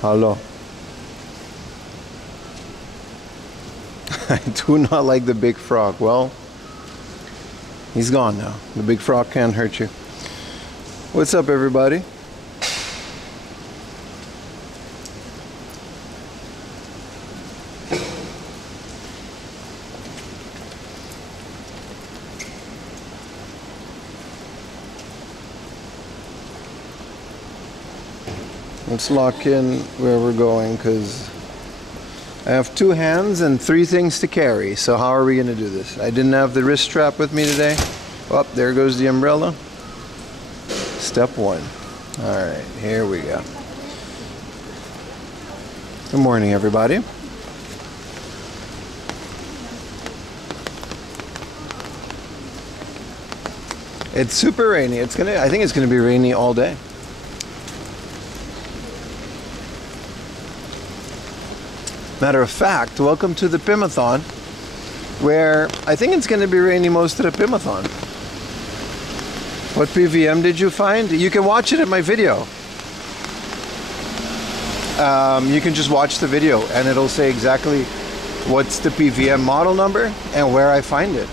Hello. I do not like the big frog. Well, he's gone now. The big frog can't hurt you. What's up, everybody? Let's lock in where we're going, because I have 2 hands and 3 things to carry. So how are we going to do this? I didn't have the wrist strap with me today. Oh, there goes the umbrella. Step 1. All right, here we go. Good morning, everybody. It's super rainy. I think it's gonna be rainy all day. Matter of fact, welcome to the Pimathon, where I think it's going to be rainy most of the Pimathon. What PVM did you find? You can watch it in my video. You can just watch the video and it'll say exactly what's the PVM model number and where I find it.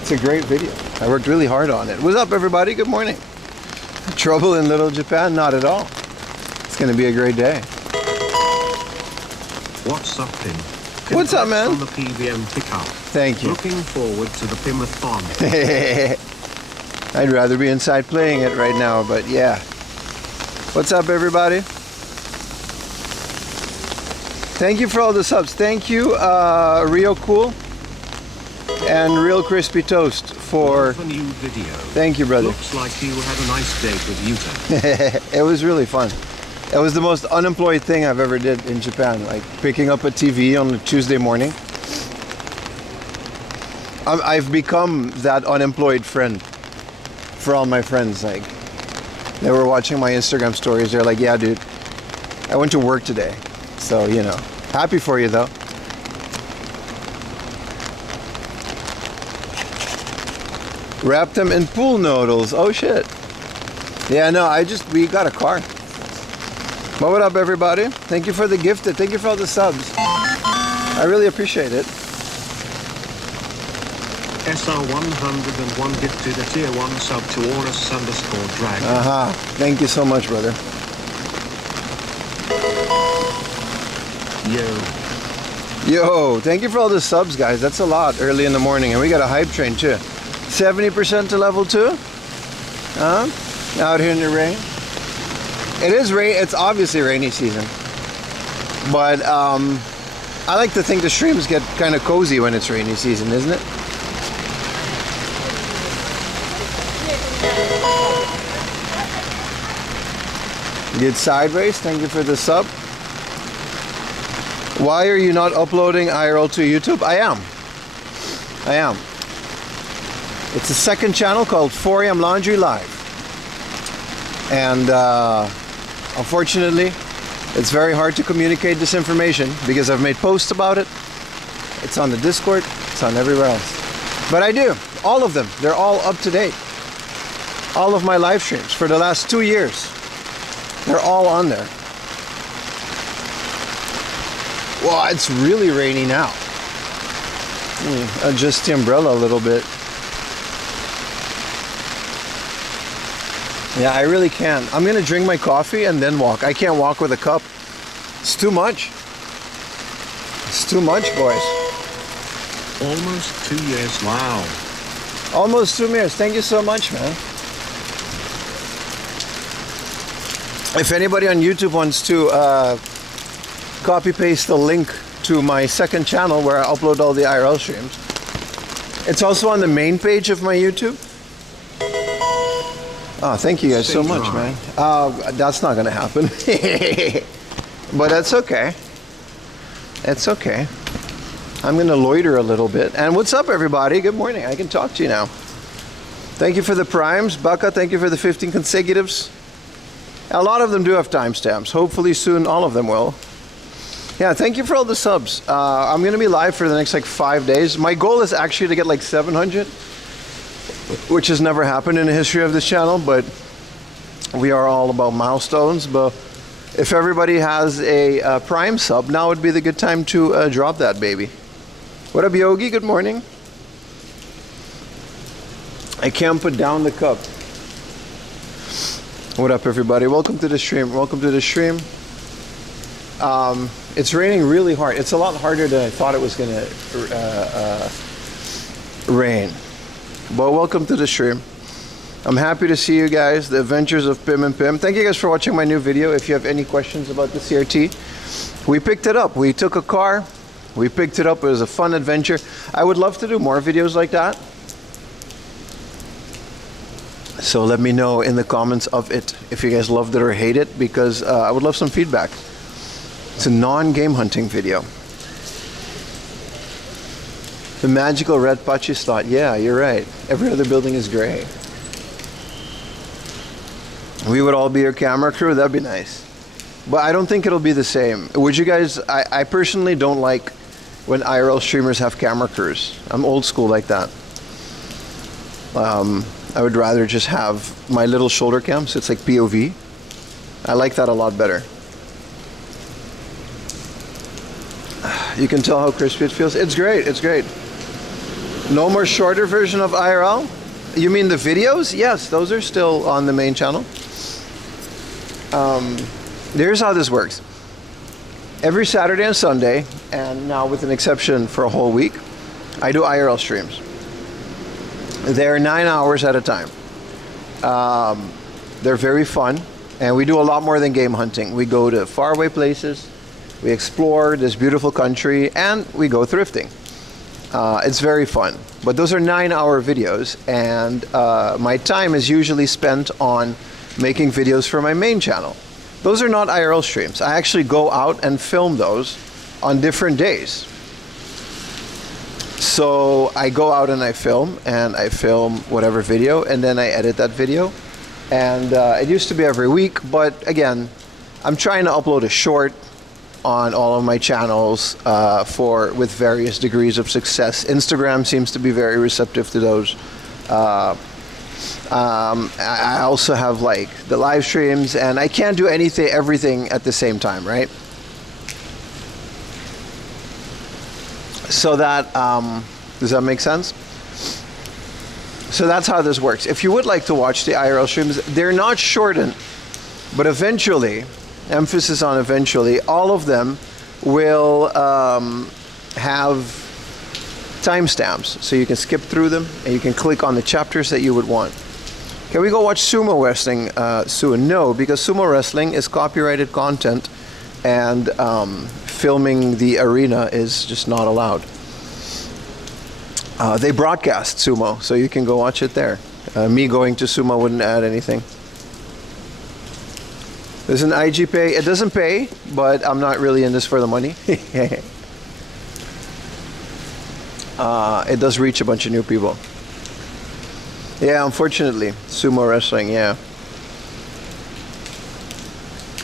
It's a great video. I worked really hard on it. What's up, everybody? Good morning. Trouble in Little Japan? Not at all. It's going to be a great day. What's up, Tim? What's up, man? On the PVM pickup. Thank you. Looking forward to the Pimathon. I'd rather be inside playing it right now, but yeah. What's up, everybody? Thank you for all the subs. Thank you, Rio Cool and Real Crispy Toast for a new video. Thank you, brother. Looks like you had a nice date with Yuta. It was really fun. It was the most unemployed thing I've ever did in Japan, like picking up a TV on a Tuesday morning. I've become that unemployed friend for all my friends. Like, they were watching my Instagram stories. They're like, yeah, dude, I went to work today. So, you know, happy for you though. Wrap them in pool noodles. Oh shit. Yeah, no, we got a car. Well, what up, everybody? Thank you for the gifted. Thank you for all the subs. I really appreciate it. SR101 gifted a tier 1 sub to Aurus_Dragon. Aha. Thank you so much, brother. Yo, thank you for all the subs, guys. That's a lot early in the morning. And we got a hype train, too. 70% to level 2? Out here in the rain. It is rain. It's obviously rainy season, but I like to think the streams get kind of cozy when it's rainy season, isn't it? Get sideways. Thank you for the sub. Why are you not uploading IRL to YouTube? I am. It's a second channel called 4 AM Laundry Live, and unfortunately, it's very hard to communicate this information because I've made posts about it. It's on the Discord, it's on everywhere else. But I do, all of them. They're all up to date. All of my live streams for the last 2 years, they're all on there. Well, it's really rainy now. Adjust the umbrella a little bit. Yeah, I really can. I'm gonna drink my coffee and then walk. I can't walk with a cup. It's too much. It's too much, boys. Almost 2 years. Wow. Almost 2 years. Thank you so much, man. If anybody on YouTube wants to copy paste the link to my second channel where I upload all the IRL streams, it's also on the main page of my YouTube. Oh, thank you guys so much, man. That's not gonna happen. But that's okay. It's okay. I'm gonna loiter a little bit. And what's up, everybody? Good morning. I can talk to you now. Thank you for the primes. Baka, thank you for the 15 consecutives. A lot of them do have timestamps. Hopefully soon all of them will. Yeah, thank you for all the subs. I'm gonna be live for the next like 5 days. My goal is actually to get like 700. Which has never happened in the history of this channel, but we are all about milestones. But If everybody has a Prime sub, now would be the good time to drop that baby. What up, Yogi? Good morning. I can't put down the cup. What up, everybody? Welcome to the stream. Welcome to the stream. It's raining really hard. It's a lot harder than I thought it was going to rain. But welcome to the stream. I'm happy to see you guys, the adventures of Pim and Pim. Thank you guys for watching my new video. If you have any questions about the CRT, we picked it up. We took a car, we picked it up. It was a fun adventure. I would love to do more videos like that. So let me know in the comments of it if you guys loved it or hate it, because I would love some feedback. It's a non-game hunting video. The magical red patchy slot. Yeah, you're right. Every other building is gray. We would all be your camera crew. That'd be nice. But I don't think it'll be the same. Would you guys... I personally don't like when IRL streamers have camera crews. I'm old school like that. I would rather just have my little shoulder cam, so it's like POV. I like that a lot better. You can tell how crispy it feels. It's great. It's great. No more shorter version of IRL? You mean the videos? Yes, those are still on the main channel. Here's how this works. Every Saturday and Sunday, and now with an exception for a whole week, I do IRL streams. They're 9 hours at a time. They're very fun, and we do a lot more than game hunting. We go to faraway places, we explore this beautiful country, and we go thrifting. It's very fun. But those are 9-hour videos, and my time is usually spent on making videos for my main channel. Those are not IRL streams. I actually go out and film those on different days. So I go out and I film whatever video, and then I edit that video. And it used to be every week, but again, I'm trying to upload a short on all of my channels with various degrees of success. Instagram seems to be very receptive to those. I also have like the live streams, and I can't do everything at the same time, right? So that, does that make sense? So that's how this works. If you would like to watch the IRL streams, they're not shortened, but eventually, emphasis on eventually, all of them will have timestamps, so you can skip through them and you can click on the chapters that you would want. Can we go watch sumo wrestling soon? No, because sumo wrestling is copyrighted content, and filming the arena is just not allowed. They broadcast sumo, so you can go watch it there. Me going to sumo wouldn't add anything. There's an IG pay. It doesn't pay, but I'm not really in this for the money. It does reach a bunch of new people. Yeah, unfortunately, sumo wrestling, yeah.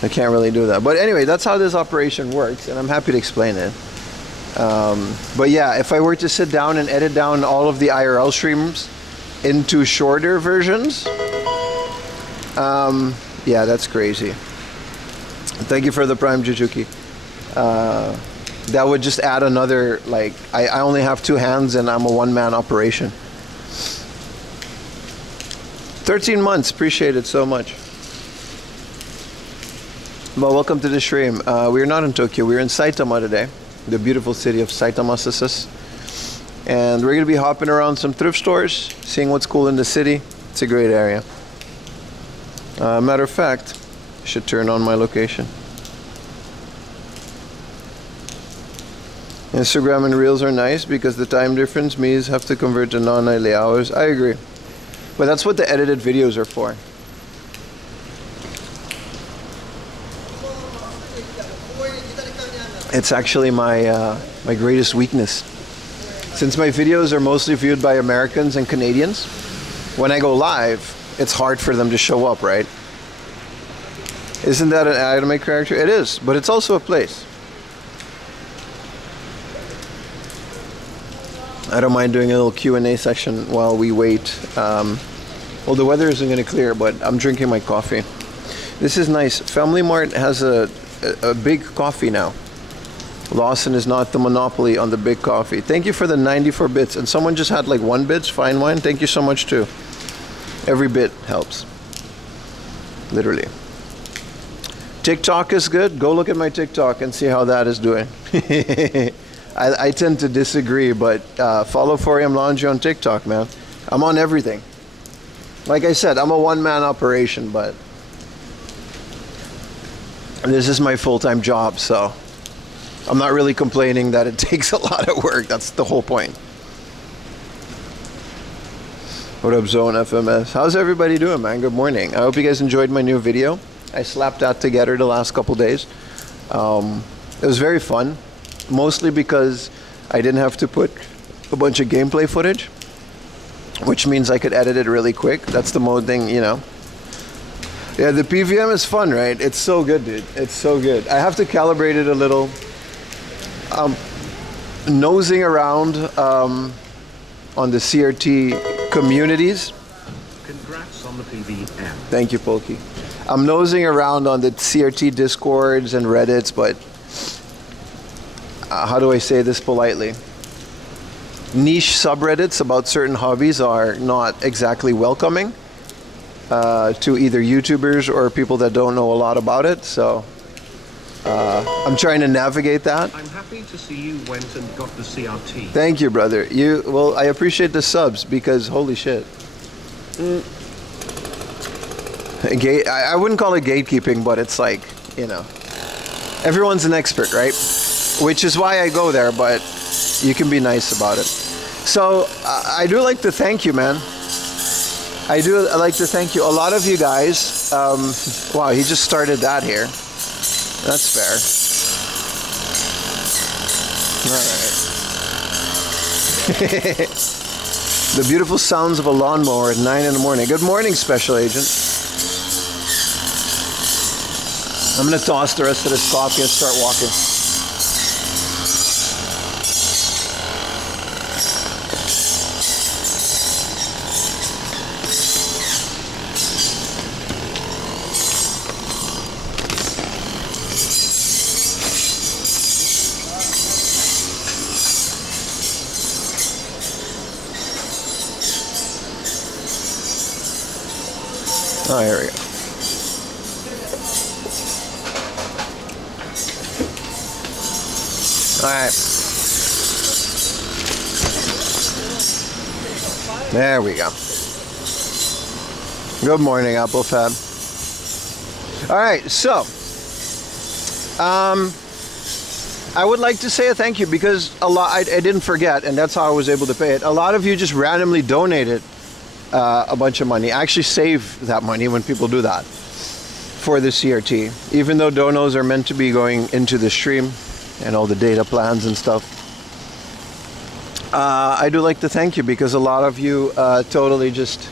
I can't really do that. But anyway, that's how this operation works, and I'm happy to explain it. But yeah, if I were to sit down and edit down all of the IRL streams into shorter versions, yeah, that's crazy. Thank you for the Prime Jujuki. That would just add another, like, I only have 2 hands and I'm a one-man operation. 13 months, appreciate it so much. Well, welcome to the stream. We're not in Tokyo, we're in Saitama today, the beautiful city of Saitama, and we're gonna be hopping around some thrift stores, seeing what's cool in the city. It's a great area. Matter of fact, I should turn on my location. Instagram and Reels are nice because the time difference means have to convert to non-nightly hours. I agree. But that's what the edited videos are for. It's actually my my greatest weakness. Since my videos are mostly viewed by Americans and Canadians, when I go live, it's hard for them to show up, right? Isn't that an anime character? It is, but it's also a place. I don't mind doing a little Q&A session while we wait. Well, the weather isn't going to clear, but I'm drinking my coffee. This is nice. Family Mart has a big coffee now. Lawson is not the monopoly on the big coffee. Thank you for the 94 bits. And someone just had like 1 bits, fine wine. Thank you so much too. Every bit helps. Literally. TikTok is good. Go look at my TikTok and see how that is doing. I tend to disagree, but follow 4am Laundry on TikTok, man. I'm on everything. Like I said, I'm a one-man operation, but this is my full-time job, so I'm not really complaining that it takes a lot of work. That's the whole point. What up, Zone FMS? How's everybody doing, man? Good morning. I hope you guys enjoyed my new video. I slapped that together the last couple days. It was very fun, mostly because I didn't have to put a bunch of gameplay footage, which means I could edit it really quick. That's the mode thing, you know. Yeah, the PVM is fun, right? It's so good, dude. It's so good. I have to calibrate it a little. Nosing around on the CRT communities. Congrats on the PVM. Thank you, Polky. I'm nosing around on the CRT Discords and Reddits, but how do I say this politely? Niche subreddits about certain hobbies are not exactly welcoming to either YouTubers or people that don't know a lot about it, so I'm trying to navigate that. I'm happy to see you went and got the CRT. Thank you, brother. Well, I appreciate the subs because holy shit. I wouldn't call it gatekeeping, but it's like, you know, everyone's an expert, right? Which is why I go there, but you can be nice about it. So I do like to thank you, man. I like to thank you. A lot of you guys, wow, he just started that here. That's fair. All right. The beautiful sounds of a lawnmower at 9 in the morning. Good morning, Special Agent. I'm going to toss the rest of this coffee and start walking. Oh, here we go. All right. There we go. Good morning, Apple Fab. All right, so I would like to say a thank you because I didn't forget, and that's how I was able to pay it. A lot of you just randomly donated a bunch of money. I actually save that money when people do that for the CRT, even though donos are meant to be going into the stream and all the data plans and stuff. I do like to thank you because a lot of you totally just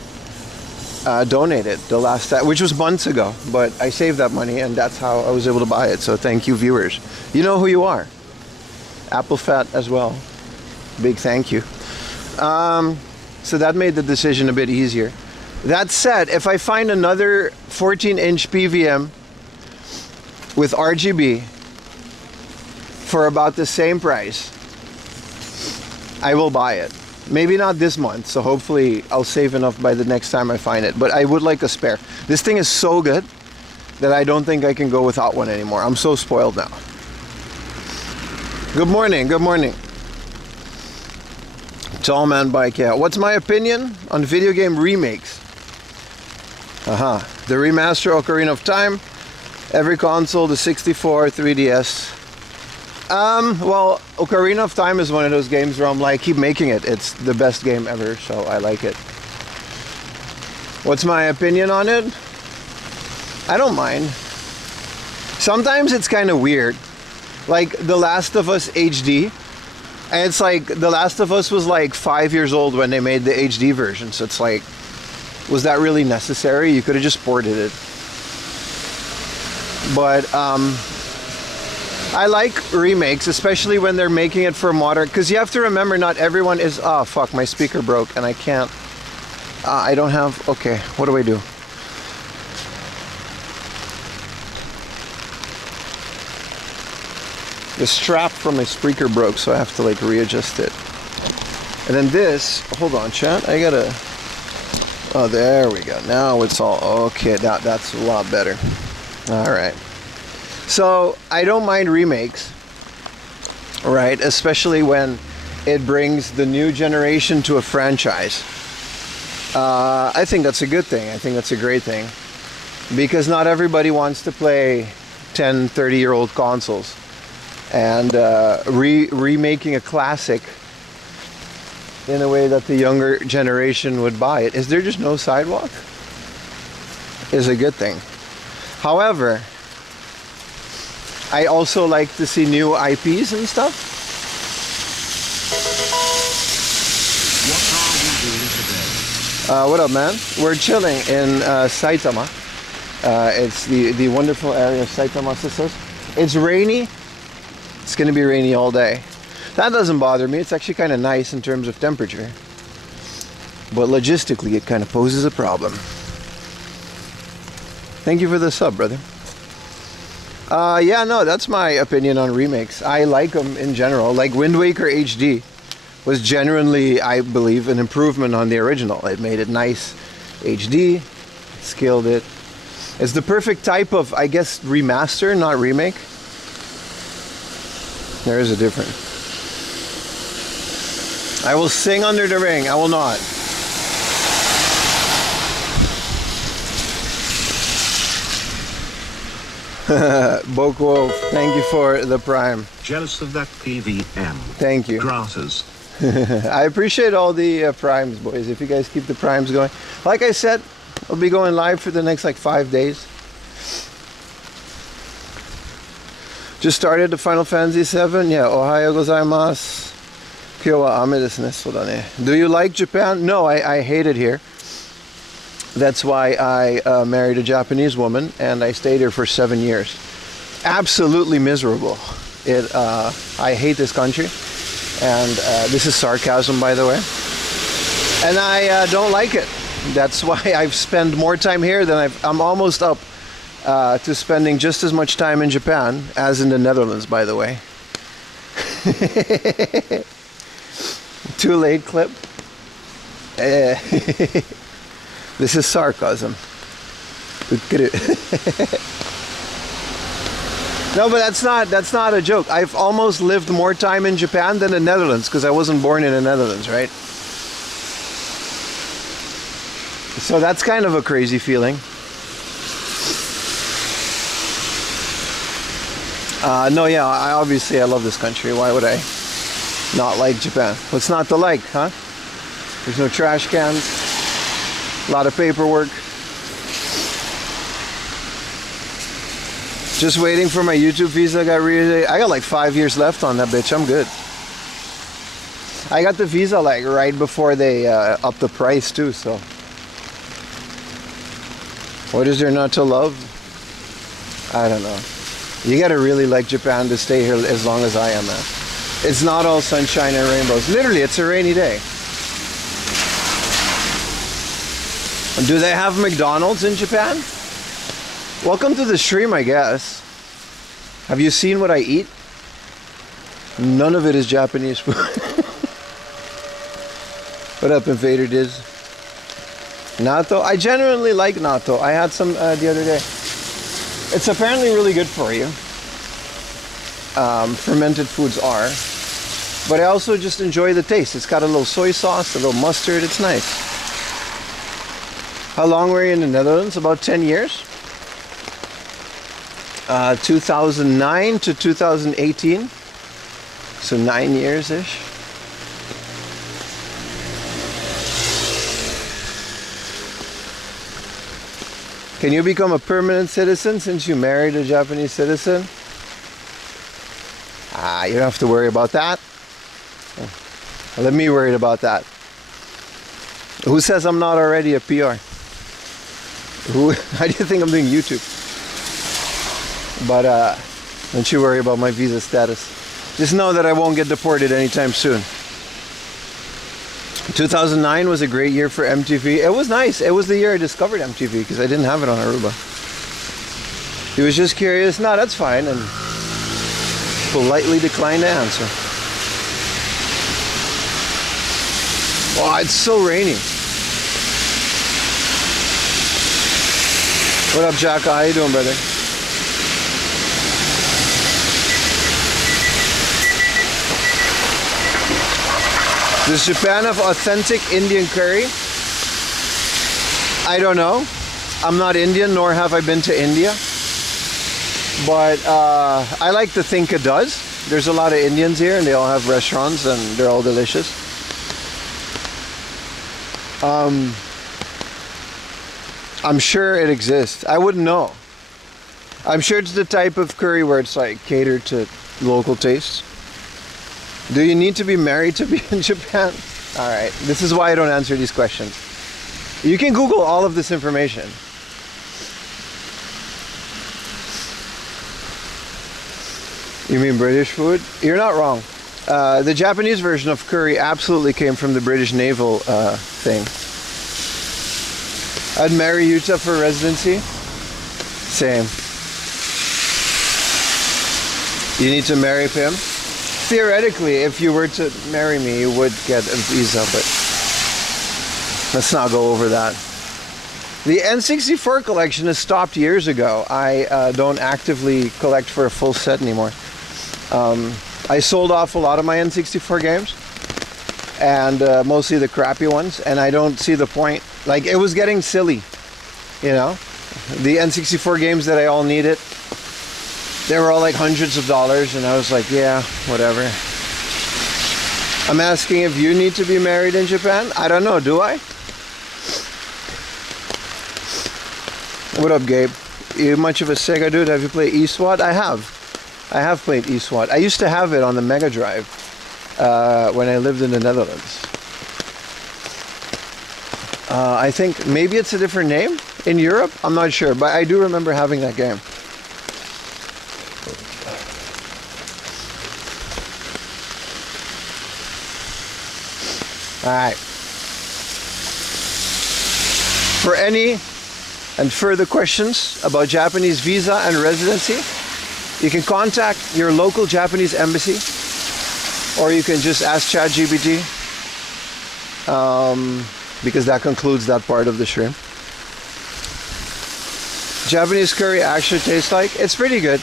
donated the last time, which was months ago, but I saved that money and that's how I was able to buy it. So thank you, viewers. You know who you are. Apple Fat as well. Big thank you. So that made the decision a bit easier. That said, if I find another 14-inch PVM with RGB for about the same price, I will buy it. Maybe not this month, so hopefully I'll save enough by the next time I find it. But I would like a spare. This thing is so good that I don't think I can go without one anymore. I'm so spoiled now. Good morning, good morning. Tall Man Bike, yeah. What's my opinion on video game remakes? The remaster Ocarina of Time, every console, the 64, 3DS. Well, Ocarina of Time is one of those games where I'm like, keep making it. It's the best game ever, so I like it. What's my opinion on it? I don't mind. Sometimes it's kind of weird. Like The Last of Us HD. And it's like, The Last of Us was like 5 years old when they made the HD version. So it's like, was that really necessary? You could have just ported it. But I like remakes, especially when they're making it for modern. Because you have to remember, not everyone is... Oh, fuck, my speaker broke and I can't... I don't have... Okay, what do I do? The strap from my speaker broke, so I have to like readjust it. And then this, hold on, chat. I gotta. Oh, there we go. Now it's all okay. That's a lot better. All right. So I don't mind remakes, right? Especially when it brings the new generation to a franchise. I think that's a good thing. I think that's a great thing. Because not everybody wants to play 10, 30-year-old consoles. And remaking a classic in a way that the younger generation would buy it. Is there just no sidewalk? Is a good thing. However, I also like to see new IPs and stuff. What are you doing today? What up, man? We're chilling in Saitama. It's the wonderful area of Saitama, sisters. It's rainy. It's going to be rainy all day. That doesn't bother me. It's actually kind of nice in terms of temperature. But logistically, it kind of poses a problem. Thank you for the sub, brother. Yeah, no, that's my opinion on remakes. I like them in general. Like Wind Waker HD was genuinely, I believe, an improvement on the original. It made it nice HD, scaled it. It's the perfect type of, I guess, remaster, not remake. There is a difference. I will sing under the ring. I will not. Boko, thank you for the prime. Jealous of that PVM. Thank you. Gratis. I appreciate all the primes, boys. If you guys keep the primes going. Like I said, I'll be going live for the next like 5 days. Just started the Final Fantasy 7. Yeah, Ohayo gozaimasu. Kyo wa ame desu ne. Soda ne. Do you like Japan? No, I hate it here. That's why I married a Japanese woman and I stayed here for 7 years. Absolutely miserable. I hate this country. And this is sarcasm, by the way. And I don't like it. That's why I've spent more time here than I'm almost up to spending just as much time in Japan as in the Netherlands, by the way. Too late clip. This is sarcasm. No, but that's not a joke. I've almost lived more time in Japan than the Netherlands because I wasn't born in the Netherlands, right? So that's kind of a crazy feeling. No, yeah, obviously I love this country. Why would I not like Japan? What's not to like, huh? There's no trash cans, a lot of paperwork. Just waiting for my YouTube visa. I got like 5 years left on that bitch. I'm good. I got the visa like right before they upped the price too, so. What is there not to love? I don't know. You gotta really like Japan to stay here as long as I am, man. It's not all sunshine and rainbows. Literally, it's a rainy day. Do they have McDonald's in Japan? Welcome to the stream, I guess. Have you seen what I eat? None of it is Japanese food. What up, Invader Diz? Natto? I genuinely like natto. I had some the other day. It's apparently really good for you. Fermented foods are. But I also just enjoy the taste. It's got a little soy sauce, a little mustard. It's nice. How long were you in the Netherlands? About 10 years. 2009 to 2018. So 9 years-ish. Can you become a permanent citizen since you married a Japanese citizen? You don't have to worry about that. Let me worry about that. Who says I'm not already a PR? How do you think I'm doing YouTube? But don't you worry about my visa status. Just know that I won't get deported anytime soon. 2009 was a great year for MTV. It was nice. It was the year I discovered MTV because I didn't have it on Aruba. He was just curious. No, that's fine. And politely declined to answer. Oh, it's so rainy. What up, Jack? How you doing, brother? Does Japan have authentic Indian curry? I don't know. I'm not Indian, nor have I been to India. But I like to think it does. There's a lot of Indians here, and they all have restaurants, and they're all delicious. I'm sure it exists. I wouldn't know. I'm sure it's the type of curry where it's like catered to local tastes. Do you need to be married to be in Japan? All right, this is why I don't answer these questions. You can Google all of this information. You mean British food? You're not wrong. The Japanese version of curry absolutely came from the British naval thing. I'd marry Utah for residency. Same. You need to marry him. Theoretically, if you were to marry me, you would get a visa, but let's not go over that. The N64 collection has stopped years ago. I don't actively collect for a full set anymore. I sold off a lot of my N64 games, and mostly the crappy ones, and I don't see the point. Like, it was getting silly, you know? The N64 games that I all needed, they were all like hundreds of dollars, and I was like, yeah, whatever. I'm asking if you need to be married in Japan. I don't know, do I? What up, Gabe? You much of a Sega dude? Have you played eSWAT? I have played eSWAT. I used to have it on the Mega Drive when I lived in the Netherlands. I think maybe it's a different name in Europe. I'm not sure, but I do remember having that game. All right. For any and further questions about Japanese visa and residency, you can contact your local Japanese embassy, or you can just ask ChatGPT, because that concludes that part of the stream. Japanese curry actually tastes like? It's pretty good.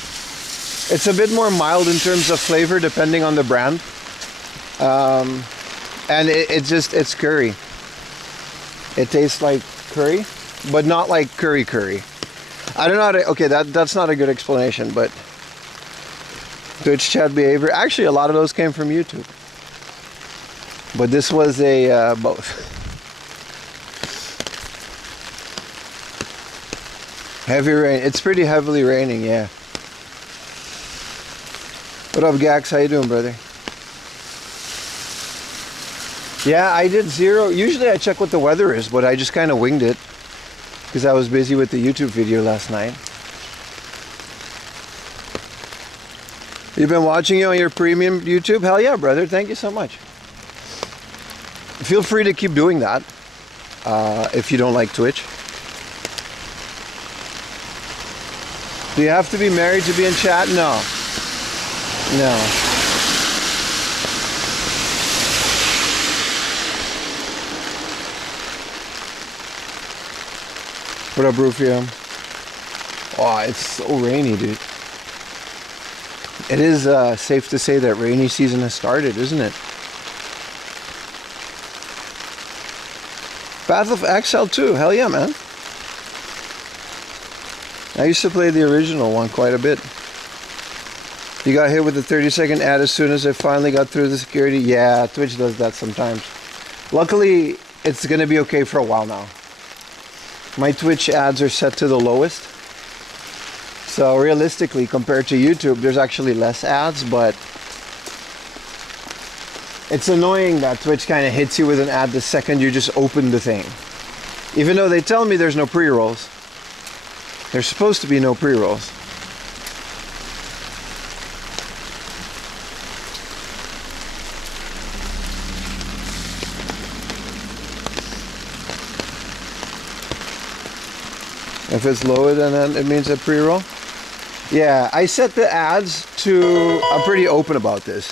It's a bit more mild in terms of flavor depending on the brand. And it's curry. It tastes like curry, but not like curry. I don't know how to, okay, that's not a good explanation, but Twitch chat behavior. Actually, a lot of those came from YouTube. But this was a both. Heavy rain. It's pretty heavily raining, yeah. What up, Gax? How you doing, brother? Yeah, I did zero. Usually I check what the weather is, but I just kind of winged it because I was busy with the YouTube video last night. You've been watching it on your premium YouTube? Hell yeah, brother. Thank you so much. Feel free to keep doing that if you don't like Twitch. Do you have to be married to be in chat? No. No. What up, Rufio? Oh, it's so rainy, dude. It is safe to say that rainy season has started, isn't it? Path of Exile 2, hell yeah, man. I used to play the original one quite a bit. You got hit with the 30-second ad as soon as I finally got through the security. Yeah, Twitch does that sometimes. Luckily, it's going to be okay for a while now. My Twitch ads are set to the lowest. So realistically, compared to YouTube, there's actually less ads, but it's annoying that Twitch kind of hits you with an ad the second you just open the thing. Even though they tell me there's no pre-rolls. There's supposed to be no pre-rolls. If it's lower than that, it means a pre-roll. Yeah, I set the ads to, I'm pretty open about this.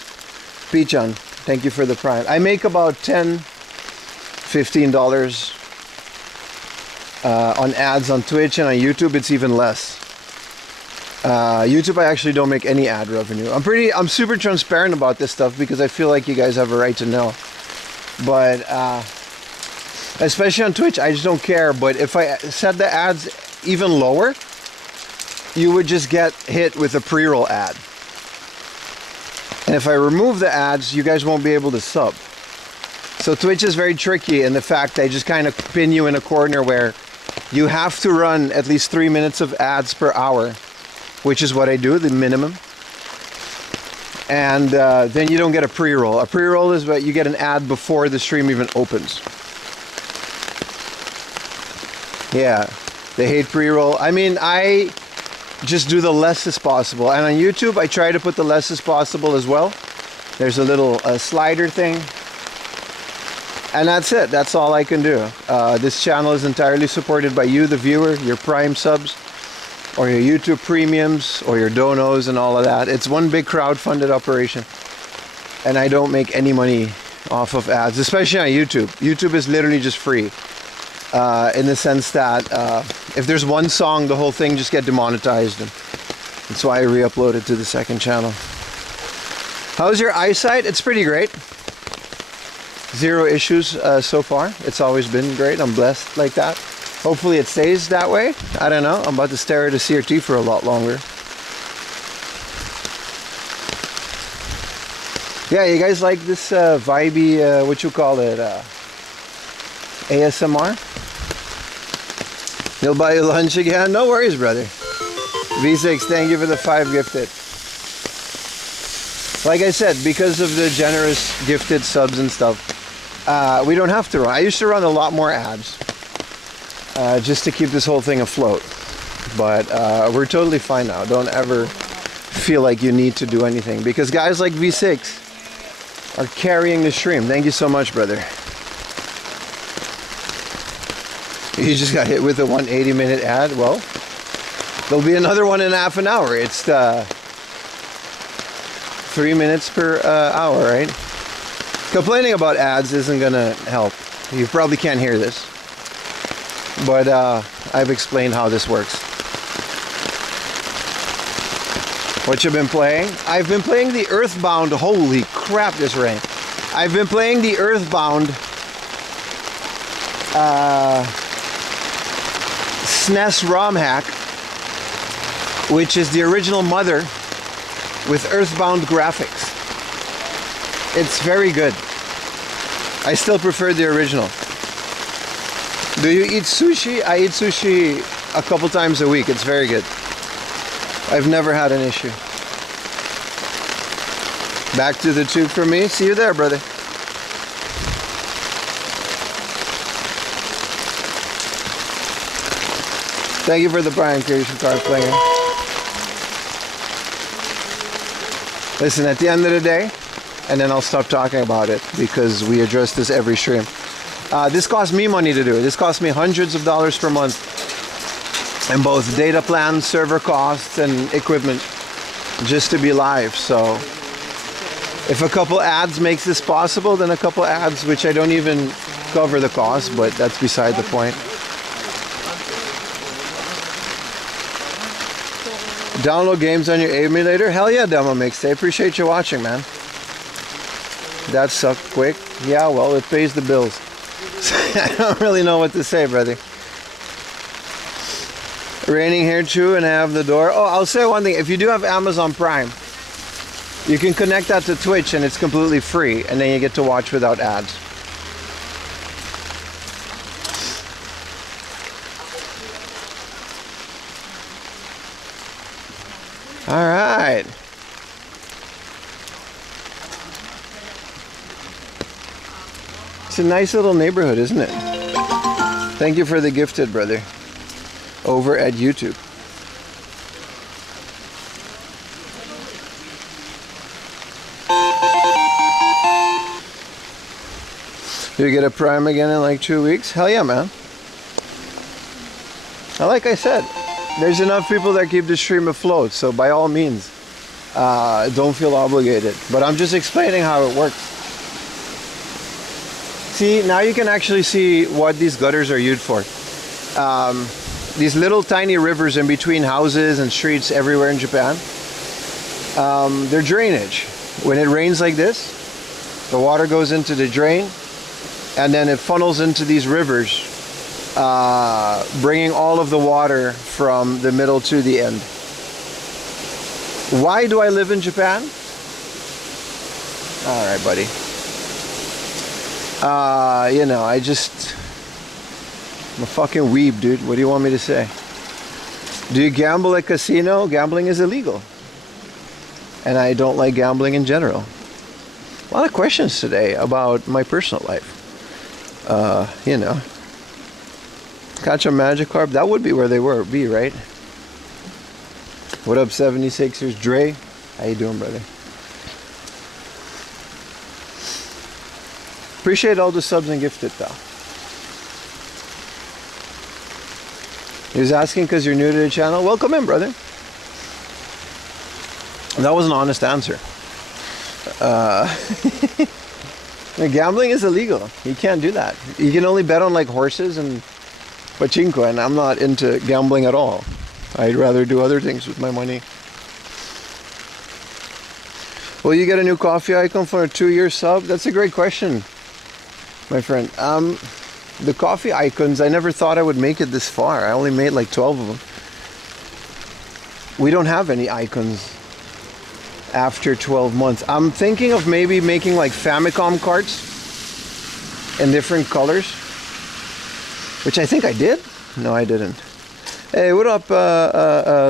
Pichon, thank you for the prime. I make about $10, $15 on ads on Twitch, and on YouTube it's even less. YouTube, I actually don't make any ad revenue. I'm super transparent about this stuff because I feel like you guys have a right to know. But especially on Twitch, I just don't care. But if I set the ads even lower, you would just get hit with a pre-roll ad. And if I remove the ads, you guys won't be able to sub. So Twitch is very tricky in the fact they just kind of pin you in a corner where you have to run at least 3 minutes of ads per hour, which is what I do, the minimum. And then you don't get a pre-roll. A pre-roll is what you get an ad before the stream even opens. Yeah, they hate pre-roll. I mean, I just do the less as possible. And on YouTube, I try to put the less as possible as well. There's a little slider thing. And that's it. That's all I can do. This channel is entirely supported by you, the viewer, your Prime subs, or your YouTube premiums, or your donos and all of that. It's one big crowd-funded operation. And I don't make any money off of ads, especially on YouTube. YouTube is literally just free. In the sense that if there's one song, the whole thing just get demonetized. And that's why I re-upload it to the second channel. How's your eyesight? It's pretty great. 0 issues so far. It's always been great. I'm blessed like that. Hopefully it stays that way. I don't know. I'm about to stare at a CRT for a lot longer. Yeah, you guys like this vibey, what you call it, ASMR? He'll buy you lunch again? No worries, brother. V6, thank you for the 5 gifted. Like I said, because of the generous gifted subs and stuff, we don't have to run. I used to run a lot more ads just to keep this whole thing afloat. But we're totally fine now. Don't ever feel like you need to do anything, because guys like V6 are carrying the stream. Thank you so much, brother. You just got hit with a 180-minute ad. Well, there'll be another one in half an hour. It's 3 minutes per hour, right? Complaining about ads isn't gonna help. You probably can't hear this, but I've explained how this works. What you've been playing? I've been playing the Earthbound. Holy crap, this rain. I've been playing the Earthbound SNES ROM hack, which is the original mother with Earthbound graphics. It's very good. I still prefer the original. Do you eat sushi? I eat sushi a couple times a week. It's very good. I've never had an issue. Back to the tube for me. See you there, brother. Thank you for the Brian Creation card player. Listen, at the end of the day, and then I'll stop talking about it because we address this every stream. This costs me money to do it. This costs me hundreds of dollars per month in both data plans, server costs, and equipment just to be live. So if a couple ads makes this possible, then a couple ads, which I don't even cover the cost, but that's beside the point. Download games on your emulator? Hell yeah, Demo Mixtape. Appreciate you watching, man. That sucked quick. Yeah, well, it pays the bills. I don't really know what to say, brother. Raining here too, and I have the door. Oh, I'll say one thing. If you do have Amazon Prime, you can connect that to Twitch and it's completely free, and then you get to watch without ads. All right. It's a nice little neighborhood, isn't it? Thank you for the gifted, brother. Over at YouTube. Do you get a Prime again in like 2 weeks? Hell yeah, man. Like I said, There's enough people that keep the stream afloat, so by all means, don't feel obligated. But I'm just explaining how it works. See, now you can actually see what these gutters are used for. These little tiny rivers in between houses and streets everywhere in Japan, they're drainage. When it rains like this, the water goes into the drain and then it funnels into these rivers, bringing all of the water from the middle to the end. Why do I live in Japan? All right, buddy. You know, I'm a fucking weeb, dude. What do you want me to say? Do you gamble at casino? Gambling is illegal. And I don't like gambling in general. A lot of questions today about my personal life. You know. Catch a Magikarp, that would be where they be, right? What up, 76ers? Dre? How you doing, brother? Appreciate all the subs and gifted, though. He was asking because you're new to the channel. Welcome in, brother. That was an honest answer. Gambling is illegal. You can't do that. You can only bet on like horses and pachinko, and I'm not into gambling at all. I'd rather do other things with my money. Will you get a new coffee icon for a 2-year sub? That's a great question, my friend. The coffee icons, I never thought I would make it this far. I only made like 12 of them. We don't have any icons after 12 months. I'm thinking of maybe making like Famicom cards in different colors, which I think I did. No, I didn't. Hey, what up,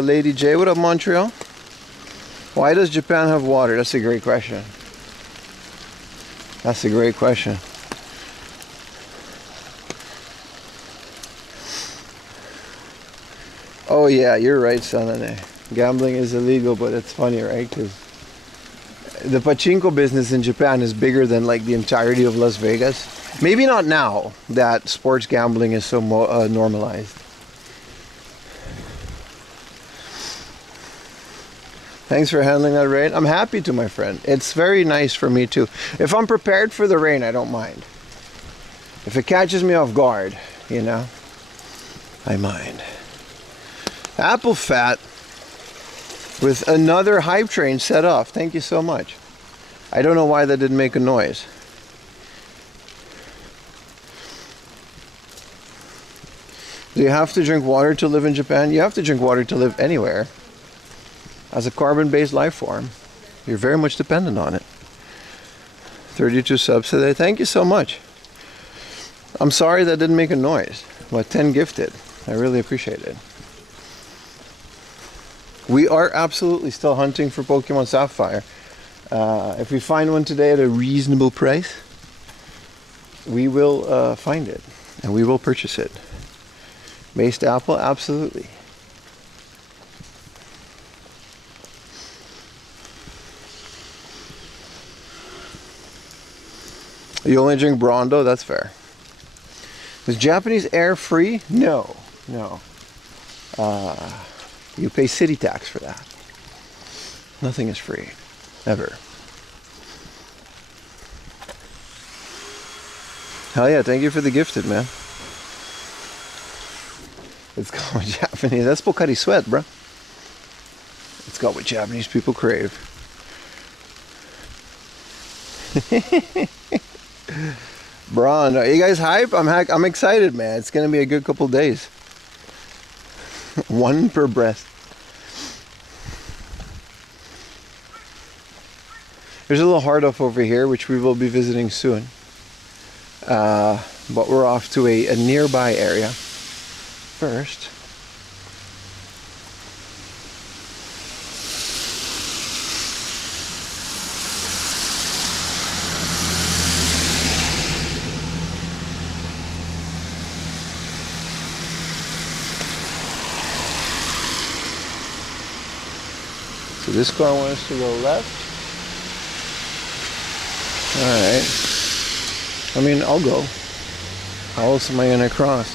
Lady J? What up, Montreal? Why does Japan have water? That's a great question. That's a great question. Oh yeah, you're right, Sanane. Gambling is illegal, but it's funny, right? Because the pachinko business in Japan is bigger than like the entirety of Las Vegas. Maybe not now that sports gambling is so normalized. Thanks for handling that rain. I'm happy to, my friend. It's very nice for me too. If I'm prepared for the rain, I don't mind. If it catches me off guard, you know, I mind. Apple Fat with another hype train set off. Thank you so much. I don't know why that didn't make a noise. Do you have to drink water to live in Japan? You have to drink water to live anywhere. As a carbon-based life form, you're very much dependent on it. 32 subs today. Thank you so much. I'm sorry that didn't make a noise, but 10 gifted. I really appreciate it. We are absolutely still hunting for Pokemon Sapphire. If we find one today at a reasonable price, we will find it and we will purchase it. Based apple, absolutely. You only drink Brondo? That's fair. Is Japanese air free? No, no. You pay city tax for that. Nothing is free, ever. Hell yeah, thank you for the gifted, man. It's got what Japanese, that's Pocari Sweat, bro. It's got what Japanese people crave. Braun, are you guys hype? I'm excited, man. It's gonna be a good couple days. One per breast. There's a little hard off over here, which we will be visiting soon. But we're off to a nearby area first. So this car wants to go left. Alright. I mean, I'll go. How else am I going to cross?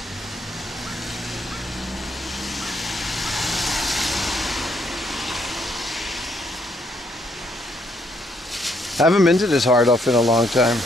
I haven't been to this hard off in a long time.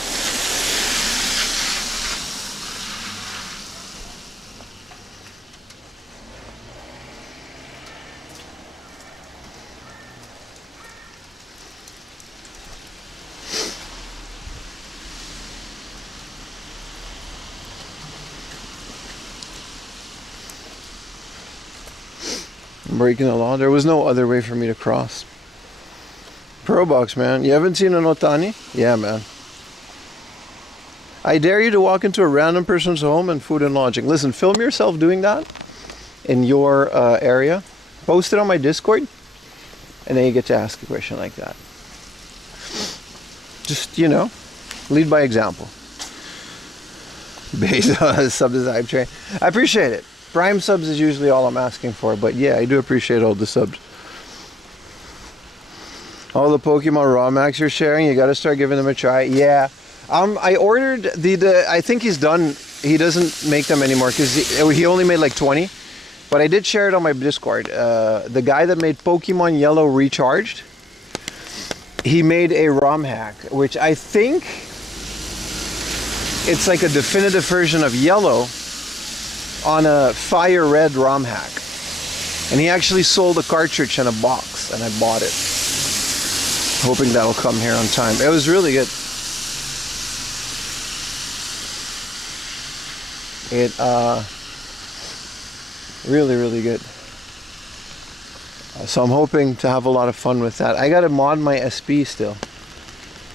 Breaking the law. There was no other way for me to cross. Pro Box, man. You haven't seen an Otani? Yeah, man. I dare you to walk into a random person's home and food and lodging. Listen, film yourself doing that in your area. Post it on my Discord. And then you get to ask a question like that. Just, you know, lead by example. Bezos, sub to Zybe Train. I appreciate it. Prime subs is usually all I'm asking for, but yeah, I do appreciate all the subs. All the Pokemon raw max you're sharing, you gotta start giving them a try. Yeah, I ordered the I think he's done. He doesn't make them anymore because he only made like 20. But I did share it on my Discord. The guy that made Pokemon Yellow Recharged, he made a ROM hack, which I think it's like a definitive version of Yellow on a Fire Red ROM hack. And he actually sold a cartridge in a box, and I bought it. Hoping that'll come here on time. It was really good. It, really, really good. So I'm hoping to have a lot of fun with that. I gotta mod my SP still.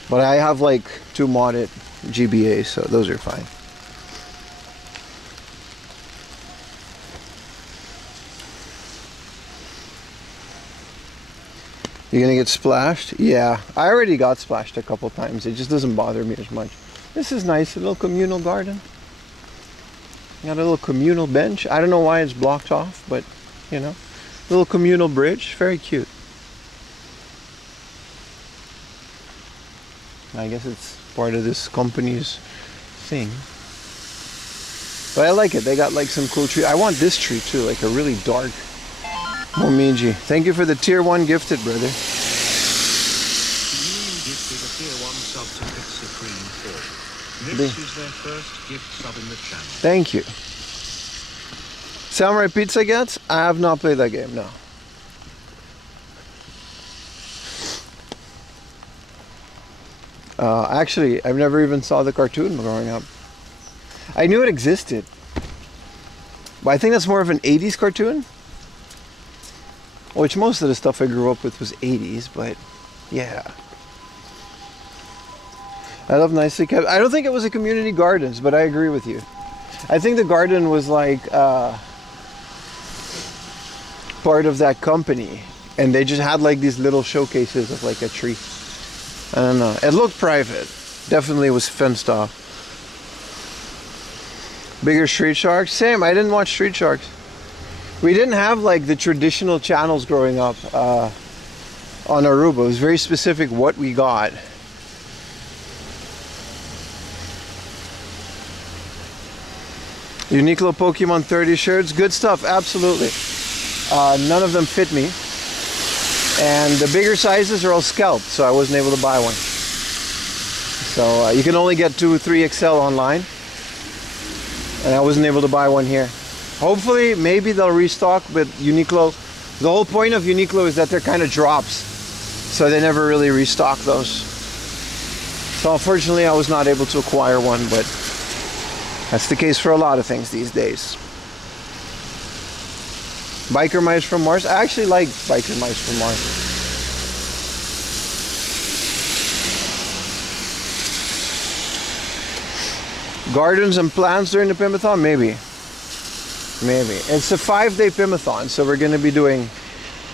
But I have like 2 modded GBAs, so those are fine. You're gonna get splashed? Yeah, I already got splashed a couple times. It just doesn't bother me as much. This is nice, a little communal garden. Got a little communal bench. I don't know why it's blocked off, but you know, little communal bridge, very cute. I guess it's part of this company's thing. But I like it. They got like some cool tree. I want this tree too, like a really dark Momiji. Thank you for the tier 1 gifted, brother. You gifted a tier 1 sub to Pick Supreme 4. This is their first gift sub in the channel. Thank you. Samurai Pizza Gets? I have not played that game, no. Actually, I've never even saw the cartoon growing up. I knew it existed. But I think that's more of an 80s cartoon. Which most of the stuff I grew up with was 80s, but yeah. I love Nicely Kept. I don't think it was a community gardens, but I agree with you. I think the garden was like part of that company, and they just had like these little showcases of like a tree. I don't know. It looked private. Definitely was fenced off. Bigger Street Sharks? Same. I didn't watch Street Sharks. We didn't have like the traditional channels growing up on Aruba. It was very specific what we got. Uniqlo Pokemon 30 shirts, good stuff, absolutely. None of them fit me. And the bigger sizes are all scalped, so I wasn't able to buy one. So you can only get 2 or 3 XL online. And I wasn't able to buy one here. Hopefully, maybe they'll restock, but Uniqlo, the whole point of Uniqlo is that they're kind of drops. So they never really restock those. So unfortunately, I was not able to acquire one, but that's the case for a lot of things these days. Biker Mice from Mars? I actually like Biker Mice from Mars. Gardens and plants during the Pimathon? Maybe. Maybe. It's a 5-day Pimathon, so we're going to be doing,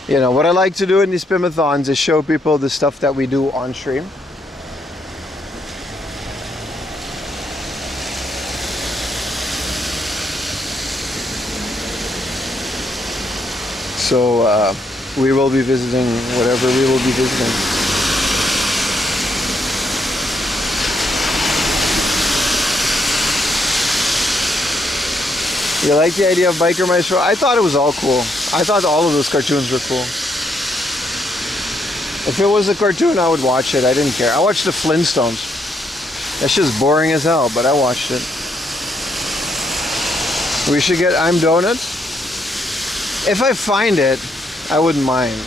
you know, what I like to do in these Pimathons is show people the stuff that we do on stream. So we will be visiting whatever we will be visiting. You like the idea of Biker Mice? I thought it was all cool. I thought all of those cartoons were cool. If it was a cartoon, I would watch it. I didn't care. I watched the Flintstones. That shit's boring as hell, but I watched it. We should get I'm Donuts. If I find it, I wouldn't mind.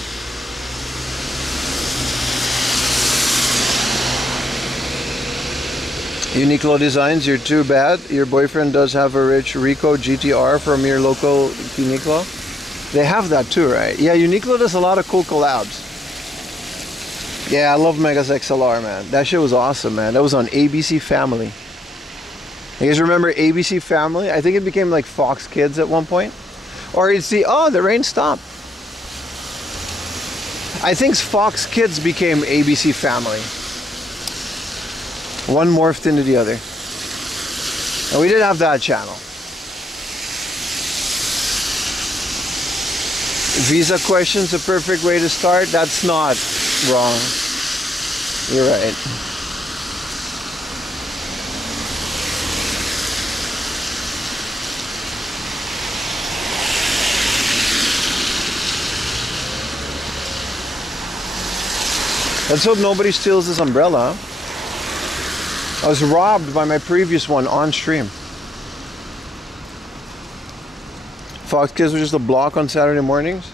Uniqlo Designs, you're too bad. Your boyfriend does have a rich Rico GTR from your local Uniqlo. They have that too, right? Yeah, Uniqlo does a lot of cool collabs. Yeah, I love Megas XLR, man. That shit was awesome, man. That was on ABC Family. You guys remember ABC Family? I think it became like Fox Kids at one point. Or you'd see, oh, the rain stopped. I think Fox Kids became ABC Family. One morphed into the other. And we did have that channel. Visa questions, a perfect way to start. That's not wrong. You're right. Let's hope nobody steals this umbrella. I was robbed by my previous one on stream. Fox Kids was just a block on Saturday mornings.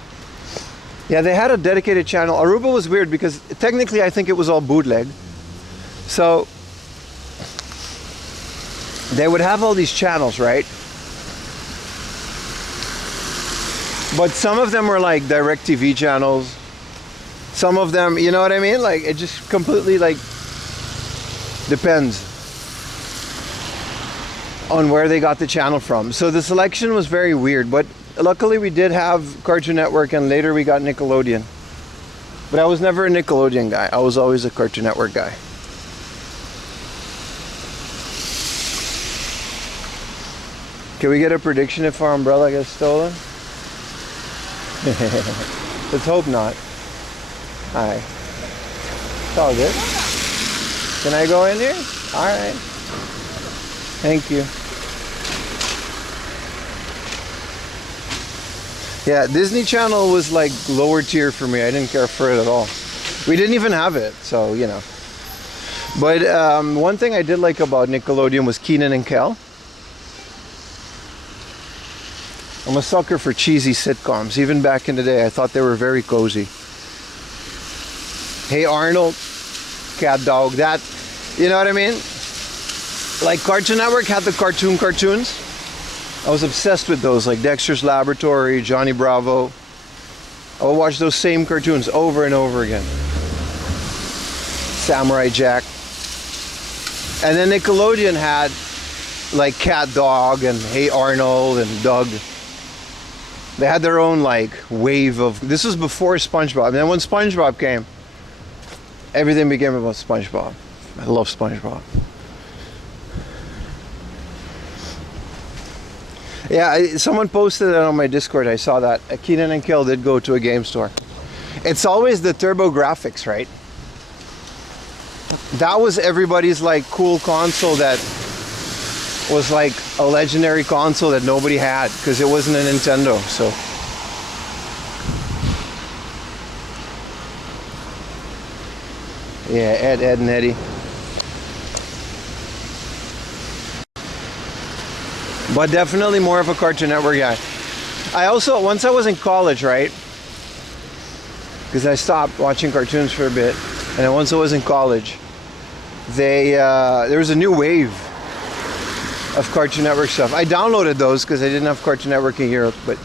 Yeah, they had a dedicated channel. Aruba was weird because technically I think it was all bootleg. So they would have all these channels, right? But some of them were like DirecTV channels. Some of them, you know what I mean? Like it just completely like depends on where they got the channel from. So the selection was very weird, but luckily we did have Cartoon Network and later we got Nickelodeon. But I was never a Nickelodeon guy. I was always a Cartoon Network guy. Can we get a prediction if our umbrella gets stolen? Let's hope not. Alright. It's all good. Can I go in here? Alright. Thank you. Yeah, Disney Channel was like lower tier for me. I didn't care for it at all. We didn't even have it, so you know. But one thing I did like about Nickelodeon was Kenan and Kel. I'm a sucker for cheesy sitcoms. Even back in the day, I thought they were very cozy. Hey Arnold, Cat Dog, that, you know what I mean? Like Cartoon Network had the cartoons. I was obsessed with those, like Dexter's Laboratory, Johnny Bravo. I would watch those same cartoons over and over again. Samurai Jack. And then Nickelodeon had like Cat Dog and Hey Arnold and Doug. They had their own like wave of, this was before SpongeBob. And then when SpongeBob came, everything became about SpongeBob. I love SpongeBob. Yeah, someone posted it on my Discord. I saw that. Kenan and Kel did go to a game store. It's always the Turbo Graphics, right? That was everybody's like cool console that was like a legendary console that nobody had because it wasn't a Nintendo. So yeah, Ed and Eddie. But definitely more of a Cartoon Network guy. I also, once I was in college, right? Because I stopped watching cartoons for a bit. And then once I was in college, there was a new wave of Cartoon Network stuff. I downloaded those because I didn't have Cartoon Network in Europe, but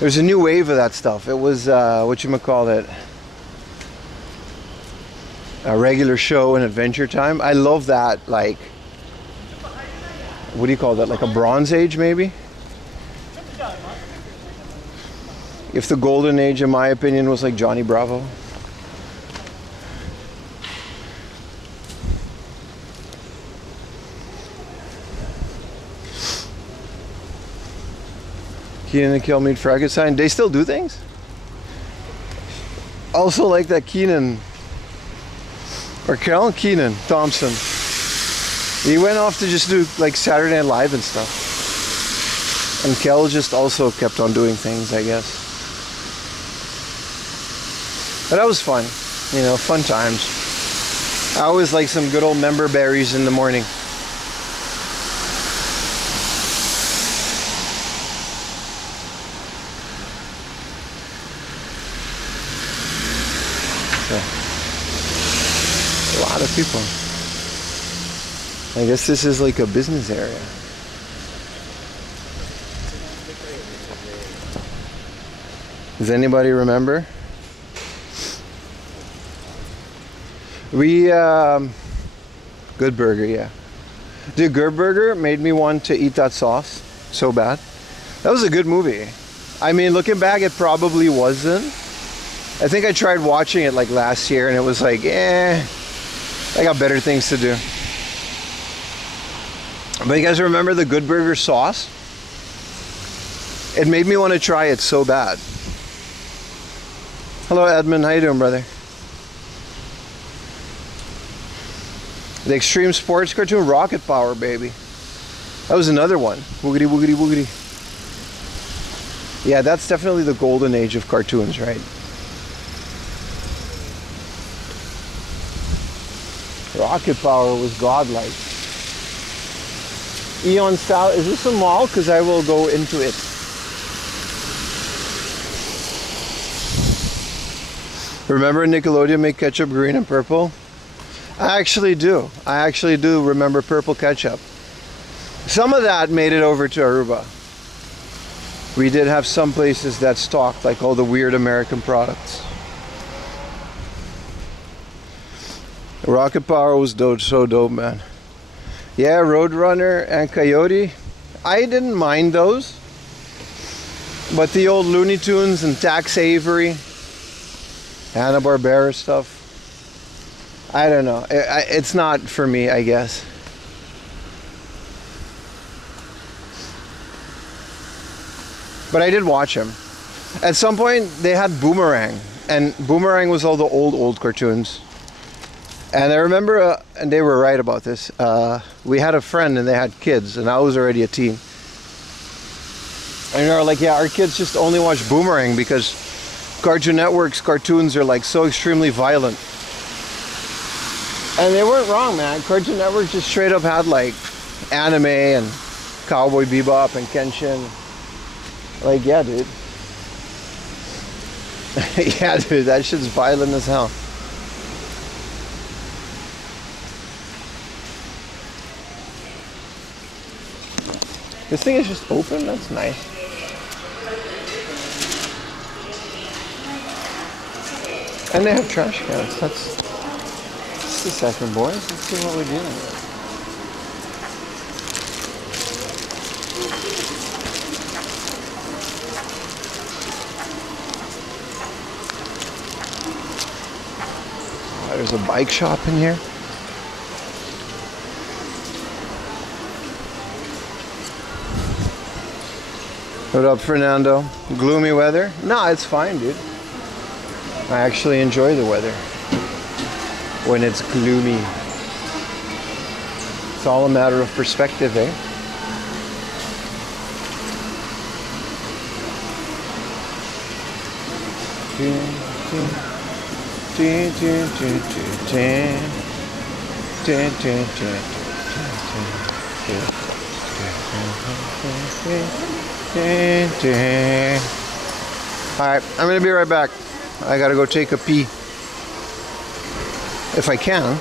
there's a new wave of that stuff. It was, whatchamacallit, a regular show and Adventure Time. I love that, like, what do you call that? Like a Bronze Age, maybe? If the Golden Age, in my opinion, was like Johnny Bravo. Kenan and Kel meet Frankenstein. They still do things? Also like that Kenan, or Kel Kenan Thompson. He went off to just do like Saturday Night Live and stuff. And Kel just also kept on doing things, I guess. But that was fun. You know, fun times. I always like some good old member berries in the morning. So, a lot of people. I guess this is like a business area. Does anybody remember? Good Burger, yeah. Dude, Good Burger made me want to eat that sauce so bad. That was a good movie. I mean, looking back, it probably wasn't. I think I tried watching it like last year and it was like, I got better things to do. But you guys remember the Good Burger sauce? It made me want to try it so bad. Hello, Edmund. How you doing, brother? The Extreme Sports cartoon, Rocket Power, baby. That was another one. Woogity, woogity, woogity. Yeah, that's definitely the golden age of cartoons, right? Rocket Power was godlike. Eon style. Is this a mall? Because I will go into it. Remember Nickelodeon made ketchup green and purple? I actually do. I actually do remember purple ketchup. Some of that made it over to Aruba. We did have some places that stocked like all the weird American products. Rocket Power was dope, so dope, man. Yeah, Roadrunner and Coyote. I didn't mind those. But the old Looney Tunes and Tex Avery, Hanna-Barbera stuff, I don't know. It's not for me, I guess. But I did watch them. At some point, they had Boomerang. And Boomerang was all the old cartoons. And I remember, and they were right about this, we had a friend and they had kids, and I was already a teen. And they were like, yeah, our kids just only watch Boomerang because Cartoon Network's cartoons are like so extremely violent. And they weren't wrong, man. Cartoon Network just straight up had like anime and Cowboy Bebop and Kenshin. Like, yeah, dude. Yeah, dude, that shit's violent as hell. This thing is just open? That's nice. And they have trash cans. That's just a second, boys. Let's see what we're dealing with. Oh, there's a bike shop in here. What up, Fernando? Gloomy weather? No, it's fine, dude. I actually enjoy the weather when it's gloomy. It's all a matter of perspective, eh? Alright, I'm gonna be right back. I gotta go take a pee. If I can.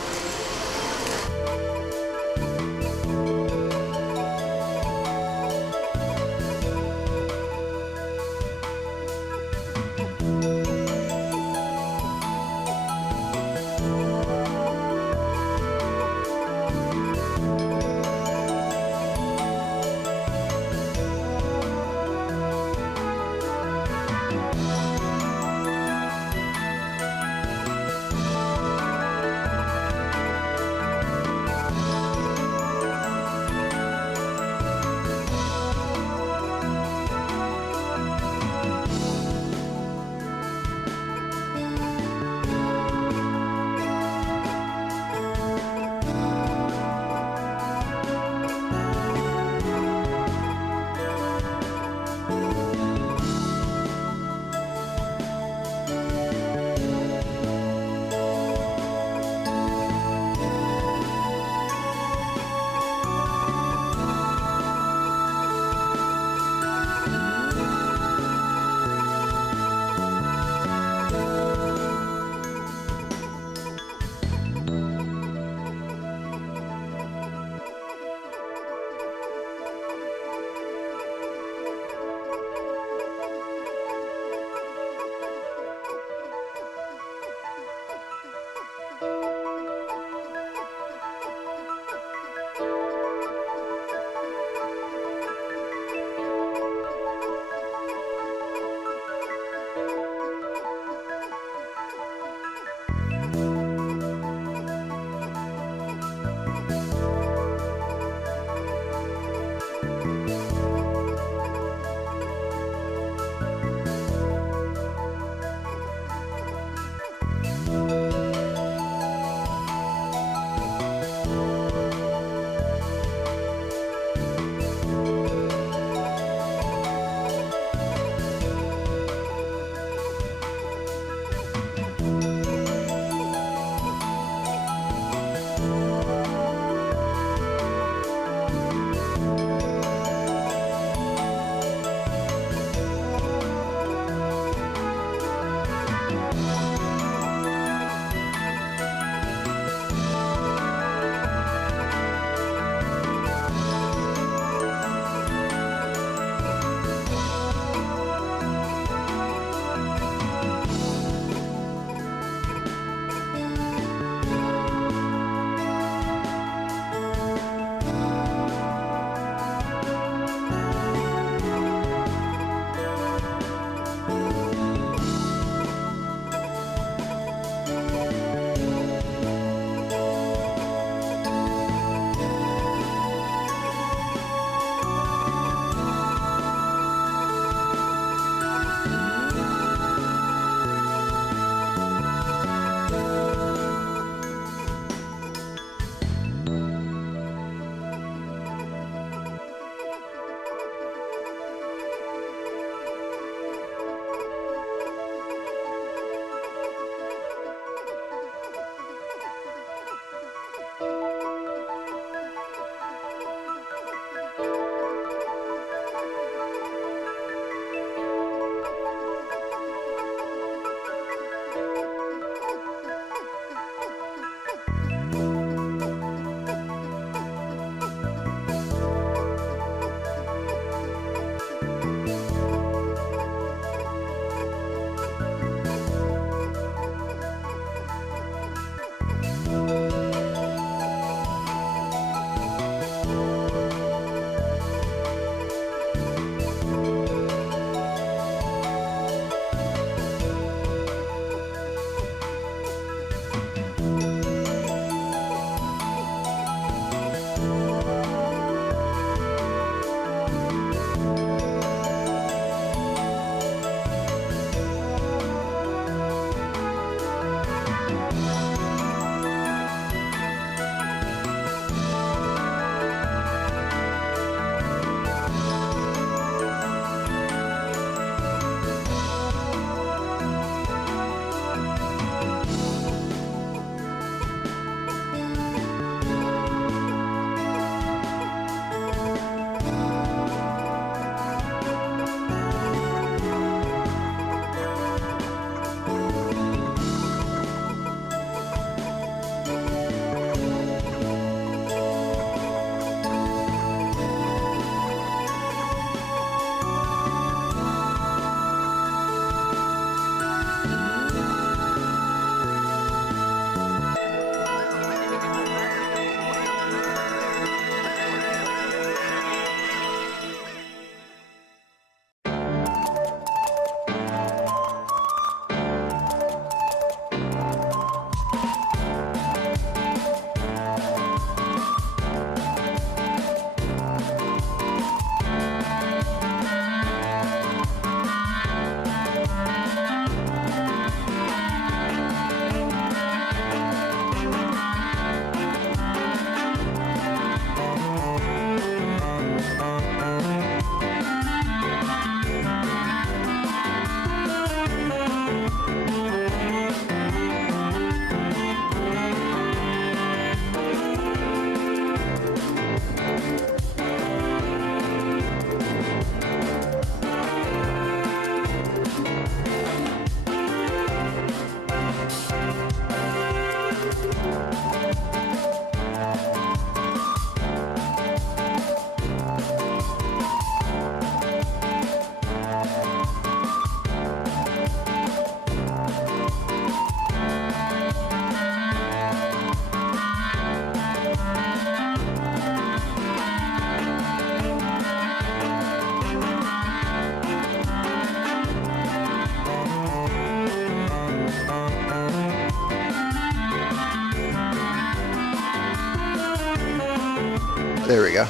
There we go.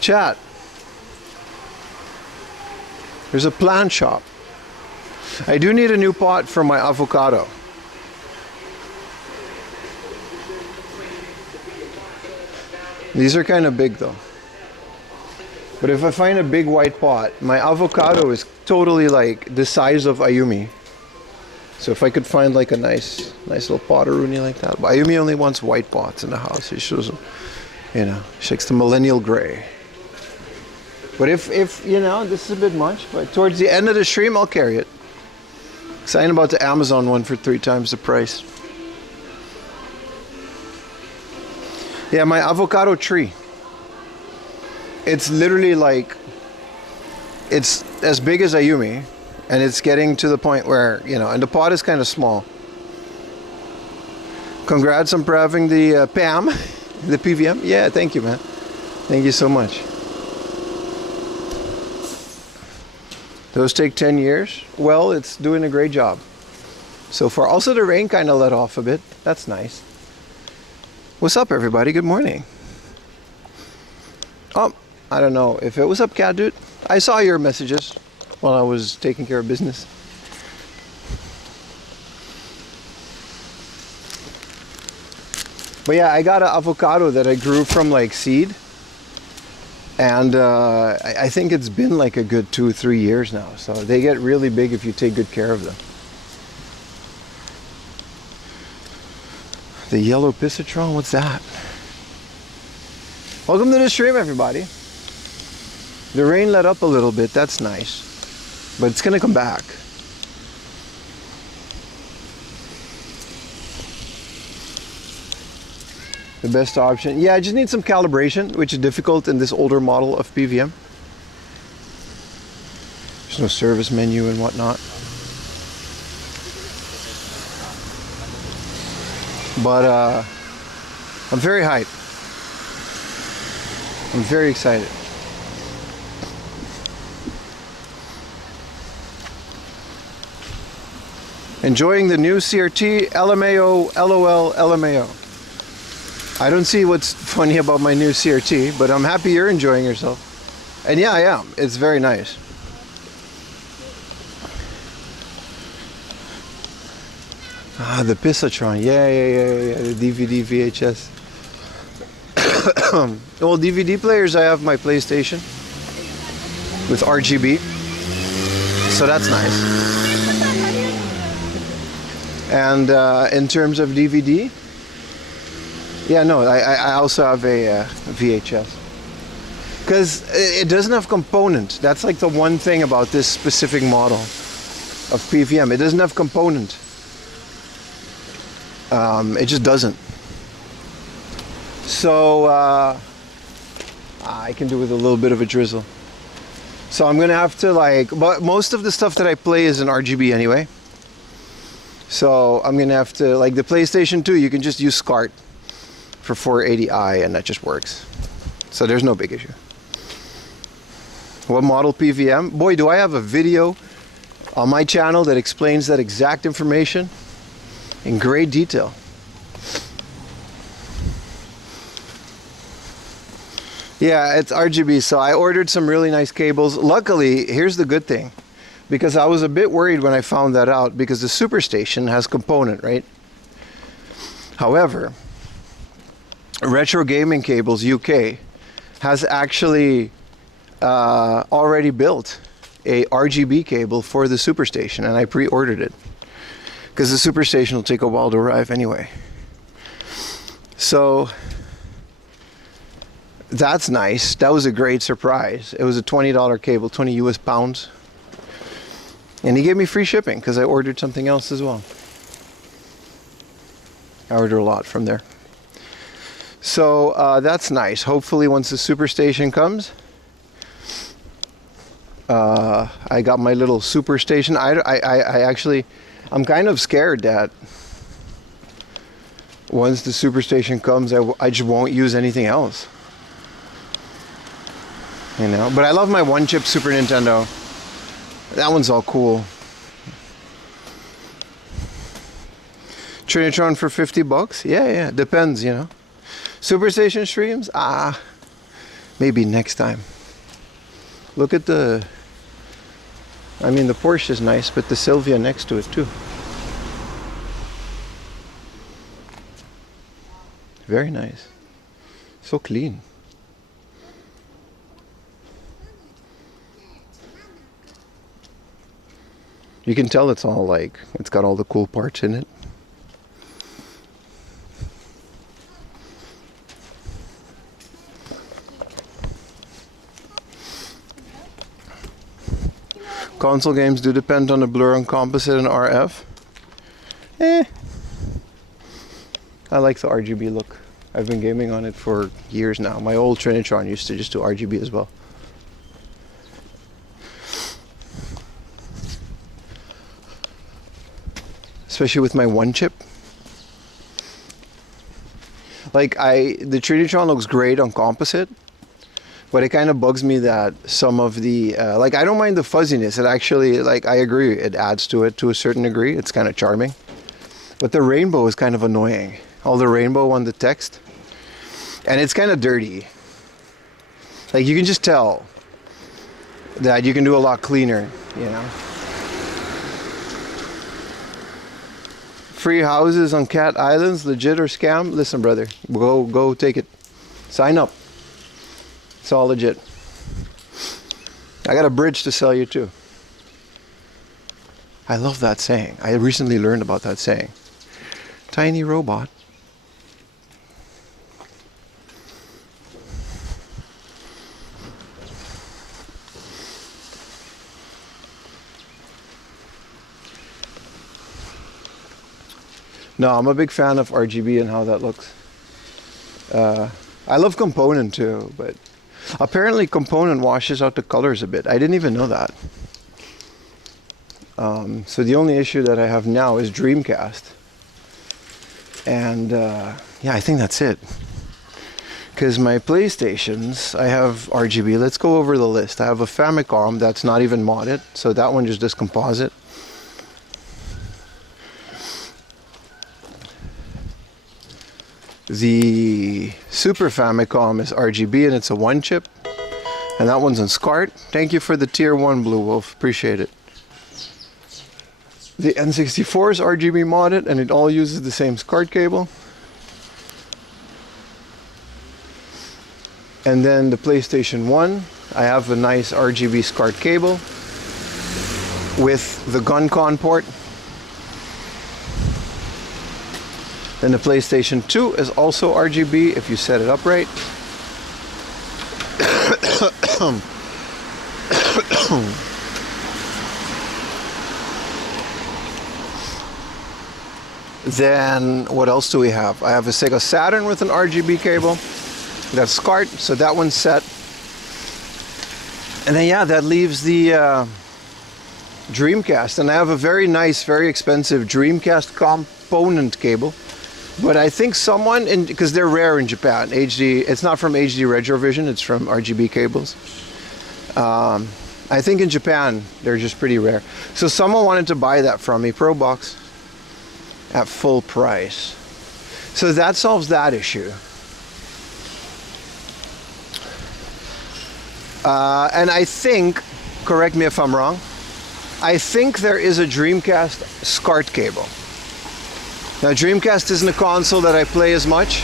Chat. There's a plant shop. I do need a new pot for my avocado. These are kind of big though. But if I find a big white pot, my avocado is totally like the size of Ayumi. So if I could find like a nice little potteroonie like that. But Ayumi only wants white pots in the house. She shows them, you know, she likes the millennial gray. But if you know, this is a bit much, but towards the end of the stream, I'll carry it. Because I ain't about to Amazon one for 3 times the price. Yeah, my avocado tree. It's literally like, it's as big as Ayumi, and it's getting to the point where, you know, and the pot is kind of small. Congrats on having the PAM, the PVM. Yeah, thank you, man. Thank you so much. Those take 10 years. Well, it's doing a great job so far. Also, the rain kind of let off a bit. That's nice. What's up, everybody? Good morning. Oh, I don't know if it was up, Cat Dude. I saw your messages while I was taking care of business. But yeah, I got an avocado that I grew from like seed. And I think it's been like a good 2-3 years now. So they get really big if you take good care of them. The yellow piscitron, what's that? Welcome to the stream, everybody. The rain let up a little bit, that's nice. But it's gonna come back. The best option. Yeah, I just need some calibration, which is difficult in this older model of PVM. There's no service menu and whatnot. But I'm very hyped. I'm very excited. Enjoying the new CRT, LMAO, LOL, LMAO. I don't see what's funny about my new CRT, but I'm happy you're enjoying yourself. And yeah, I am. It's very nice. Ah, the Pisatron. Yeah. The DVD, VHS. Well, DVD players, I have my PlayStation with RGB. So that's nice. And in terms of DVD, yeah, no, I also have a VHS. Because it doesn't have component. That's like the one thing about this specific model of PVM. It doesn't have component. It just doesn't. So I can do with a little bit of a drizzle. So I'm gonna have to like, but most of the stuff that I play is in RGB anyway. So I'm gonna have to, like the PlayStation 2, you can just use SCART for 480i and that just works. So there's no big issue. What model PVM? Boy, do I have a video on my channel that explains that exact information in great detail. Yeah, it's RGB, so I ordered some really nice cables. Luckily, here's the good thing, because I was a bit worried when I found that out, because the Superstation has component, right? However, Retro Gaming Cables UK has actually already built a RGB cable for the Superstation, and I pre-ordered it because the Superstation will take a while to arrive anyway. So that's nice. That was a great surprise. It was a $20 cable, 20 US pounds. And he gave me free shipping because I ordered something else as well. I ordered a lot from there. So that's nice. Hopefully once the Superstation comes, I got my little Superstation. I actually, I'm kind of scared that once the Superstation comes, I just won't use anything else. You know, but I love my one chip Super Nintendo. That one's all cool. Trinitron for $50? Yeah, depends, you know. Superstation streams? Maybe next time. Look at the, I mean, the Porsche is nice, but the Sylvia next to it too. Very nice. So clean. You can tell it's all like, it's got all the cool parts in it. Console games do depend on the blur on composite and RF. I like the RGB look. I've been gaming on it for years now. My old Trinitron used to just do RGB as well. Especially with my one chip. Like the Trinitron looks great on composite, but it kind of bugs me that some of the, like I don't mind the fuzziness. It actually, like I agree, it adds to it to a certain degree. It's kind of charming. But the rainbow is kind of annoying. All the rainbow on the text. And it's kind of dirty. Like you can just tell that you can do a lot cleaner, you know. Free houses on Cat Islands, legit or scam? Listen, brother, go take it. Sign up. It's all legit. I got a bridge to sell you too. I love that saying. I recently learned about that saying. Tiny robot. No, I'm a big fan of RGB and how that looks. I love component too, but apparently component washes out the colors a bit. I didn't even know that. So the only issue that I have now is Dreamcast. And yeah, I think that's it. Because my PlayStations, I have RGB. Let's go over the list. I have a Famicom that's not even modded, so that one just does composite. The Super Famicom is RGB and it's a one chip. And that one's on SCART. Thank you for the tier 1 Blue Wolf. Appreciate it. The N64 is RGB modded and it all uses the same SCART cable. And then the PlayStation 1, I have a nice RGB SCART cable with the GunCon port. Then the PlayStation 2 is also RGB if you set it up right. Then what else do we have? I have a Sega Saturn with an RGB cable. That's SCART, so that one's set. And then yeah, that leaves the Dreamcast. And I have a very nice, very expensive Dreamcast component cable. But I think someone, because they're rare in Japan, HD, it's not from HD Retrovision, it's from RGB cables. I think in Japan, they're just pretty rare. So someone wanted to buy that from me, Pro Box, at full price. So that solves that issue. And I think, correct me if I'm wrong, I think there is a Dreamcast SCART cable. Now Dreamcast isn't a console that I play as much,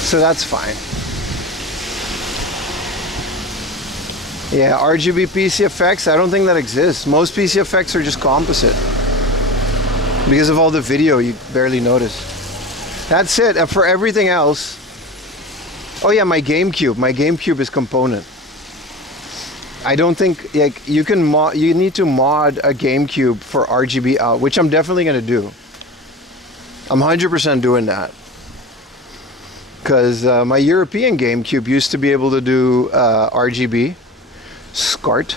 so that's fine. Yeah, RGB PC effects, I don't think that exists. Most PC effects are just composite. Because of all the video, you barely notice. That's it. And for everything else, oh yeah, my GameCube is component. I don't think, like, you need to mod a GameCube for RGB out, which I'm definitely gonna do. I'm 100% doing that. Because my European GameCube used to be able to do RGB, SCART,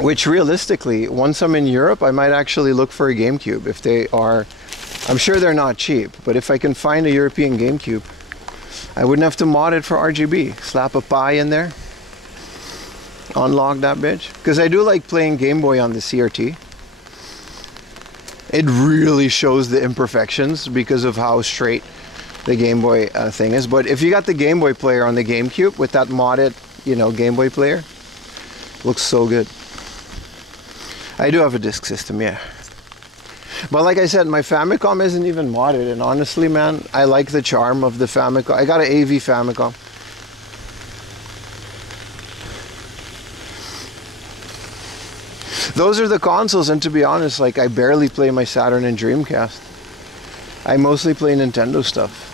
which realistically, once I'm in Europe, I might actually look for a GameCube if they are, I'm sure they're not cheap, but if I can find a European GameCube, I wouldn't have to mod it for RGB. Slap a Pi in there, unlock that bitch. Because I do like playing Game Boy on the CRT. It really shows the imperfections because of how straight the Game Boy thing is. But if you got the Game Boy player on the GameCube with that modded, you know, Game Boy player, looks so good. I do have a disc system, yeah. But like I said, my Famicom isn't even modded, and honestly, man, I like the charm of the Famicom. I got an AV Famicom. Those are the consoles, and to be honest, like, I barely play my Saturn and Dreamcast. I mostly play Nintendo stuff.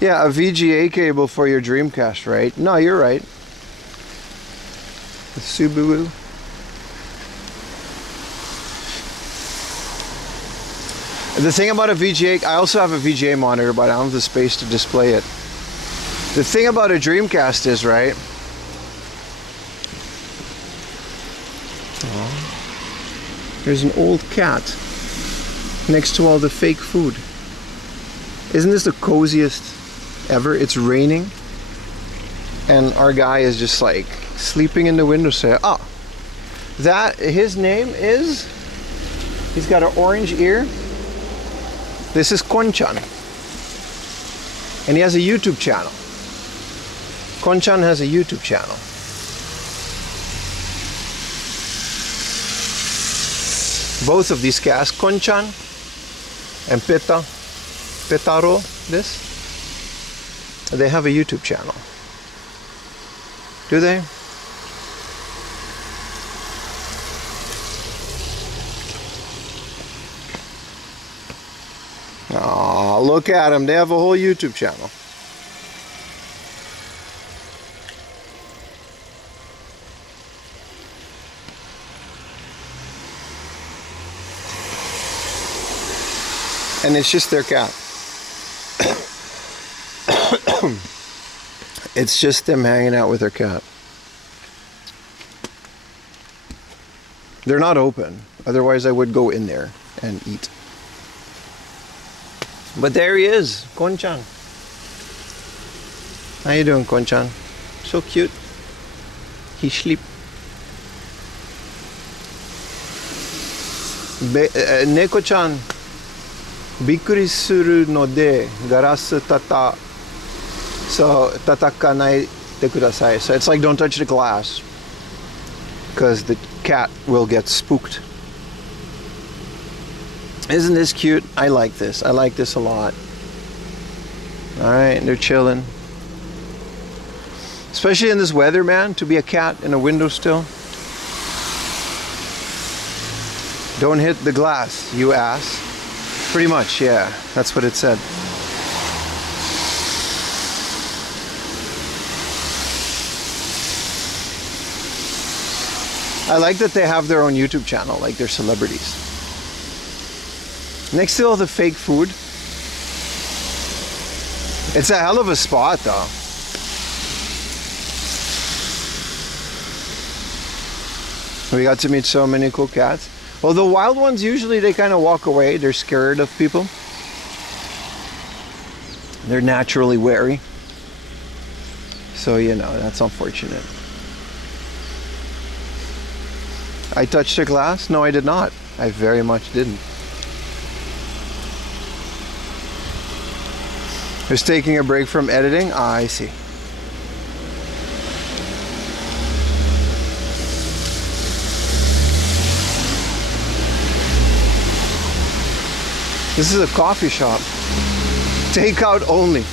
Yeah, a VGA cable for your Dreamcast, right? No, you're right. The Subaru. The thing about a VGA, I also have a VGA monitor, but I don't have the space to display it. The thing about a Dreamcast is, right? There's an old cat next to all the fake food. Isn't this the coziest ever? It's raining, and our guy is just like sleeping in the windowsill. Oh, that, his name is, he's got an orange ear. This is Konchan, and he has a YouTube channel. Konchan has a YouTube channel. Both of these cats, Konchan and Petaro, they have a YouTube channel. Do they? Oh, look at them. They have a whole YouTube channel. And it's just their cat. It's just them hanging out with their cat. They're not open. Otherwise, I would go in there and eat. But there he is, Konchan. How you doing, Konchan? So cute. He sleep. Neko-chan, bikkuri suru no de garasu tata, so tatakanai de kudasai. So it's like, don't touch the glass, because the cat will get spooked. Isn't this cute? I like this. I like this a lot. Alright, they're chilling. Especially in this weather, man, to be a cat in a windowsill. Don't hit the glass, you ass. Pretty much, yeah. That's what it said. I like that they have their own YouTube channel, like they're celebrities. Next to all the fake food. It's a hell of a spot, though. We got to meet so many cool cats. Well, the wild ones, usually they kind of walk away. They're scared of people. They're naturally wary. So, you know, that's unfortunate. I touched the glass? No, I did not. I very much didn't. Just taking a break from editing? Ah, I see. This is a coffee shop. Takeout only.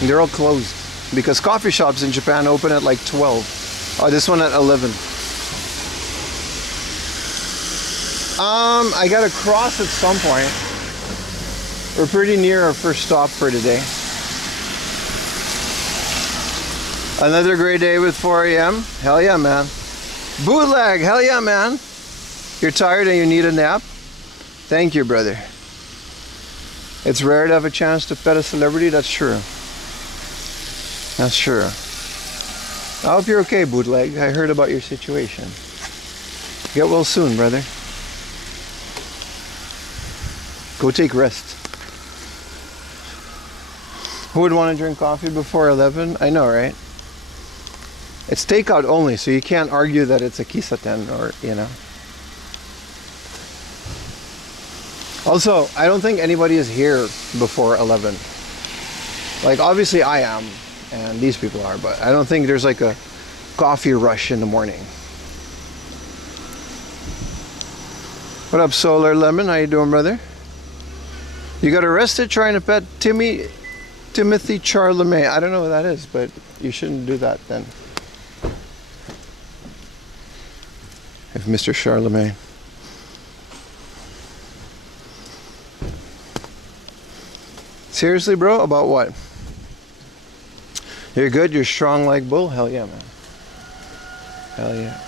And they're all closed. Because coffee shops in Japan open at like 12. Oh, this one at 11. I gotta cross at some point. We're pretty near our first stop for today. Another great day with 4 a.m. Hell yeah, man. Bootleg, hell yeah, man. You're tired and you need a nap? Thank you, brother. It's rare to have a chance to pet a celebrity. That's true. That's true. I hope you're okay, Bootleg. I heard about your situation. Get well soon, brother. Go take rest. Who would want to drink coffee before 11? I know, right? It's takeout only, so you can't argue that it's a kisaten or, you know. Also, I don't think anybody is here before 11. Like, obviously I am, and these people are, but I don't think there's like a coffee rush in the morning. What up, Solar Lemon? How you doing, brother? You got arrested trying to pet Timothy Charlemagne. I don't know what that is, but you shouldn't do that then. If Mr. Charlemagne. Seriously, bro? About what? You're good? You're strong like bull? Hell yeah, man. Hell yeah.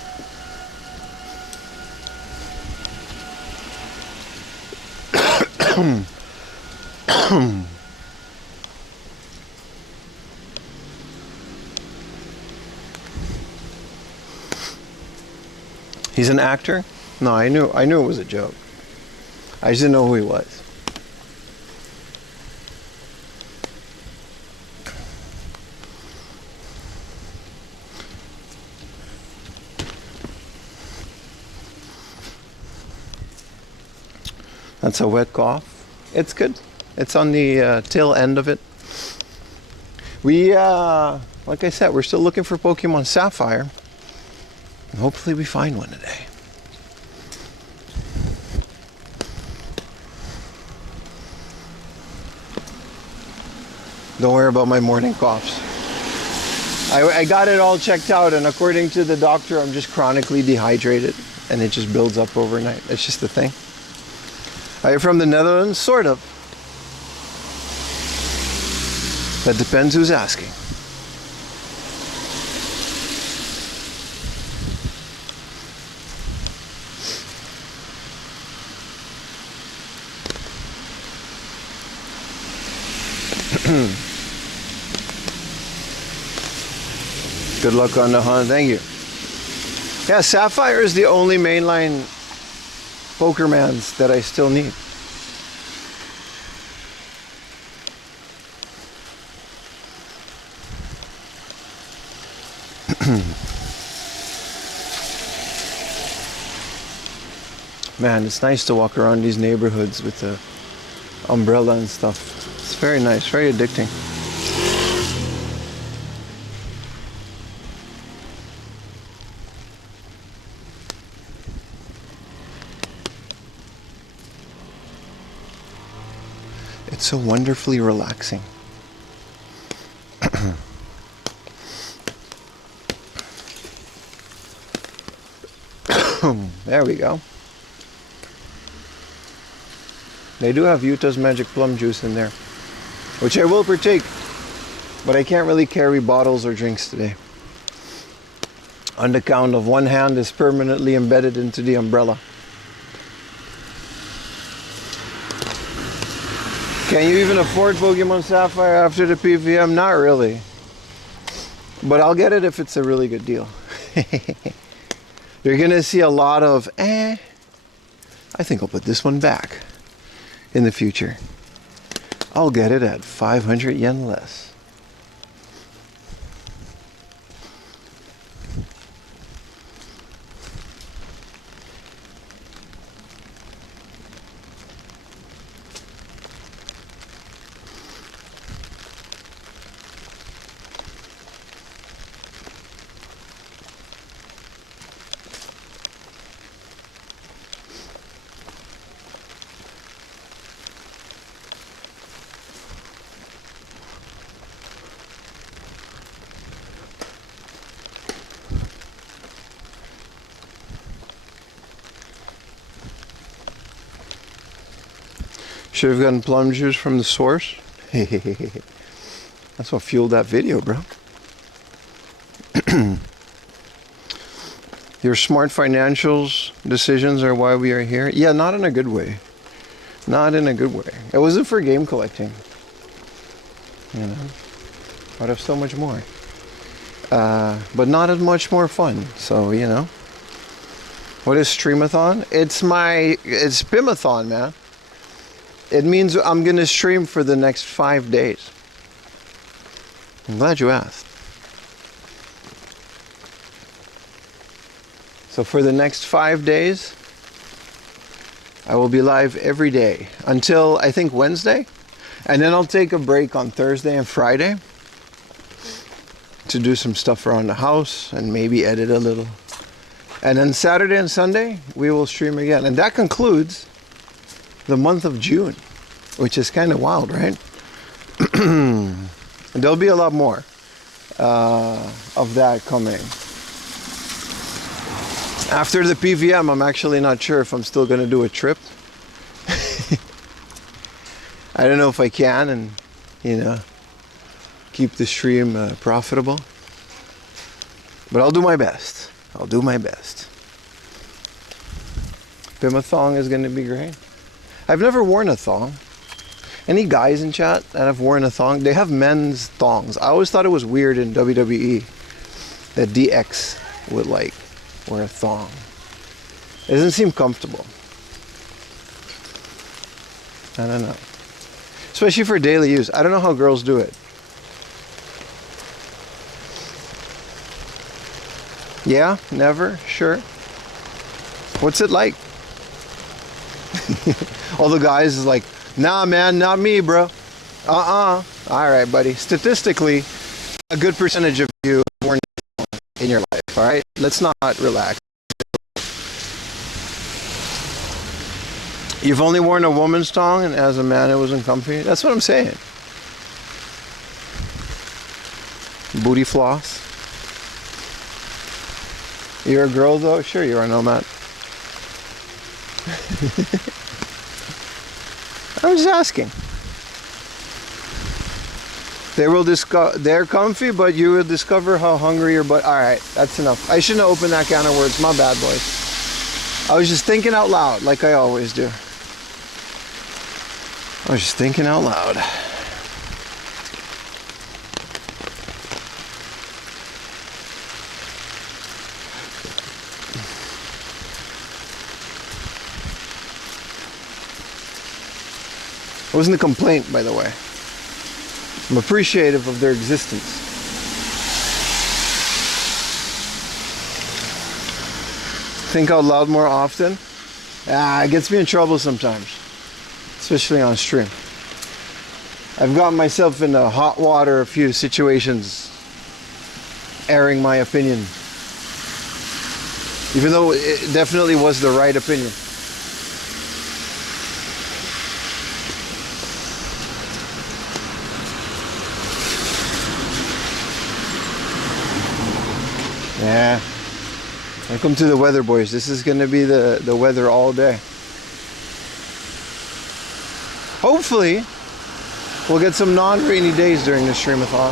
He's an actor? No, I knew it was a joke. I just didn't know who he was. That's a wet cough. It's good. It's on the tail end of it. We, like I said, we're still looking for Pokemon Sapphire. And hopefully we find one today. Don't worry about my morning coughs. I got it all checked out, and according to the doctor, I'm just chronically dehydrated, and it just builds up overnight. It's just the thing. Are you from the Netherlands? Sort of. That depends who's asking. Good luck on the hunt. Thank you. Yeah, Sapphire is the only mainline Pokermans that I still need. Man, it's nice to walk around these neighborhoods with the umbrella and stuff. It's very nice, very addicting. It's so wonderfully relaxing. There we go. They do have Utah's Magic Plum Juice in there, which I will partake, but I can't really carry bottles or drinks today. On the count of one hand is permanently embedded into the umbrella. Can you even afford Pokemon Sapphire after the PVM? Not really. But I'll get it if it's a really good deal. You're gonna see a lot of, I think I'll put this one back in the future. I'll get it at 500 yen less. Should have gotten plum juice from the source. That's what fueled that video, bro. Your smart financials decisions are why we are here. Yeah, not in a good way. Not in a good way. It wasn't for game collecting. You know, I'd have so much more. But not as much more fun. So, you know. What is Streamathon? It's Pimathon, man. It means I'm going to stream for the next 5 days. I'm glad you asked. So for the next 5 days, I will be live every day until I think Wednesday. And then I'll take a break on Thursday and Friday to do some stuff around the house and maybe edit a little. And then Saturday and Sunday, we will stream again. And that concludes the month of June, which is kind of wild, right? There'll be a lot more of that coming. After the PVM, I'm actually not sure if I'm still going to do a trip. I don't know if I can and, you know, keep the stream profitable. But I'll do my best. I'll do my best. Pimathong is going to be great. I've never worn a thong. Any guys in chat that have worn a thong? They have men's thongs. I always thought it was weird in WWE that DX would like wear a thong. It doesn't seem comfortable. I don't know. Especially for daily use. I don't know how girls do it. Yeah? Never? Sure? What's it like? All the guys is like, nah, man, not me, bro. All right, buddy. Statistically, a good percentage of you have worn in your life, all right? Let's not relax. You've only worn a woman's thong, and as a man, it wasn't comfy? That's what I'm saying. Booty floss. You're a girl, though? Sure, you are, Nomad. I was just asking. They're comfy, but you will discover how hungry your butt. All right, that's enough. I shouldn't have opened that can of words. My bad, boys. I was just thinking out loud, like I always do. I was just thinking out loud. It wasn't a complaint, by the way. I'm appreciative of their existence. Think out loud more often? It gets me in trouble sometimes. Especially on stream. I've gotten myself into hot water a few situations airing my opinion. Even though it definitely was the right opinion. Yeah. Welcome to the weather, boys. This is going to be the weather all day. Hopefully, we'll get some non-rainy days during the Streamathon.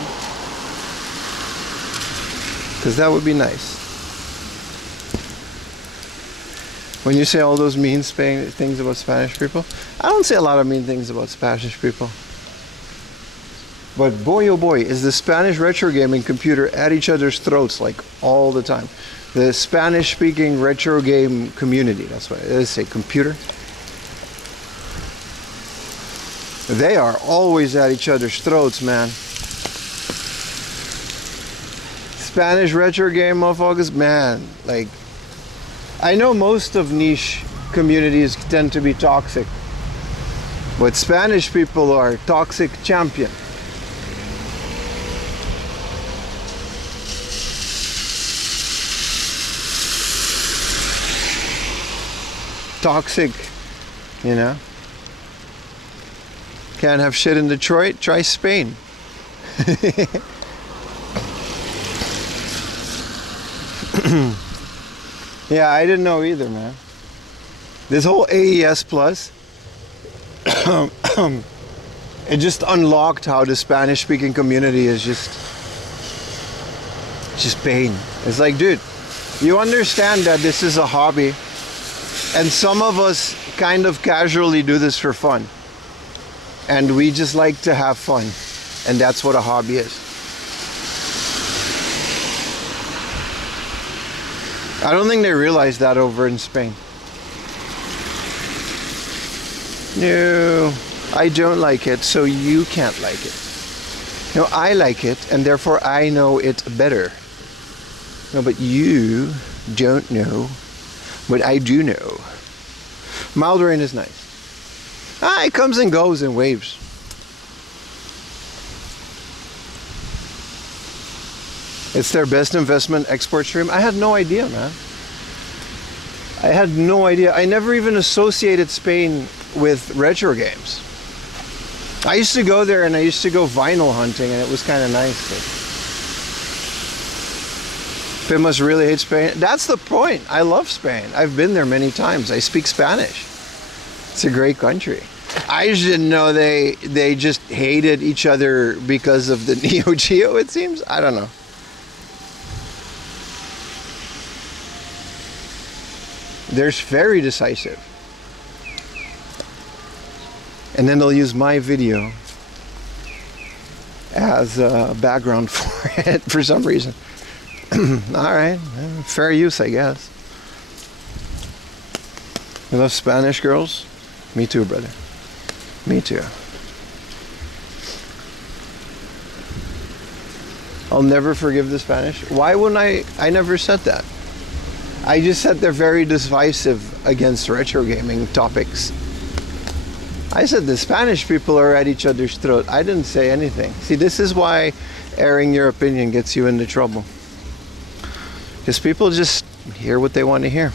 Because that would be nice. When you say all those mean things about Spanish people, I don't say a lot of mean things about Spanish people. But boy, oh boy, is the Spanish retro gaming computer at each other's throats like all the time. The Spanish-speaking retro game community, that's what they say, computer. They are always at each other's throats, man. Spanish retro game motherfuckers, man, like, I know most of niche communities tend to be toxic, but Spanish people are toxic champion. Toxic, you know. Can't have shit in Detroit? Try Spain. Yeah, I didn't know either, man. This whole AES Plus, it just unlocked how the Spanish-speaking community is just pain. It's like, dude, You understand that this is a hobby, and some of us kind of casually do this for fun. And we just like to have fun, and that's what a hobby is. I don't think they realize that over in Spain. No, I don't like it, so you can't like it. No, I like it, and therefore I know it better. No, but you don't know what I do know. Mild rain is nice. It comes and goes in waves. It's their best investment export stream. I had no idea, man. I had no idea. I never even associated Spain with retro games. I used to go there and I used to go vinyl hunting, and it was kind of nice. But Pimas really hates Spain. That's the point. I love Spain. I've been there many times. I speak Spanish. It's a great country. I just didn't know they just hated each other because of the Neo Geo, it seems. I don't know. They're very decisive. And then they'll use my video as a background for it for some reason. Alright, fair use, I guess. You love Spanish girls? Me too, brother. Me too. I'll never forgive the Spanish. Why wouldn't I? I never said that. I just said they're very divisive against retro gaming topics. I said the Spanish people are at each other's throat. I didn't say anything. See, this is why airing your opinion gets you into trouble. Because people just hear what they want to hear.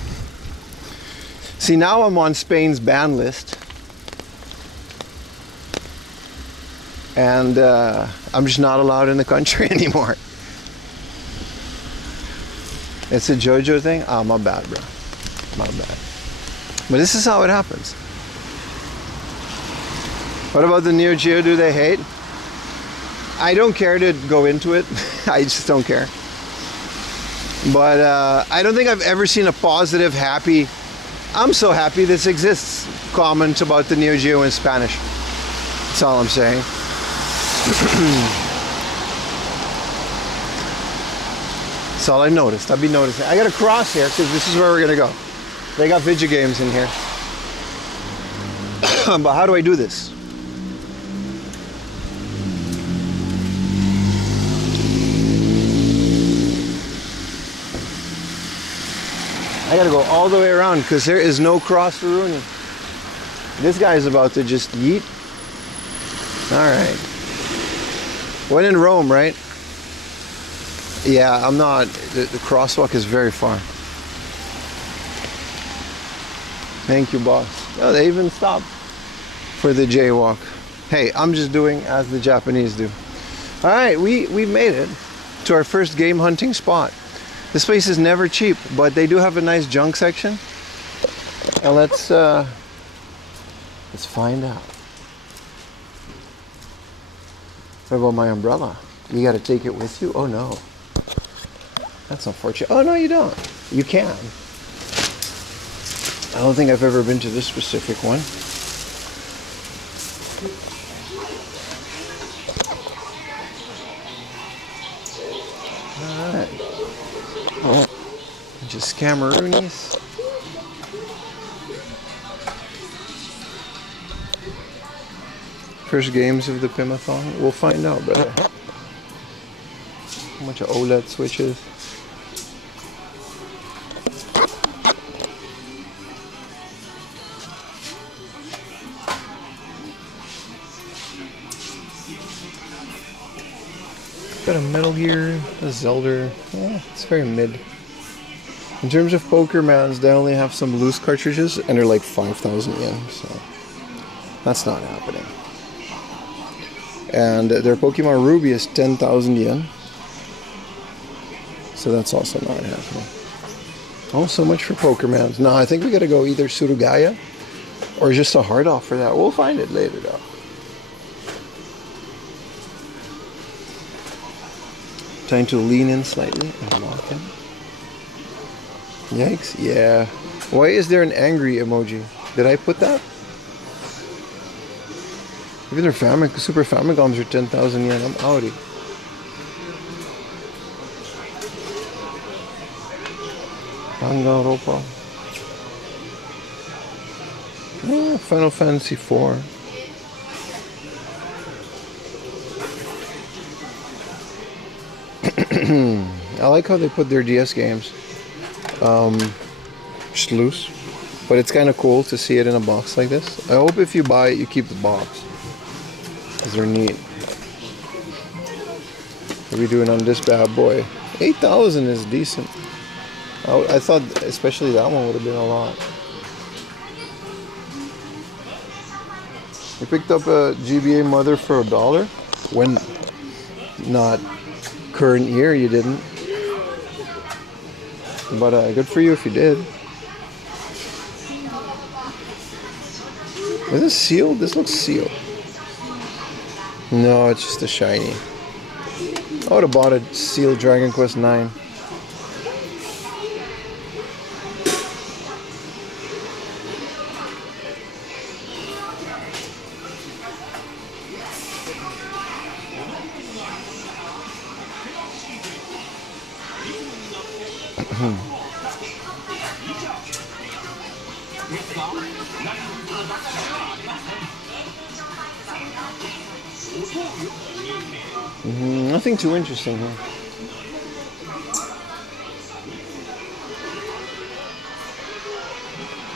See, now I'm on Spain's ban list. And I'm just not allowed in the country anymore. It's a JoJo thing? Oh, my bad, bro. My bad. But this is how it happens. What about the Neo Geo? Do they hate? I don't care to go into it. I just don't care. But I don't think I've ever seen a positive, happy, I'm so happy this exists comment about the Neo Geo in Spanish. That's all I'm saying. That's all I noticed. I've been noticing. I gotta cross here because this is where we're gonna go. They got video games in here. But how do I do this? I gotta go all the way around because there is no cross to Rooney. This guy's about to just yeet. Alright. When in Rome, right? Yeah, I'm not. The crosswalk is very far. Thank you, boss. Oh, they even stopped for the jaywalk. Hey, I'm just doing as the Japanese do. Alright, we made it to our first game hunting spot. This place is never cheap, but they do have a nice junk section. And let's find out. What about my umbrella? You gotta take it with you? Oh no. That's unfortunate. Oh no, you don't. You can. I don't think I've ever been to this specific one. Alright. Just Cameroonies. First games of the Pimathon. We'll find out, brother. A bunch of OLED switches. Got a Metal Gear, a Zelda. Yeah, it's very mid. In terms of Pokémons, they only have some loose cartridges and they're like 5,000 yen, so that's not happening. And their Pokemon Ruby is 10,000 yen, so that's also not happening. Oh, so much for Pokémons. No, I think we gotta go either Surugaya or just a hard off for that. We'll find it later though. Time to lean in slightly and lock in. Yikes, yeah. Why is there an angry emoji? Did I put that? Even their Super Famicoms are 10,000 yen. I'm outie. Danganronpa. Yeah, Final Fantasy 4. I like how they put their DS games just loose, but it's kind of cool to see it in a box like this. I hope if you buy it, you keep the box, because they're neat. What are we doing on this bad boy? 8,000 is decent. I thought especially that one would have been a lot. You picked up a GBA mother for $1 when not current year you didn't, but good for you if you did. Is this sealed? This looks sealed. No, it's just a shiny. I would have bought a sealed Dragon Quest 9. Nothing too interesting here.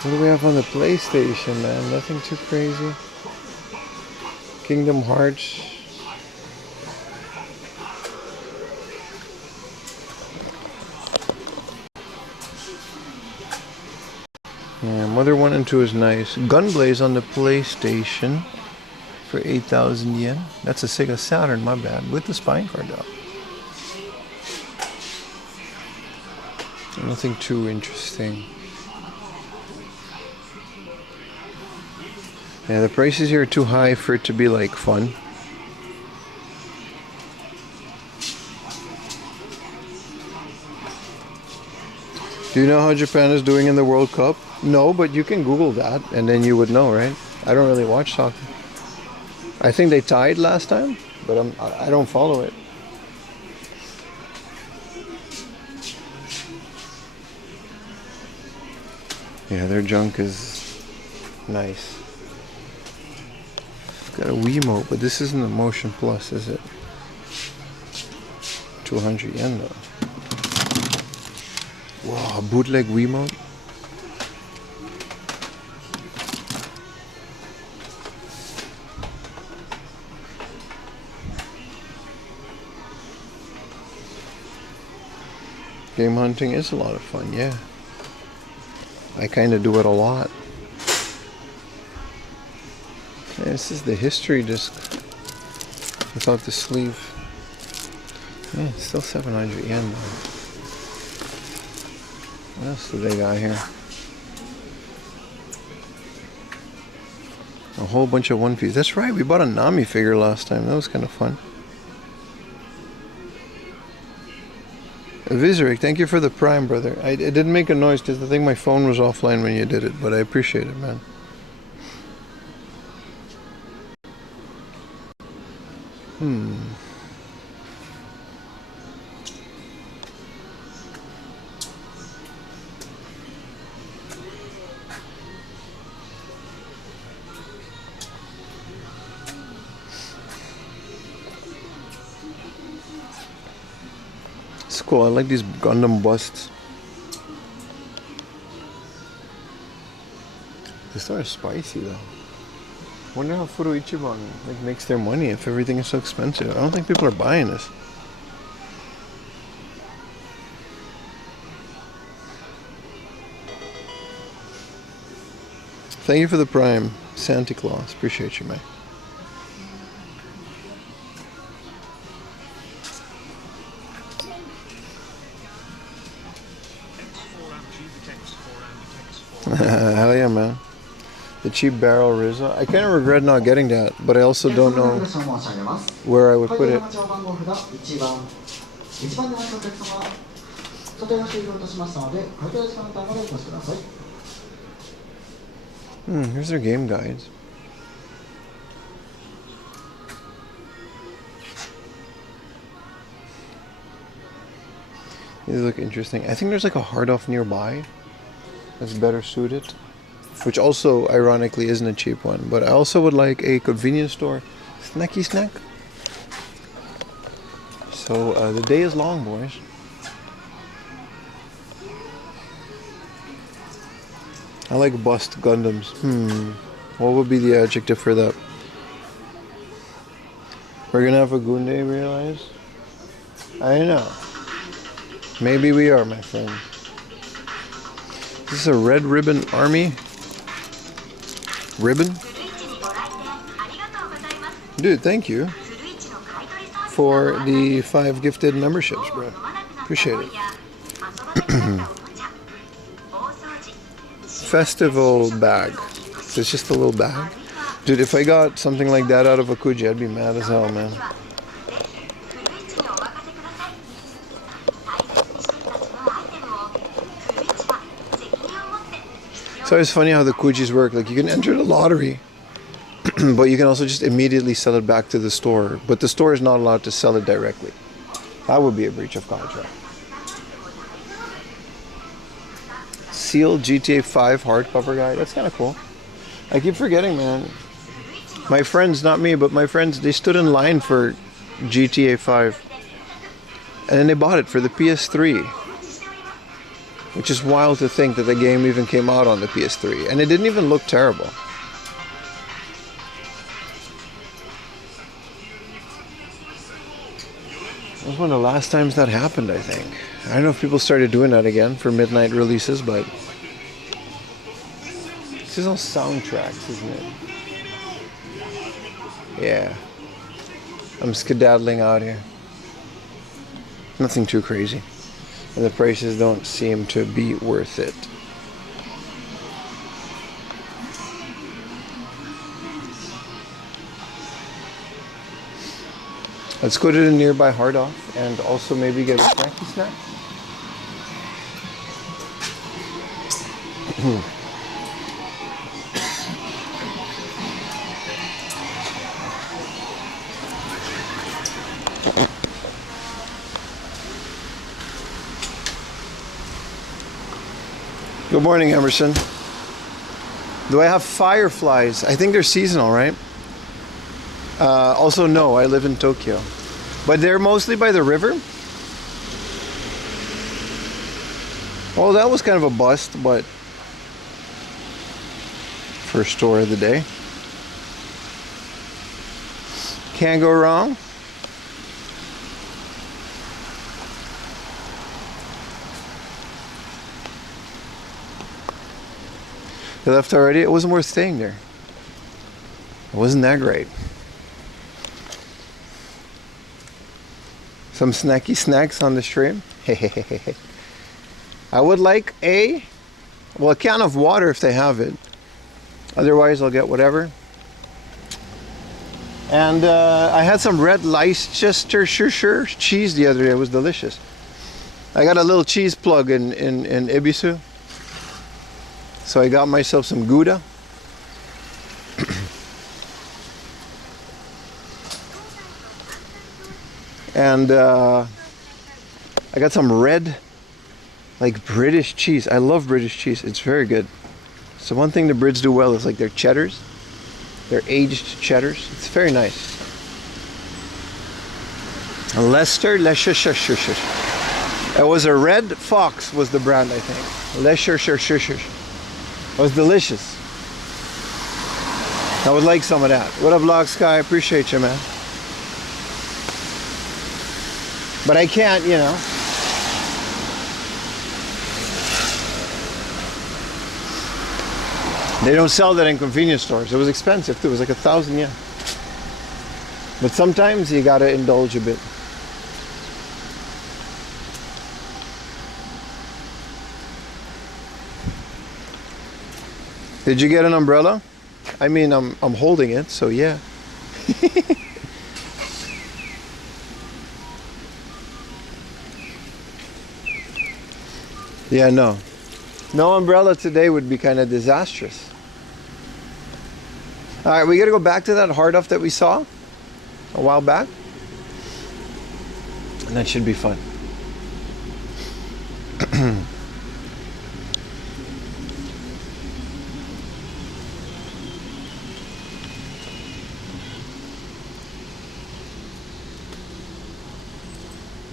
What do we have on the PlayStation, man? Nothing too crazy. Kingdom Hearts. Yeah, Mother 1 and 2 is nice. Gunblaze on the PlayStation for 8,000 yen. That's a Sega Saturn, my bad, with the spine card out. Nothing too interesting. Yeah, the prices here are too high for it to be like fun. Do you know how Japan is doing in the World Cup? No, but you can Google that and then you would know, right? I don't really watch soccer. I think they tied last time, but I don't follow it. Yeah, their junk is nice. It's got a Wiimote, but this isn't a Motion Plus, is it? 200 yen though. Wow, bootleg Wiimote. Game hunting is a lot of fun, yeah. I kind of do it a lot. Yeah, this is the history disc without the sleeve. Yeah, it's still 700 yen though. What else do they got here? A whole bunch of One Piece. That's right, we bought a Nami figure last time. That was kind of fun. Vizeric, thank you for the Prime, brother. It didn't make a noise because I think my phone was offline when you did it, but I appreciate it, man. It's cool. I like these Gundam busts. They start spicy though. Wonder how Furu Ichiban makes their money if everything is so expensive. I don't think people are buying this. Thank you for the Prime, Santa Claus. Appreciate you, man. Hell yeah, man. The cheap barrel Rizzo. I kind of regret not getting that, but I also don't know where I would put it. Here's their game guides. These look interesting. I think there's like a hard off nearby that's better suited, which also ironically isn't a cheap one. But I also would like a convenience store snacky snack. So the day is long, boys. I like bust Gundams. What would be the adjective for that? We're gonna have a Goon Day, realize? I know. Maybe we are, my friend. Is this a Red Ribbon Army? Ribbon? Dude, thank you for the 5 gifted memberships, bro. Appreciate it. Festival bag. So it's just a little bag. Dude, if I got something like that out of a Kuji, I'd be mad as hell, man. It's always funny how the Kujis work. Like, you can enter the lottery, but you can also just immediately sell it back to the store. But the store is not allowed to sell it directly. That would be a breach of contract. Sealed GTA 5 hardcover guide. That's kind of cool. I keep forgetting, man. My friends, not me, but my friends, they stood in line for GTA 5. And then they bought it for the PS3. Which is wild to think that the game even came out on the PS3. And it didn't even look terrible. That was one of the last times that happened, I think. I don't know if people started doing that again for midnight releases, but this is all soundtracks, isn't it? Yeah. I'm skedaddling out here. Nothing too crazy. And the prices don't seem to be worth it. Let's go to the nearby Hard Off and also maybe get a snacky snack. Good morning, Emerson. Do I have fireflies? I think they're seasonal, right? Also, no, I live in Tokyo. But they're mostly by the river. Well, that was kind of a bust, but first store of the day. Can't go wrong. They left already? It wasn't worth staying there. It wasn't that great. Some snacky snacks on the stream. I would like a can of water if they have it. Otherwise, I'll get whatever. And I had some red Leicestershire cheese the other day. It was delicious. I got a little cheese plug in Ibisu. So I got myself some Gouda. And I got some red, like British cheese. I love British cheese. It's very good. So one thing the Brits do well is like their cheddars. Their aged cheddars. It's very nice. Leicestershire. It was a Red Fox was the brand, I think. Leicestershire. It was delicious. I would like some of that. What up, Vlog Sky? Appreciate you, man. But I can't, you know. They don't sell that in convenience stores. It was expensive too. It was like 1,000 yen. But sometimes you gotta indulge a bit. Did you get an umbrella? I mean, I'm holding it, so yeah. Yeah, no. No umbrella today would be kind of disastrous. All right, we got to go back to that hard off that we saw a while back. And that should be fun.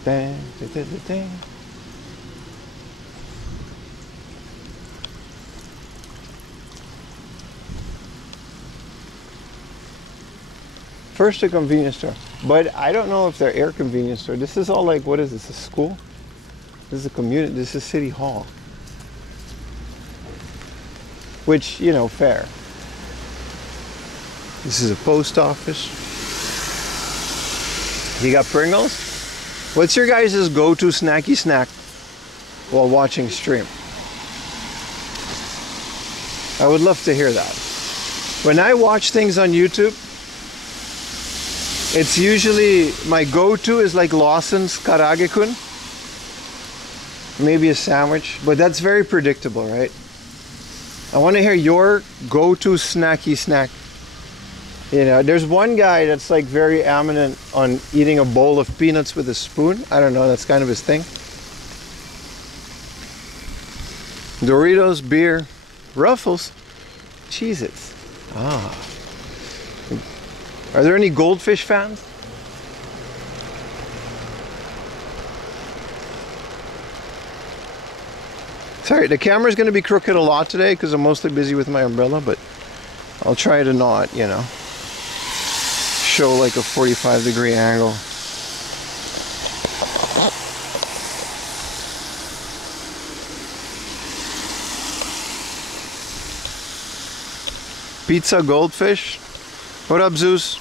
Dang, dang, dang, dang. First a convenience store, but I don't know if they're air convenience store. This is all like, what is this, a school? This is a community, this is City Hall. Which, you know, fair. This is a post office. You got Pringles? What's your guys' go-to snacky snack while watching stream? I would love to hear that. When I watch things on YouTube, it's usually, my go-to is like Lawson's karage-kun. Maybe a sandwich, but that's very predictable, right? I want to hear your go-to snacky snack. You know, there's one guy that's like very eminent on eating a bowl of peanuts with a spoon. I don't know, that's kind of his thing. Doritos, beer, Ruffles, Cheez-Its. Ah. Are there any Goldfish fans? Sorry, the camera's going to be crooked a lot today because I'm mostly busy with my umbrella, but I'll try to not, you know, show like a 45-degree angle. Pizza Goldfish. What up, Zeus?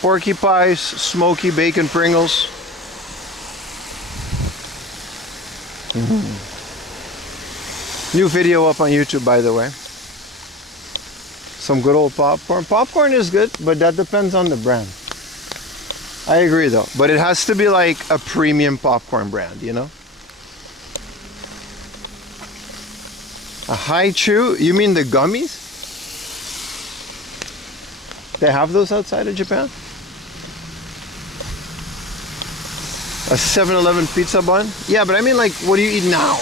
Porky Pies, Smoky Bacon Pringles. New video up on YouTube, by the way. Some good old popcorn. Popcorn is good, but that depends on the brand. I agree though, but it has to be like a premium popcorn brand, you know? A high chew? You mean the gummies? They have those outside of Japan? A 7-Eleven pizza bun? Yeah, but I mean like, what do you eat now?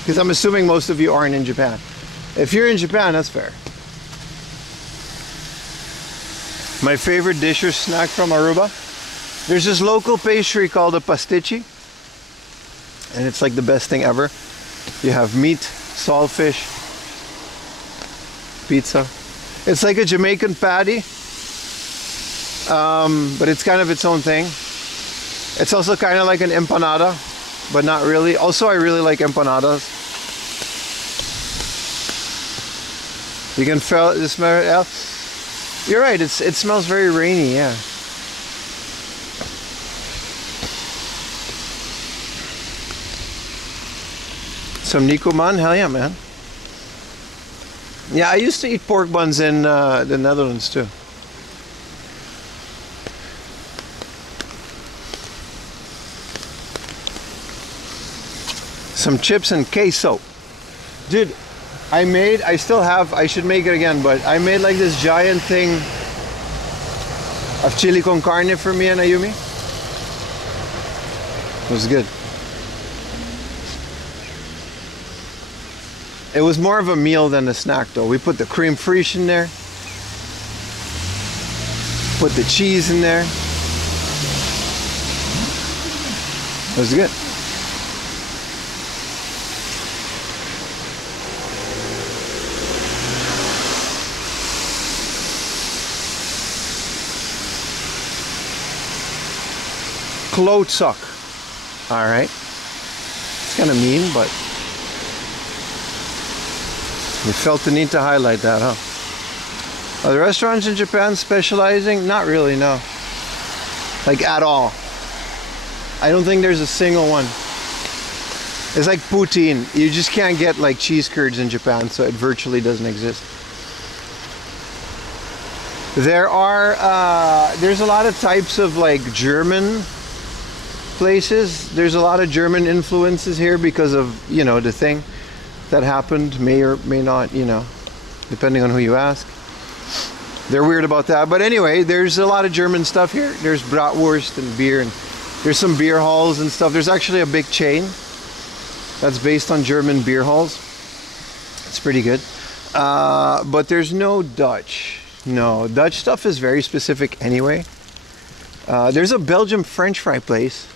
Because I'm assuming most of you aren't in Japan. If you're in Japan, that's fair. My favorite dish or snack from Aruba? There's this local pastry called a pastichi. And it's like the best thing ever. You have meat, saltfish, pizza. It's like a Jamaican patty. But it's kind of its own thing. It's also kind of like an empanada, but not really. Also, I really like empanadas. You can feel the smell. You're right. It smells very rainy. Yeah. Some Nikuman? Hell yeah, man. Yeah, I used to eat pork buns in the Netherlands too. Some chips and queso. Dude, I still have, I should make it again, but I made like this giant thing of chili con carne for me and Ayumi. It was good. It was more of a meal than a snack though. We put the creme fraiche in there. Put the cheese in there. It was good. Klootsak. Alright. It's kind of mean, but you felt the need to highlight that, huh? Are the restaurants in Japan specializing? Not really, no. Like at all. I don't think there's a single one. It's like poutine. You just can't get like cheese curds in Japan, so it virtually doesn't exist. There are, there's a lot of types of like German places, there's a lot of German influences here because of, you know, the thing that happened, may or may not, you know, depending on who you ask. They're weird about that. But anyway, there's a lot of German stuff here. There's bratwurst and beer, and there's some beer halls and stuff. There's actually a big chain that's based on German beer halls. It's pretty good. But there's no Dutch. No, Dutch stuff is very specific anyway. There's a Belgian French fry place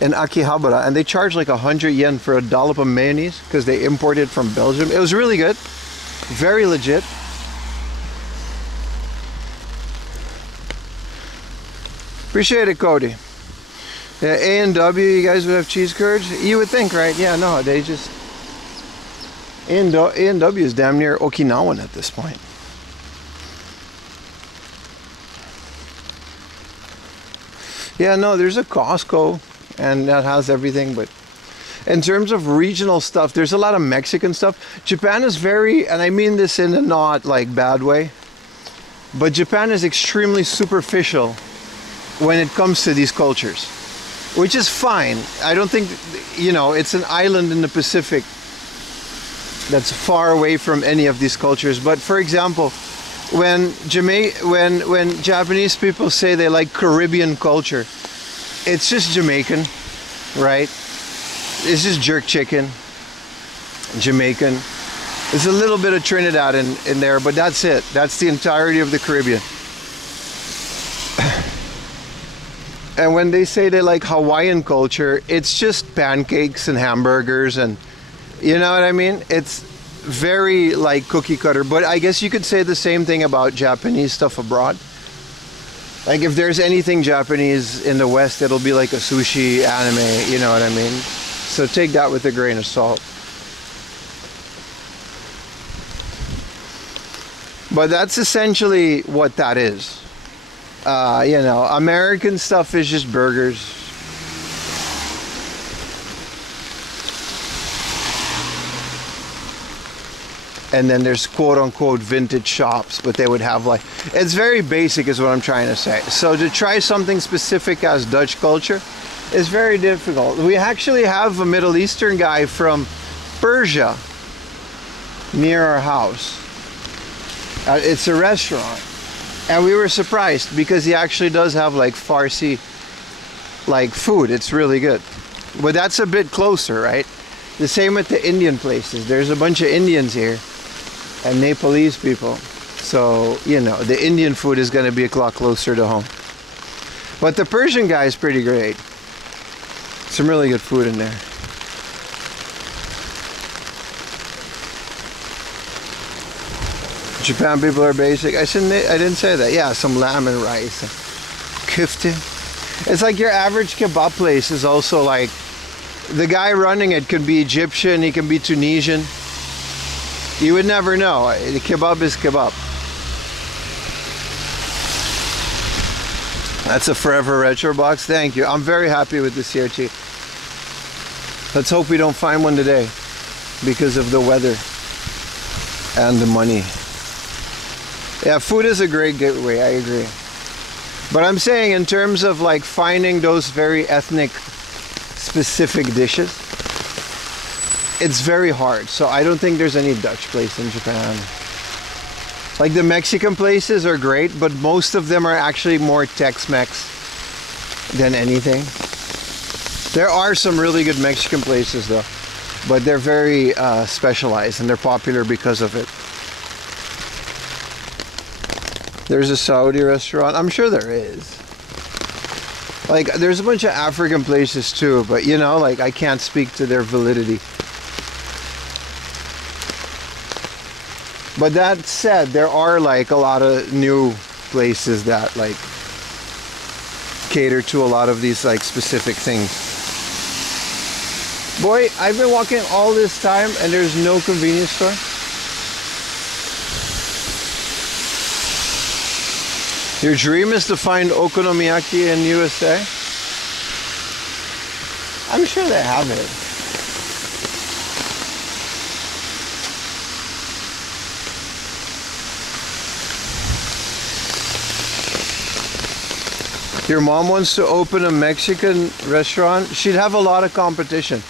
in Akihabara, and they charge like 100 yen for a dollop of mayonnaise because they import it from Belgium. It was really good. Very legit. Appreciate it, Cody. Yeah, A&W, you guys would have cheese curds? You would think, right? Yeah, no, they just... A&W is damn near Okinawan at this point. Yeah, no, there's a Costco, and that has everything, but in terms of regional stuff, there's a lot of Mexican stuff. Japan is very, and I mean this in a not like bad way, but Japan is extremely superficial when it comes to these cultures, which is fine. I don't think, you know, it's an island in the Pacific that's far away from any of these cultures. But for example, when Japanese people say they like Caribbean culture, it's just Jamaican, right? It's just jerk chicken, Jamaican. There's a little bit of Trinidad in there, but that's it. That's the entirety of the Caribbean. And when they say they like Hawaiian culture, it's just pancakes and hamburgers, and you know what I mean? It's very like cookie cutter, but I guess you could say the same thing about Japanese stuff abroad. Like if there's anything Japanese in the West, it'll be like a sushi anime, you know what I mean? So take that with a grain of salt. But that's essentially what that is. You know, American stuff is just burgers. And then there's quote unquote vintage shops, but they would have like, it's very basic is what I'm trying to say. So to try something specific as Dutch culture is very difficult. We actually have a Middle Eastern guy from Persia near our house. It's a restaurant. And we were surprised because he actually does have like Farsi like food. It's really good. But that's a bit closer, right? The same with the Indian places. There's a bunch of Indians here and Nepalese people. So, you know, the Indian food is going to be a lot closer to home. But the Persian guy is pretty great. Some really good food in there. Japan people are basic. I didn't say that. Yeah, some lamb and rice. Kufte. It's like your average kebab place is also like, the guy running it could be Egyptian, he can be Tunisian. You would never know. The kebab is kebab. That's a forever retro box. Thank you. I'm very happy with the CRT. Let's hope we don't find one today because of the weather and the money. Yeah, food is a great gateway, I agree. But I'm saying in terms of like finding those very ethnic specific dishes, it's very hard. So I don't think there's any Dutch place in Japan. Like the Mexican places are great, but most of them are actually more Tex-Mex than anything. There are some really good Mexican places though, but they're very specialized and they're popular because of it. There's a Saudi restaurant. I'm sure there is. Like, there's a bunch of African places too, but you know, like, I can't speak to their validity. But that said, there are like a lot of new places that like cater to a lot of these like specific things. Boy, I've been walking all this time and there's no convenience store. Your dream is to find okonomiyaki in USA? I'm sure they have it. Your mom wants to open a Mexican restaurant. She'd have a lot of competition.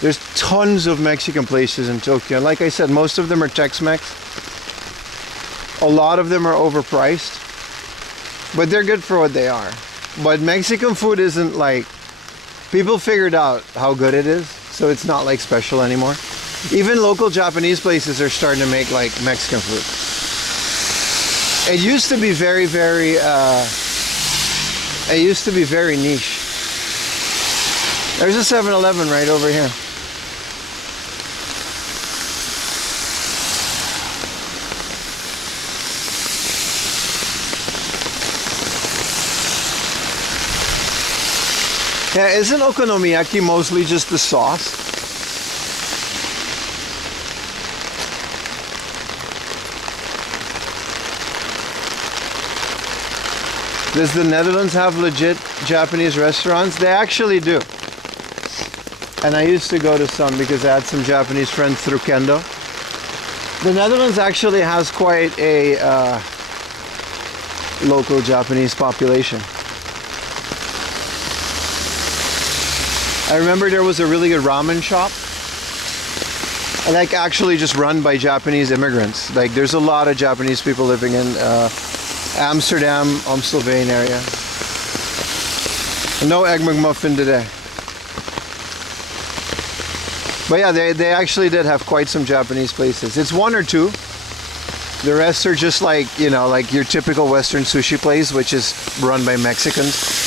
There's tons of Mexican places in Tokyo. And like I said, most of them are Tex-Mex. A lot of them are overpriced, but they're good for what they are. But Mexican food isn't like, people figured out how good it is, so it's not like special anymore. Even local Japanese places are starting to make like Mexican food. It used to be very, very, it used to be very niche. There's a 7-Eleven right over here. Yeah, isn't okonomiyaki mostly just the sauce? Does the Netherlands have legit Japanese restaurants? They actually do. And I used to go to some because I had some Japanese friends through Kendo. The Netherlands actually has quite a local Japanese population. I remember there was a really good ramen shop, like actually just run by Japanese immigrants. Like there's a lot of Japanese people living in Amsterdam, Amstelveen area. No Egg McMuffin today. But yeah, they actually did have quite some Japanese places. It's one or two. The rest are just like, you know, like your typical Western sushi place, which is run by Mexicans.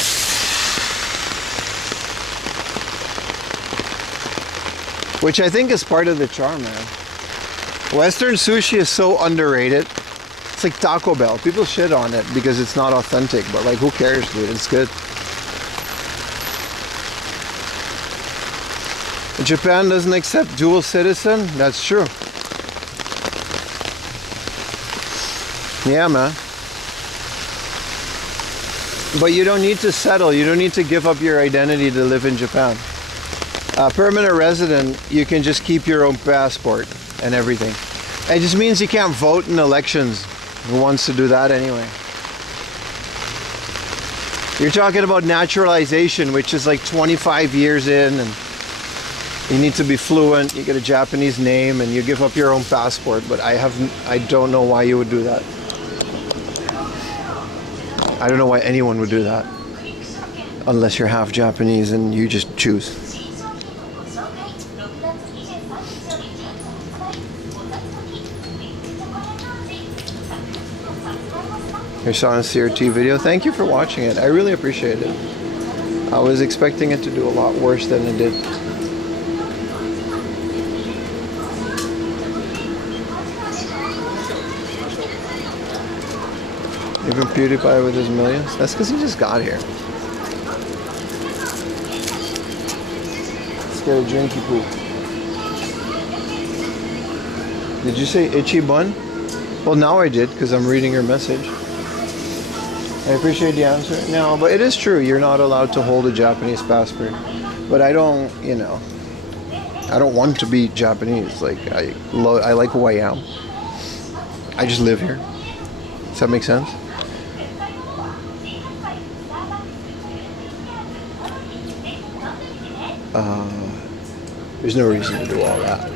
Which I think is part of the charm, man. Western sushi is so underrated. It's like Taco Bell. People shit on it because it's not authentic, but like who cares, dude? It's good. Japan doesn't accept dual citizen? That's true. Yeah, man. But you don't need to settle. You don't need to give up your identity to live in Japan. Permanent resident, you can just keep your own passport and everything. It just means you can't vote in elections. Who wants to do that anyway? You're talking about naturalization, which is like 25 years in, and you need to be fluent, you get a Japanese name, and you give up your own passport. But I don't know why you would do that. I don't know why anyone would do that. Unless you're half Japanese and you just choose. Your saw a CRT video. Thank you for watching it. I really appreciate it. I was expecting it to do a lot worse than it did. Even PewDiePie with his millions? That's because he just got here. Let's get a drinky poop. Did you say itchy bun? Well, now I did because I'm reading your message. I appreciate the answer. No, but it is true. You're not allowed to hold a Japanese passport. But I don't, you know, I don't want to be Japanese. Like, I like who I am. I just live here. Does that make sense? There's no reason to do all that.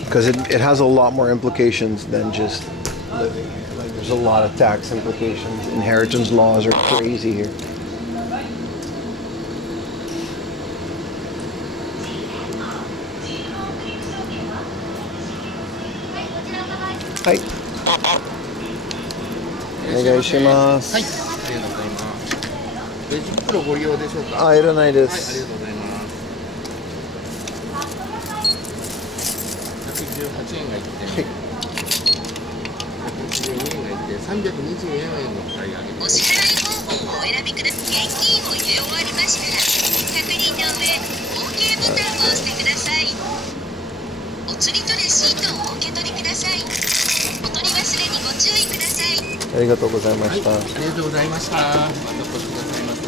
Because it has a lot more implications than just living here. Like, there's a lot of tax implications. Inheritance laws are crazy here. Hi. お願いします。はい、ありがとうございます。レジ袋ご利用でしょうか。あ、いらないです。はい、ありがとうございます。118円が1点。はい。112円が1点。324円の2人上げて。お支払い方法をお選びください。現金を入れ終わりましたら、確認の上、OK ボタンを押してください。お釣りとレシートをお受け取りください。お取り忘れにご注意ください。ありがとうございました。はい、ありがとうございました。またお越しくださいませ。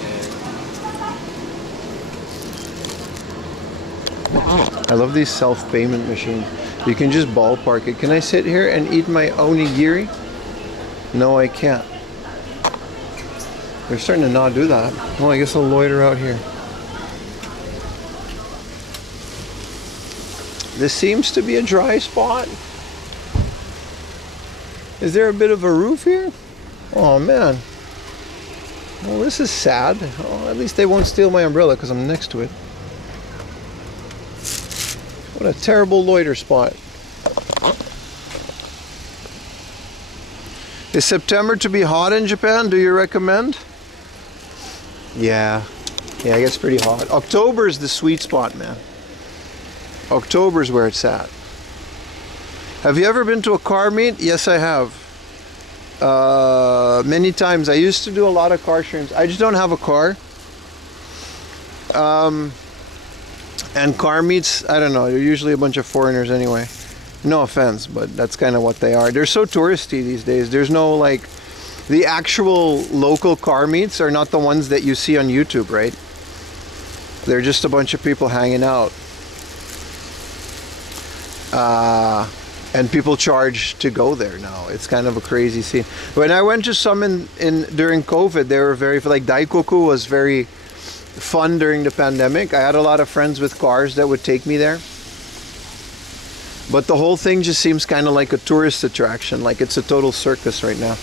I love these self-payment machines. You can just ballpark it. Can I sit here and eat my onigiri? No, I can't. They're starting to not do that. Well, I guess I'll loiter out here. This seems to be a dry spot. Is there a bit of a roof here? Oh man. Well, this is sad. Oh, at least they won't steal my umbrella because I'm next to it. What a terrible loiter spot. Is September to be hot in Japan? Do you recommend? Yeah. Yeah, it gets pretty hot. October is the sweet spot, man. October is where it's at. Have you ever been to a car meet? Yes, I have. Many times. I used to do a lot of car streams. I just don't have a car. And car meets, I don't know, they're usually a bunch of foreigners anyway. No offense, but that's kind of what they are. They're so touristy these days. There's no like, the actual local car meets are not the ones that you see on YouTube, right? They're just a bunch of people hanging out. And people charge to go there now. It's kind of a crazy scene. When I went to some during COVID, they were very, like Daikoku was very fun during the pandemic. I had a lot of friends with cars that would take me there. But the whole thing just seems kind of like a tourist attraction, like it's a total circus right now.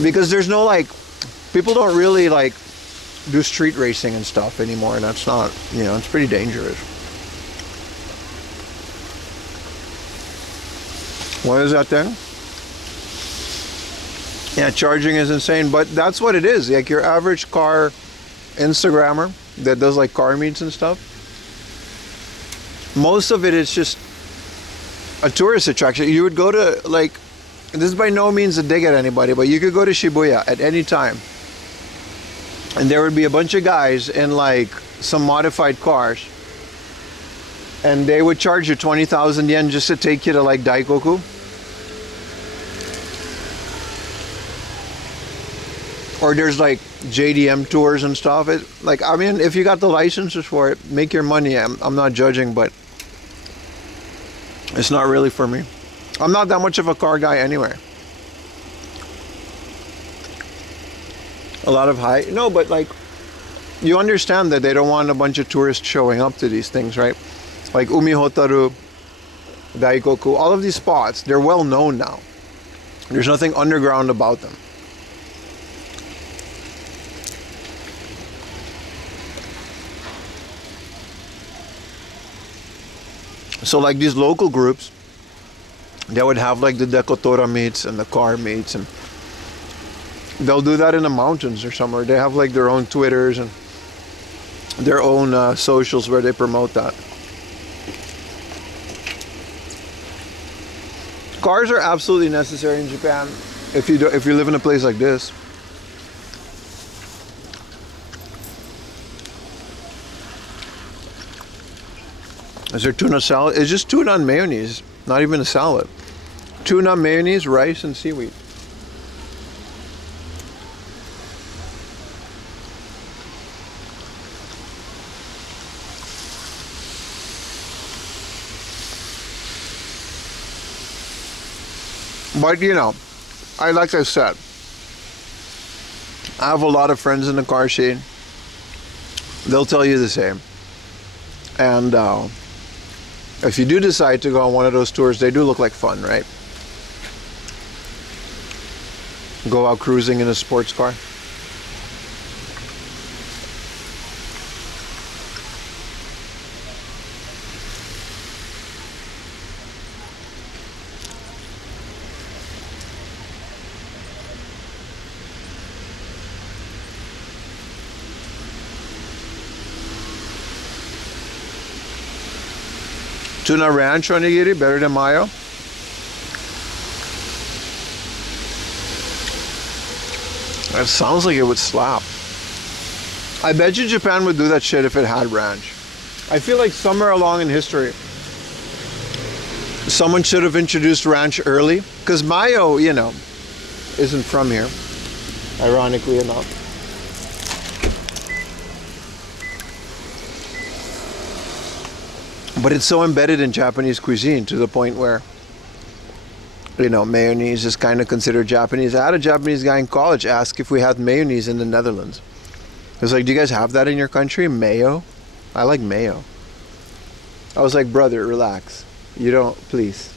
Because there's no like, people don't really like do street racing and stuff anymore, and that's not, you know, it's pretty dangerous. What is that thing? Yeah, charging is insane, but that's what it is. Like your average car Instagrammer that does like car meets and stuff, most of it is just a tourist attraction. You would go to, like, this is by no means a dig at anybody, but you could go to Shibuya at any time and there would be a bunch of guys in like some modified cars and they would charge you 20,000 yen just to take you to like Daikoku. Or there's like JDM tours and stuff. It, like, I mean, if you got the licenses for it, make your money. I'm not judging, but it's not really for me. I'm not that much of a car guy anyway. A lot of high, no, but like, you understand that they don't want a bunch of tourists showing up to these things, right? Like Umihotaru, Daikoku, all of these spots, they're well known now. There's nothing underground about them. So like these local groups, they would have like the Dekotora meets and the car meets, and they'll do that in the mountains or somewhere. They have like their own Twitters and their own socials where they promote that. Cars are absolutely necessary in Japan if you live in a place like this. Is there tuna salad? It's just tuna and mayonnaise, not even a salad. Tuna, mayonnaise, rice, and seaweed. But you know, like I said, I have a lot of friends in the car scene. They'll tell you the same. And if you do decide to go on one of those tours, they do look like fun, right? Go out cruising in a sports car. Tuna ranch onigiri, better than mayo. That sounds like it would slap. I bet you Japan would do that shit if it had ranch. I feel like somewhere along in history, someone should have introduced ranch early, because mayo, you know, isn't from here, ironically enough. But it's so embedded in Japanese cuisine to the point where you know, mayonnaise is kind of considered Japanese. I had a Japanese guy in college ask if we had mayonnaise in the Netherlands. I was like, do you guys have that in your country? Mayo? I like mayo. I was like, brother, relax. You don't, please.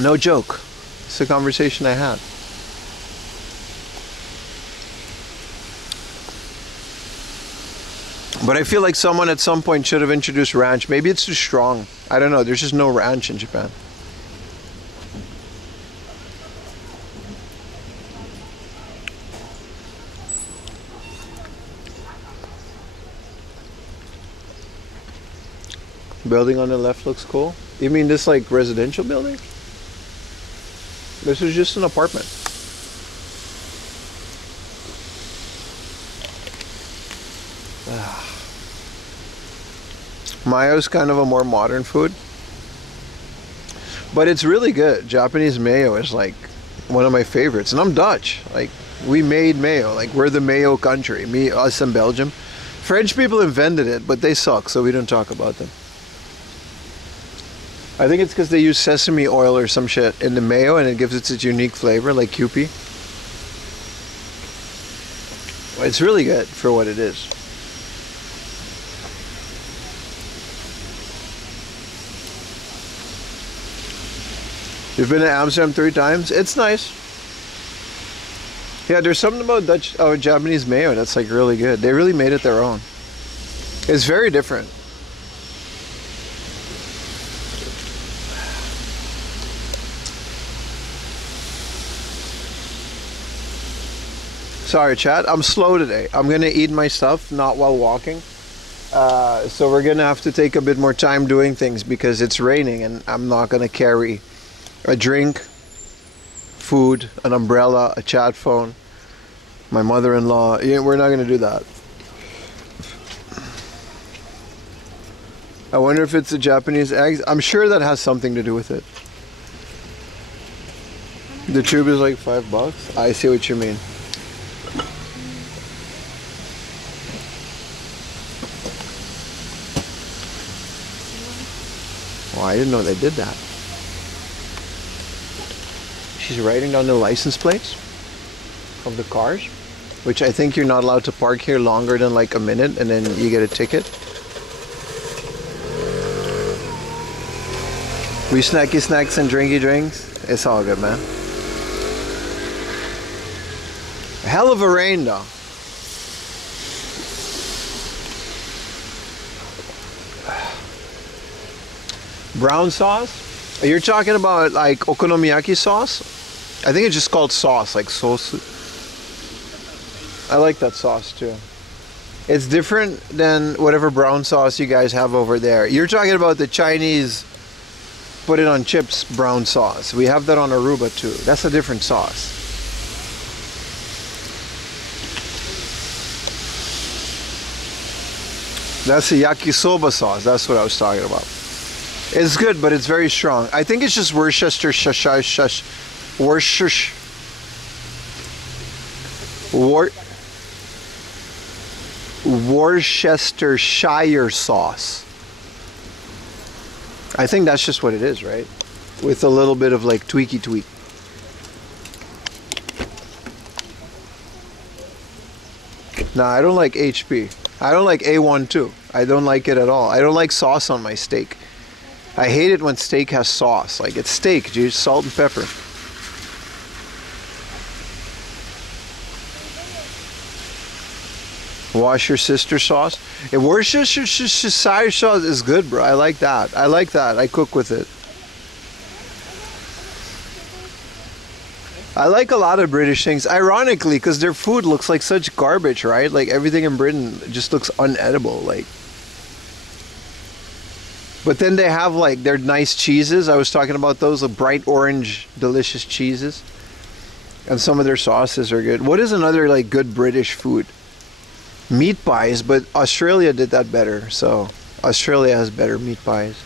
No joke. It's a conversation I had. But I feel like someone at some point should have introduced ranch. Maybe it's too strong. I don't know. There's just no ranch in Japan. Building on the left looks cool. You mean this like residential building? This is just an apartment. Mayo is kind of a more modern food, but it's really good. Japanese mayo is like one of my favorites, and I'm Dutch. Like, we made mayo. Like, we're the mayo country. Me, us, and Belgium. French people invented it, but they suck, so we don't talk about them. I think it's because they use sesame oil or some shit in the mayo, and it gives it its unique flavor, like Kewpie. It's really good for what it is. You've been to Amsterdam 3 times? It's nice. Yeah, there's something about Japanese mayo that's like really good. They really made it their own. It's very different. Sorry, chat. I'm slow today. I'm gonna eat my stuff, not while walking. So we're gonna have to take a bit more time doing things because it's raining and I'm not gonna carry a drink, food, an umbrella, a chat phone, my mother-in-law. Yeah, we're not going to do that. I wonder if it's the Japanese eggs. I'm sure that has something to do with it. The tube is like $5. I see what you mean. Well, I didn't know they did that. She's writing down the license plates of the cars, which I think you're not allowed to park here longer than like a minute, and then you get a ticket. We snacky snacks and drinky drinks. It's all good, man. Hell of a rain, though. Brown sauce? You're talking about like okonomiyaki sauce? I think it's just called sauce, like sauce. I like that sauce too. It's different than whatever brown sauce you guys have over there. You're talking about the Chinese put it on chips brown sauce. We have that on Aruba too. That's a different sauce. That's the yakisoba sauce. That's what I was talking about. It's good, but it's very strong. I think it's just Worcestershire sauce. I think that's just what it is, right? With a little bit of like tweaky tweak. Nah, I don't like HP. I don't like A1 too. I don't like it at all. I don't like sauce on my steak. I hate it when steak has sauce. Like, it's steak, dude. Salt and pepper. Worcestershire sauce. Worcestershire sauce is good, bro. I like that. I like that. I cook with it. I like a lot of British things, ironically, because their food looks like such garbage, right? Like, everything in Britain just looks unedible. Like, but then they have like their nice cheeses. I was talking about those, the bright orange, delicious cheeses. And some of their sauces are good. What is another like good British food? Meat pies, but Australia did that better. So Australia has better meat pies.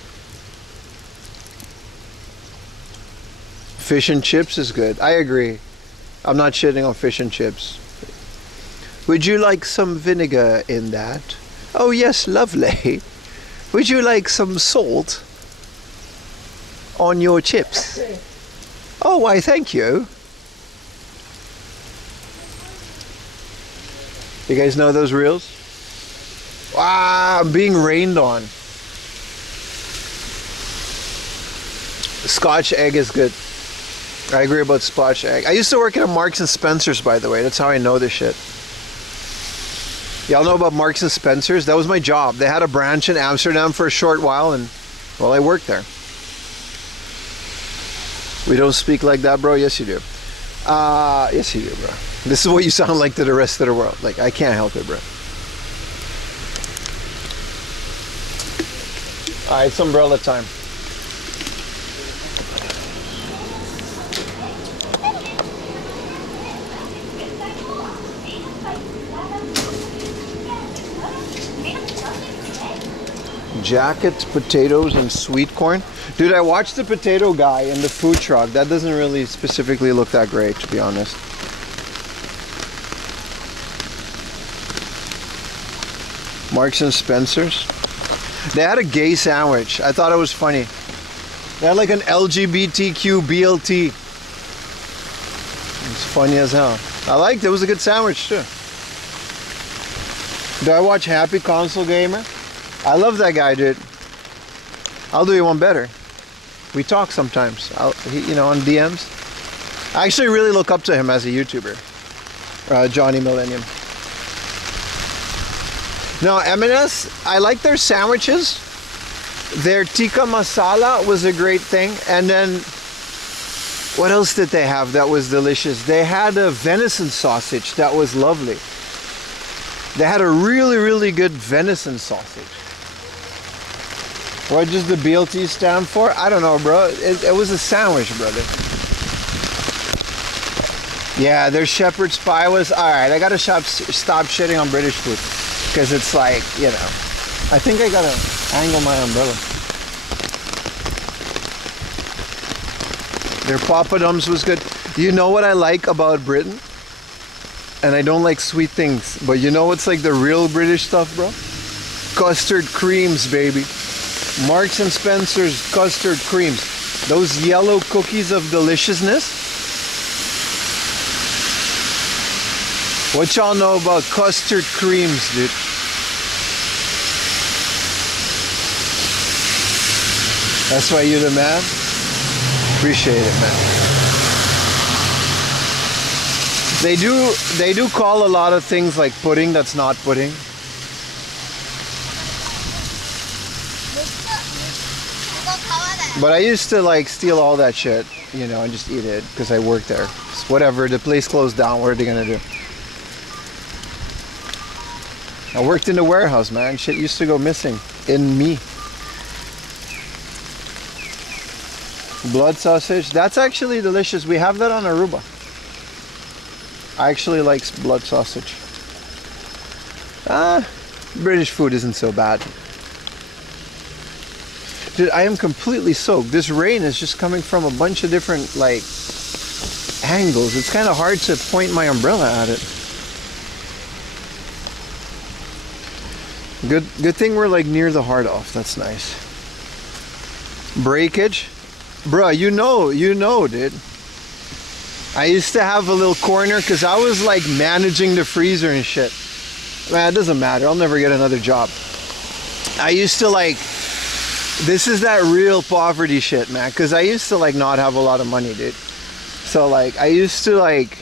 Fish and chips is good. I agree. I'm not shitting on fish and chips. Would you like some vinegar in that? Oh yes, lovely. Would you like some salt? on your chips. Oh, why, thank you. You guys know those reels? Wow, I'm being rained on. Scotch egg is good. I agree about Scotch egg. I used to work at a Marks and Spencer's, by the way. That's how I know this shit. Y'all know about Marks and Spencer's? That was my job. They had a branch in Amsterdam for a short while, and well, I worked there. We don't speak like that, bro. Yes, you do. Yes, you do, bro. This is what you sound like to the rest of the world. Like, I can't help it, bro. All right, it's umbrella time. Jacket, potatoes, and sweet corn. Dude, I watched the potato guy in the food truck. That doesn't really specifically look that great, to be honest. Marks and Spencer's. They had a gay sandwich. I thought it was funny. They had like an LGBTQ BLT. It's funny as hell. I liked it. It was a good sandwich too. Do I watch Happy Console Gamer? I love that guy, dude. I'll do you one better. We talk sometimes, you know, on DMs. I actually really look up to him as a YouTuber, Johnny Millennium. Now, M&S, I like their sandwiches. Their tikka masala was a great thing. And then, what else did they have that was delicious? They had a venison sausage that was lovely. They had a really, really good venison sausage. What does the BLT stand for? I don't know, bro. It was a sandwich, brother. Yeah, their shepherd's pie was... Alright, I gotta stop shitting on British food. Because it's like, you know... I think I gotta angle my umbrella. Their poppadoms was good. You know what I like about Britain? And I don't like sweet things. But you know what's like the real British stuff, bro? Custard creams, baby. Marks and Spencer's custard creams. Those yellow cookies of deliciousness. What y'all know about custard creams, dude? That's why you're the man? Appreciate it, man. They do call a lot of things like pudding that's not pudding. But I used to like steal all that shit, you know, and just eat it because I worked there. It's whatever, the place closed down, what are they gonna do? I worked in the warehouse, man. Shit used to go missing in me. Blood sausage, that's actually delicious. We have that on Aruba. I actually like blood sausage. British food isn't so bad. Dude, I am completely soaked. This rain is just coming from a bunch of different, like, angles. It's kind of hard to point my umbrella at it. Good thing we're, like, near the hard off. That's nice. Breakage. Bruh, you know, dude. I used to have a little corner because I was, like, managing the freezer and shit. Man, it doesn't matter. I'll never get another job. I used to, like... This is that real poverty shit, man. Because I used to, like, not have a lot of money, dude. So, like, I used to, like,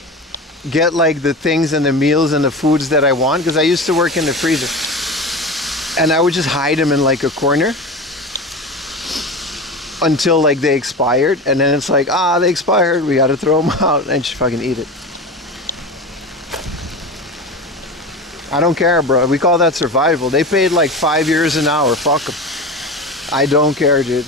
get, like, the things and the meals and the foods that I want. Because I used to work in the freezer. And I would just hide them in, like, a corner. Until, like, they expired. And then it's like, they expired. We got to throw them out and just fucking eat it. I don't care, bro. We call that survival. They paid, like, 5 years an hour. Fuck them. I don't care, dude.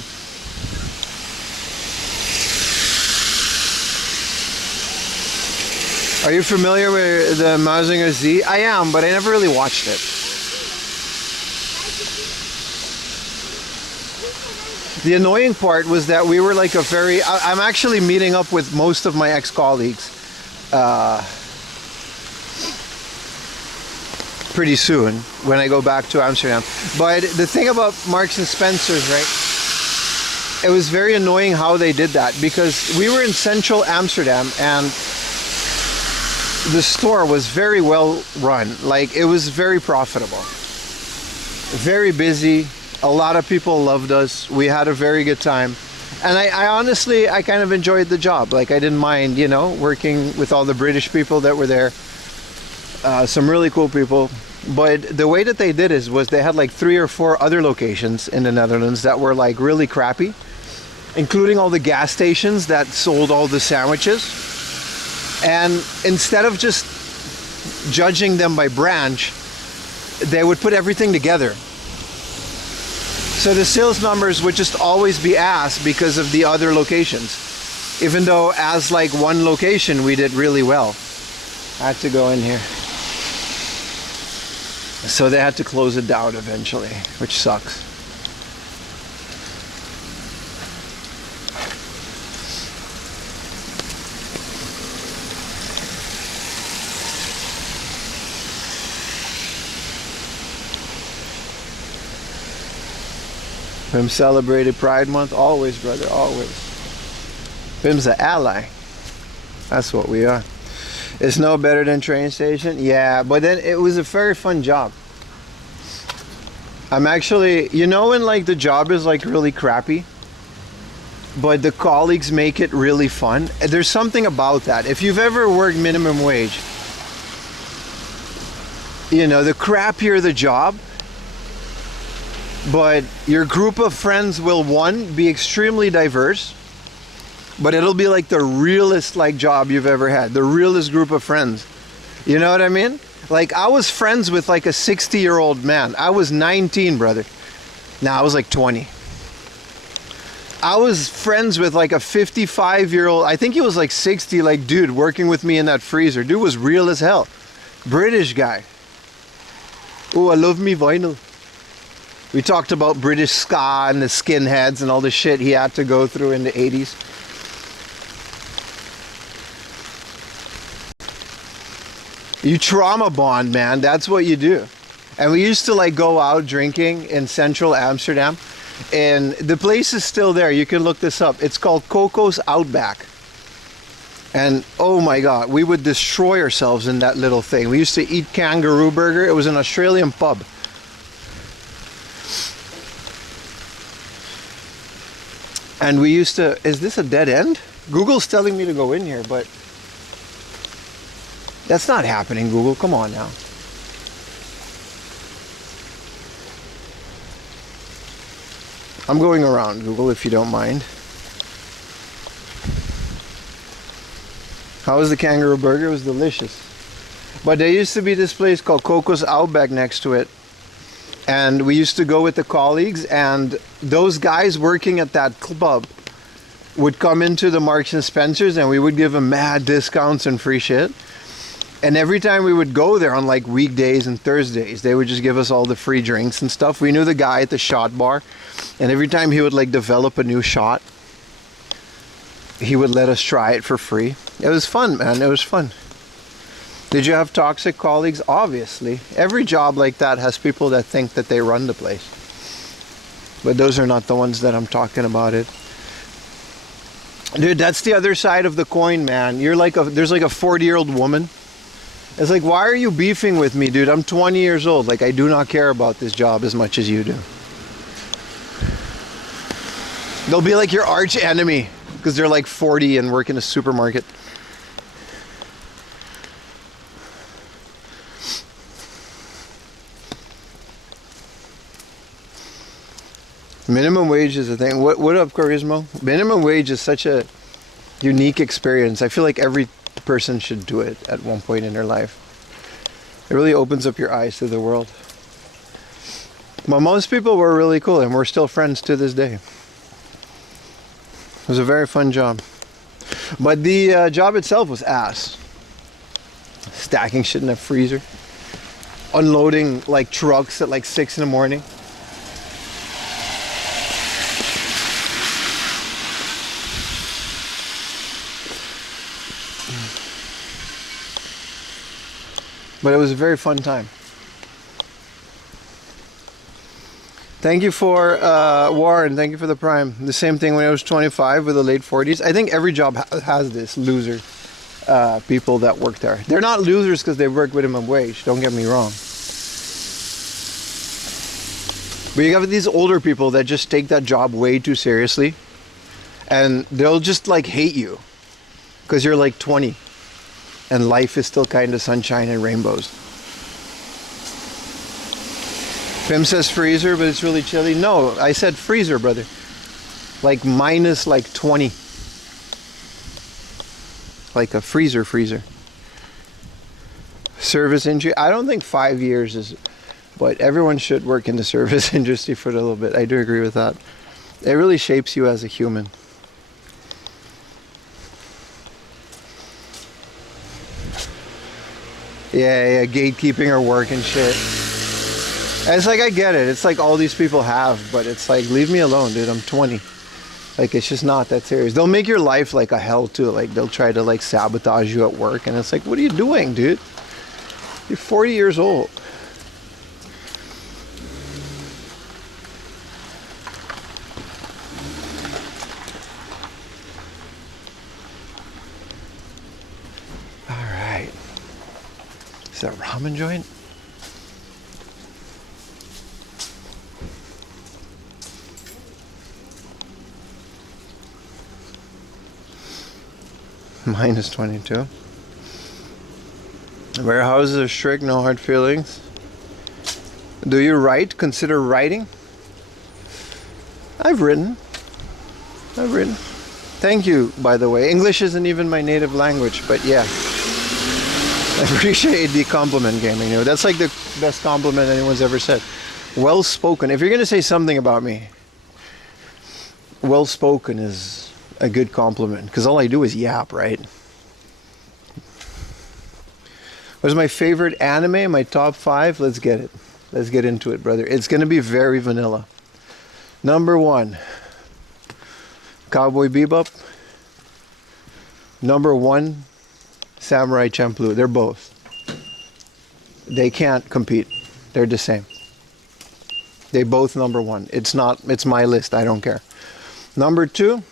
Are you familiar with the Mazinger Z? I am, but I never really watched it. The annoying part was that we were like a very... I'm actually meeting up with most of my ex-colleagues pretty soon when I go back to Amsterdam. But the thing about Marks and Spencer's, right, it was very annoying how they did that, because we were in central Amsterdam and the store was very well run. Like, it was very profitable, very busy. A lot of people loved us. We had a very good time. And I honestly, I kind of enjoyed the job. Like, I didn't mind, you know, working with all the British people that were there. Some really cool people. But the way that they did it was they had like 3 or 4 other locations in the Netherlands that were like really crappy, including all the gas stations that sold all the sandwiches. And instead of just judging them by branch, they would put everything together. So the sales numbers would just always be ass because of the other locations. Even though as like one location we did really well. I had to go in here. So they had to close it down eventually, which sucks. Pim celebrated Pride Month. Always, brother, always. Pim's an ally. That's what we are. It's no better than train station. Yeah, but then it was a very fun job. I'm actually, you know, when like the job is like really crappy, but the colleagues make it really fun. There's something about that. If you've ever worked minimum wage, you know, the crappier the job, but your group of friends will, one, be extremely diverse, but it'll be like the realest like job you've ever had, the realest group of friends. You know what I mean? Like, I was friends with like a 60-year-old man. I was 19, brother. Nah, I was like 20. I was friends with like a 55-year-old, I think he was like 60, like, dude, working with me in that freezer. Dude was real as hell. British guy. Oh, I love me vinyl. We talked about British ska and the skinheads and all the shit he had to go through in the 80s. You trauma bond, man. That's what you do. And we used to like go out drinking in central Amsterdam. And the place is still there. You can look this up. It's called Coco's Outback. And oh my God, we would destroy ourselves in that little thing. We used to eat kangaroo burger. It was an Australian pub. And we used to, is this a dead end? Google's telling me to go in here, but that's not happening, Google. Come on now. I'm going around, Google, if you don't mind. How was the kangaroo burger? It was delicious. But there used to be this place called Coco's Outback next to it. And we used to go with the colleagues, and those guys working at that club would come into the Marks and Spencers, and we would give them mad discounts and free shit. And every time we would go there on like weekdays and Thursdays, they would just give us all the free drinks and stuff. We knew the guy at the shot bar, and every time he would like develop a new shot, he would let us try it for free. It was fun, man. It was fun. Did you have toxic colleagues? Obviously. Every job like that has people that think that they run the place. But those are not the ones that I'm talking about it. Dude, that's the other side of the coin, man. You're like there's like a 40-year-old woman. It's like, why are you beefing with me, dude? I'm 20 years old. Like, I do not care about this job as much as you do. They'll be like your arch enemy because they're like 40 and work in a supermarket. Minimum wage is a thing. What up, Charisma? Minimum wage is such a unique experience. I feel like every person should do it at one point in their life. It really opens up your eyes to the world. But most people were really cool, and we're still friends to this day. It was a very fun job. But the job itself was ass. Stacking shit in a freezer. Unloading like trucks at like 6 in the morning. But it was a very fun time. Thank you for Warren. Thank you for the prime. The same thing when I was 25 with the late 40s. I think every job has this loser people that work there. They're not losers because they work minimum wage. Don't get me wrong. But you have these older people that just take that job way too seriously, and they'll just like hate you because you're like 20, and life is still kind of sunshine and rainbows. Pim says freezer, but it's really chilly. No, I said freezer, brother. Like minus like 20. Like a freezer. Service industry. I don't think 5 years is, but everyone should work in the service industry for a little bit. I do agree with that. It really shapes you as a human. Yeah, gatekeeping or work and shit. And it's like, I get it. It's like all these people have, but it's like, leave me alone, dude. I'm 20. Like, it's just not that serious. They'll make your life like a hell too. Like, they'll try to like sabotage you at work, and it's like, what are you doing, dude? You're 40 years old. All right. Is that a ramen joint? Minus 22. Warehouses are strict, no hard feelings. Do you write? Consider writing? I've written. Thank you, by the way. English isn't even my native language, but yeah. I appreciate the compliment, gaming. You know, that's like the best compliment anyone's ever said. Well spoken. If you're going to say something about me, well spoken is a good compliment, because all I do is yap, right? What's my favorite anime? My top 5? Let's get it. Let's get into it, brother. It's going to be very vanilla. Number 1, Cowboy Bebop. Number 1, Samurai Champloo. They're both. They can't compete. They're the same. They both number 1. It's my list. I don't care. Number 2,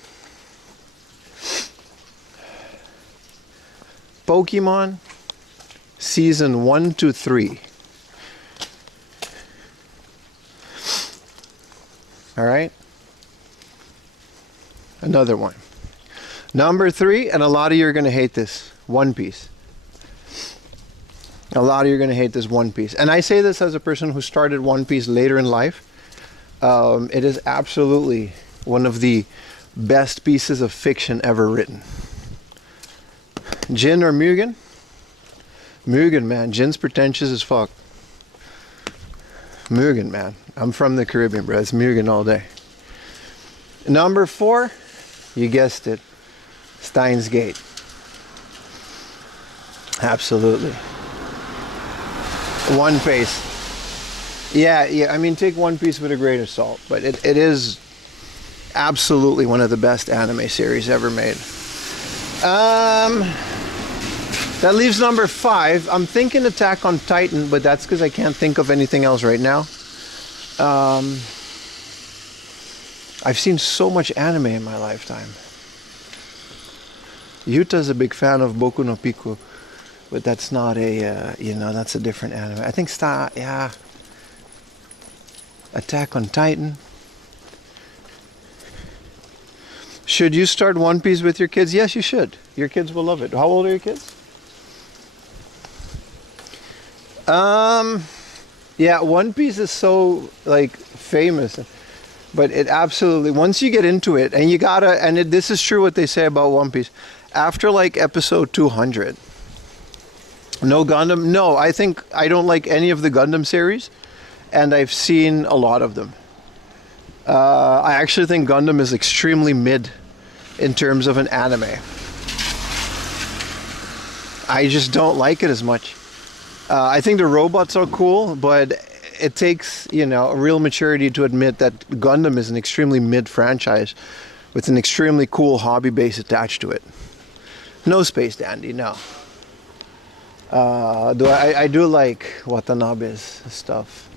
Pokemon season 1 to 3. All right. Another one. Number 3, and a lot of you are going to hate this, One Piece. A lot of you are going to hate this One Piece. And I say this as a person who started One Piece later in life. It is absolutely one of the best pieces of fiction ever written. Jin or Mugen? Mugen, man. Jin's pretentious as fuck. Mugen, man. I'm from the Caribbean, bro. It's Mugen all day. Number 4, you guessed it, Steins Gate. Absolutely. One Piece. Yeah. I mean, take One Piece with a grain of salt, but it is absolutely one of the best anime series ever made. That leaves number 5. I'm thinking Attack on Titan, but that's because I can't think of anything else right now. I've seen so much anime in my lifetime. Yuta's a big fan of Boku no Pico, but that's not a, that's a different anime. I think Attack on Titan. Should you start One Piece with your kids? Yes, you should. Your kids will love it. How old are your kids? Yeah, One Piece is so like famous, but it absolutely, once you get into it, and you gotta, and this is true what they say about One Piece, after like episode 200, no Gundam. No, I think I don't like any of the Gundam series, and I've seen a lot of them. I actually think Gundam is extremely mid in terms of an anime. I just don't like it as much. I think the robots are cool, but it takes, a real maturity to admit that Gundam is an extremely mid franchise with an extremely cool hobby base attached to it. No Space Dandy, no. I do like Watanabe's stuff.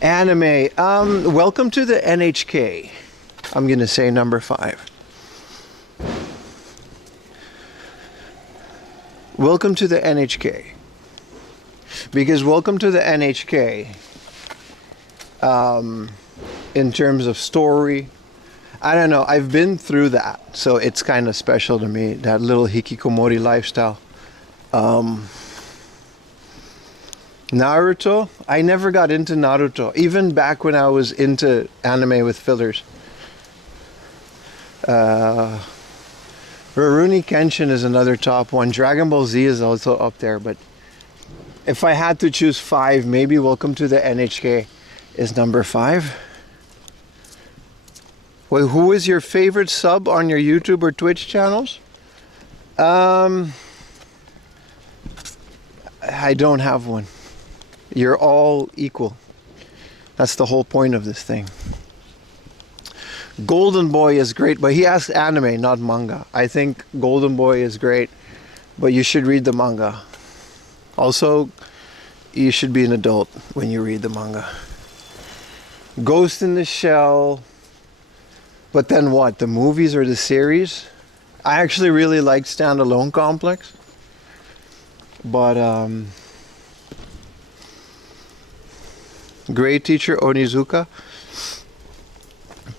Anime. Welcome to the NHK. I'm gonna say number 5. Welcome to the NHK. Because welcome to the NHK, in terms of story, I don't know, I've been through that, so it's kind of special to me, that little hikikomori lifestyle. Naruto, I never got into Naruto, even back when I was into anime with fillers. Rurouni Kenshin is another top one. Dragon Ball Z is also up there, but if I had to choose 5, maybe Welcome to the NHK is number 5. Well, who is your favorite sub on your YouTube or Twitch channels? I don't have one. You're all equal. That's the whole point of this thing. Golden Boy is great, but he asked anime, not manga. I think Golden Boy is great, but you should read the manga. Also, you should be an adult when you read the manga. Ghost in the Shell. But then what? The movies or the series? I actually really liked Standalone Complex. But, Great Teacher Onizuka.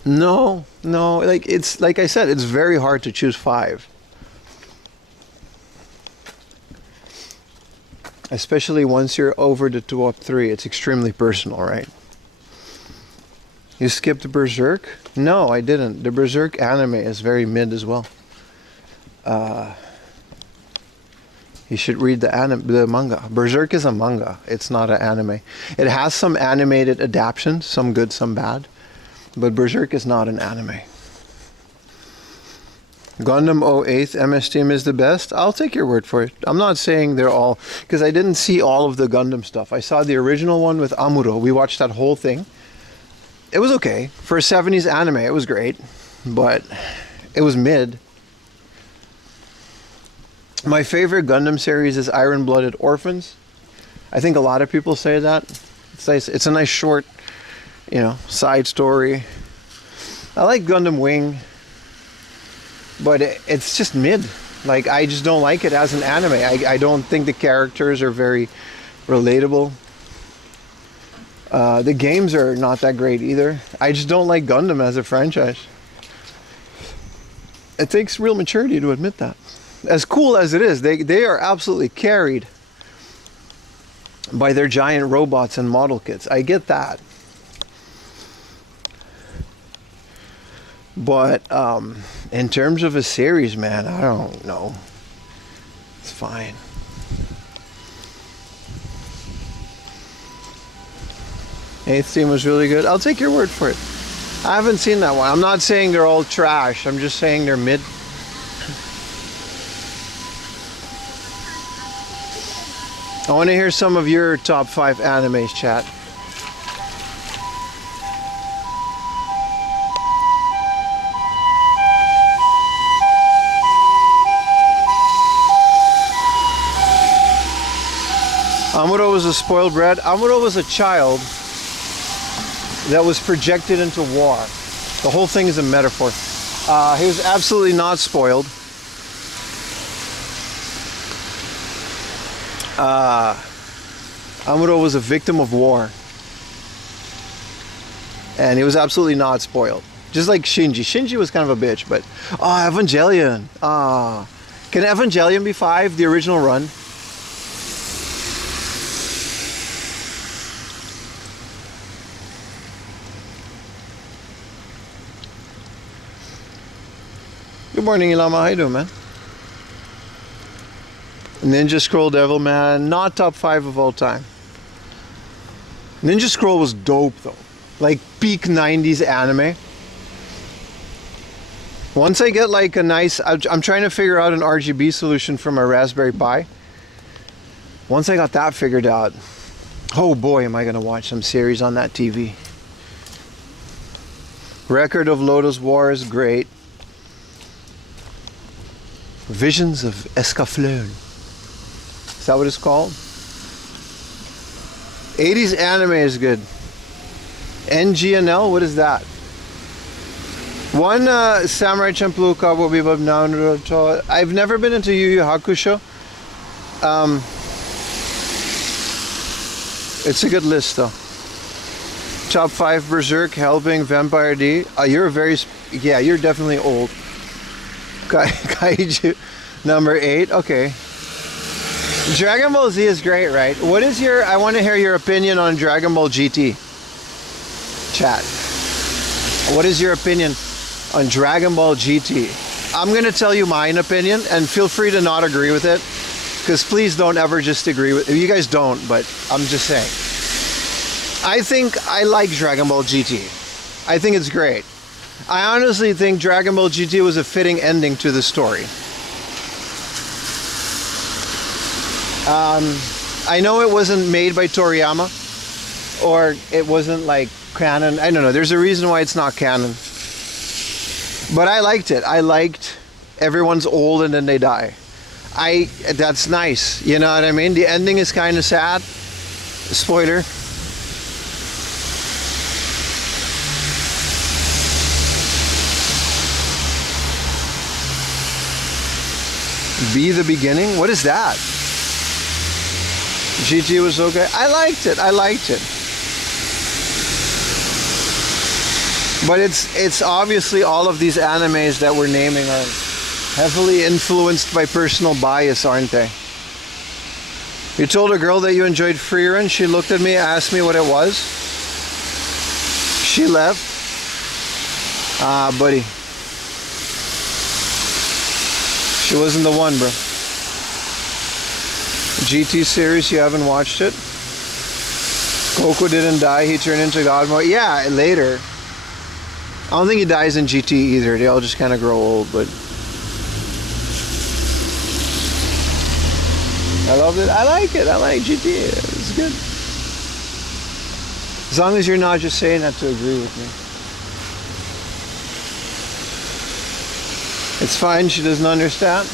No, like it's like I said, it's very hard to choose 5. Especially once you're over the top 3, it's extremely personal, right? You skipped Berserk? No, I didn't. The Berserk anime is very mid as well. You should read the manga. Berserk is a manga. It's not an anime. It has some animated adaptations, some good, some bad. But Berserk is not an anime. Gundam 08th MS Team is the best. I'll take your word for it. I'm not saying they're all, because I didn't see all of the Gundam stuff. I saw the original one with Amuro. We watched that whole thing. It was okay. For a 70s anime, it was great. But it was mid. My favorite Gundam series is Iron-Blooded Orphans. I think a lot of people say that. It's nice. It's a nice short, side story. I like Gundam Wing, but it's just mid. Like, I just don't like it as an anime. I don't think the characters are very relatable. The games are not that great either. I just don't like Gundam as a franchise. It takes real maturity to admit that. As cool as it is, they are absolutely carried by their giant robots and model kits. I get that. But in terms of a series, man, I don't know. It's fine. Eighth Team was really good. I'll take your word for it. I haven't seen that one. I'm not saying they're all trash. I'm just saying they're mid. I want to hear some of your top 5 animes, chat. Amuro was a spoiled brat. Amuro was a child that was projected into war. The whole thing is a metaphor. He was absolutely not spoiled. Amuro was a victim of war. And he was absolutely not spoiled. Just like Shinji. Shinji was kind of a bitch, but... Evangelion. Can Evangelion be 5, the original run? Good morning, Ilama. How you doing, man? Ninja Scroll Devilman, not top 5 of all time. Ninja Scroll was dope though. Like peak 90s anime. Once I get like a nice, I'm trying to figure out an RGB solution for my Raspberry Pi. Once I got that figured out, oh boy, am I gonna watch some series on that TV. Record of Lotus War is great. Visions of Escaflowne. Is that what it's called? 80s anime is good. NGNL, what is that? One Samurai Champloo Cowboy Bebop Naruto. I've never been into Yu Yu Hakusho. It's a good list though. Top 5 Berserk, Helping, Vampire D. You're yeah, you're definitely old. Kaiju number 8. Okay. Dragon Ball Z is great, right? What is your? I want to hear your opinion on Dragon Ball GT. Chat. What is your opinion on Dragon Ball GT? I'm gonna tell you my opinion, and feel free to not agree with it, because please don't ever just agree with. You guys don't, but I'm just saying. I think I like Dragon Ball GT. I think it's great. I honestly think Dragon Ball GT was a fitting ending to the story. I know it wasn't made by Toriyama, or it wasn't like canon. I don't know. There's a reason why it's not canon. But I liked it. I liked everyone's old and then they die. That's nice. You know what I mean? The ending is kind of sad. Spoiler. Be the beginning? What is that? GT was okay. I liked it. I liked it. But it's obviously all of these animes that we're naming are heavily influenced by personal bias, aren't they? You told a girl that you enjoyed Freerun. She looked at me, asked me what it was. She left. Ah, buddy. She wasn't the one, bro. GT series, you haven't watched it? Goku didn't die, he turned into God mode. Yeah, later. I don't think he dies in GT either. They all just kind of grow old, but I loved it. I like it. I like GT. It's good. As long as you're not just saying that to agree with me. It's fine. She doesn't understand.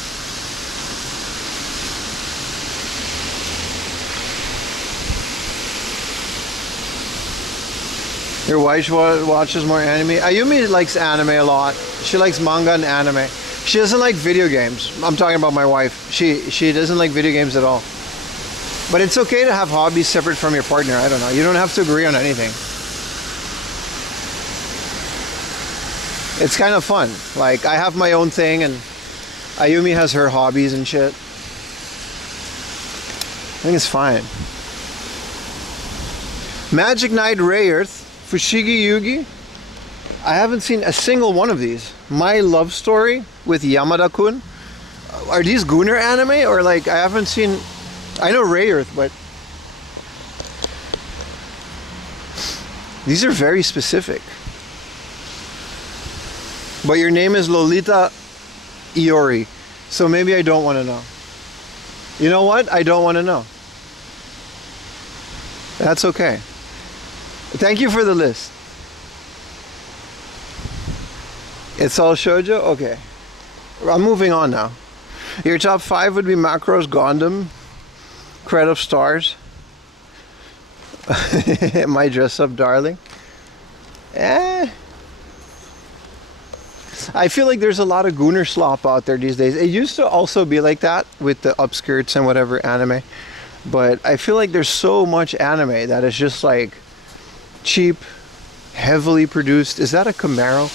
Your wife watches more anime. Ayumi likes anime a lot. She likes manga and anime. She doesn't like video games. I'm talking about my wife. She doesn't like video games at all. But it's okay to have hobbies separate from your partner. I don't know. You don't have to agree on anything. It's kind of fun. Like, I have my own thing and Ayumi has her hobbies and shit. I think it's fine. Magic Knight Ray Earth. Fushigi Yugi. I haven't seen a single one of these. My Love Story with Yamada-kun. Are these Gunner anime or like I haven't seen? I know Ray Earth, but these are very specific. But your name is Lolita Iori, so maybe I don't want to know. You know what? I don't want to know. That's okay. Thank you for the list. It's all shoujo? Okay. I'm moving on now. Your top 5 would be Macross, Gundam, Cred of Stars, My Dress Up Darling. I feel like there's a lot of Gunner slop out there these days. It used to also be like that with the upskirts and whatever anime. But I feel like there's so much anime that is just like cheap, heavily produced. Is that a Camaro?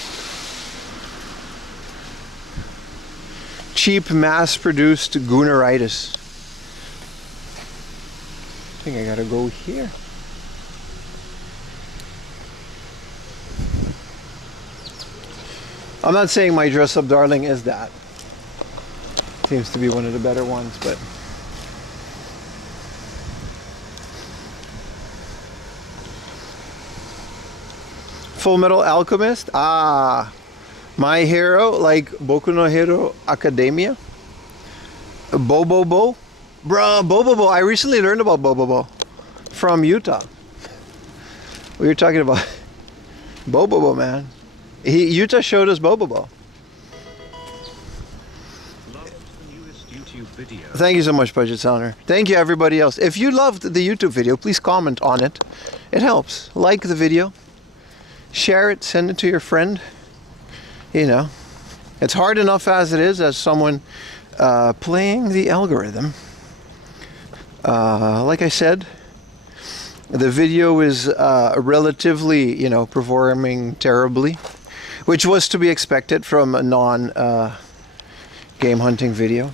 Cheap, mass-produced Gunneritis. I think I gotta go here. I'm not saying My Dress Up Darling is that. Seems to be one of the better ones, but Full Metal Alchemist. Ah, My Hero, like Boku no Hero Academia. Bobobo. Bruh, Bobobo. I recently learned about Bobobo from Utah. We were talking about Bobobo, man. Utah showed us Bobobo. Thank you so much, Budget Sounder. Thank you, everybody else. If you loved the YouTube video, please comment on it. It helps. Like the video. share it, send it to your friend. You know, it's hard enough as it is as someone playing the algorithm. Like I said, the video is relatively, you know, performing terribly, which was to be expected from a non-game hunting video,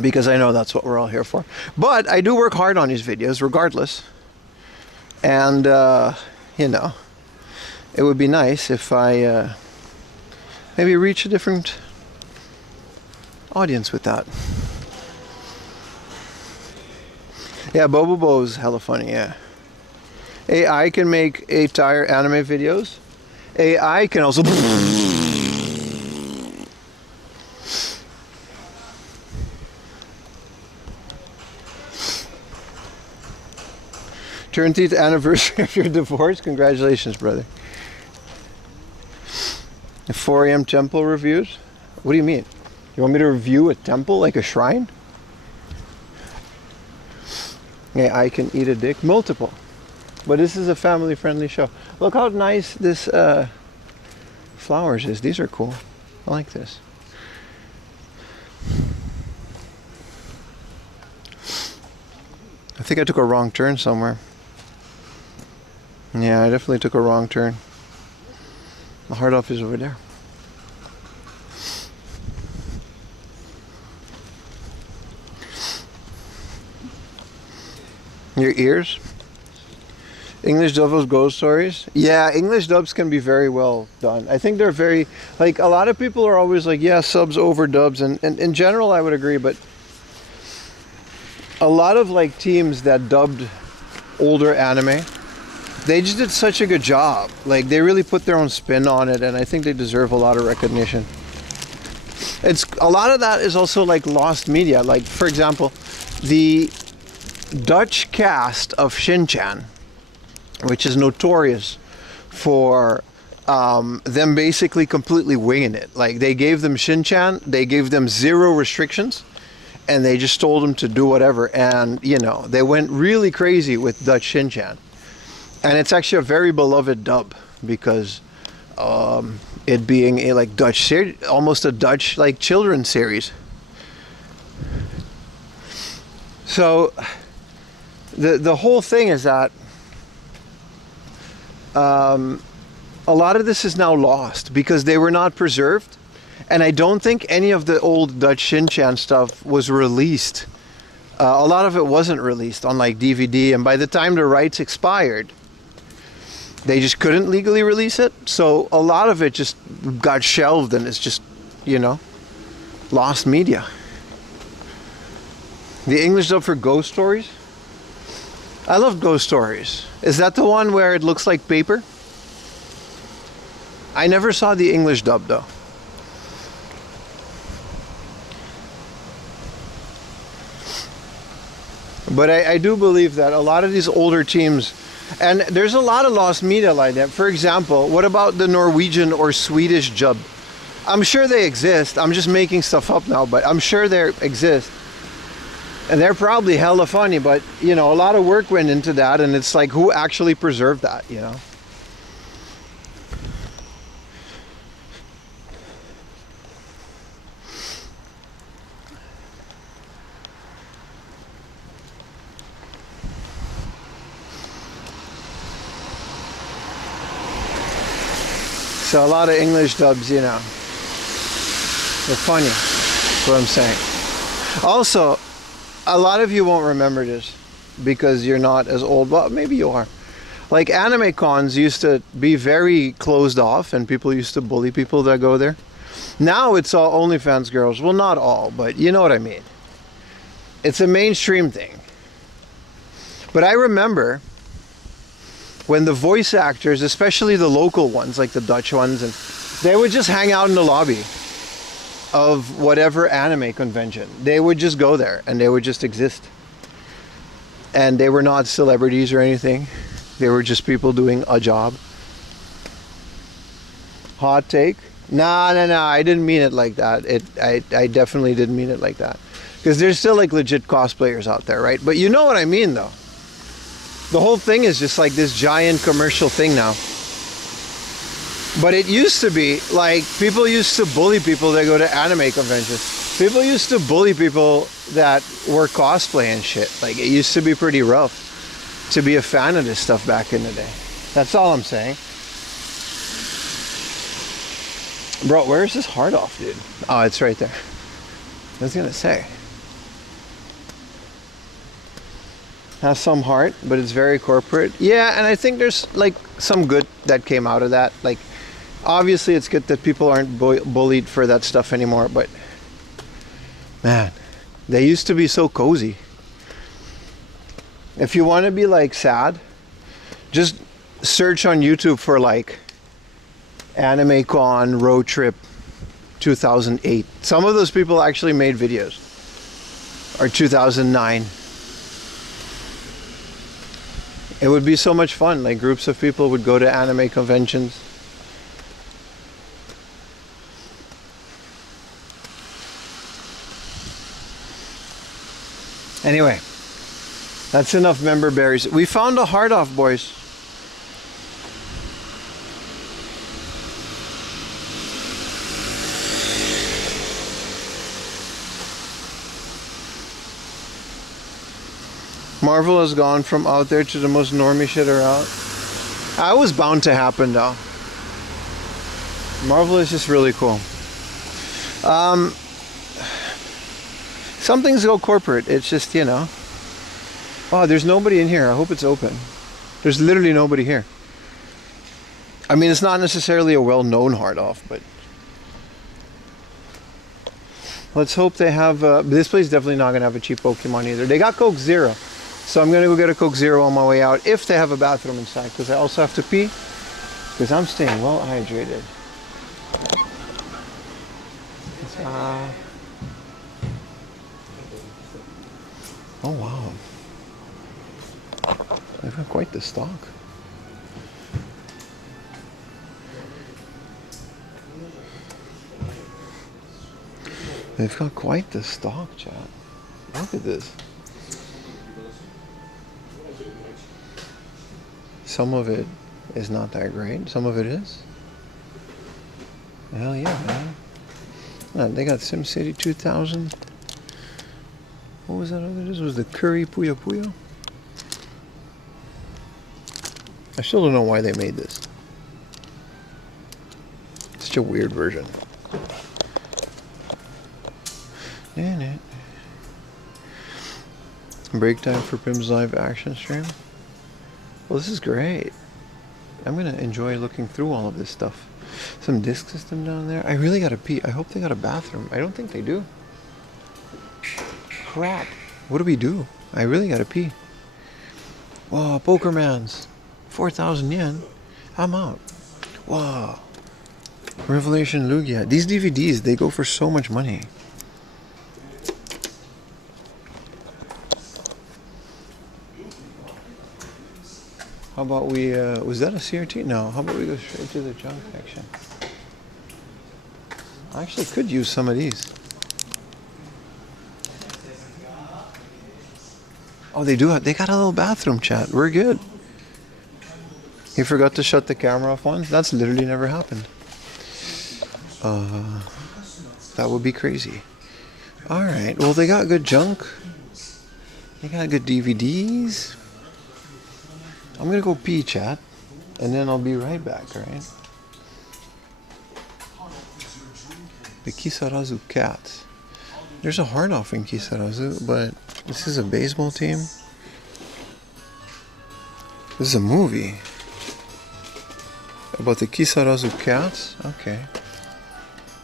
because I know that's what we're all here for. But I do work hard on these videos regardless. And, you know, it would be nice if I maybe reach a different audience with that. Yeah, Bobo's hella funny, yeah. AI can make 8-tire anime videos. AI can also... Turn-teeth anniversary of your divorce. Congratulations, brother. 4 a.m. temple reviews? What do you mean? You want me to review a temple like a shrine? Yeah, I can eat a dick. Multiple. But this is a family-friendly show. Look how nice this flowers is. These are cool. I like this. I think I took a wrong turn somewhere. Yeah, I definitely took a wrong turn. The hard off is over there. Your ears? English dub of ghost stories? Yeah, English dubs can be very well done. I think they're very, like, a lot of people are always like, yeah, subs over dubs, and in general I would agree, but a lot of like teams that dubbed older anime, they just did such a good job. Like, they really put their own spin on it, and I think they deserve a lot of recognition. It's a lot of that is also like lost media. Like, for example, the Dutch cast of Shin-Chan, which is notorious for them basically completely winging it. Like, they gave them Shin-Chan, they gave them zero restrictions, and they just told them to do whatever. And, you know, they went really crazy with Dutch Shin-Chan. And it's actually a very beloved dub, because it being a like Dutch series, almost a Dutch like children's series. So the whole thing is that a lot of this is now lost because they were not preserved, and I don't think any of the old Dutch Shin-Chan stuff was released. A lot of it wasn't released on like DVD, and by the time the rights expired, they just couldn't legally release it. So a lot of it just got shelved, and it's just, you know, lost media. The English dub for Ghost Stories? I love Ghost Stories. Is that the one where it looks like paper? I never saw the English dub though. But I do believe that a lot of these older teams, and there's a lot of lost media like that. For example, what about the Norwegian or Swedish dub? I'm sure they exist. I'm just making stuff up now, but I'm sure they exist. And they're probably hella funny, but, you know, a lot of work went into that, and it's like, who actually preserved that, you know? So a lot of English dubs, you know, they're funny. That's what I'm saying. Also, a lot of you won't remember this because you're not as old. Well, maybe you are. Like, anime cons used to be very closed off, and people used to bully people that go there. Now it's all OnlyFans girls. Well, not all, but you know what I mean. It's a mainstream thing. But I remember when the voice actors, especially the local ones, like the Dutch ones, and they would just hang out in the lobby of whatever anime convention. They would just go there, and they would just exist. And they were not celebrities or anything. They were just people doing a job. Hot take? No, I didn't mean it like that. I definitely didn't mean it like that. Because there's still like legit cosplayers out there, right? But you know what I mean, though. The whole thing is just like this giant commercial thing now. But it used to be like people used to bully people that go to anime conventions. People used to bully people that were cosplay and shit. Like it used to be pretty rough to be a fan of this stuff back in the day. That's all I'm saying. Bro, where's this heart off, dude? Oh, it's right there. I was gonna say. Has some heart, but it's very corporate. Yeah, and I think there's like some good that came out of that. Like, obviously it's good that people aren't bullied for that stuff anymore, but man, they used to be so cozy. If you want to be like sad, just search on YouTube for like Anime Con Road Trip 2008. Some of those people actually made videos. Or 2009. It would be so much fun. Like groups of people would go to anime conventions. Anyway, that's enough member berries. We found a heart off, boys. Marvel has gone from out there to the most normie shit around. That was bound to happen though. Marvel is just really cool. Some things go corporate. It's just, you know. Oh, there's nobody in here. I hope it's open. There's literally nobody here. I mean, it's not necessarily a well-known hard off, but let's hope they have. This place is definitely not going to have a cheap Pokemon either. They got Coke Zero. So I'm going to go get a Coke Zero on my way out if they have a bathroom inside, because I also have to pee, because I'm staying well hydrated. Oh wow. They've got quite the stock. They've got quite the stock, chat. Look at this. Some of it is not that great. Some of it is. Hell yeah, man. They got SimCity 2000. What was that other? This was the Curry Puyo Puyo. I still don't know why they made this. Such a weird version. Break time for Pim's live action stream. Well, this is great. I'm gonna enjoy looking through all of this stuff. Some disc system down there. I really gotta pee. I hope they got a bathroom. I don't think they do. Crap. What do we do? I really gotta pee. Whoa, Pokermans. 4,000 yen. I'm out. Wow. Revelation Lugia. These DVDs, they go for so much money. How about we, was that a CRT? No, how about we go straight to the junk section? I actually could use some of these. Oh, they do have, they got a little bathroom, chat. We're good. He forgot to shut the camera off once? That's literally never happened. That would be crazy. Alright, well they got good junk. They got good DVDs. I'm gonna go pee, chat, and then I'll be right back, alright? The Kisarazu Cats. There's a hard off in Kisarazu, but this is a baseball team. This is a movie about the Kisarazu Cats. Okay.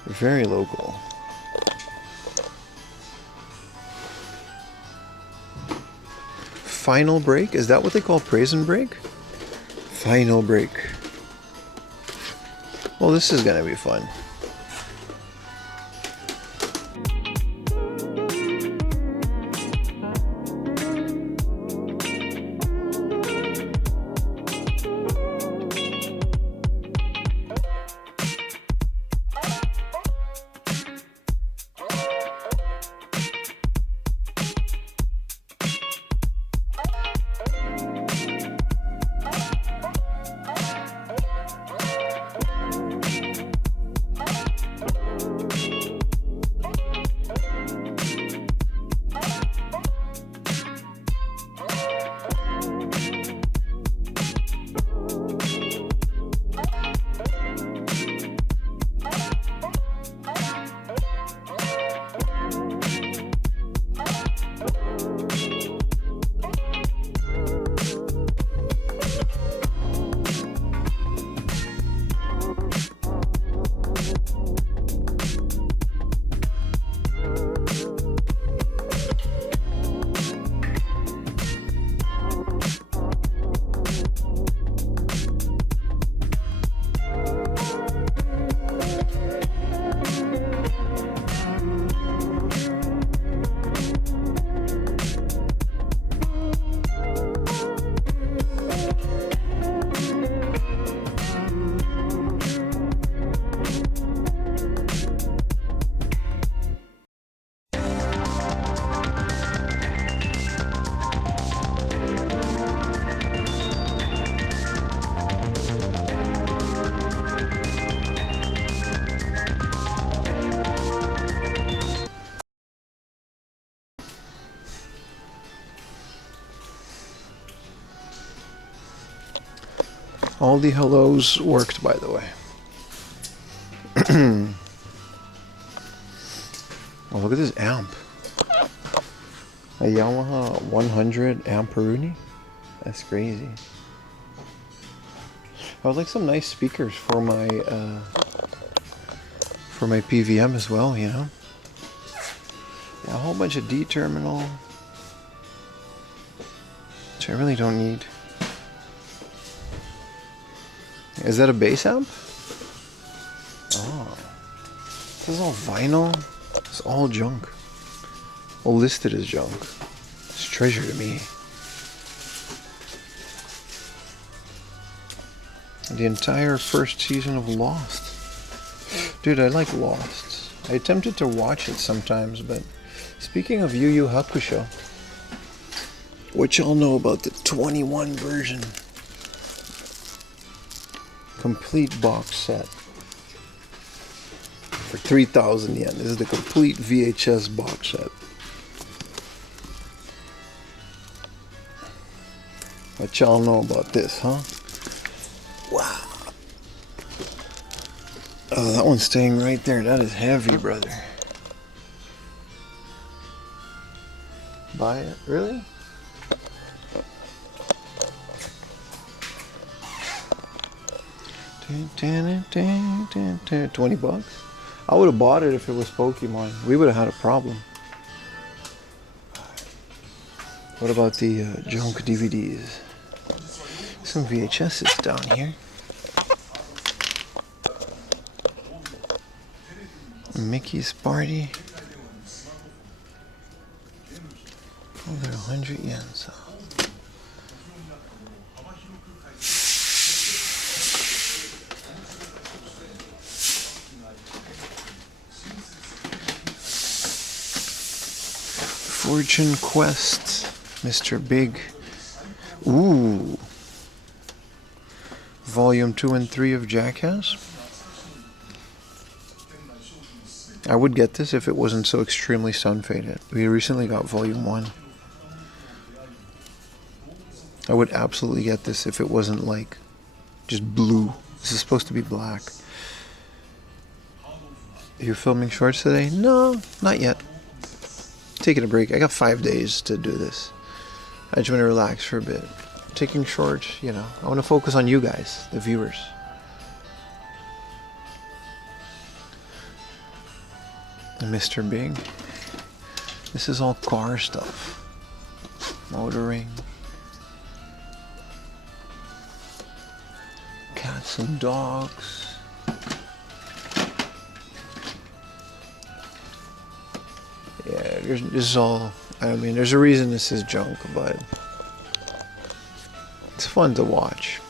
Very local. Final break? Is that what they call praise and break? Final break. Well, this is gonna be fun. All the hellos worked, by the way. Oh, look at this amp. A Yamaha 100 Amperuni? That's crazy. I would like some nice speakers for my PVM as well, you know? Yeah, a whole bunch of D terminal, which I really don't need. Is that a bass amp? Oh. This is all vinyl. It's all junk. All listed as junk. It's treasure to me. The entire first season of Lost. Dude, I like Lost. I attempted to watch it sometimes, but speaking of Yu Yu Hakusho, what y'all know about the 21 version? Complete box set. For 3,000 yen. This is the complete VHS box set. What y'all know about this, huh? Wow. Oh, that one's staying right there. That is heavy, brother. Buy it? Really? $20? I would have bought it if it was Pokemon. We would have had a problem. What about the junk DVDs? Some VHSs down here. Mickey's Party. Oh, they're 100 yen, so. Fortune Quest, Mr. Big. Ooh. Volume 2 and 3 of Jackass. I would get this if it wasn't so extremely sun faded. We recently got Volume 1. I would absolutely get this if it wasn't like just blue. This is supposed to be black. You're filming shorts today? No, not yet. Taking a break. I got 5 days to do this. I just want to relax for a bit. Taking shorts, you know. I want to focus on you guys, the viewers. Mr. Big. This is all car stuff. Motoring. Cats and dogs. Yeah, this is all, I mean, there's a reason this is junk, but it's fun to watch.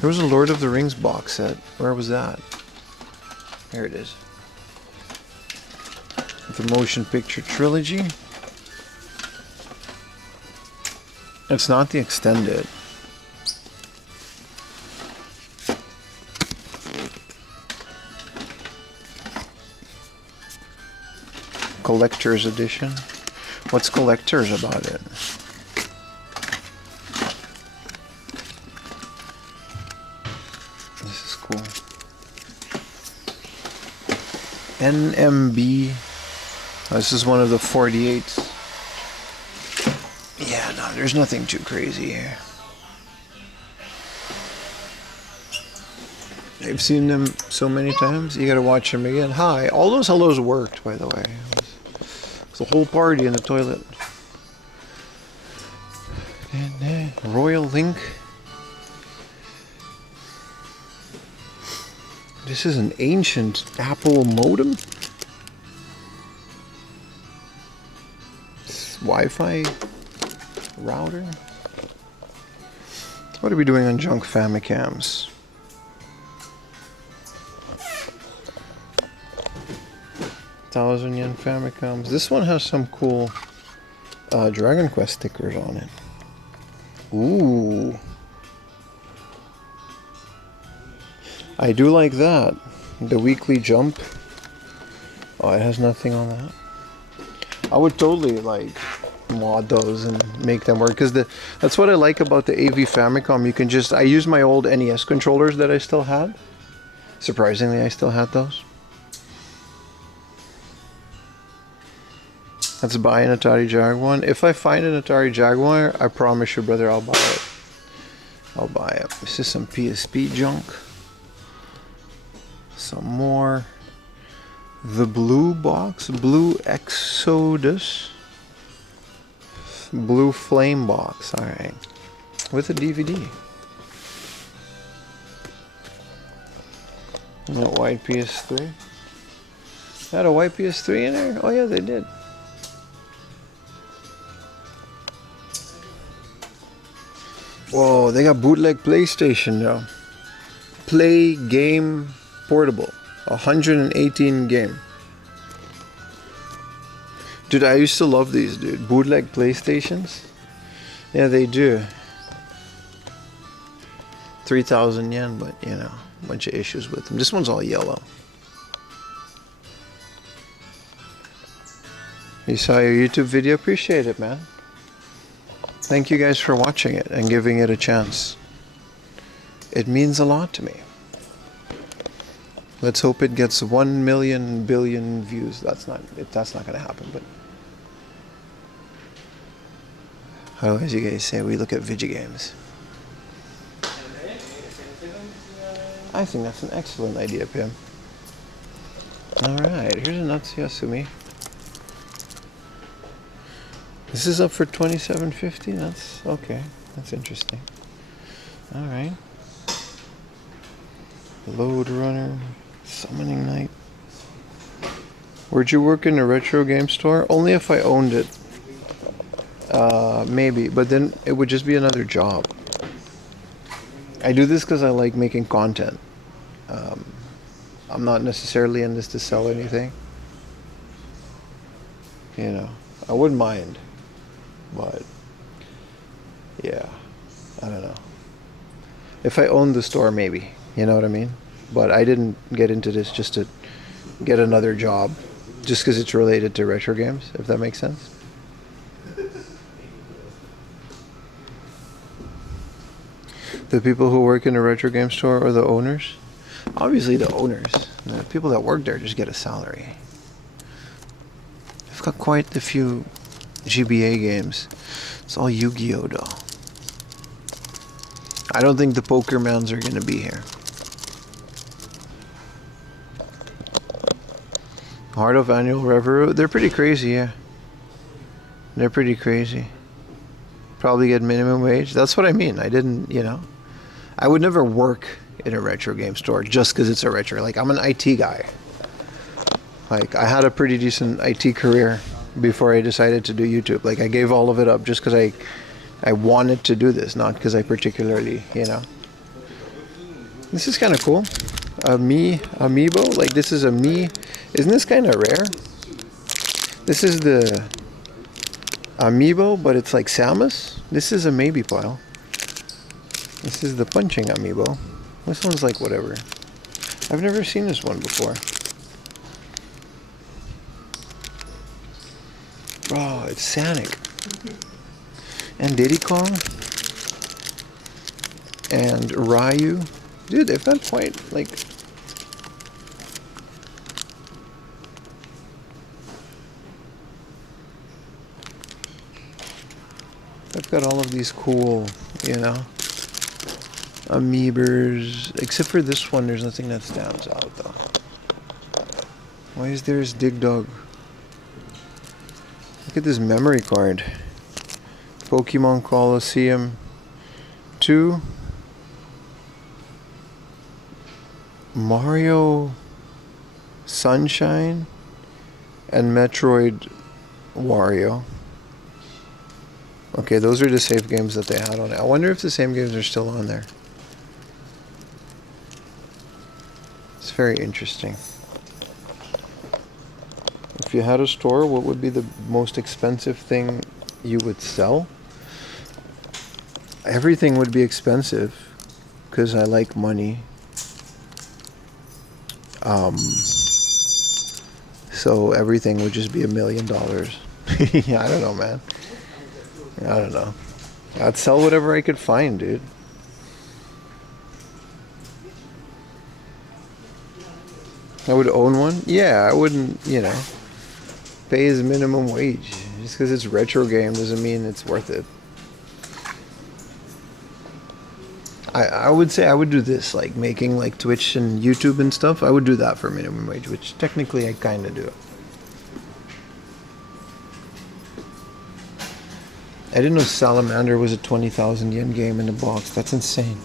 There was a Lord of the Rings box set. Where was that? Here it is. The motion picture trilogy. It's not the extended. Collector's edition. What's collector's about it? This is cool. NMB. Oh, this is one of the 48s. Yeah, no, there's nothing too crazy here. I've seen them so many times, you gotta watch them again. Hi, all those hellos worked, by the way. It was a whole party in the toilet. Royal Link. This is an ancient Apple modem. Wi-Fi router. What are we doing on junk Famicams? $1,000 Famicams. This one has some cool Dragon Quest stickers on it. Ooh. I do like that. The Weekly Jump. Oh, it has nothing on that. I would totally like mod those and make them work. Because that's what I like about the AV Famicom. You can just, I use my old NES controllers that I still had. Surprisingly, I still had those. Let's buy an Atari Jaguar. If I find an Atari Jaguar, I promise you, brother, I'll buy it. I'll buy it. This is some PSP junk. Some more. The blue box, Blue Exodus. Blue Flame box, alright. With a DVD. And a white PS3. Had a white PS3 in there? Oh yeah, they did. Whoa, they got bootleg PlayStation now. Play Game Portable. 118 game. Dude, I used to love these, dude. Bootleg PlayStations. Yeah, they do. 3,000 yen, but you know, a bunch of issues with them. This one's all yellow. You saw your YouTube video? Appreciate it, man. Thank you guys for watching it and giving it a chance. It means a lot to me. Let's hope it gets 1 million billion views. That's not going to happen, but otherwise you guys say we look at video games. I think that's an excellent idea, Pim. Alright, here's a Natsuya. This is up for $27.50. That's okay. That's interesting. Alright. Load Runner. Summoning Night. Would you work in a retro game store? Only if I owned it. Maybe, but then it would just be another job. I do this because I like making content. I'm not necessarily in this to sell anything. You know, I wouldn't mind. But, yeah, I don't know. If I owned the store, maybe. You know what I mean? But I didn't get into this just to get another job. Just because it's related to retro games, if that makes sense. The people who work in a retro game store are the owners? Obviously the owners. The people that work there just get a salary. I've got quite a few GBA games. It's all Yu-Gi-Oh though. I don't think the Pokermans are gonna be here. Heart of Annual Revenue, they're pretty crazy, yeah. They're pretty crazy. Probably get minimum wage. That's what I mean. I didn't, you know. I would never work in a retro game store just because it's a retro. Like, I'm an IT guy. Like, I had a pretty decent IT career before I decided to do YouTube. Like, I gave all of it up just because I wanted to do this, not because I particularly, you know. This is kind of cool. Amiibo? Like, this is a me. Isn't this kind of rare? This is the Amiibo, but it's like Samus. This is a maybe pile. This is the punching Amiibo. This one's like whatever. I've never seen this one before. Oh, it's Sonic. And Diddy Kong. And Ryu. Dude, they've got quite, like... I've got all of these cool, you know, Amiibers. Except for this one, there's nothing that stands out, though. Why is there this Dig Dog? Look at this memory card. Pokemon Coliseum 2. Mario Sunshine and Metroid Wario. Okay, those are the save games that they had on it. I wonder if the same games are still on there. It's very interesting. If you had a store, what would be the most expensive thing you would sell? Everything would be expensive because I like money. So everything would just be $1 million. Yeah, I don't know, man. I don't know. I'd sell whatever I could find, dude. I would own one? Yeah, I wouldn't, pay his minimum wage. Just because it's retro game doesn't mean it's worth it. I would say I would do this, like making like Twitch and YouTube and stuff. I would do that for minimum wage, which technically I kind of do. I didn't know Salamander was a 20,000 yen game in the box. That's insane.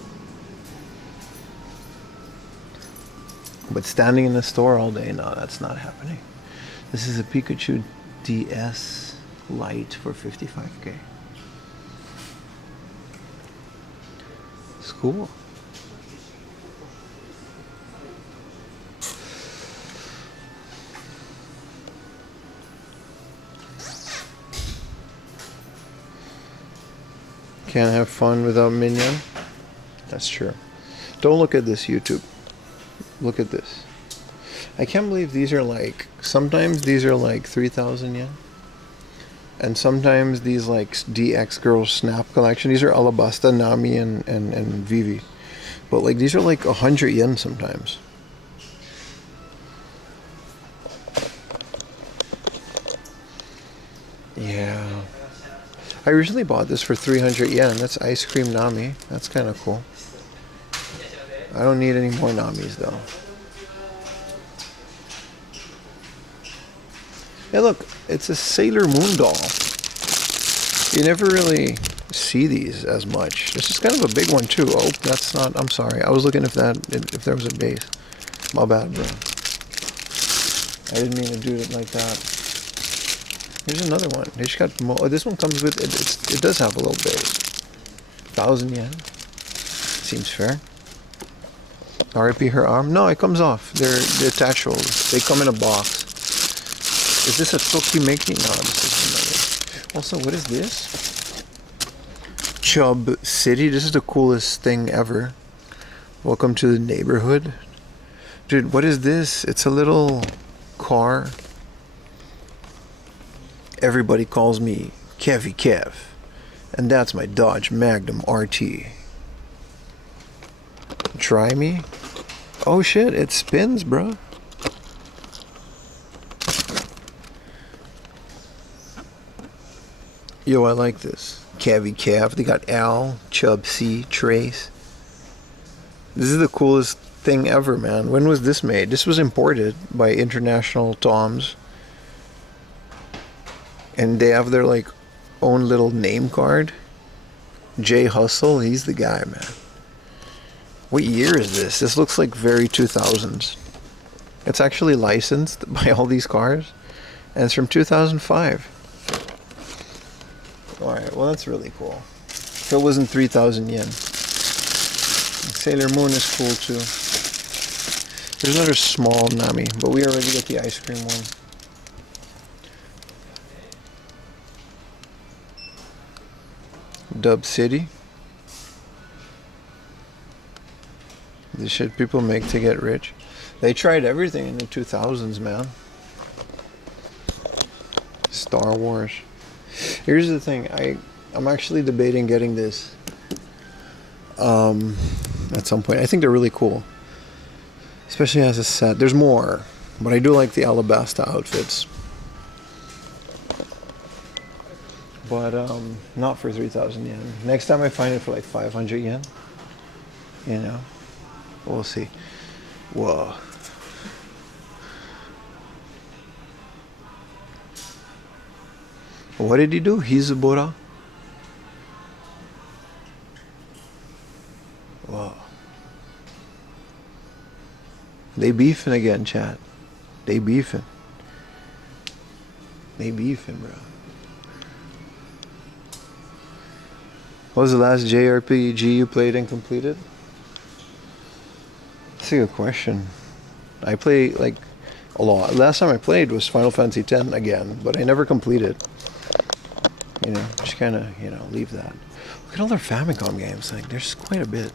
But standing in the store all day, no, that's not happening. This is a Pikachu DS Lite for 55K. It's cool. Can't have fun without Minion. That's true. Don't look at this, YouTube. Look at this. I can't believe these are like, sometimes these are like 3,000 yen. And sometimes these like DX Girls Snap Collection, these are Alabasta, Nami, and Vivi. But like these are like 100 yen sometimes. Yeah. I originally bought this for 300 yen. That's Ice Cream Nami. That's kind of cool. I don't need any more Namis though. Hey look, it's a Sailor Moon doll. You never really see these as much. This is kind of a big one too. Oh, that's not, I'm sorry. I was looking if there was a base. My bad, bro. I didn't mean to do it like that. Here's another one. They just got this one comes with it does have a little base. 1,000 yen. Seems fair. RIP her arm. No, it comes off. They're detachable. They come in a box. Is this a Tokimeki? No, this is another. Also, what is this? Chub City. This is the coolest thing ever. Welcome to the neighborhood. Dude, what is this? It's a little car. Everybody calls me Kevy Kev. And that's my Dodge Magnum RT. Try me? Oh shit, it spins, bro. Yo, I like this. Kevy Kev. They got Al, Chub C, Trace. This is the coolest thing ever, man. When was this made? This was imported by International Toms. And they have their like own little name card. Jay Hustle, he's the guy, man. What year is this? This looks like very 2000s. It's actually licensed by all these cars. And it's from 2005. Alright, well that's really cool. If it wasn't 3,000 yen. Sailor Moon is cool too. There's another small Nami, but we already got the ice cream one. Dub City. The shit people make to get rich. They tried everything in the 2000s, man. Star Wars. Here's the thing. I'm actually debating getting this at some point. I think they're really cool. Especially as a set. There's more. But I do like the Alabasta outfits. But not for 3,000 yen. Next time I find it for like 500 yen. You know. We'll see. Whoa. What did he do? Hizubora? Whoa. They beefing again, chat. They beefing. They beefing, bro. What was the last JRPG you played and completed? That's a good question. I play like a lot. Last time I played was Final Fantasy X again, but I never completed. You know, just kind of, you know, leave that. Look at all their Famicom games. Like, there's quite a bit.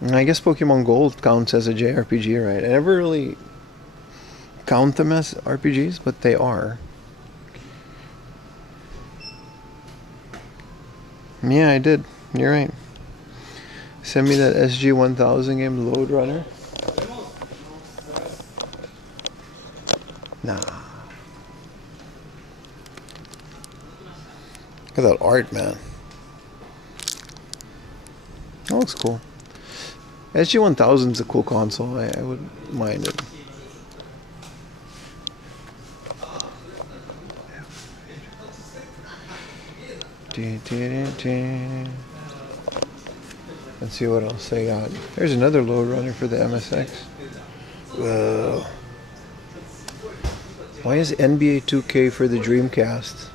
And I guess Pokemon Gold counts as a JRPG, right? I never really count them as RPGs, but they are. Yeah, I did. You're right. Send me that SG-1000 game, Load Runner. Nah. Look at that art, man. That looks cool. SG-1000 is a cool console. I wouldn't mind it. Let's see what else I got. There's another Load Runner for the MSX. Whoa. Why is NBA 2K for the Dreamcast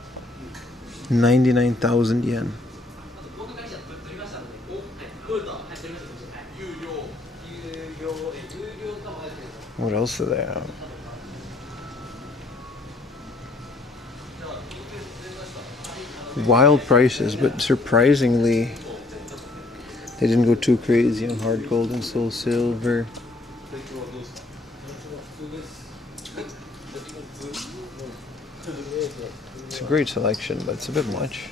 99,000 yen? What else do they have? Wild prices, but surprisingly they didn't go too crazy on hard gold and soul silver. It's a great selection, but it's a bit much.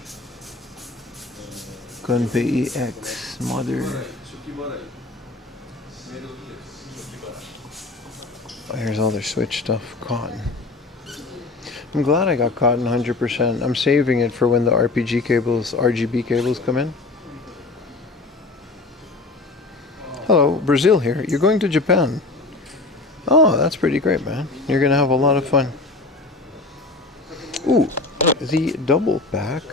Gunpei EX, Mother. Oh, here's all their Switch stuff. Cotton. I'm glad I got Cotton 100%. I'm saving it for when the RPG cables, RGB cables come in. Hello, Brazil here. You're going to Japan. Oh, that's pretty great, man. You're going to have a lot of fun. Ooh, the double pack.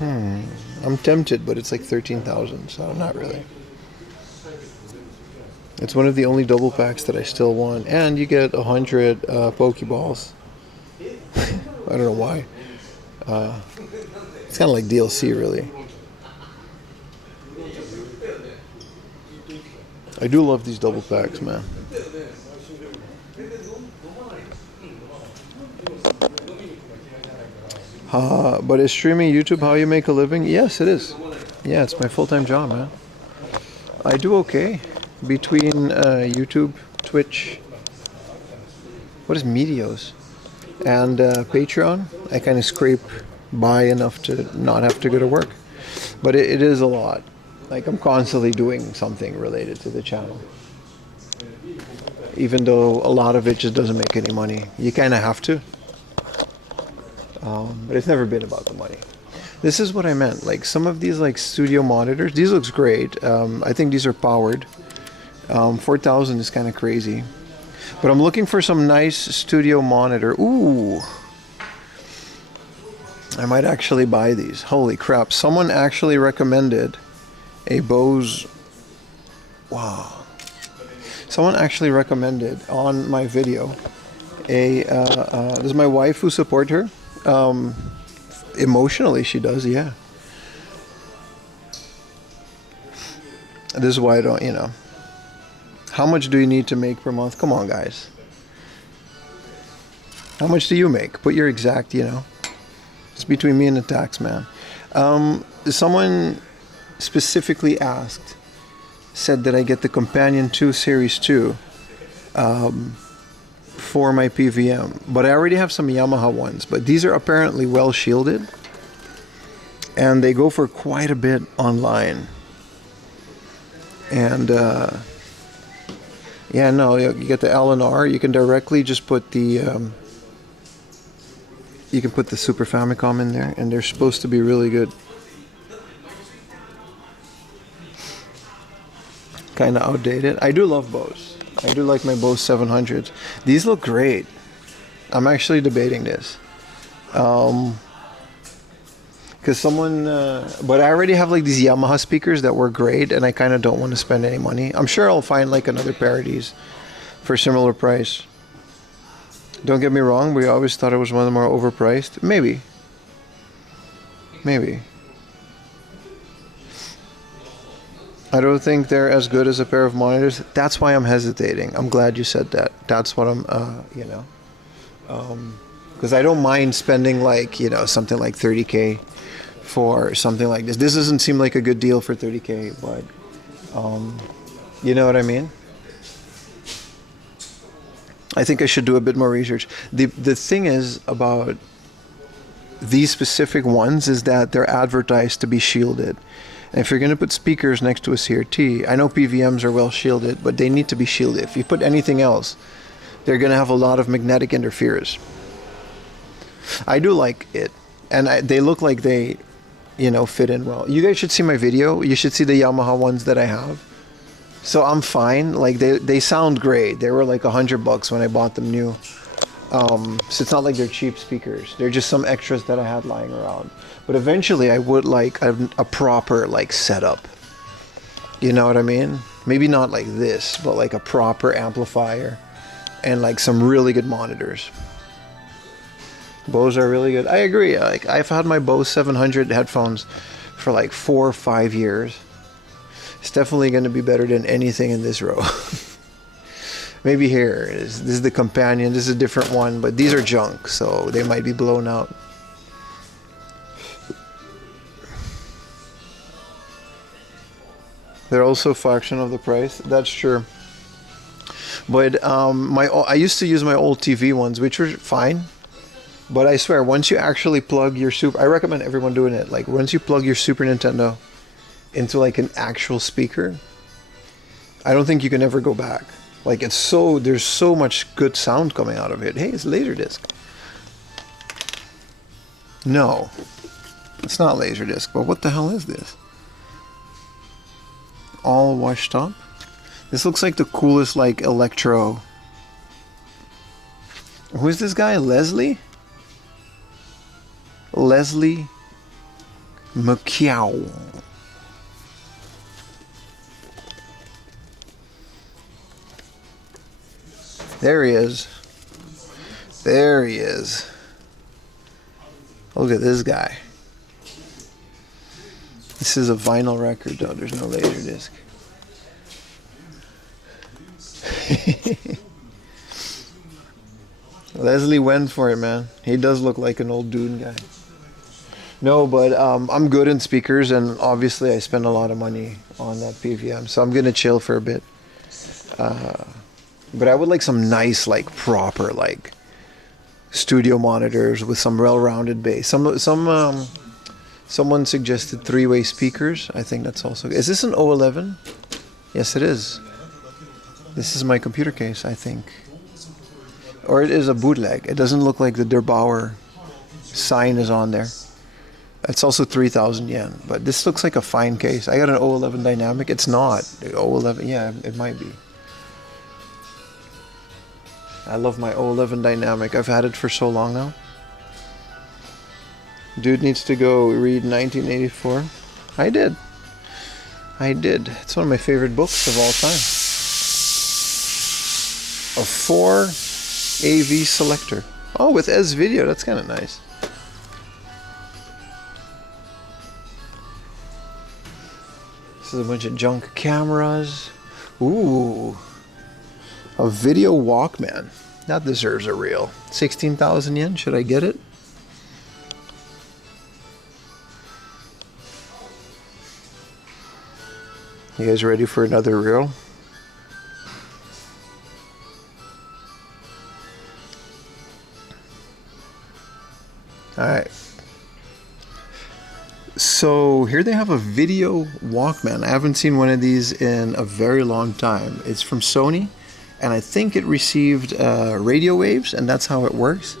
I'm tempted, but it's like 13,000, so not really. It's one of the only double packs that I still want, and you get 100 Pokeballs. I don't know why. It's kind of like DLC, really. I do love these double packs, man. But is streaming YouTube how you make a living? Yes, it is. Yeah, it's my full-time job, man. I do okay between YouTube, Twitch. What is Medios? And Patreon. I kind of scrape by enough to not have to go to work. But it is a lot. Like, I'm constantly doing something related to the channel. Even though a lot of it just doesn't make any money. You kind of have to. But it's never been about the money. This is what I meant. Like, some of these like studio monitors, these looks great. I think these are powered. 4,000 is kind of crazy. But I'm looking for some nice studio monitor. Ooh. I might actually buy these. Holy crap. Someone actually recommended a Bose. Wow. Someone actually recommended on my video a this is my wife who support her. Emotionally she does, yeah. This is why I don't, you know. How much do you need to make per month? Come on, guys. How much do you make? Put your exact, you know. It's between me and the tax man. Someone specifically asked, said that I get the Companion 2 Series 2 for my PVM. But I already have some Yamaha ones. But these are apparently well shielded. And they go for quite a bit online. And yeah, no, you get the L&R. You can directly just put the you can put the Super Famicom in there, and they're supposed to be really good. Kind of outdated. I do love Bose. I do like my Bose 700s. These look great. I'm actually debating this. Because someone, but I already have like these Yamaha speakers that were great, and I kind of don't want to spend any money. I'm sure I'll find like another pair of these for a similar price. Don't get me wrong, we always thought it was one of the more overpriced. Maybe. Maybe. I don't think they're as good as a pair of monitors. That's why I'm hesitating. I'm glad you said that. That's what I'm, you know. Because I don't mind spending like, you know, something like 30K for something like this. This doesn't seem like a good deal for 30K, but you know what I mean? I think I should do a bit more research. The thing is about these specific ones is that they're advertised to be shielded. And if you're going to put speakers next to a CRT, I know PVMs are well shielded, but they need to be shielded. If you put anything else, they're going to have a lot of magnetic interference. I do like it, and they look like they, fit in well. You guys should see my video. You should see the Yamaha ones that I have. So I'm fine. Like they sound great. They were like $100 when I bought them new. So it's not like they're cheap speakers. They're just some extras that I had lying around. But eventually I would like a proper like setup. You know what I mean? Maybe not like this, but like a proper amplifier and like some really good monitors. Bose are really good. I agree. Like I've had my Bose 700 headphones for like 4 or 5 years. It's definitely going to be better than anything in this row. Maybe here. This is the companion. This is a different one, but these are junk, so they might be blown out. They're also a fraction of the price. That's true. But I used to use my old TV ones, which were fine. But I swear, once you actually plug your I recommend everyone doing it. Like once you plug your Super Nintendo into like an actual speaker, I don't think you can ever go back. Like there's so much good sound coming out of it. Hey, it's Laserdisc. No, it's not Laserdisc. But what the hell is this? All washed up. This looks like the coolest like electro. Who's this guy? Leslie McKeow. There he is. There he is. Look at this guy. This is a vinyl record though, there's no laser disc. Leslie went for it, man. He does look like an old Dune guy. No, but I'm good in speakers, and obviously I spend a lot of money on that PVM, so I'm gonna chill for a bit. But I would like some nice, like proper, like studio monitors with some well-rounded bass. Someone suggested 3-way speakers. I think that's also. Is this an 011? Yes, it is. This is my computer case, I think. Or it is a bootleg. It doesn't look like the Der Bauer sign is on there. It's also 3,000 yen, but this looks like a fine case. I got an 011 Dynamic. It's not. 011, yeah, it might be. I love my 011 Dynamic. I've had it for so long now. Dude needs to go read 1984. I did. It's one of my favorite books of all time. A 4 AV selector. Oh, with S video. That's kind of nice. This is a bunch of junk cameras. Ooh. A video Walkman. That deserves a reel. 16,000 yen. Should I get it? You guys ready for another reel? Alright. So here they have a video Walkman. I haven't seen one of these in a very long time. It's from Sony, and I think it received radio waves, and that's how it works.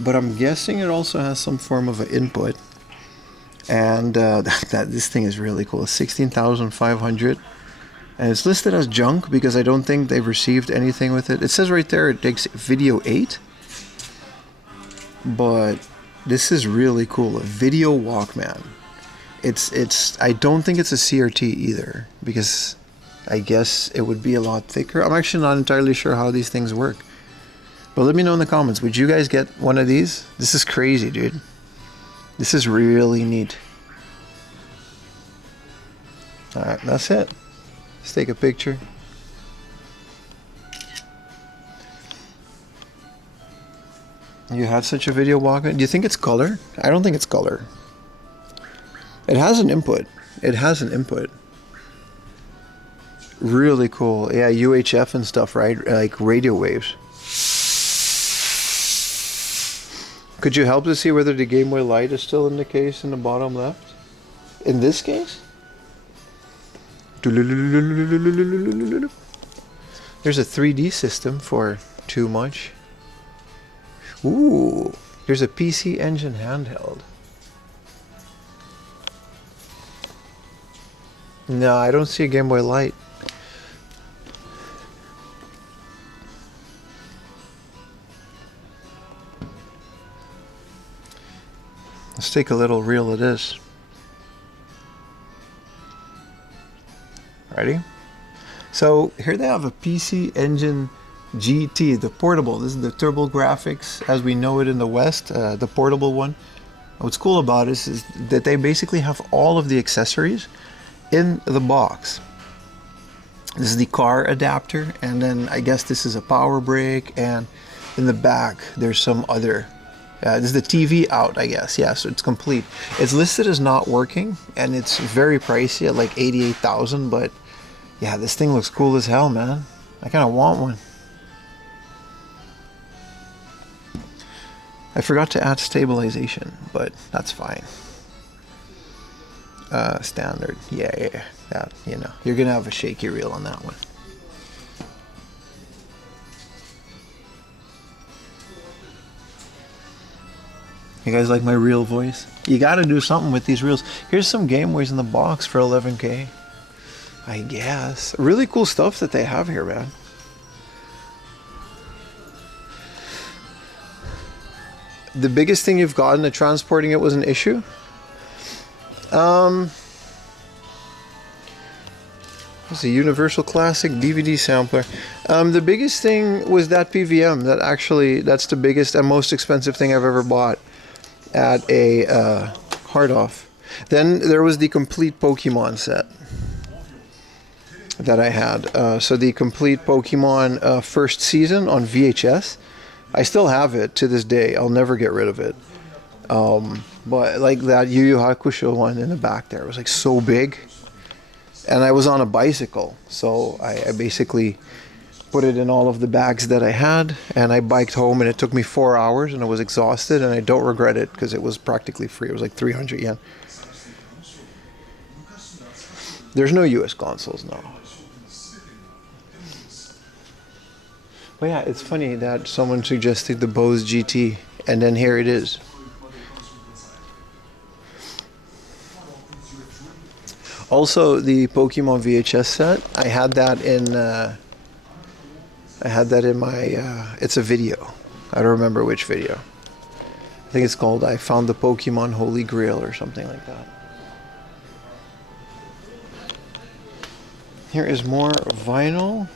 But I'm guessing it also has some form of an input. And this thing is really cool. 16,500, and it's listed as junk because I don't think they've received anything with it. It says right there it takes video 8, but this is really cool. A video Walkman. I don't think it's a CRT either, because I guess it would be a lot thicker. I'm actually not entirely sure how these things work, but let me know in the comments. Would you guys get one of these? This is crazy, dude. This is really neat. Alright, that's it. Let's take a picture. You have such a video Walkman? Do you think it's color? I don't think it's color. It has an input. Really cool. Yeah, UHF and stuff, right? Like radio waves. Could you help to see whether the Game Boy Light is still in the case in the bottom left? In this case? There's a 3D system for too much. Ooh, there's a PC Engine handheld. No, I don't see a Game Boy Light. Let's take a little reel of this. Ready? So here they have a PC Engine GT, the portable. This is the Turbo Graphics as we know it in the West, the portable one. What's cool about this is that they basically have all of the accessories in the box. This is the car adapter, and then I guess this is a power brick, and in the back there's some other this is the TV out, I guess. Yeah, so it's complete. It's listed as not working, and it's very pricey at like 88,000, but yeah, this thing looks cool as hell, man. I kind of want one. I forgot to add stabilization, but that's fine. Standard. Yeah. That, you know, you're gonna have a shaky reel on that one. You guys like my real voice? You gotta do something with these reels. Here's some Game Boys in the box for 11K. I guess. Really cool stuff that they have here, man. The biggest thing you've gotten that transporting it was an issue? It's a Universal Classic DVD sampler. The biggest thing was that PVM. That's the biggest and most expensive thing I've ever bought at a hard off. Then there was the complete Pokemon set that I had. So the complete Pokemon first season on VHS. I still have it to this day. I'll never get rid of it. But like that Yu Yu Hakusho one in the back there was like so big. And I was on a bicycle. So I basically put it in all of the bags that I had. And I biked home, and it took me 4 hours, and I was exhausted. And I don't regret it because it was practically free. It was like 300 yen. There's no US consoles now. But yeah, it's funny that someone suggested the Bose GT, and then here it is. Also, the Pokemon VHS set, I had that in my, it's a video. I don't remember which video. I think it's called I Found the Pokemon Holy Grail or something like that. Here is more vinyl.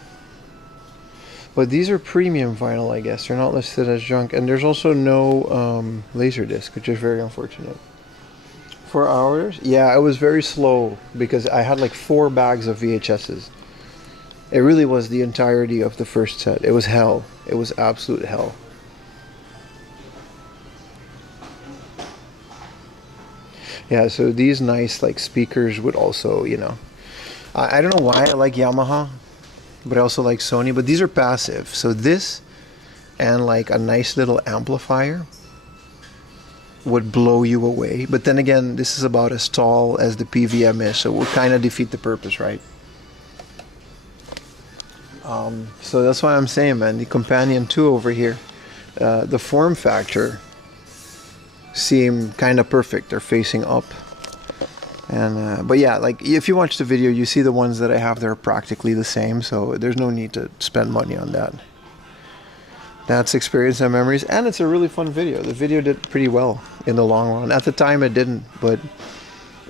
But these are premium vinyl, I guess. They're not listed as junk. And there's also no Laserdisc, which is very unfortunate. 4 hours? Yeah, it was very slow because I had like 4 bags of VHSs. It really was the entirety of the first set. It was hell. It was absolute hell. Yeah, so these nice like speakers would also, you know. I don't know why I like Yamaha, but I also like Sony, but these are passive. So this and like a nice little amplifier would blow you away. But then again, this is about as tall as the PVM is, so it will kind of defeat the purpose, right? So that's why I'm saying, man, the Companion 2 over here, the form factor seem kind of perfect. They're facing up. And but yeah, like if you watch the video, you see the ones that I have, they're practically the same, so there's no need to spend money on that. That's experience and memories, and it's a really fun video. The video did pretty well in the long run. At the time it didn't, but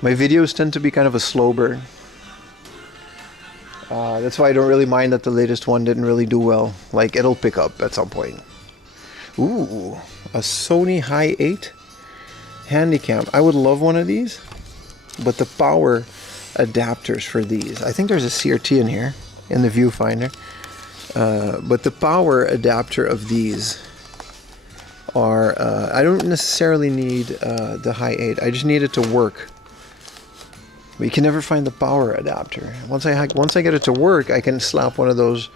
my videos tend to be kind of a slow burn. That's why I don't really mind that the latest one didn't really do well. Like, it'll pick up at some point. Ooh, a Sony High 8 Handycam. I would love one of these. But the power adapters for these, I think there's a CRT in here in the viewfinder, but the power adapter of these are I don't necessarily need the High 8. I just need it to work. But you can never find the power adapter. Once I get it to work, I can slap one of those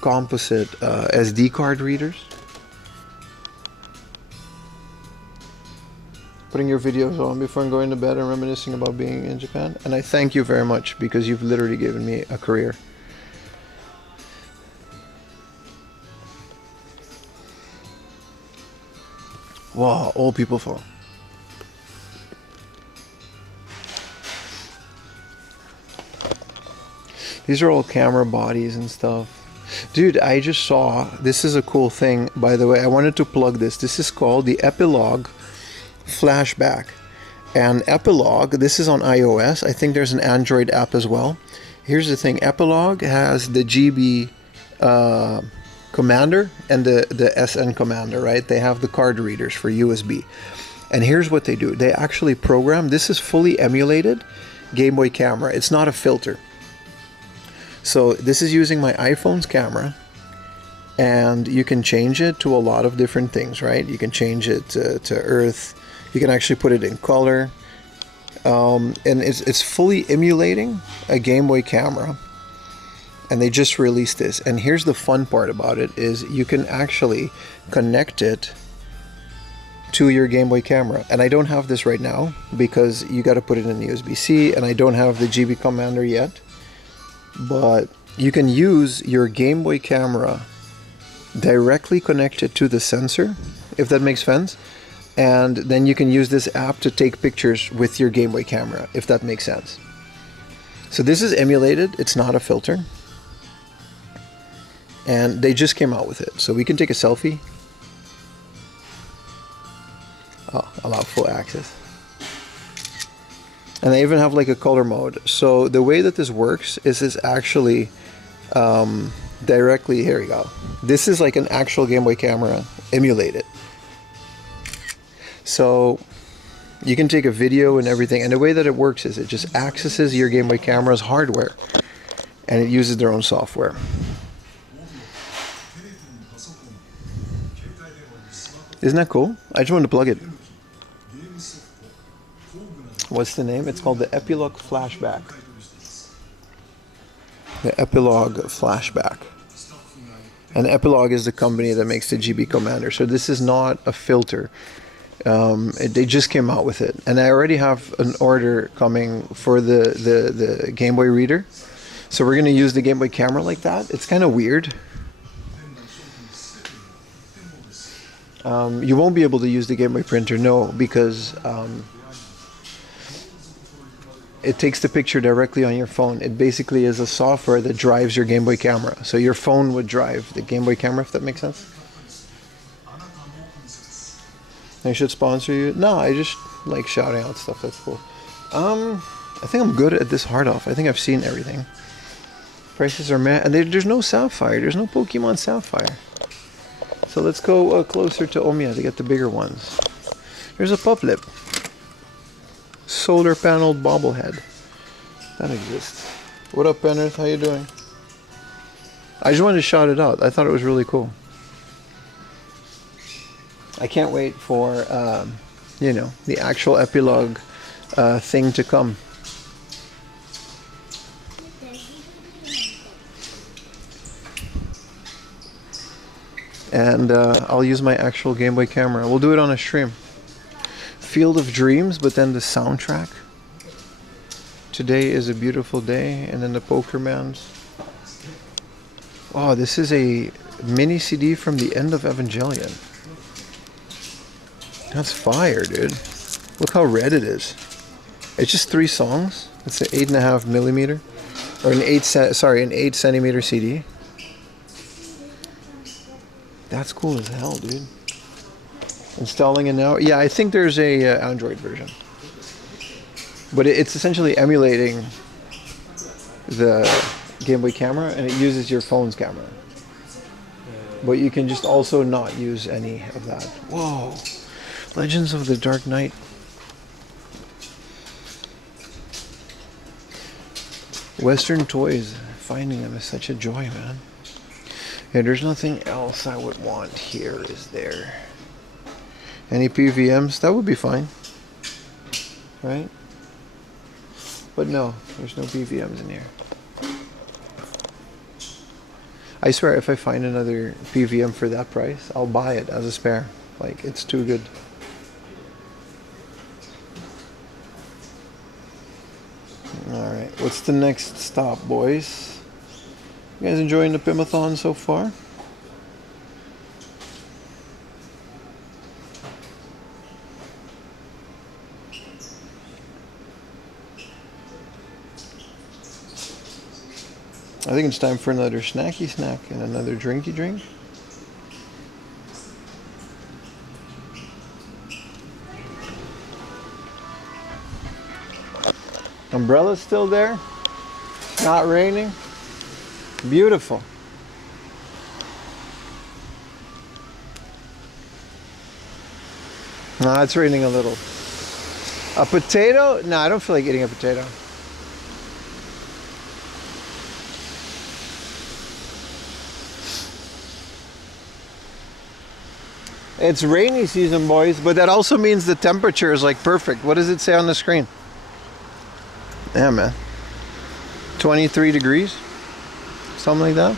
composite SD card readers. putting your videos on before going to bed and reminiscing about being in Japan. And I thank you very much because you've literally given me a career. Wow, old people phone. These are all camera bodies and stuff. Dude, I just saw, this is a cool thing, by the way. I wanted to plug this. This is called the Epilogue Flashback. And Epilogue, this is on iOS. I think there's an Android app as well. Here's the thing. Epilogue has the GB commander and the SN commander, right? They have the card readers for USB. And here's what they do. They actually program, this is fully emulated Game Boy camera. It's not a filter. So this is using my iPhone's camera, and you can change it to a lot of different things, right? You can change it to Earth. You can actually put it in color. And it's fully emulating a Game Boy camera. And they just released this. And here's the fun part about it is you can actually connect it to your Game Boy camera. And I don't have this right now because you got to put it in USB-C, and I don't have the GB commander yet. But you can use your Game Boy camera directly connected to the sensor, if that makes sense. And then you can use this app to take pictures with your Game Boy camera, if that makes sense. So this is emulated, it's not a filter. And they just came out with it. So we can take a selfie. Oh, allow full access. And they even have like a color mode. So the way that this works is actually directly, here we go. This is like an actual Game Boy camera emulated. So you can take a video and everything. And the way that it works is it just accesses your Game Boy camera's hardware. And it uses their own software. Isn't that cool? I just wanted to plug it. What's the name? It's called the Epilogue Flashback. The Epilogue Flashback. And Epilogue is the company that makes the GB Commander. So this is not a filter. They just came out with it. And I already have an order coming for the Game Boy reader. So we're going to use the Game Boy camera like that. It's kind of weird. You won't be able to use the Game Boy printer, no, because it takes the picture directly on your phone. It basically is a software that drives your Game Boy camera. So your phone would drive the Game Boy camera, if that makes sense. I should sponsor you. No, I just like shouting out stuff. That's cool. I think I'm good at this hard off. I think I've seen everything. Prices are meh. And there's no Sapphire. There's no Pokemon Sapphire. So let's go closer to Omiya to get the bigger ones. There's a Puplip. Solar panel bobblehead. That exists. What up, Bennett? How you doing? I just wanted to shout it out. I thought it was really cool. I can't wait for, you know, the actual Epilogue thing to come. And I'll use my actual Game Boy camera. We'll do it on a stream. Field of Dreams, but then the soundtrack. Today is a beautiful day, and then the Pokermans. Oh, this is a mini CD from the end of Evangelion. That's fire, dude. Look how red it is. It's just 3 songs. It's an 8.5 millimeter, or an 8 centimeter CD. That's cool as hell, dude. Installing it now. Yeah, I think there's a Android version, but it's essentially emulating the Game Boy camera, and it uses your phone's camera. But you can just also not use any of that. Whoa. Legends of the Dark Knight. Western toys. Finding them is such a joy, man. Yeah, there's nothing else I would want here, is there? Any PVMs? That would be fine. Right? But no, there's no PVMs in here. I swear, if I find another PVM for that price, I'll buy it as a spare. Like, it's too good. What's the next stop, boys? You guys enjoying the Pimathon so far? I think it's time for another snacky snack and another drinky drink. Umbrella's still there. It's not raining. Beautiful. No, it's raining a little. A potato? No, I don't feel like eating a potato. It's rainy season, boys, but that also means the temperature is like perfect. What does it say on the screen? Yeah, man. 23 degrees? Something like that.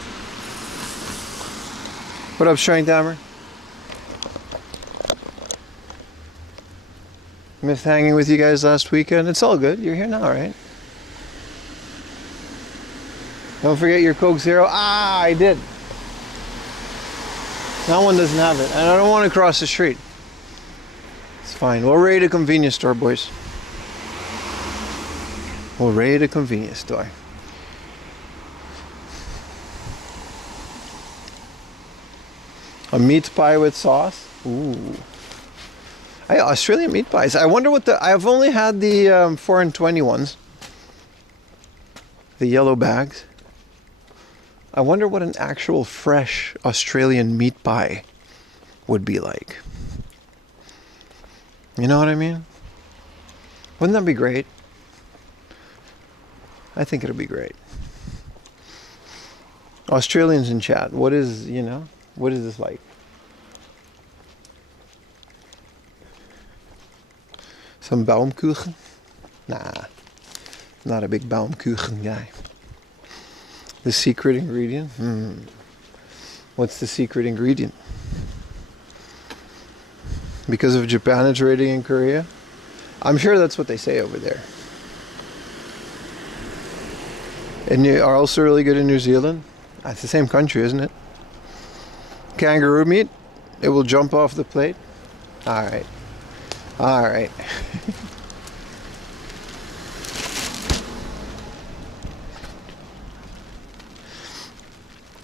What up, Strength Hammer? Missed hanging with you guys last weekend. It's all good. You're here now, right? Don't forget your Coke Zero. Ah, I did. That one doesn't have it. And I don't want to cross the street. It's fine. We'll raid a convenience store, boys. We'll raid a convenience store. A meat pie with sauce. Ooh. Australian meat pies. I wonder what the... I've only had the 4 and 20 ones. The yellow bags. I wonder what an actual fresh Australian meat pie would be like. You know what I mean? Wouldn't that be great? I think it'll be great. Australians in chat, what is, you know, what is this like? Some Baumkuchen? Nah, not a big Baumkuchen guy. The secret ingredient? What's the secret ingredient? Because of Japan it's raiding in Korea? I'm sure that's what they say over there. And you are also really good in New Zealand? It's the same country, isn't it? Kangaroo meat? It will jump off the plate? Alright. Alright.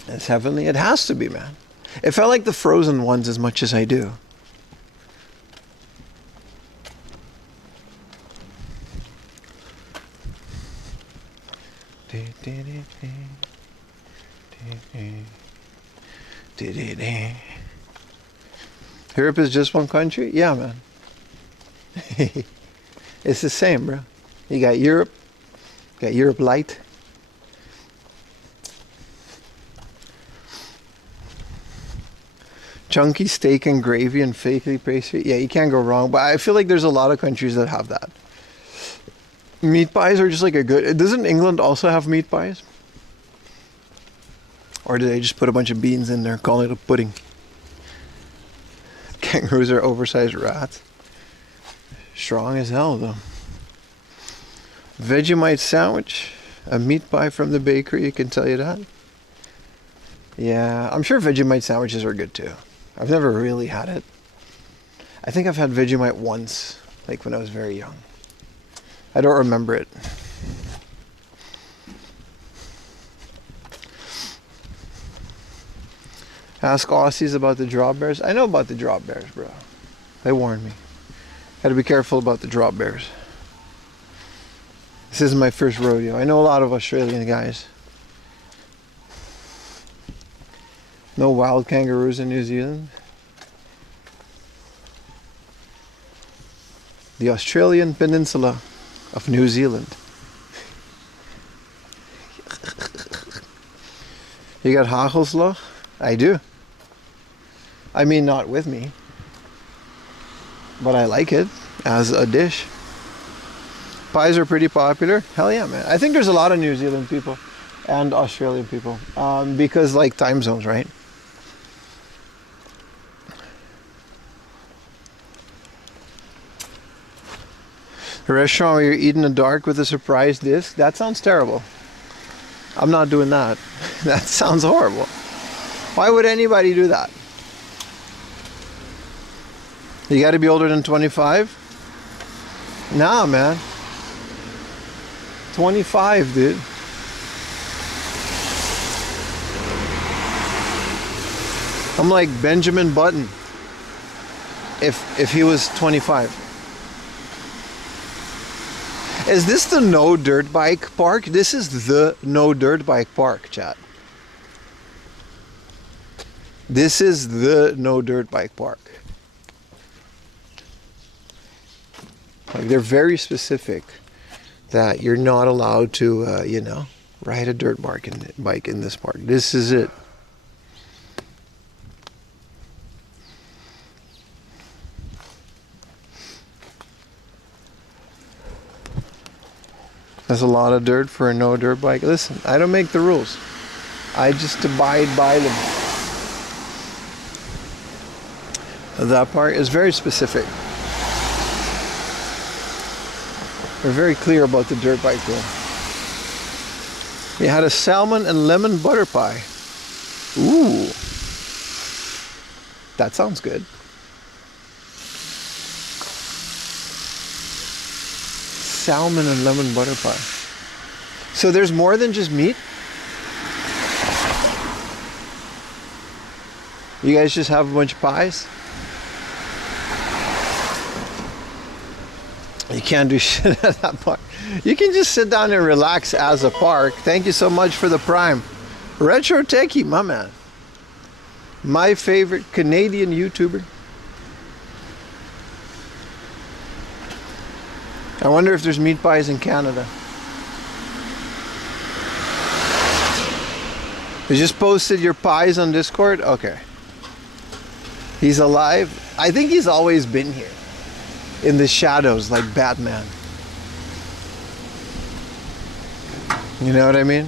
It's heavenly. It has to be, man. It felt like the frozen ones as much as I do. Europe is just one country? Yeah, man. It's the same, bro. You got Europe Light. Chunky steak and gravy and fakely pastry. Yeah, you can't go wrong. But I feel like there's a lot of countries that have that. Meat pies are just like a good... Doesn't England also have meat pies? Or do they just put a bunch of beans in there, call it a pudding? Kangaroos are oversized rats. Strong as hell, though. Vegemite sandwich. A meat pie from the bakery, I can tell you that. Yeah, I'm sure Vegemite sandwiches are good, too. I've never really had it. I think I've had Vegemite once, like when I was very young. I don't remember it. Ask Aussies about the drop bears. I know about the drop bears, bro. They warned me. Had to be careful about the drop bears. This isn't my first rodeo. I know a lot of Australian guys. No wild kangaroos in New Zealand. The Australian peninsula of New Zealand. You got hagelslag? I do. I mean, not with me. But I like it as a dish. Pies are pretty popular. Hell yeah, man. I think there's a lot of New Zealand people and Australian people. Because like time zones, right? A restaurant where you're eating in the dark with a surprise disc? That sounds terrible. I'm not doing that. That sounds horrible. Why would anybody do that? You got to be older than 25? Nah, man. 25, dude. I'm like Benjamin Button if he was 25. Is this the no dirt bike park? This is the no dirt bike park, chat. This is the no dirt bike park. Like, they're very specific that you're not allowed to, you know, ride a dirt bike in this park. This is it. There's a lot of dirt for a no dirt bike. Listen, I don't make the rules. I just abide by them. That part is very specific. We're very clear about the dirt bike rule. We had a salmon and lemon butter pie. Ooh. That sounds good. Salmon and lemon butter pie. So there's more than just meat? You guys just have a bunch of pies? You can't do shit at that park. You can just sit down and relax as a park. Thank you so much for the Prime. Retro Techie, my man. My favorite Canadian YouTuber. I wonder if there's meat pies in Canada. You just posted your pies on Discord? Okay. He's alive? I think he's always been here. In the shadows, like Batman. You know what I mean?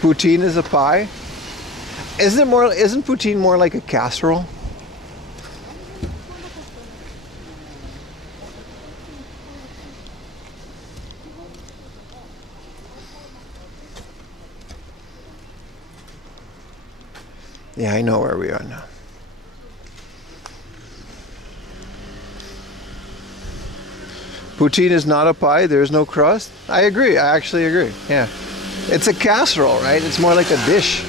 Poutine is a pie? Isn't poutine more like a casserole? Yeah, I know where we are now. Poutine is not a pie. There's no crust. I agree. I actually agree. Yeah. It's a casserole, right? It's more like a dish.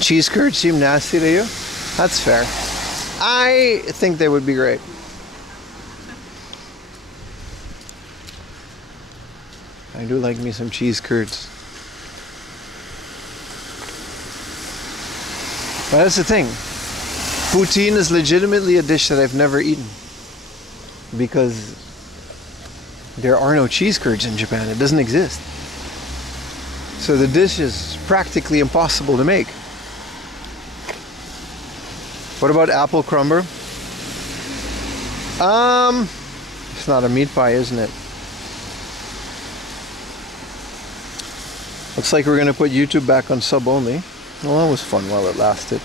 Cheese curds seem nasty to you? That's fair. I think they would be great. I do like me some cheese curds. But that's the thing. Poutine is legitimately a dish that I've never eaten. Because there are no cheese curds in Japan. It doesn't exist. So the dish is practically impossible to make. What about apple crumber? It's not a meat pie, isn't it? Looks like we're going to put YouTube back on sub only. Well, that was fun while it lasted.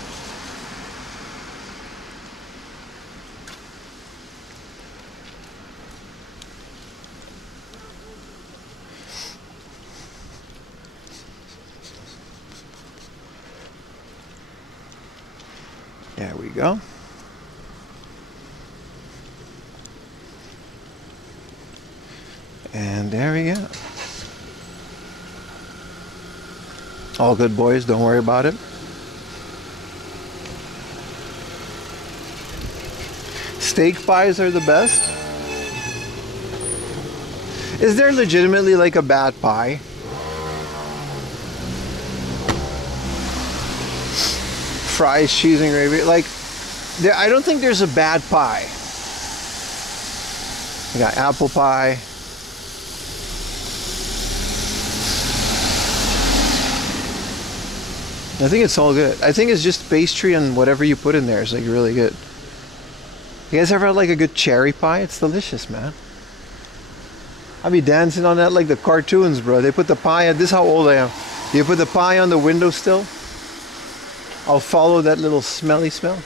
There we go. And there we go. All good, boys, don't worry about it. Steak pies are the best. Is there legitimately like a bad pie? Fries, cheese, and gravy. Like, I don't think there's a bad pie. We got apple pie. I think it's all good. I think it's just pastry and whatever you put in there is like really good. You guys ever had like a good cherry pie? It's delicious, man. I'll be dancing on that like the cartoons, bro. They put the pie, this is how old I am. You put the pie on the windowsill I'll follow that little smelly smell.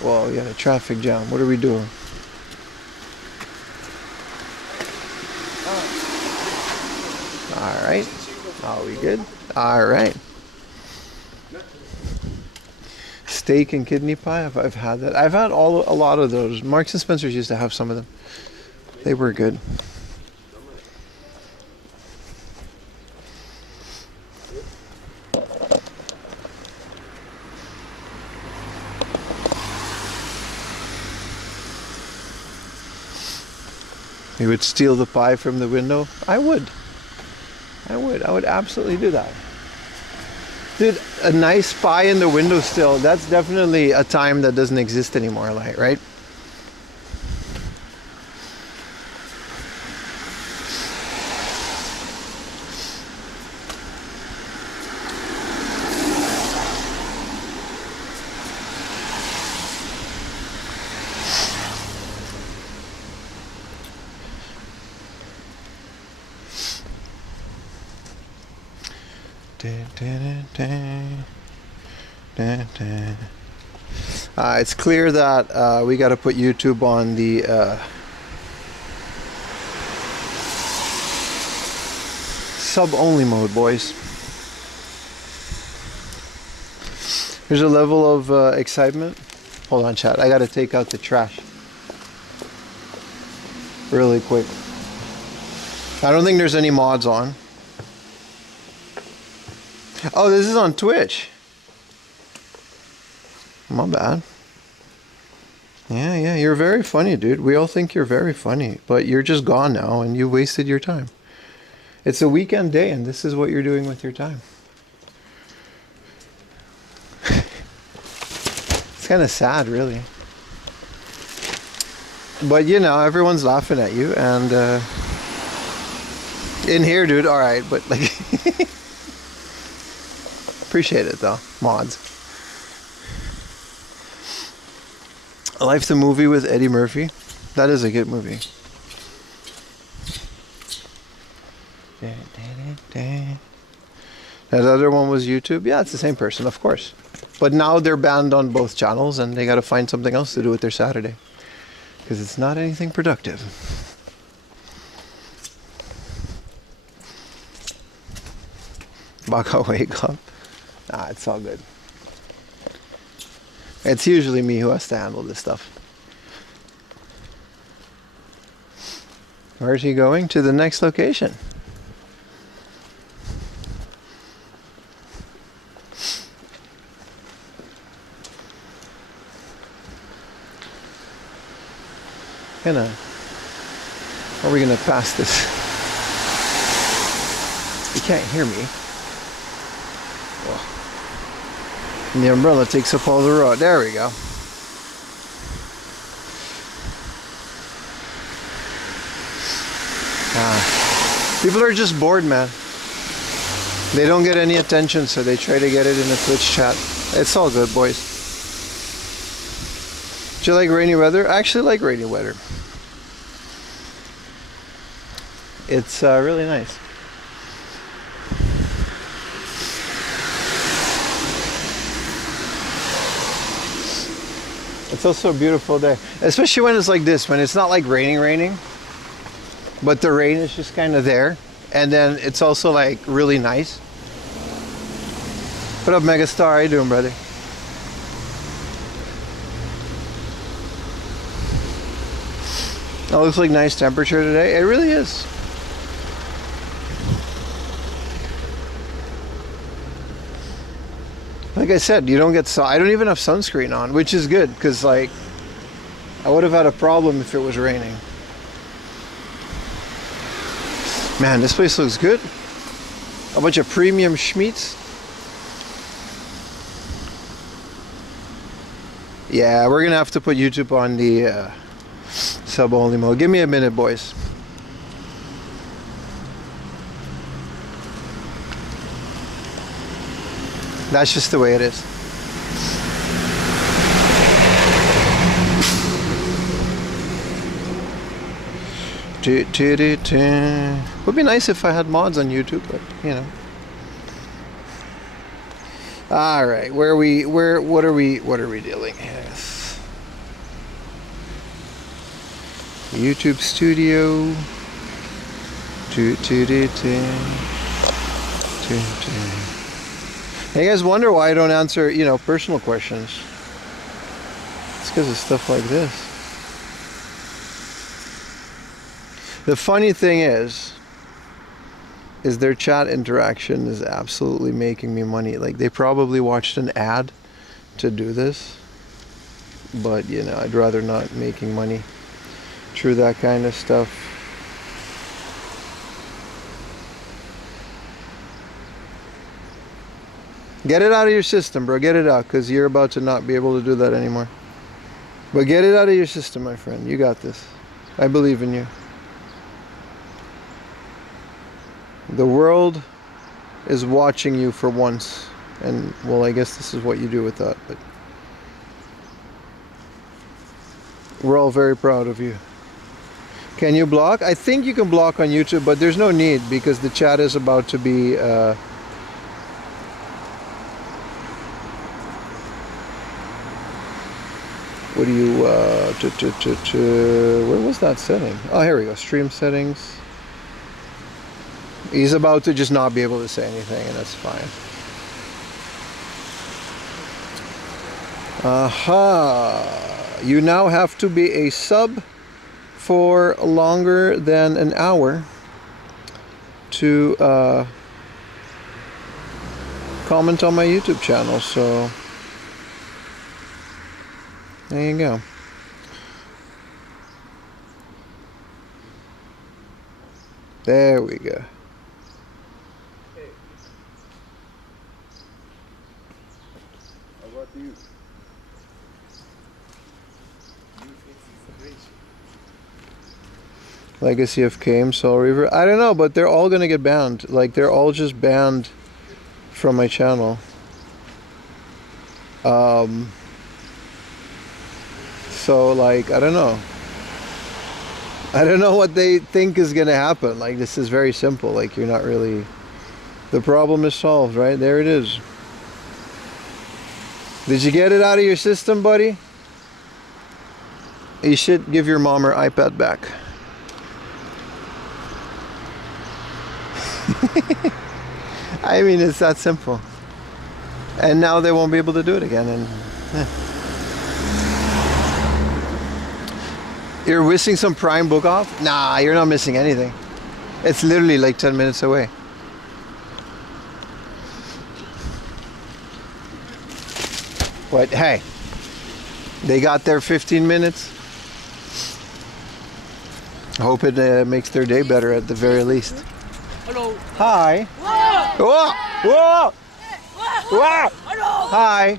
Whoa, we got a traffic jam. What are we doing? All right. Are we good? All right. Steak and kidney pie. I've had that. I've had a lot of those. Marks and Spencer's used to have some of them. They were good. You would steal the pie from the window? I would. I would absolutely do that. Dude, a nice pie in the window still, that's definitely a time that doesn't exist anymore, like, right? It's clear that we got to put YouTube on the sub-only mode, boys. There's a level of excitement. Hold on, chat. I got to take out the trash really quick. I don't think there's any mods on. Oh, this is on Twitch. My bad. Yeah, you're very funny, dude. We all think you're very funny, but you're just gone now and you wasted your time. It's a weekend day and this is what you're doing with your time. It's kind of sad, really. But you know, everyone's laughing at you and in here, dude, all right, but like appreciate it though, mods. Life the movie with Eddie Murphy. That is a good movie. That other one was YouTube. Yeah, it's the same person, of course. But now they're banned on both channels and they got to find something else to do with their Saturday. Because it's not anything productive. Baka, wake up. Nah, it's all good. It's usually me who has to handle this stuff. Where's he going? To the next location. Are we gonna pass this? You can't hear me. And the umbrella takes up all the road. There we go. People are just bored, man. They don't get any attention, so they try to get it in a Twitch chat. It's all good, boys. Do you like rainy weather? I actually like rainy weather. It's really nice. It's also a beautiful day, especially when it's like this, when it's not like raining, but the rain is just kind of there, and then it's also like really nice. What up, Megastar? How you doing, brother? It looks like nice temperature today. It really is. Like I said, you don't get I don't even have sunscreen on, which is good because like I would have had a problem if it was raining. Man, this place looks good. A bunch of premium schmeats. Yeah, we're gonna have to put YouTube on the sub-only mode. Give me a minute, boys. That's just the way it is. Would be nice if I had mods on YouTube, but you know. All right, what are we dealing with? YouTube Studio. Hey, you guys wonder why I don't answer, personal questions? It's because of stuff like this. The funny thing is their chat interaction is absolutely making me money. Like, they probably watched an ad to do this, but I'd rather not making money through that kind of stuff. Get it out of your system, bro. Get it out, because you're about to not be able to do that anymore. But get it out of your system, my friend. You got this. I believe in you. The world is watching you for once. And, well, I guess this is what you do with that. But we're all very proud of you. Can you block? I think you can block on YouTube, but there's no need, because the chat is about to be... what do you... where was that setting? Oh, here we go. Stream settings. He's about to just not be able to say anything, and that's fine. Aha! You now have to be a sub for longer than an hour to comment on my YouTube channel, so there you go. There we go. Legacy of Kame, Soul Reaver. I don't know, but they're all gonna get banned. Like, they're all just banned from my channel. So, like, I don't know. I don't know what they think is gonna happen. Like, this is very simple. Like, you're not really... The problem is solved, right? There it is. Did you get it out of your system, buddy? You should give your mom her iPad back. I mean, it's that simple. And now they won't be able to do it again. And you're missing some Prime book off? Nah, you're not missing anything. It's literally like 10 minutes away. But hey, they got their 15 minutes. I hope it makes their day better at the very least. Hello. Hi. Whoa. Whoa. Whoa. Hello. Hi.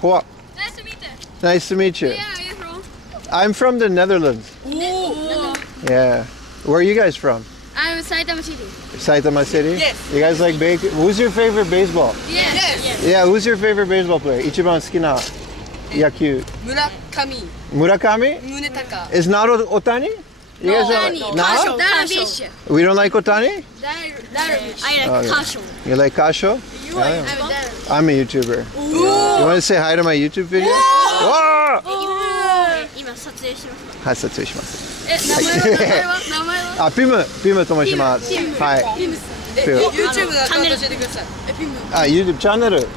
Whoa. Nice to meet you. Nice to meet you. Yeah, are you from? I'm from the Netherlands. Oh. Yeah. Where are you guys from? I'm Saitama City. Saitama City? Yes. You guys like bacon? Who's your favorite baseball? Yes. Yeah, who's your favorite baseball player? Ichiban suki na yakyū. Murakami. Murakami? Munetaka. Is not Otani? You guys don't like... No? Darvish. We don't like Otani? Darvish. I Oh, like yeah. Kasho. You like Kasho? You like Darvish. I'm a YouTuber. You want to say hi to my YouTube video? Whoa! 今撮影してます。はい、撮影します。名前はあ、ピムと申します。はい。ピムス。ピム YouTube のアカウント教えてください。ピム。あ、YouTube チャンネル。ちょっ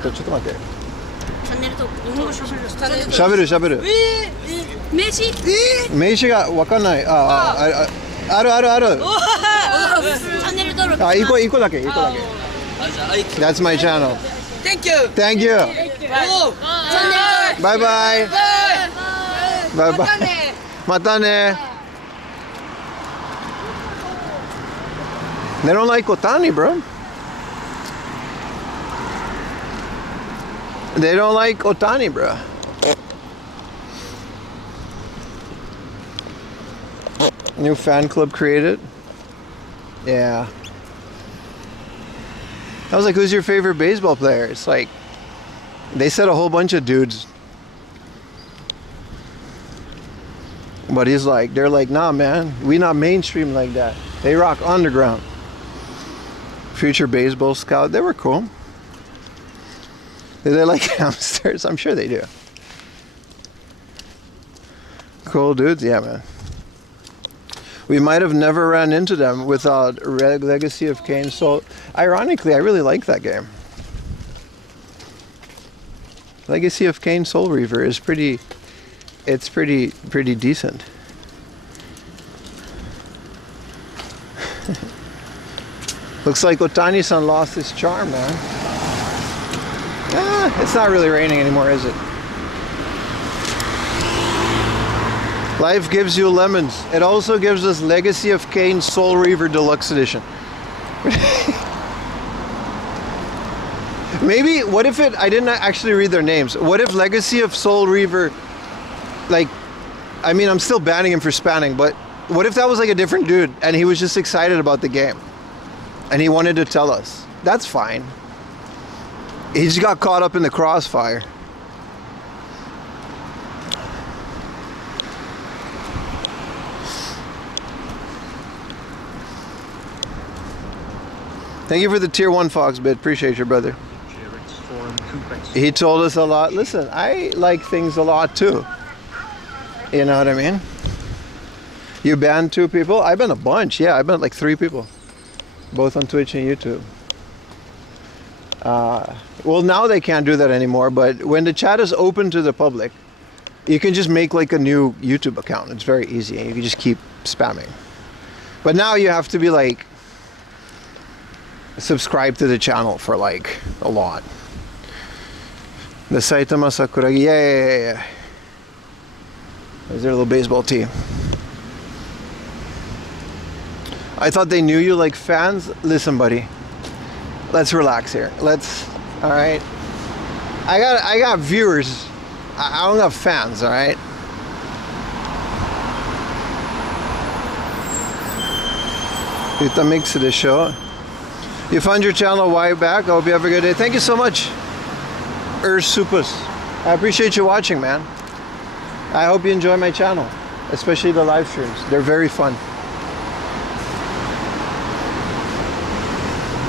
と待って。チャンネル登録。日本語喋る。しゃべる。名刺？名刺がわかんない。ある。チャンネル登録。あ、一個だけ。That's my channel. Thank you. Thank you. チャンネル登録。バイバイ。バイバイ。またね。They don't like Otani, bro. They don't like Otani, bro. New fan club created. Yeah. I was like, who's your favorite baseball player? It's like, they said a whole bunch of dudes. But he's like, they're like, nah, man, we not mainstream like that. They rock underground. Future baseball scout, they were cool. Do they like hamsters? I'm sure they do. Cool dudes, yeah, man. We might have never ran into them without Legacy of Kain Soul. Ironically, I really like that game. Legacy of Kain Soul Reaver is pretty decent. Looks like Otani-san lost his charm, man. It's not really raining anymore, is it? Life gives you lemons. It also gives us Legacy of Kain Soul Reaver Deluxe Edition. Maybe, what if I didn't actually read their names. What if Legacy of Soul Reaver, like, I mean, I'm still banning him for spanning, but what if that was like a different dude and he was just excited about the game and he wanted to tell us? That's fine. He just got caught up in the crossfire. Thank you for the tier 1 Fox bid. Appreciate you, brother. He told us a lot. Listen, I like things a lot too. You know what I mean? You banned 2 people? I've been a bunch. Yeah, I've been like 3 people. Both on Twitch and YouTube. Well, now they can't do that anymore, but when the chat is open to the public, you can just make like a new YouTube account. It's very easy. You can just keep spamming. But now you have to be like subscribe to the channel for like a lot. The Saitama Sakuragi, yeah. There's their little baseball team. I thought they knew you like fans. Listen, buddy, let's relax here. All right. I got viewers. I don't have fans. All right. Ita mix of the show. You found your channel a while back. I hope you have a good day. Thank you so much, Supus. I appreciate you watching, man. I hope you enjoy my channel, especially the live streams. They're very fun.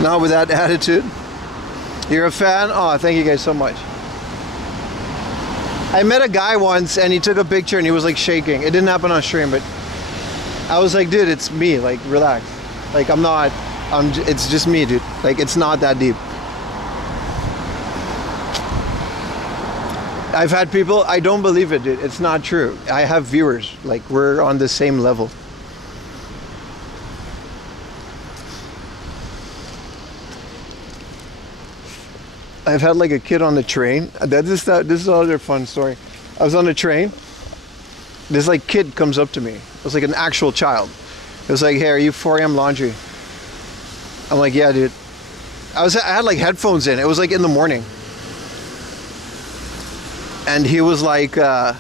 Now with that attitude, you're a fan? Oh, thank you guys so much. I met a guy once and he took a picture and he was like shaking. It didn't happen on stream, but I was like, dude, it's me. Like, relax. Like, it's just me, dude. Like, it's not that deep. I've had people, I don't believe it, dude. It's not true. I have viewers. Like, we're on the same level. I've had like a kid on the train. This is another fun story. I was on the train. This like kid comes up to me. It was like an actual child. It was like, hey, are you 4 a.m. laundry? I'm like, yeah, dude. I had like headphones in. It was like in the morning. And he was like, yeah,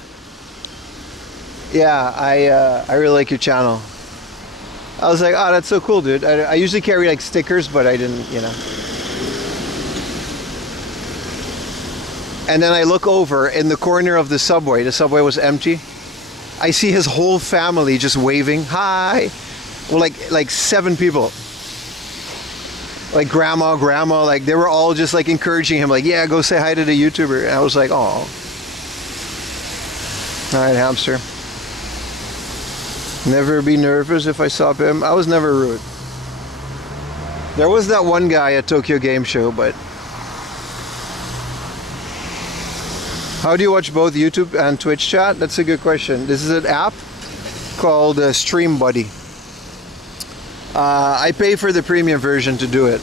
I really like your channel. I was like, oh, that's so cool, dude. I usually carry like stickers, but I didn't, you know. And then I look over in the corner of the subway. The subway was empty. I see his whole family just waving, hi. Well, like 7 people. Like grandma, like they were all just like encouraging him, like, yeah, go say hi to the YouTuber. And I was like, oh. All right, hamster. Never be nervous if I saw him. I was never rude. There was that one guy at Tokyo Game Show, but how do you watch both YouTube and Twitch chat? That's a good question. This is an app called Stream Buddy. I pay for the premium version to do it.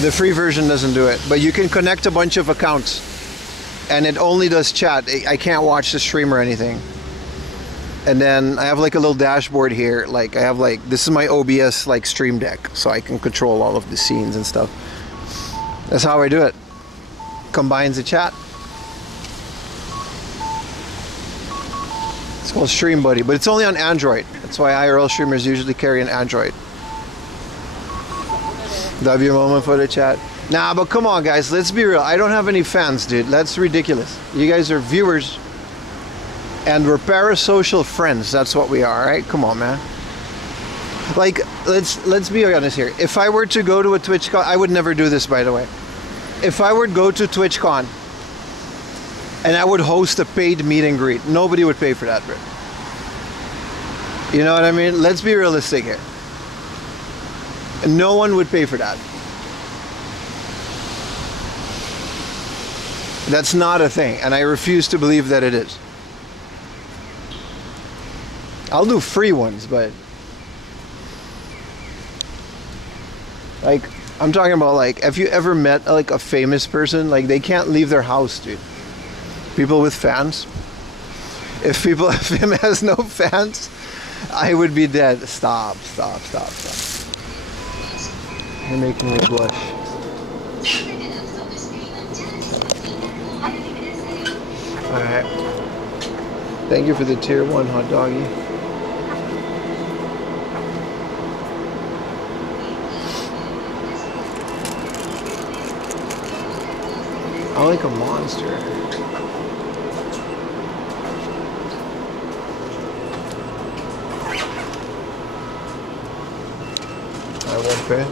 The free version doesn't do it, but you can connect a bunch of accounts and it only does chat. I can't watch the stream or anything. And then I have like a little dashboard here. Like I have like, this is my OBS like stream deck, so I can control all of the scenes and stuff. That's how I do it. Combines the chat. It's called Stream Buddy, but it's only on Android. That's why IRL streamers usually carry an Android. W moment for the chat. Nah, but come on, guys. Let's be real. I don't have any fans, dude. That's ridiculous. You guys are viewers, and we're parasocial friends. That's what we are, right? Come on, man. Like, let's be honest here. If I were to go to a Twitch call, I would never do this, by the way. if I would go to TwitchCon and I would host a paid meet and greet, nobody would pay for that, Brit. You know what I mean? Let's be realistic here. No one would pay for that. That's not a thing, and I refuse to believe that it is. I'll do free ones, but like, I'm talking about, like, have you ever met like a famous person? Like, they can't leave their house, dude. People with fans. If him has no fans, I would be dead. Stop. You're making me blush. Alright. Thank you for the tier 1 hot doggy. I like a monster. I won't pay.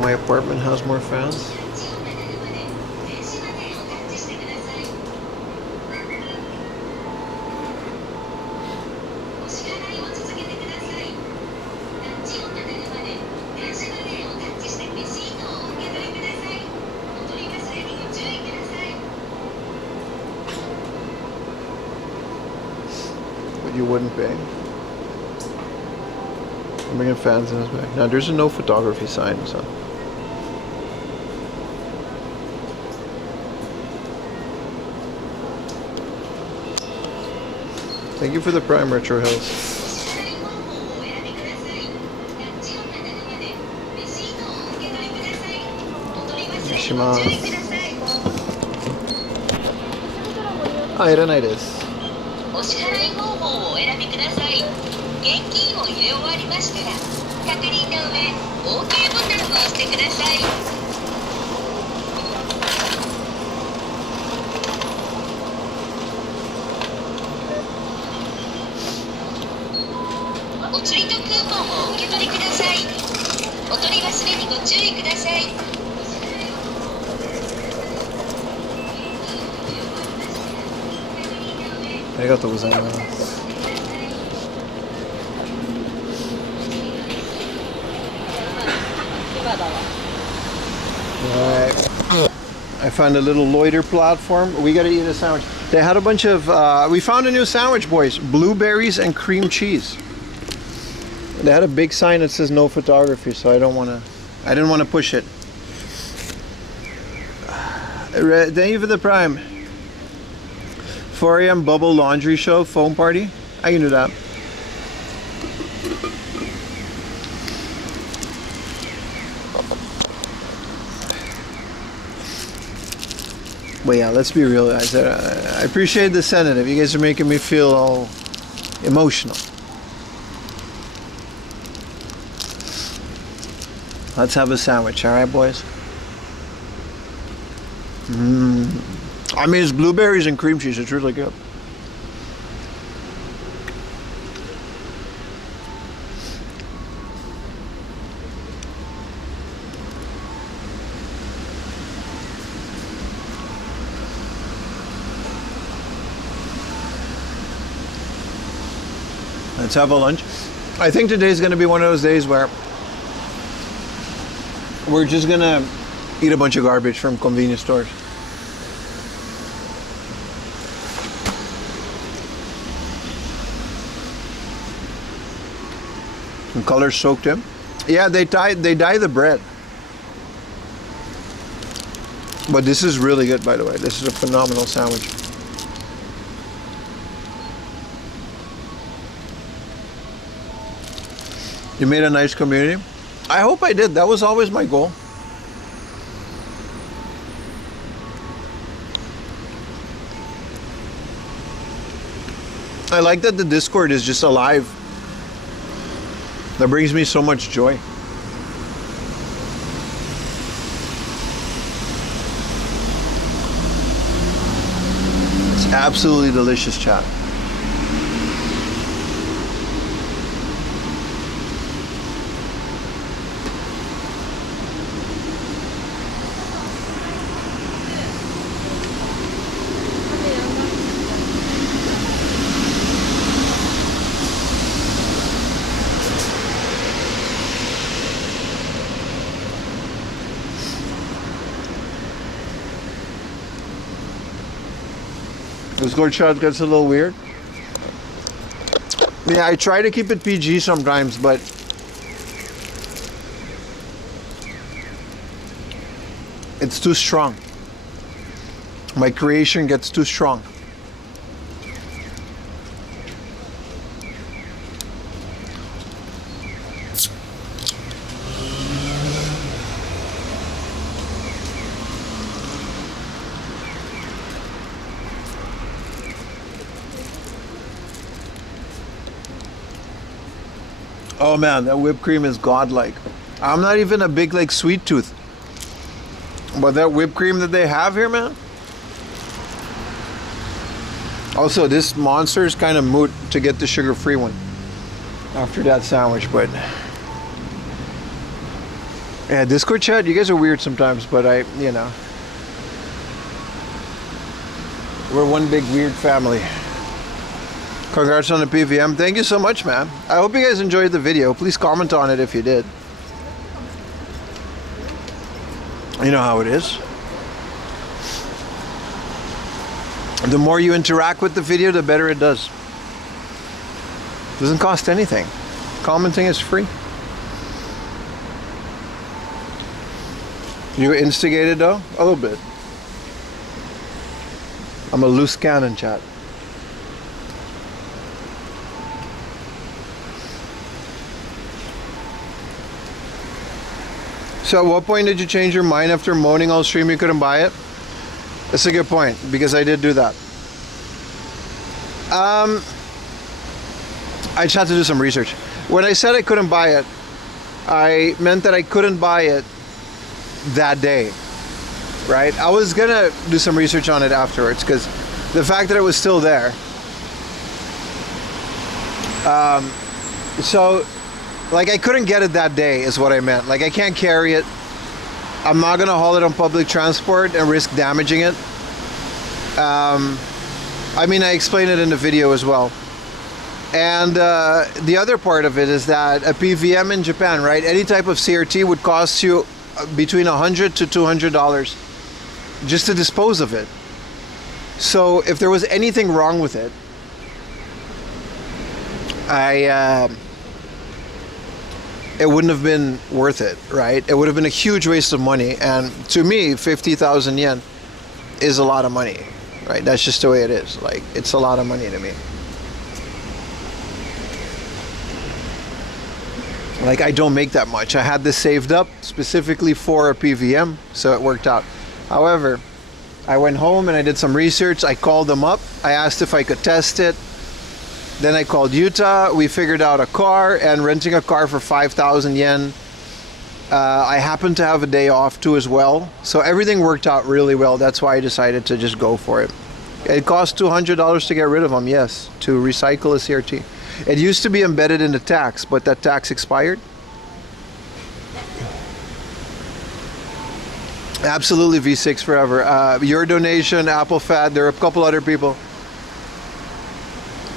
My apartment has more fans. But you wouldn't pay. I'm bringing fans in his bag. Now there's a no photography sign, so. Thank you for the Prime Retro Hills. Ah, いらないです。お支払い方法をお選びください。現金を入れ終わりましたら、確認の上、OK ボタンを押してください。お釣りとクーポンをお受け取りください。お取り忘れにご注意ください。ありがとうございます。Alright. I found a little loiter platform. We gotta eat a sandwich. They had a bunch of, we found a new sandwich, boys. Blueberries and cream cheese. They had a big sign that says no photography, so I didn't want to push it. Thank you for the Prime. 4 a.m. bubble laundry show, foam party. I can do that. But yeah, let's be real, guys. I appreciate the sedative. You guys are making me feel all emotional. Let's have a sandwich, all right, boys? I mean, it's blueberries and cream cheese. It's really good. Let's have a lunch. I think today's going to be one of those days where we're just going to eat a bunch of garbage from convenience stores. And color soaked in. Yeah, they dye the bread. But this is really good, by the way. This is a phenomenal sandwich. You made a nice community. I hope I did. That was always my goal. I like that the Discord is just alive. That brings me so much joy. It's absolutely delicious, chat. This goat shot gets a little weird. Yeah, I try to keep it PG sometimes, but it's too strong. My creation gets too strong. Oh man, that whipped cream is godlike. I'm not even a big like sweet tooth, but that whipped cream that they have here, man. Also, this monster is kind of moot to get the sugar-free one after that sandwich, but yeah, Discord chat, you guys are weird sometimes, but you know, we're one big weird family. Congrats on the PVM. Thank you so much, man. I hope you guys enjoyed the video. Please comment on it if you did. You know how it is. The more you interact with the video, the better it does. Doesn't cost anything. Commenting is free. You instigated though? A little bit. I'm a loose cannon, chat. So at what point did you change your mind after moaning all stream you couldn't buy it? That's a good point, because I did do that. I just had to do some research. When I said I couldn't buy it, I meant that I couldn't buy it that day, right? I was gonna do some research on it afterwards, because the fact that it was still there. So, like, I couldn't get it that day is what I meant. Like, I can't carry it. I'm not gonna haul it on public transport and risk damaging it. I mean, I explained it in the video as well. And the other part of it is that a PVM in Japan, right? Any type of CRT would cost you between $100 to $200 just to dispose of it. So if there was anything wrong with it, it wouldn't have been worth it, right? It would have been a huge waste of money. And to me, 50,000 yen is a lot of money, right? That's just the way it is. Like, it's a lot of money to me. Like, I don't make that much. I had this saved up specifically for a PVM, so it worked out. However, I went home and I did some research. I called them up. I asked if I could test it. Then I called Utah. We figured out a car, and renting a car for 5,000 yen. I happened to have a day off too as well. So everything worked out really well. That's why I decided to just go for it. It cost $200 to get rid of them, yes, to recycle a CRT. It used to be embedded in the tax, but that tax expired. Absolutely V6 forever. Your donation, Apple Fat, there are a couple other people.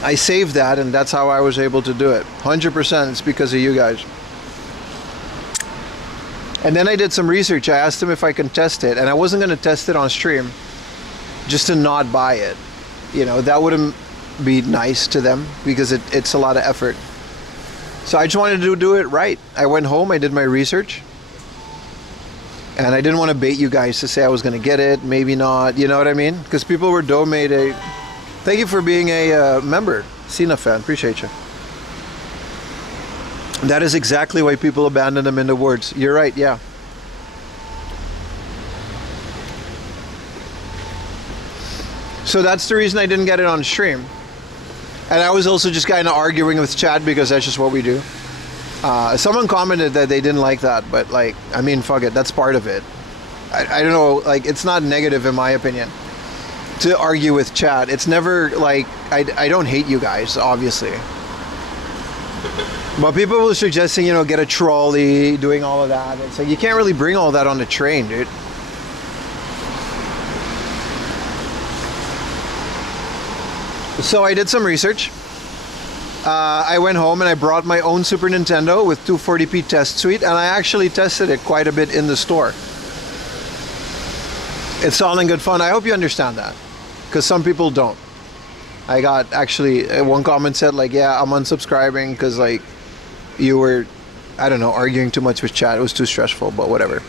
I saved that, and that's how I was able to do it. 100% it's because of you guys. And then I did some research. I asked them if I can test it, and I wasn't going to test it on stream just to not buy it. You know, that wouldn't be nice to them because it's a lot of effort. So I just wanted to do it right. I went home, I did my research, and I didn't want to bait you guys to say I was going to get it, maybe not, you know what I mean? Because people were donating. Thank you for being a member, Cena fan. Appreciate you. That is exactly why people abandon them in the woods. You're right, yeah. So that's the reason I didn't get it on stream. And I was also just kind of arguing with chat because that's just what we do. Someone commented that they didn't like that, but like, I mean, fuck it, that's part of it. I don't know, like, it's not negative in my opinion to argue with chat. It's never like, I don't hate you guys, obviously. But people were suggesting, you know, get a trolley, doing all of that. It's like, you can't really bring all that on the train, dude. So I did some research. I went home and I brought my own Super Nintendo with 240p test suite, and I actually tested it quite a bit in the store. It's all in good fun. I hope you understand that, because some people don't. I got actually one comment said like, yeah, I'm unsubscribing because like you were, I don't know, arguing too much with chat. It was too stressful, but whatever.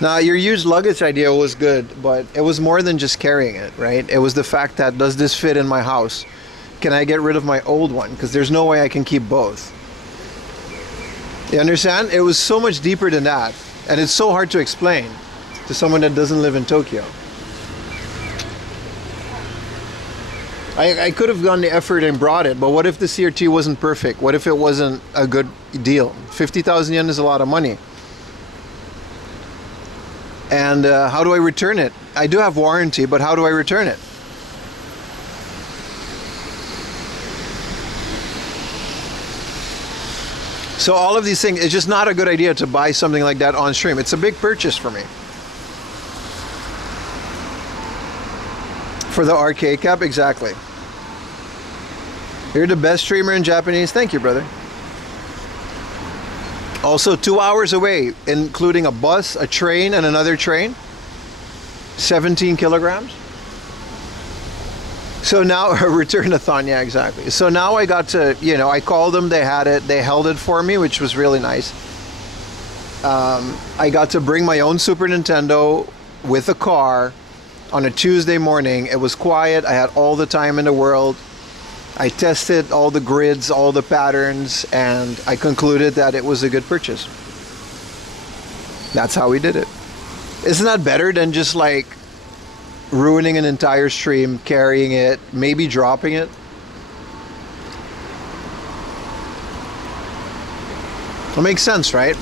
Now, your used luggage idea was good, but it was more than just carrying it, right? It was the fact that, does this fit in my house? Can I get rid of my old one? Because there's no way I can keep both. You understand? It was so much deeper than that. And it's so hard to explain to someone that doesn't live in Tokyo. I could have gone the effort and brought it, but what if the CRT wasn't perfect? What if it wasn't a good deal? 50,000 yen is a lot of money. And how do I return it? I do have warranty, but how do I return it? So all of these things, it's just not a good idea to buy something like that on stream. It's a big purchase for me. For the arcade cap, exactly. You're the best streamer in Japanese. Thank you, brother. Also 2 hours away, including a bus, a train, and another train. 17 kilograms. So now, a return-a-thon, yeah, exactly. So now I got to, you know, I called them, they had it, they held it for me, which was really nice. I got to bring my own Super Nintendo with a car on a Tuesday morning. It was quiet, I had all the time in the world. I tested all the grids, all the patterns, and I concluded that it was a good purchase. That's how we did it. Isn't that better than just like ruining an entire stream, carrying it, maybe dropping it? It makes sense, right?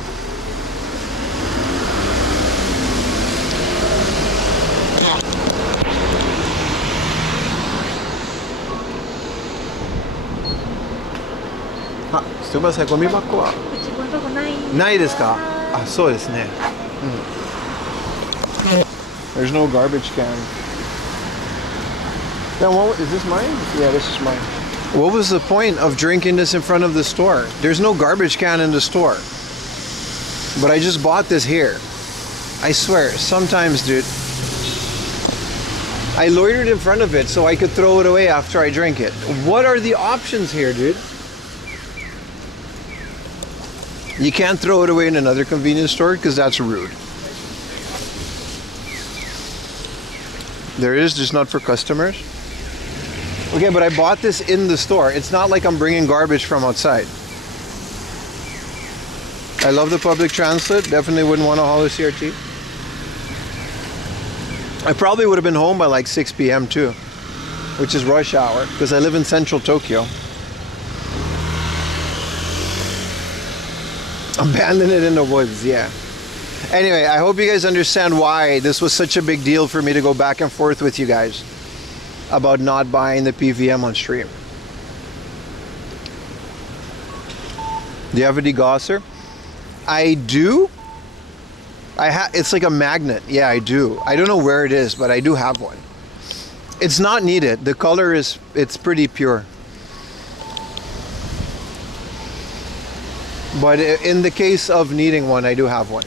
Ah, すみません、ゴミ箱はないですか？あ、そうですね。There's no garbage can. Now, is this mine? Yeah, this is mine. What was the point of drinking this in front of the store? There's no garbage can in the store. But I just bought this here. I swear, sometimes, dude, I loitered in front of it so I could throw it away after I drink it. What are the options here, dude? You can't throw it away in another convenience store because that's rude. There is, just not for customers. Okay, but I bought this in the store. It's not like I'm bringing garbage from outside. I love the public transit. Definitely wouldn't want to haul a CRT. I probably would have been home by like 6 p.m. too, which is rush hour, because I live in central Tokyo. Abandon it in the woods, yeah. Anyway, I hope you guys understand why this was such a big deal for me to go back and forth with you guys about not buying the PVM on stream. Do you have a degausser? I do. It's like a magnet. Yeah, I do. I don't know where it is, but I do have one. It's not needed. The color it's pretty pure. But in the case of needing one, I do have one.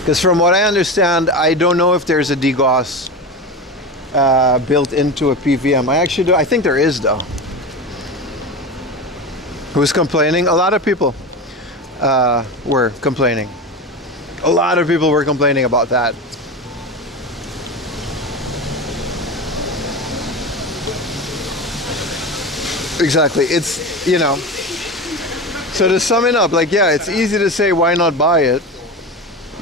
Because from what I understand, I don't know if there's a degauss built into a PVM. I actually do. I think there is, though. Who's complaining? A lot of people were complaining. A lot of people were complaining about that. Exactly. It's, you know. So to sum it up, like, yeah, it's easy to say why not buy it,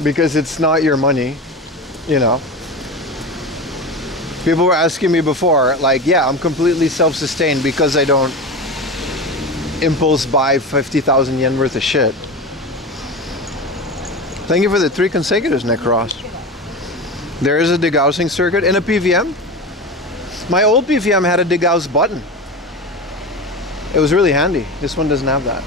because it's not your money, you know. People were asking me before, like, yeah, I'm completely self-sustained because I don't impulse buy 50,000 yen worth of shit. Thank you for the 3 consecutives, Nick Ross. There is a degaussing circuit in a PVM. My old PVM had a degauss button. It was really handy. This one doesn't have that.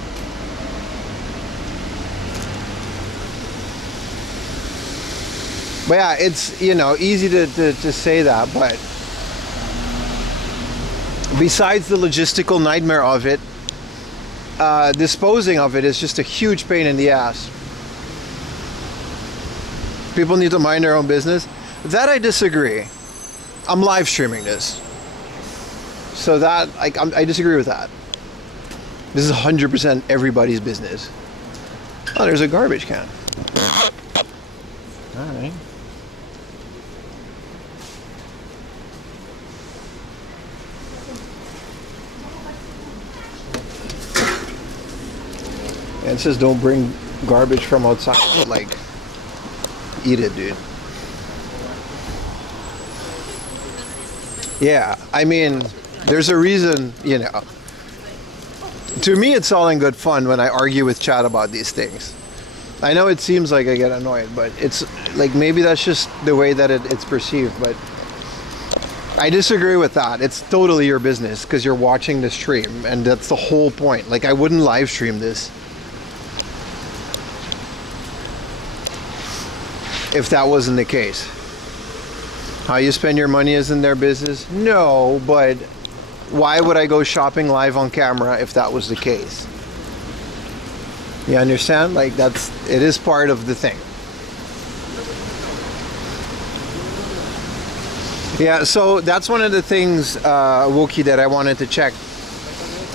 But yeah, it's, you know, easy to say that, but besides the logistical nightmare of it, disposing of it is just a huge pain in the ass. People need to mind their own business. That I disagree. I'm live streaming this. So that, I disagree with that. This is 100% everybody's business. Oh, there's a garbage can. All right. And it says don't bring garbage from outside, but like, eat it, dude. Yeah, I mean, there's a reason, you know. To me, it's all in good fun when I argue with Chad about these things. I know it seems like I get annoyed, but it's like maybe that's just the way that it's perceived, but I disagree with that. It's totally your business because you're watching the stream, and that's the whole point. Like, I wouldn't live stream this if that wasn't the case. How you spend your money isn't their business? No, but why would I go shopping live on camera if that was the case? You understand? Like, it is part of the thing. Yeah, so that's one of the things, Wookie, that I wanted to check.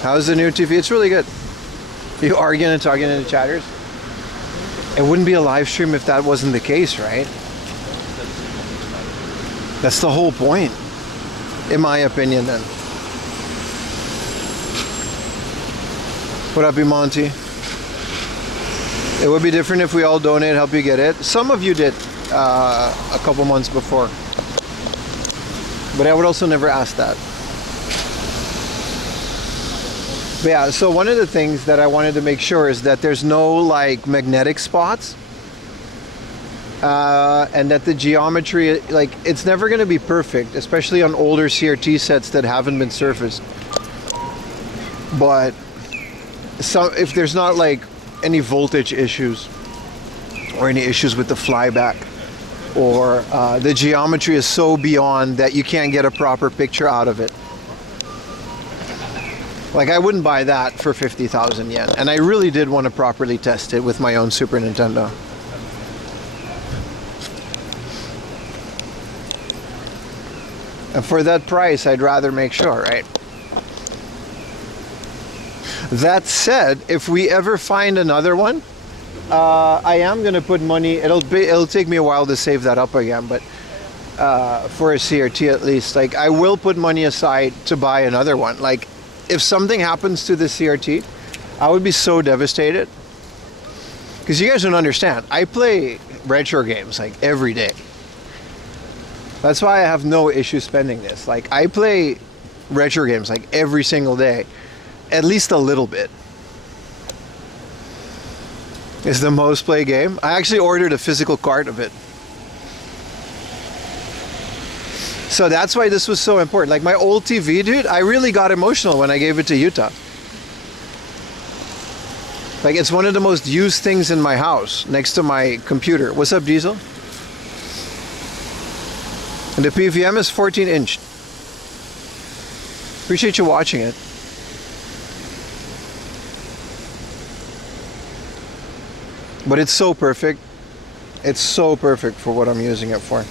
How's the new TV? It's really good. You arguing and talking to the chatters? It wouldn't be a live stream if that wasn't the case, right? That's the whole point, in my opinion, then. What up, Monty? It would be different if we all donate, help you get it. Some of you did a couple months before. But I would also never ask that. But yeah, so one of the things that I wanted to make sure is that there's no like magnetic spots. And that the geometry, like, it's never going to be perfect, especially on older CRT sets that haven't been surfaced. But so if there's not like any voltage issues or any issues with the flyback, or the geometry is so beyond that you can't get a proper picture out of it. Like, I wouldn't buy that for 50,000 yen. And I really did want to properly test it with my own Super Nintendo. And for that price, I'd rather make sure, right? That said, if we ever find another one, I am gonna put money. It'll take me a while to save that up again, but for a CRT at least, like, I will put money aside to buy another one. Like, if something happens to the CRT, I would be so devastated. Because you guys don't understand, I play retro games like every day. That's why I have no issue spending this. Like, I play retro games like every single day, at least a little bit. It's the most played game. I actually ordered a physical cart of it. So that's why this was so important. Like, my old TV, dude, I really got emotional when I gave it to Utah. Like, it's one of the most used things in my house, next to my computer. What's up, Diesel? And the PVM is 14-inch. Appreciate you watching it. But it's so perfect. It's so perfect for what I'm using it for.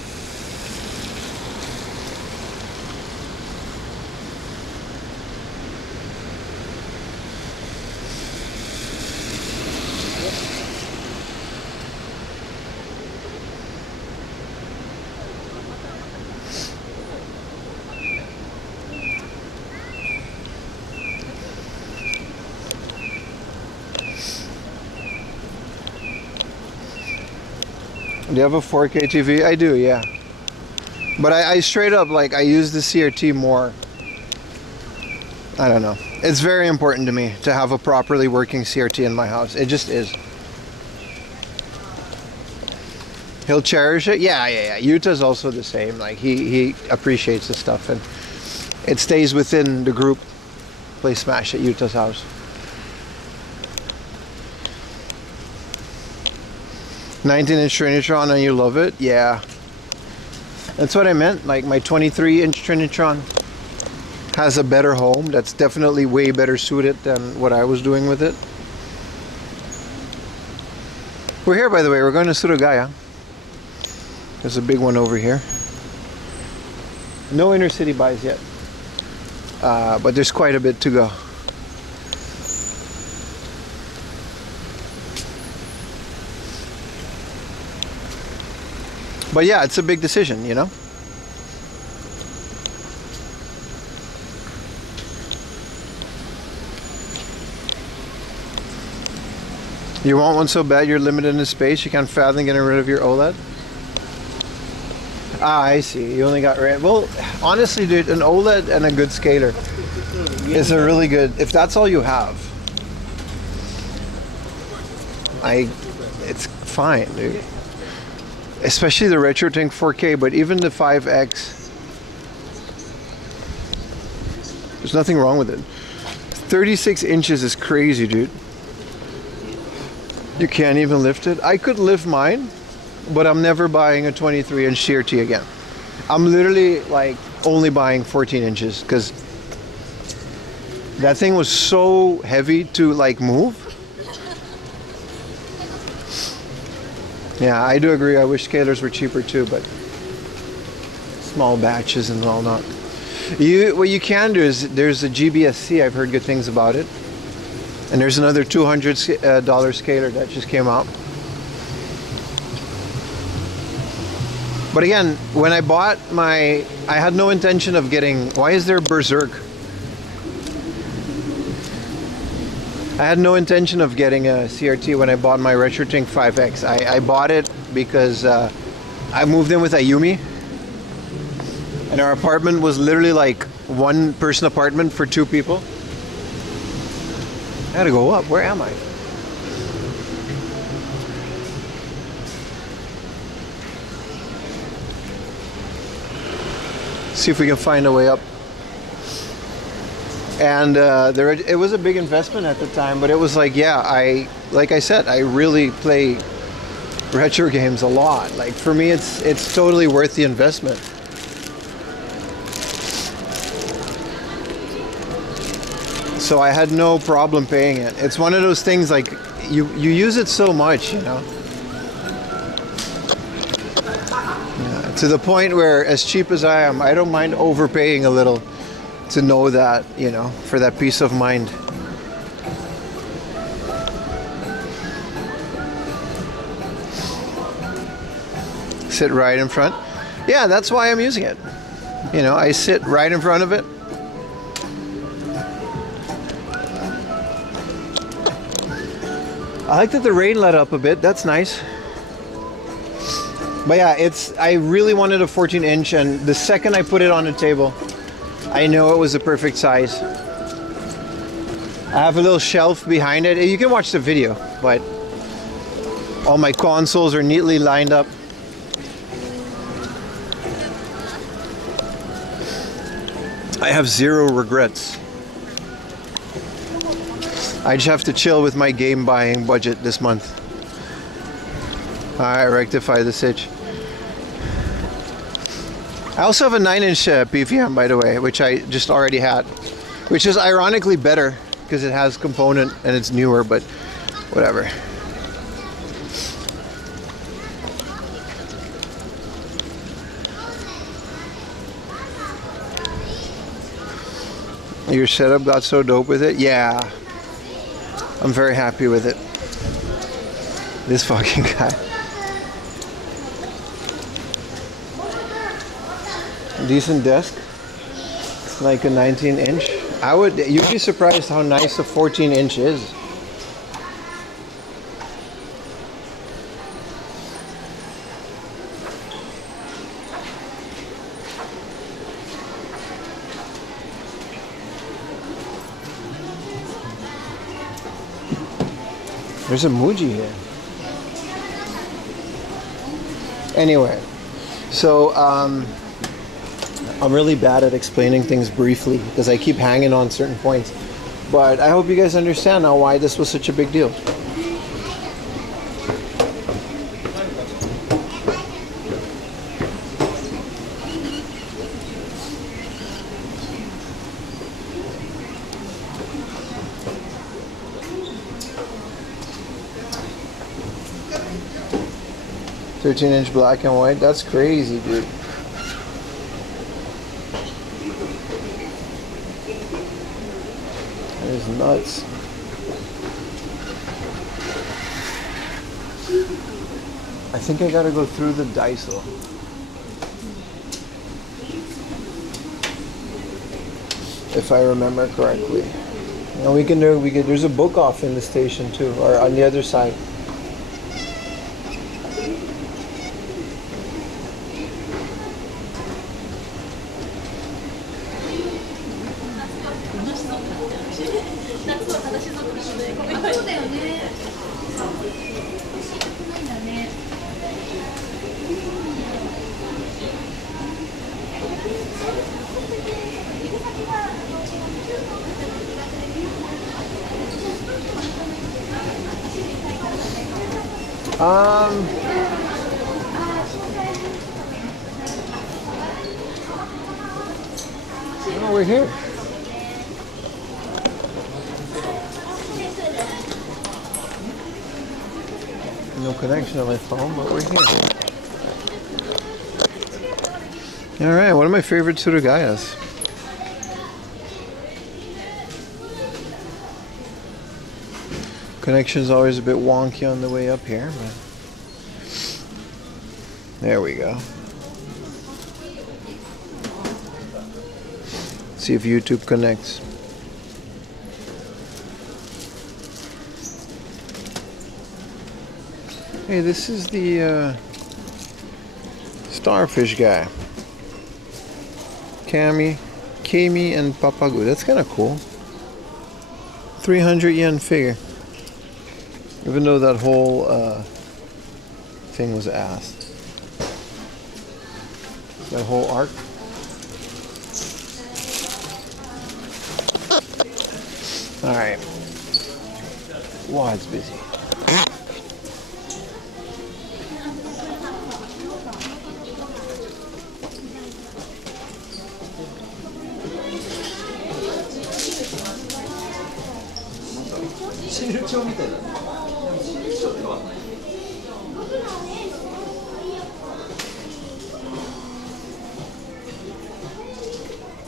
Do you have a 4K TV? I do, yeah. But I straight up, like, I use the CRT more. I don't know. It's very important to me to have a properly working CRT in my house. It just is. He'll cherish it? Yeah. Utah's also the same. Like, he appreciates the stuff, and it stays within the group. Play Smash at Utah's house. 19-inch Trinitron and you love it? Yeah. That's what I meant. Like, my 23-inch Trinitron has a better home. That's definitely way better suited than what I was doing with it. We're here, by the way. We're going to Surugaya. There's a big one over here. No inner city buys yet. But there's quite a bit to go. But yeah, it's a big decision, you know? You want one so bad you're limited in space, you can't fathom getting rid of your OLED? Ah, I see. You only got red. Well, honestly, dude, an OLED and a good scaler is a really good. If that's all you have, it's fine, dude. Especially the RetroTink 4K, but even the 5X, there's nothing wrong with it. 36 inches is crazy, dude. You can't even lift it. I could lift mine, but I'm never buying a 23-inch CRT again. I'm literally like only buying 14 inches because that thing was so heavy to like move. Yeah, I do agree. I wish scalers were cheaper too, but small batches and all not. What you can do is there's a GBSC. I've heard good things about it. And there's another $200 scaler that just came out. But again, when I bought I had no intention of getting, why is there Berserk? I had no intention of getting a CRT when I bought my RetroTink 5X. I bought it because I moved in with Ayumi. And our apartment was literally like one person apartment for 2 people. I gotta go up. Where am I? See if we can find a way up. And it was a big investment at the time, but it was like, yeah, like I said, I really play retro games a lot. Like for me, it's totally worth the investment. So I had no problem paying it. It's one of those things like you use it so much, you know. Yeah, to the point where, as cheap as I am, I don't mind overpaying a little to know that, you know, for that peace of mind. Sit right in front. Yeah, that's why I'm using it. You know, I sit right in front of it. I like that the rain let up a bit. That's nice. But yeah, I really wanted a 14-inch, and the second I put it on the table, I know it was the perfect size. I have a little shelf behind it. You can watch the video, but all my consoles are neatly lined up. I have zero regrets. I just have to chill with my game buying budget this month. Alright, rectify the sitch. I also have a 9-inch PVM, by the way, which I just already had. Which is ironically better, because it has component and it's newer, but whatever. Your setup got so dope with it? Yeah. I'm very happy with it. This fucking guy. Decent desk. Like a 19-inch. You'd be surprised how nice a 14-inch is. There's a Muji here. Anyway, so I'm really bad at explaining things briefly because I keep hanging on certain points. But I hope you guys understand now why this was such a big deal. .13-inch black and white. That's crazy, dude. is nuts. I think I gotta go through the Daiso. If I remember correctly. And there's a book off in the station too, or on the other side. No, we're here. No connection on my phone, but we're here. All right, one of my favorite Surugayas. Connection's always a bit wonky on the way up here, but there we go. See if YouTube connects. Hey, this is the starfish guy. Kami, and Papagu. That's kind of cool. 300 yen figure. Even though that whole thing was asked. That whole arc. Alright. Wow, it's busy.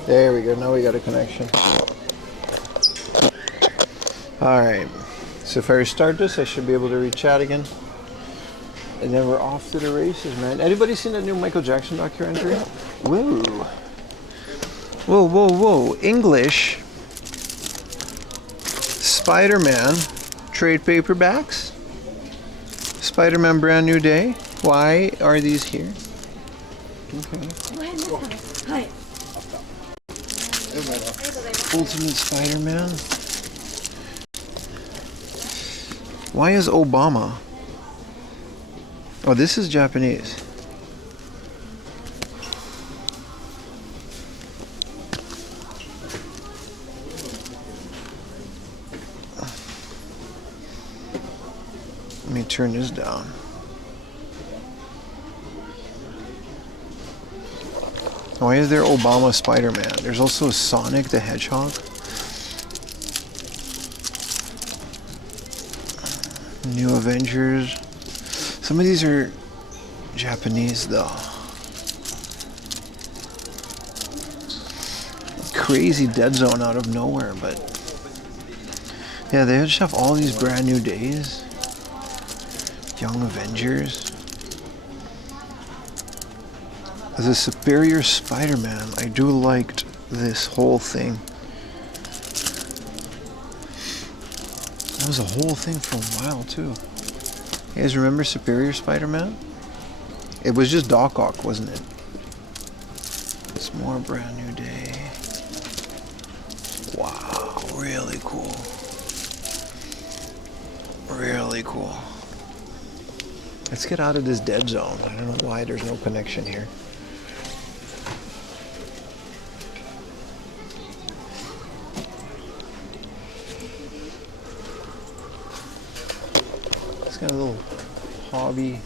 There we go, now we got a connection. Alright, so if I restart this, I should be able to re-chat again. And then we're off to the races, man. Anybody seen that new Michael Jackson documentary? Whoa. Whoa, whoa, whoa. English. Spider-Man. Trade paperbacks. Spider-Man Brand New Day. Why are these here? Okay. Ultimate Spider-Man. Why is Obama? Oh, this is Japanese. Let me turn this down. Why is there Obama Spider-Man? There's also Sonic the Hedgehog. New Avengers. Some of these are Japanese though. Crazy Dead Zone out of nowhere, but yeah, they just have all these brand new days. Young Avengers. As a Superior Spider-Man, I do liked this whole thing. That was a whole thing for a while too. You guys remember Superior Spider-Man? It was just Doc Ock, wasn't it? It's more Brand New Day. Wow, really cool. Really cool. Let's get out of this dead zone. I don't know why there's no connection here. It's got a little hobby.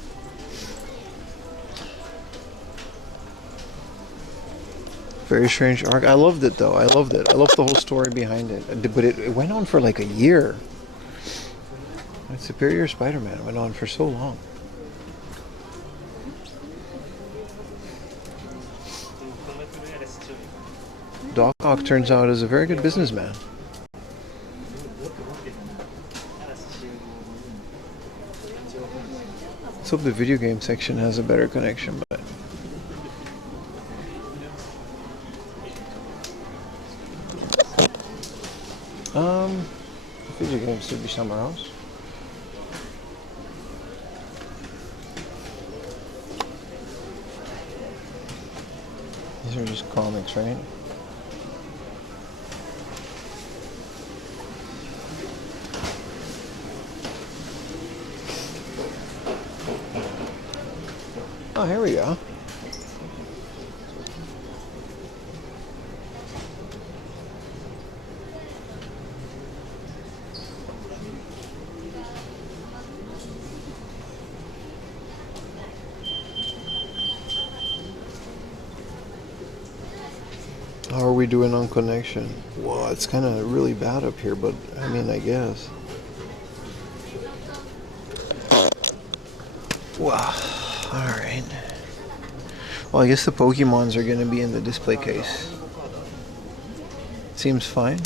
Very strange arc. I loved it though. I loved it. I loved the whole story behind it. But it went on for like a year. Superior Spider-Man went on for so long. Doc Ock turns out is a very good businessman. Let's hope the video game section has a better connection, but video games should be somewhere else. These are just comics, right? Oh, here we go. How are we doing on connection? Well, it's kind of really bad up here, but I mean, I guess. Wow. Alright. Well, I guess the Pokemons are going to be in the display case. Seems fine.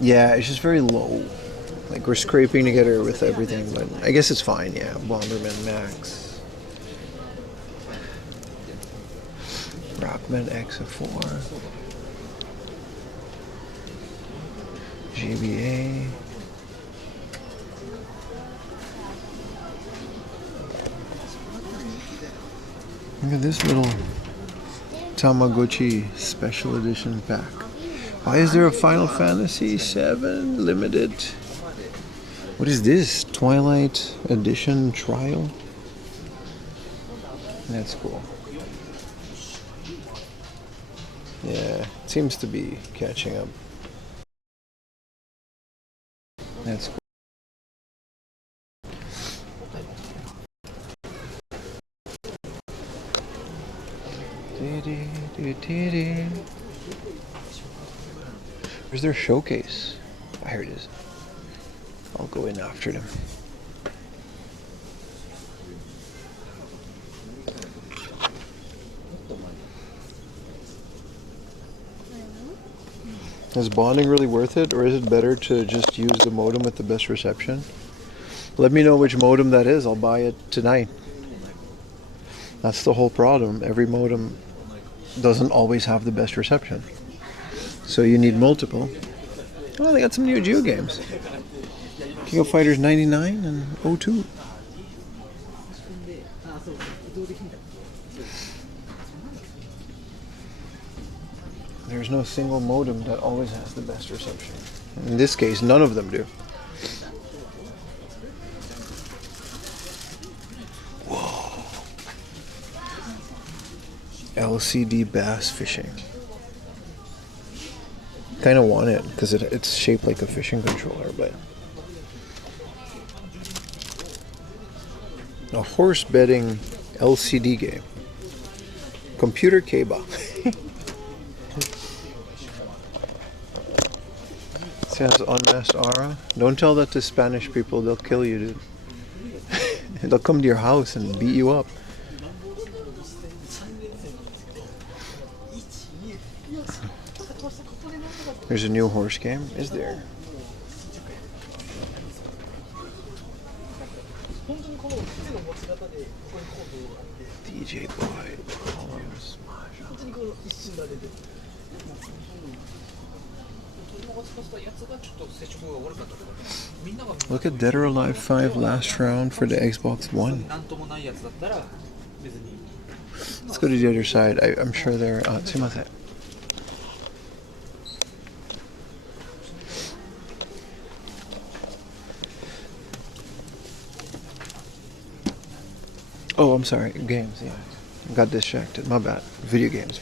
Yeah, it's just very low. Like, we're scraping together with everything, but I guess it's fine, yeah. Bomberman Max. Rockman X4. GBA. Look at this little Tamagotchi special edition pack. Why is there a Final Fantasy VII limited? What is this? Twilight Edition Trial? That's cool. Yeah, it seems to be catching up. That's cool. Where's their showcase? Oh, here it is. I'll go in after them. Is bonding really worth it, or is it better to just use the modem with the best reception? Let me know which modem that is. I'll buy it tonight. That's the whole problem. Every modem doesn't always have the best reception. So you need multiple. Oh, they got some new Geo games. King of Fighters 99 and 02. There's no single modem that always has the best reception. In this case, none of them do. Whoa. LCD bass fishing. Kind of want it because it's shaped like a fishing controller, but a horse betting LCD game. Computer Keba. Says Unmasked Aura. Don't tell that to Spanish people, they'll kill you, dude. They'll come to your house and beat you up. There's a new horse game, is there? DJ Boy, Columns, Look at Dead or Alive 5 last round for the Xbox One. Let's go to the other side. I'm sure they're... sumimasen. Oh, I'm sorry. Games, yeah. Got distracted. My bad. Video games.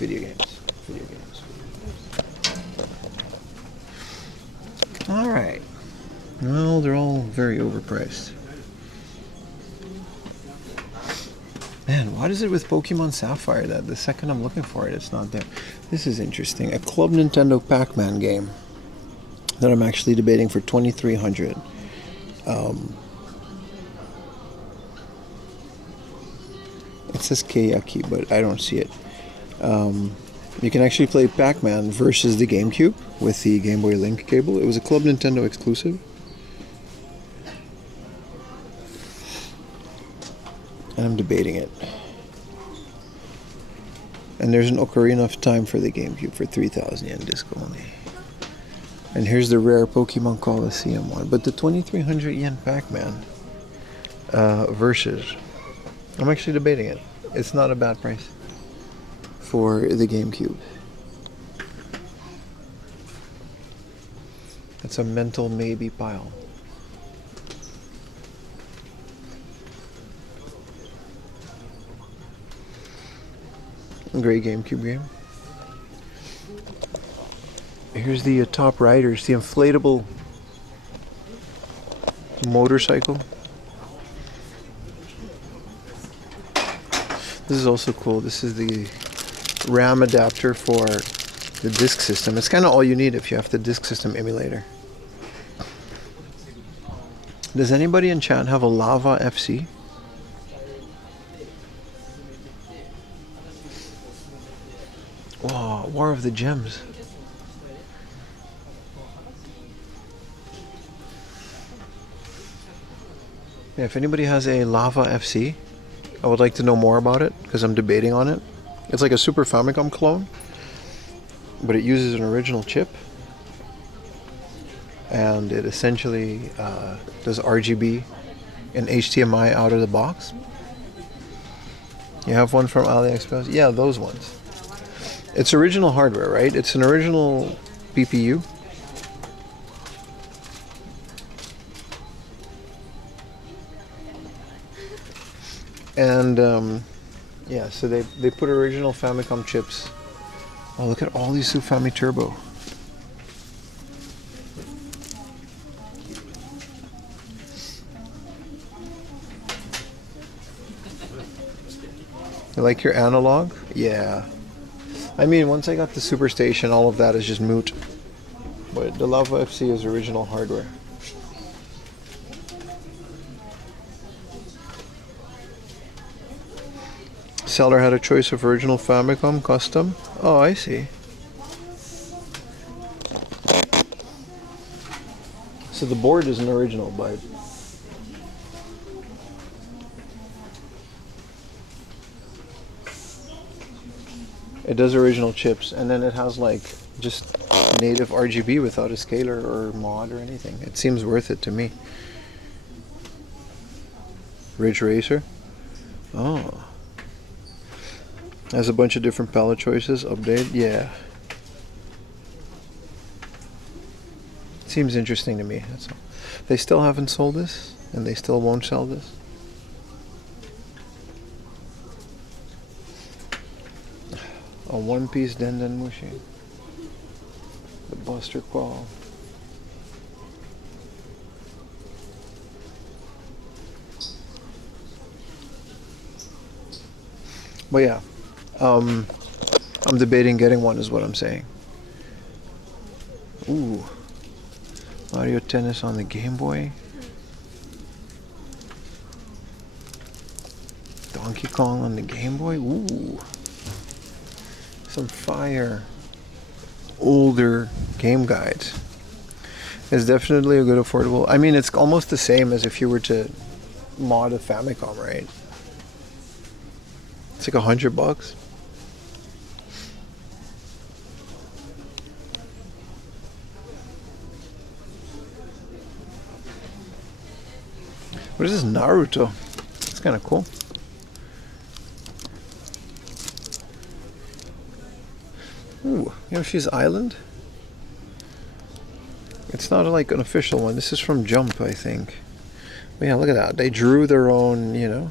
Alright. Well, they're all very overpriced. Man, what is it with Pokemon Sapphire that the second I'm looking for it, it's not there? This is interesting. A Club Nintendo Pac-Man game that I'm actually debating for $2,300. It says Keyaki, but I don't see it. You can actually play Pac-Man versus the GameCube with the Game Boy Link cable. It was a Club Nintendo exclusive. And I'm debating it. And there's an Ocarina of Time for the GameCube for 3,000 yen disc only. And here's the rare Pokemon Coliseum one. But the 2,300 yen Pac-Man versus, I'm actually debating it. It's not a bad price for the GameCube. It's a mental maybe pile. Great GameCube game. Here's the Top Riders, the inflatable motorcycle. This is also cool. This is the RAM adapter for the disk system. It's kind of all you need if you have the disk system emulator. Does anybody in chat have a Lava FC? Wow, War of the Gems. Yeah, if anybody has a Lava FC, I would like to know more about it because I'm debating on it. It's like a Super Famicom clone, but it uses an original chip, and it essentially does RGB and HDMI out of the box. You have one from AliExpress? Yeah, those ones. It's original hardware, right? It's an original PPU. And yeah, so they put original Famicom chips. Oh, look at all these Sufami Turbo. You like your analog? Yeah. I mean, once I got the Superstation, all of that is just moot. But the Lava FC is original hardware. Seller had a choice of original Famicom, custom. Oh, I see. So the board isn't original, but it does original chips, and then it has like just native RGB without a scaler or mod or anything. It seems worth it to me. Ridge Racer. Oh. Has a bunch of different palette choices. Update. Yeah. Seems interesting to me. That's all. They still haven't sold this, and they still won't sell this. A one-piece Denden Mushi. The Buster Qual. But yeah, I'm debating getting one is what I'm saying. Ooh. Mario Tennis on the Game Boy. Donkey Kong on the Game Boy. Ooh. Some fire. Older game guides. It's definitely a good affordable. I mean, it's almost the same as if you were to mod a Famicom, right? It's like $100. What is this? Naruto? It's kind of cool. Ooh, Yoshi's Island? It's not like an official one. This is from Jump, I think. But yeah, look at that. They drew their own, you know.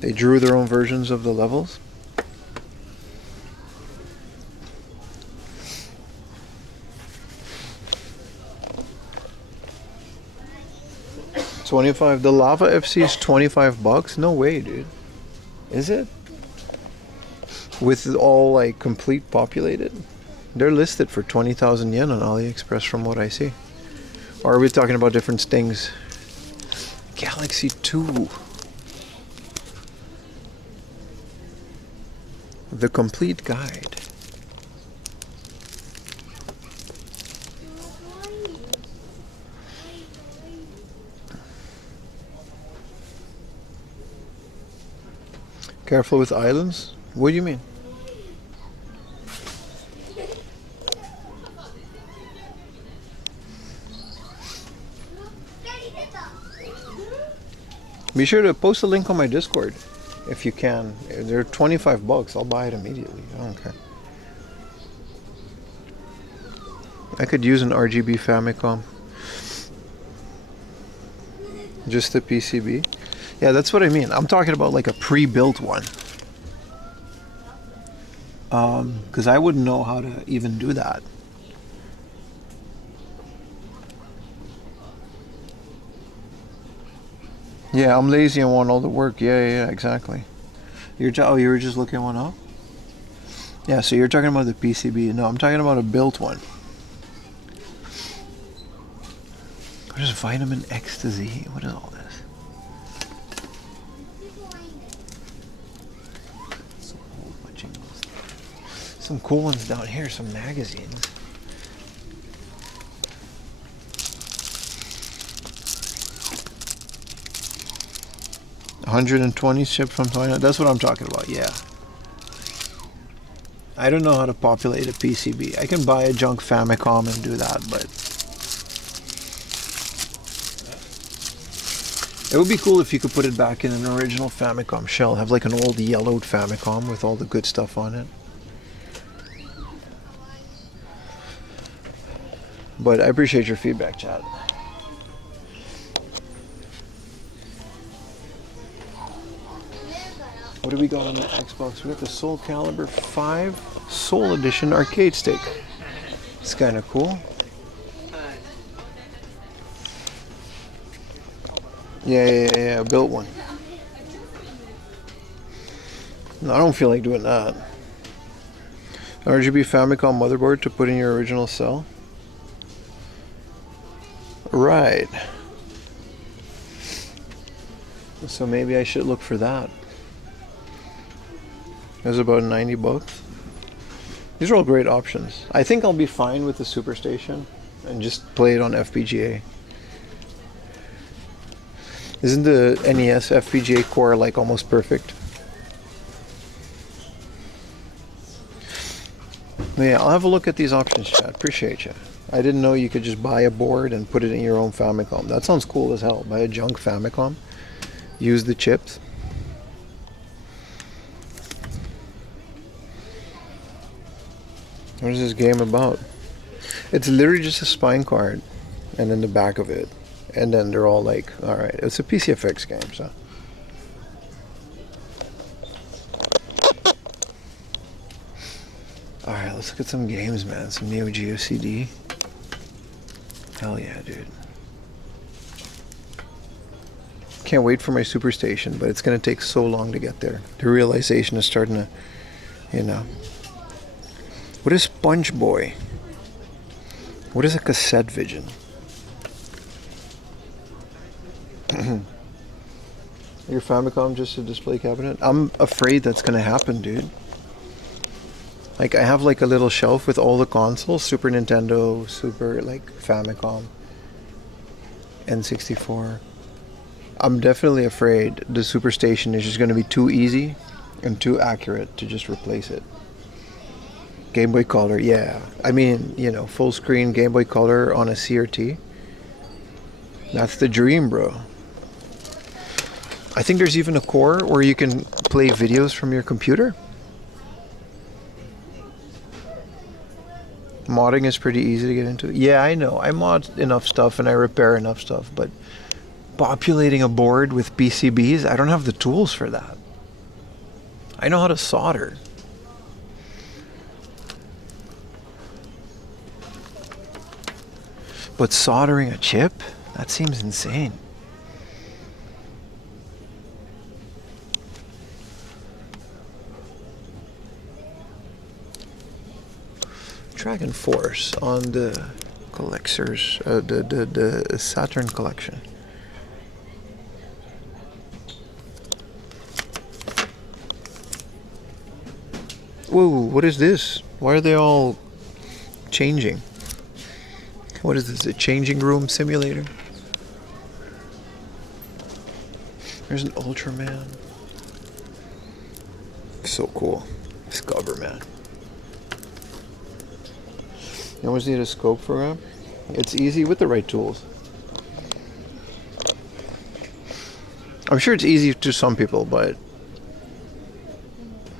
They drew their own versions of the levels. $25. The Lava FC is $25? No way, dude. Is it? With all like complete populated? They're listed for 20,000 yen on AliExpress from what I see. Or are we talking about different stings? Galaxy 2. The complete guide. Careful with islands? What do you mean? Be sure to post a link on my Discord if you can. They're $25. I'll buy it immediately. I don't care. I could use an RGB Famicom. Just the PCB. Yeah, that's what I mean. I'm talking about like a pre-built one. Because I wouldn't know how to even do that. Yeah, I'm lazy and want all the work. Yeah, exactly. You were just looking one up? Yeah, so you're talking about the PCB. No, I'm talking about a built one. What is vitamin ecstasy? What is all this? Some cool ones down here, some magazines. $120 shipped from China. That's what I'm talking about, yeah. I don't know how to populate a PCB. I can buy a junk Famicom and do that, but it would be cool if you could put it back in an original Famicom shell. Have like an old yellowed Famicom with all the good stuff on it. But I appreciate your feedback, chat. What do we got on the Xbox? We got the Soul Calibur 5 Soul Edition arcade stick. It's kind of cool. Yeah, I built one. No, I don't feel like doing that. RGB Famicom motherboard to put in your original cell. Right. So maybe I should look for that. It was about $90. These are all great options. I think I'll be fine with the Superstation and just play it on FPGA. Isn't the NES FPGA core like almost perfect? Yeah, I'll have a look at these options, chat. Appreciate you. I didn't know you could just buy a board and put it in your own Famicom. That sounds cool as hell. Buy a junk Famicom, use the chips. What is this game about? It's literally just a spine card and then the back of it. And then they're all like, alright, it's a PCFX game, so. Alright, let's look at some games, man. Some Neo Geo CD. Hell yeah, dude. Can't wait for my Superstation, but it's gonna take so long to get there. The realization is starting to, you know. What is Sponge Boy? What is a cassette vision? Your Famicom just a display cabinet? I'm afraid that's gonna happen, dude. Like I have like a little shelf with all the consoles, Super Nintendo, Super like Famicom, N64. I'm definitely afraid the Superstation is just gonna be too easy and too accurate to just replace it. Game Boy Color, yeah. I mean, you know, full screen Game Boy Color on a CRT. That's the dream, bro. I think there's even a core where you can play videos from your computer. Modding is pretty easy to get into. Yeah, I know. I mod enough stuff and I repair enough stuff, but populating a board with PCBs, I don't have the tools for that. I know how to solder. But soldering a chip? That seems insane. Dragon Force on the collectors, the Saturn collection. Whoa, what is this? Why are they all changing? What is this, a changing room simulator? There's an Ultraman. So cool. Discover, man. You always need a scope for it. It's easy with the right tools. I'm sure it's easy to some people, but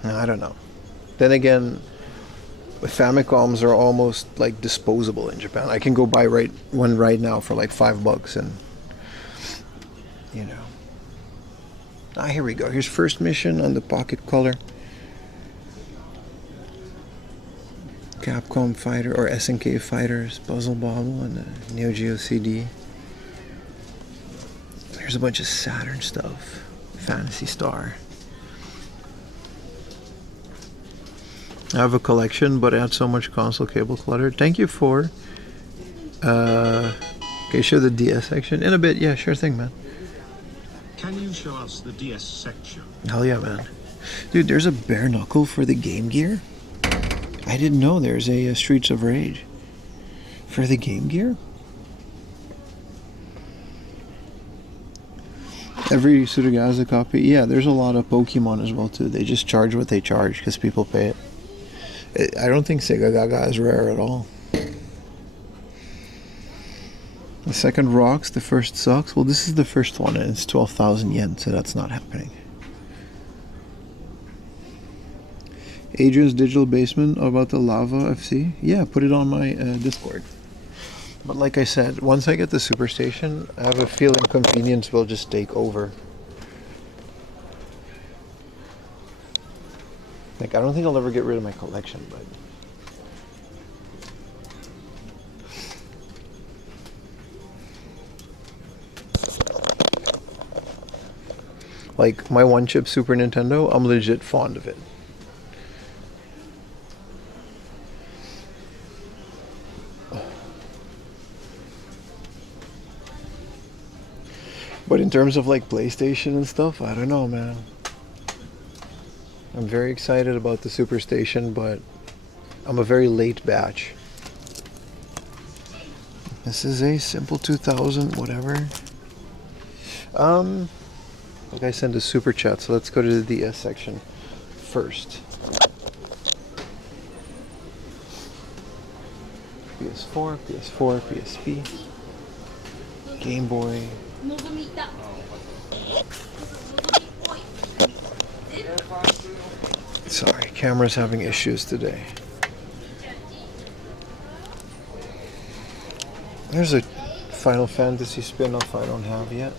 I don't know. Then again, Famicoms are almost like disposable in Japan. I can go buy one right now for like $5 and you know. Ah, here we go. Here's first mission on the pocket color. Capcom Fighter or SNK Fighters, Puzzle Bobble, and the Neo Geo CD. Here's a bunch of Saturn stuff. Phantasy Star. I have a collection, but I had so much console cable clutter. Thank you for. Okay, show the DS section in a bit. Yeah, sure thing, man. Can you show us the DS section? Hell yeah, man. Dude, there's a bare knuckle for the Game Gear. I didn't know there's a Streets of Rage for the Game Gear. Every Sudoku has a copy. Yeah, there's a lot of Pokemon as well too. They just charge what they charge because people pay it. I don't think Sega Gaga is rare at all. The second rocks, the first sucks. Well, this is the first one and it's 12,000 yen, so that's not happening. Adrian's Digital Basement about the Lava FC. Yeah, put it on my Discord. But like I said, once I get the Superstation, I have a feeling convenience will just take over. Like, I don't think I'll ever get rid of my collection, but... Like, my one-chip Super Nintendo, I'm legit fond of it. But in terms of like PlayStation and stuff, I don't know, man. I'm very excited about the Superstation, but I'm a very late batch. This is a simple 2000, whatever. Like I sent a super chat, so let's go to the DS section first. PS4, PS4, PSP, Game Boy. Sorry, camera's having issues today. There's a Final Fantasy spin-off I don't have yet.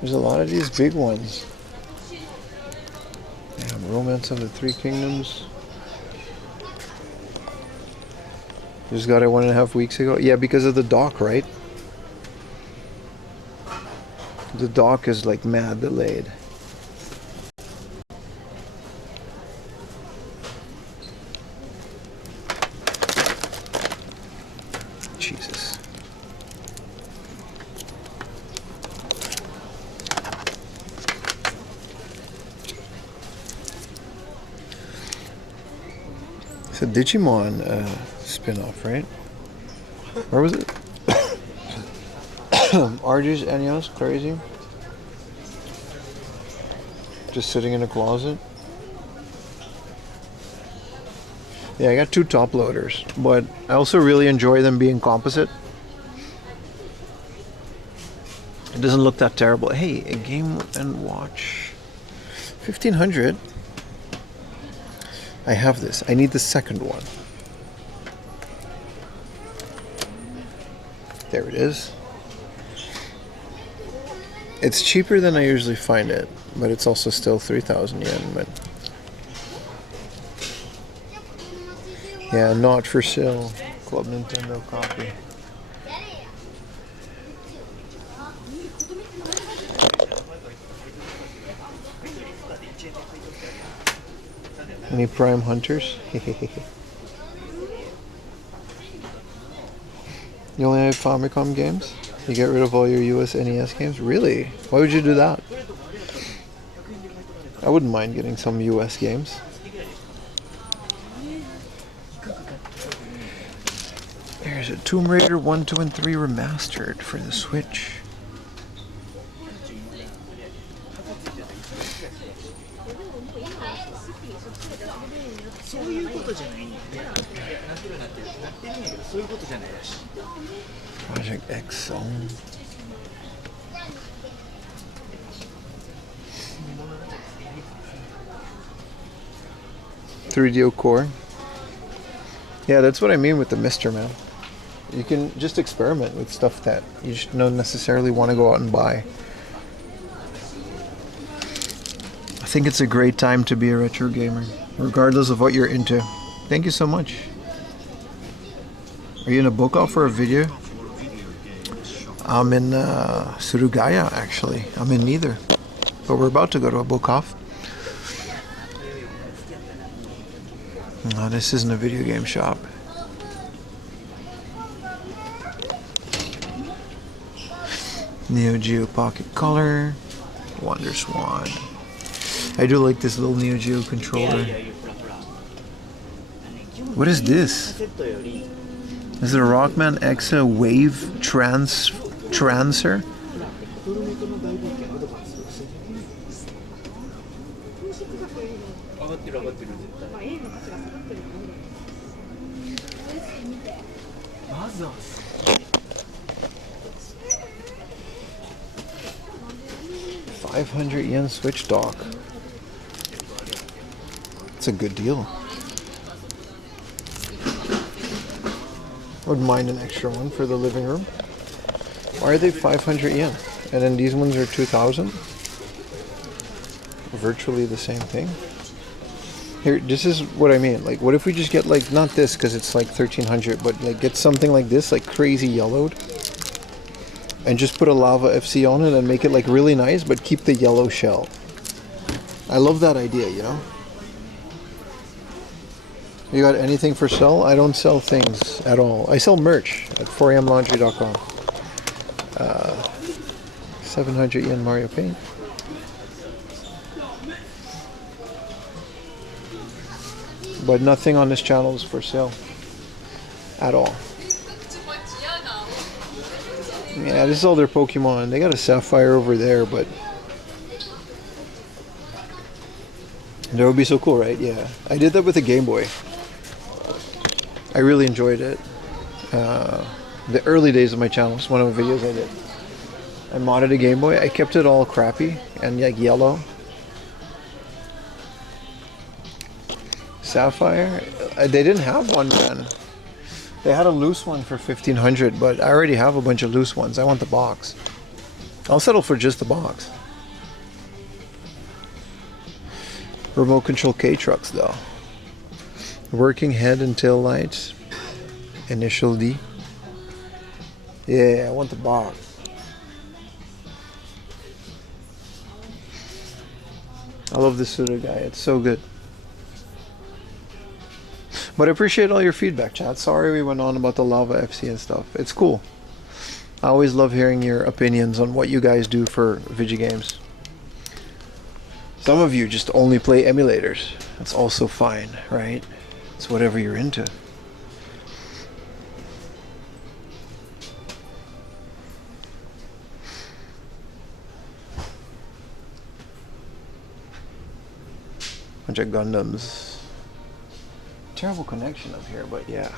There's a lot of these big ones. Damn, Romance of the Three Kingdoms. Just got it 1.5 weeks ago. Yeah, because of the dock, right? The dock is like mad delayed. Jesus. It's a Digimon spin-off, right? Where was it? RG's Enios, crazy. Just sitting in a closet. Yeah, I got 2 top loaders, but I also really enjoy them being composite. It doesn't look that terrible. Hey, a Game and Watch 1500. I have this. I need the second one. There it is. It's cheaper than I usually find it, but it's also still 3,000 yen. But yeah, not for sale. Club Nintendo copy. Any Prime Hunters? You only have Famicom games? You get rid of all your US NES games? Really? Why would you do that? I wouldn't mind getting some US games. There's a Tomb Raider 1, 2, and 3 remastered for the Switch. Project X Zone. 3DO Core. Yeah, that's what I mean with the Mister, man. You can just experiment with stuff that you just don't necessarily want to go out and buy. I think it's a great time to be a retro gamer, regardless of what you're into. Thank you so much. Are you in a book off or a video? I'm in Surugaya, actually. I'm in neither. But we're about to go to a book off. No, this isn't a video game shop. Neo Geo Pocket Color. Wonder Swan. I do like this little Neo Geo controller. What is this? Is it a Rockman Exa Wave Trancer? $500 Switch dock. It's a good deal. Wouldn't mind an extra one for the living room. Why are they 500 yen? And then these ones are 2,000? Virtually the same thing. Here, this is what I mean. Like, what if we just get, like, not this because it's like 1,300, but like get something like this, like crazy yellowed, and just put a Lava FC on it and make it like really nice, but keep the yellow shell. I love that idea, you know? You got anything for sale? I don't sell things at all. I sell merch at 4amlaundry.com. 700 yen Mario Paint. But nothing on this channel is for sale at all. Yeah, this is all their Pokemon. They got a Sapphire over there, but that would be so cool, right? Yeah, I did that with a Game Boy. I really enjoyed it. The early days of my channel, it's one of the videos I did. I modded a Game Boy. I kept it all crappy and like yellow. Sapphire, they didn't have one then. They had a loose one for 1,500, but I already have a bunch of loose ones. I want the box. I'll settle for just the box. Remote control K-Trucks though. Working head and tail lights. Initial D. Yeah, I want the box. I love this Suda guy. It's so good. But I appreciate all your feedback, chat. Sorry we went on about the Lava FC and stuff. It's cool. I always love hearing your opinions on what you guys do for video games. Some of you just only play emulators. That's also fine, right? It's whatever you're into. Bunch of Gundams. Terrible connection up here, but yeah.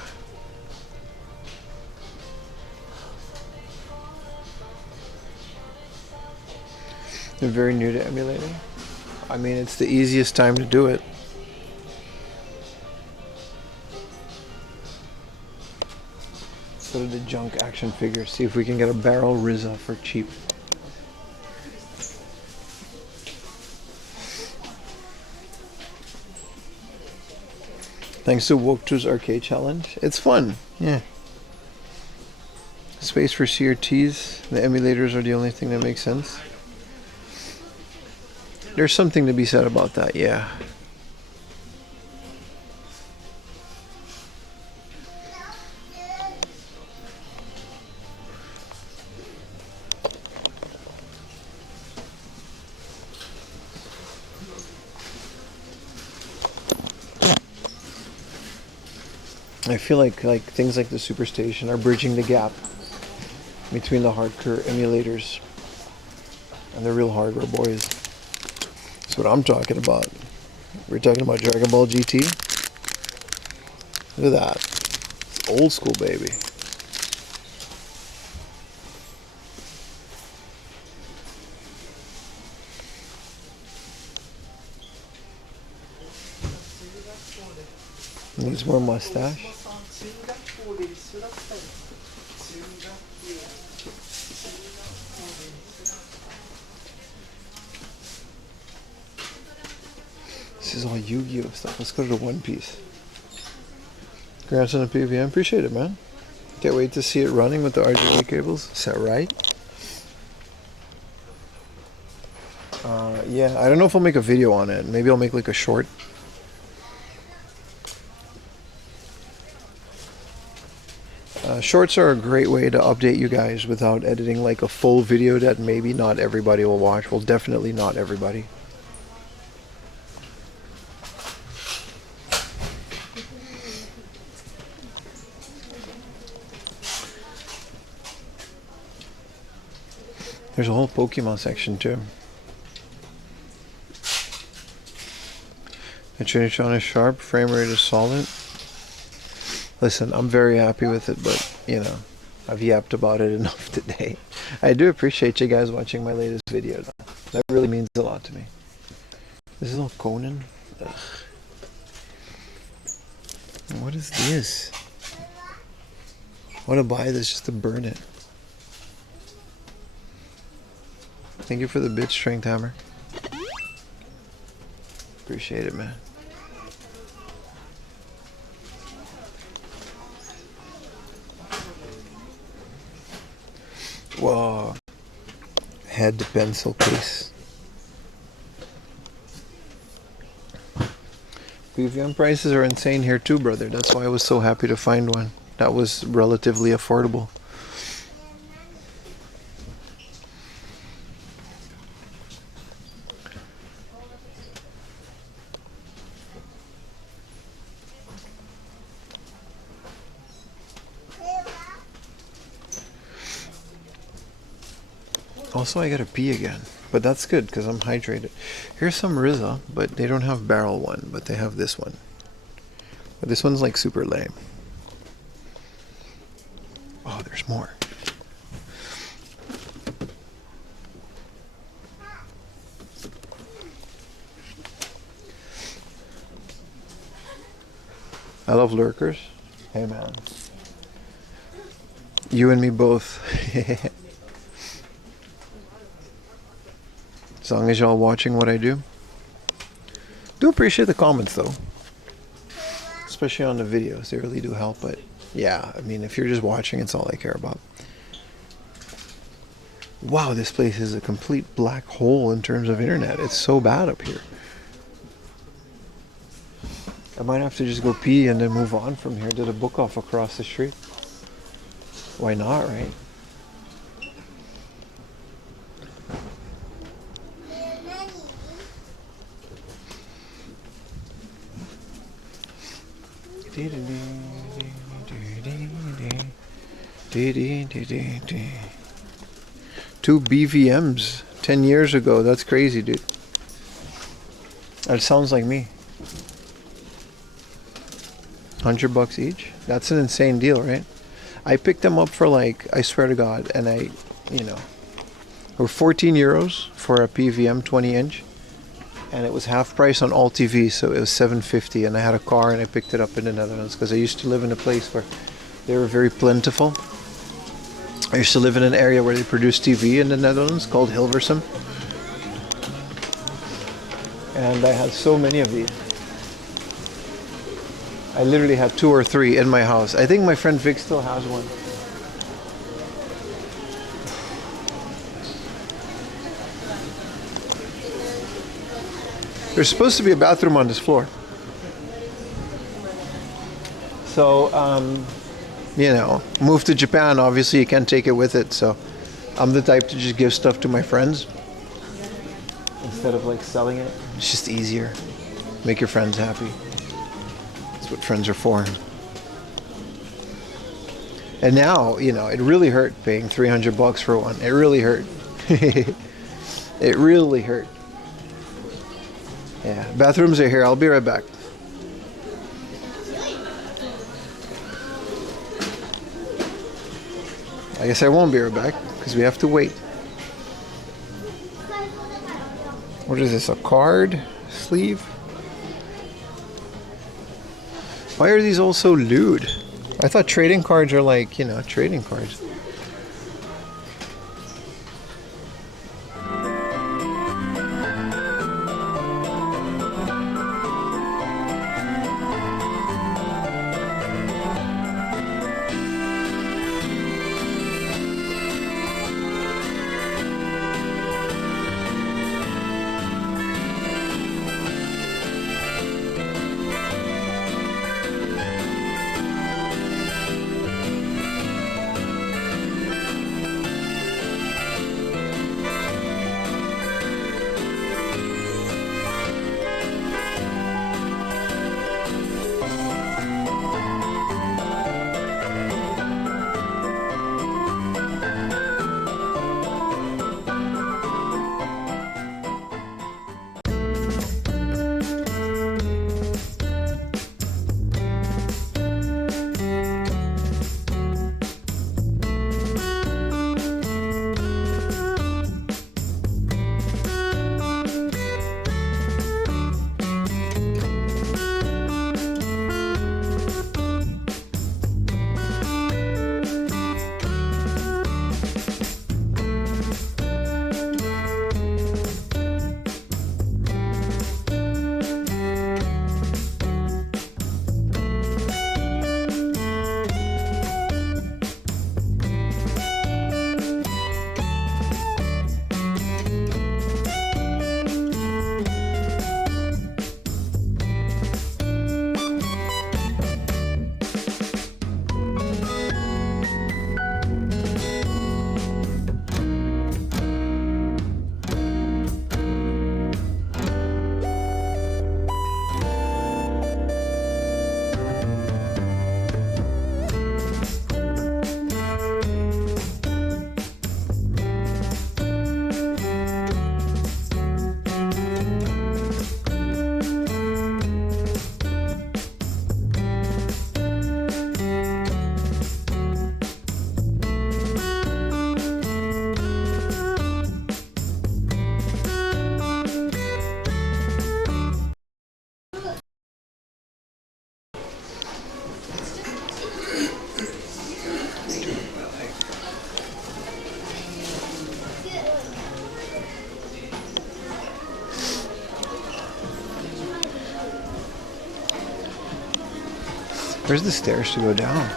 They're very new to emulating. I mean, it's the easiest time to do it. Let's go to the junk action figures, see if we can get a barrel Rizza for cheap. Thanks to Woktu's Arcade Challenge. It's fun, yeah. Space for CRTs. The emulators are the only thing that makes sense. There's something to be said about that, yeah. I feel like things like the Superstation are bridging the gap between the hardcore emulators and the real hardware boys. That's what I'm talking about. We're talking about Dragon Ball GT. Look at that. It's old school, baby. Needs more mustache. This is all Yu-Gi-Oh stuff. Let's go to the One Piece. Grandson of PVM. Appreciate it, man. Can't wait to see it running with the RGB cables. Is that right? Yeah, I don't know if I'll make a video on it. Maybe I'll make like a short. Shorts are a great way to update you guys without editing like a full video that maybe not everybody will watch. Well, definitely not everybody. There's a whole Pokemon section too. The Trinitron is sharp, frame rate is solid. Listen, I'm very happy with it, but, you know, I've yapped about it enough today. I do appreciate you guys watching my latest video, though. That really means a lot to me. This is all Conan. Ugh. What is this? I want to buy this just to burn it. Thank you for the bit strength hammer. Appreciate it, man. Whoa. Head pencil case. PVM prices are insane here too, brother. That's why I was so happy to find one that was relatively affordable. Also, I gotta pee again, but that's good because I'm hydrated. Here's some RZA, but they don't have barrel one, but they have this one. But this one's like super lame. Oh, there's more. I love lurkers. Hey man, you and me both. As long as y'all watching what I do. Do appreciate the comments though. Especially on the videos. They really do help, but yeah, I mean if you're just watching, it's all I care about. Wow, this place is a complete black hole in terms of internet. It's so bad up here. I might have to just go pee and then move on from here to the book off across the street. Why not, right? Two BVMs 10 years ago. That's crazy, dude. That sounds like me. $100 each? That's an insane deal, right? I picked them up for like, I swear to God, and were 14 euros for a PVM 20-inch. And it was half price on all TV, so it was $7.50. And I had a car, and I picked it up in the Netherlands because I used to live in a place where they were very plentiful. I used to live in an area where they produced TV in the Netherlands called Hilversum, and I had so many of these. I literally had 2 or 3 in my house. I think my friend Vic still has one. There's supposed to be a bathroom on this floor. So, moved to Japan, obviously you can't take it with it, so I'm the type to just give stuff to my friends instead of like selling it. It's just easier. Make your friends happy. That's what friends are for. And now, you know, it really hurt paying $300 for one. It really hurt. It really hurt. Yeah, bathrooms are here. I'll be right back. I guess I won't be right back because we have to wait. What is this, a card sleeve? Why are these all so lewd? I thought trading cards are like, you know, trading cards. Where's the stairs to go down?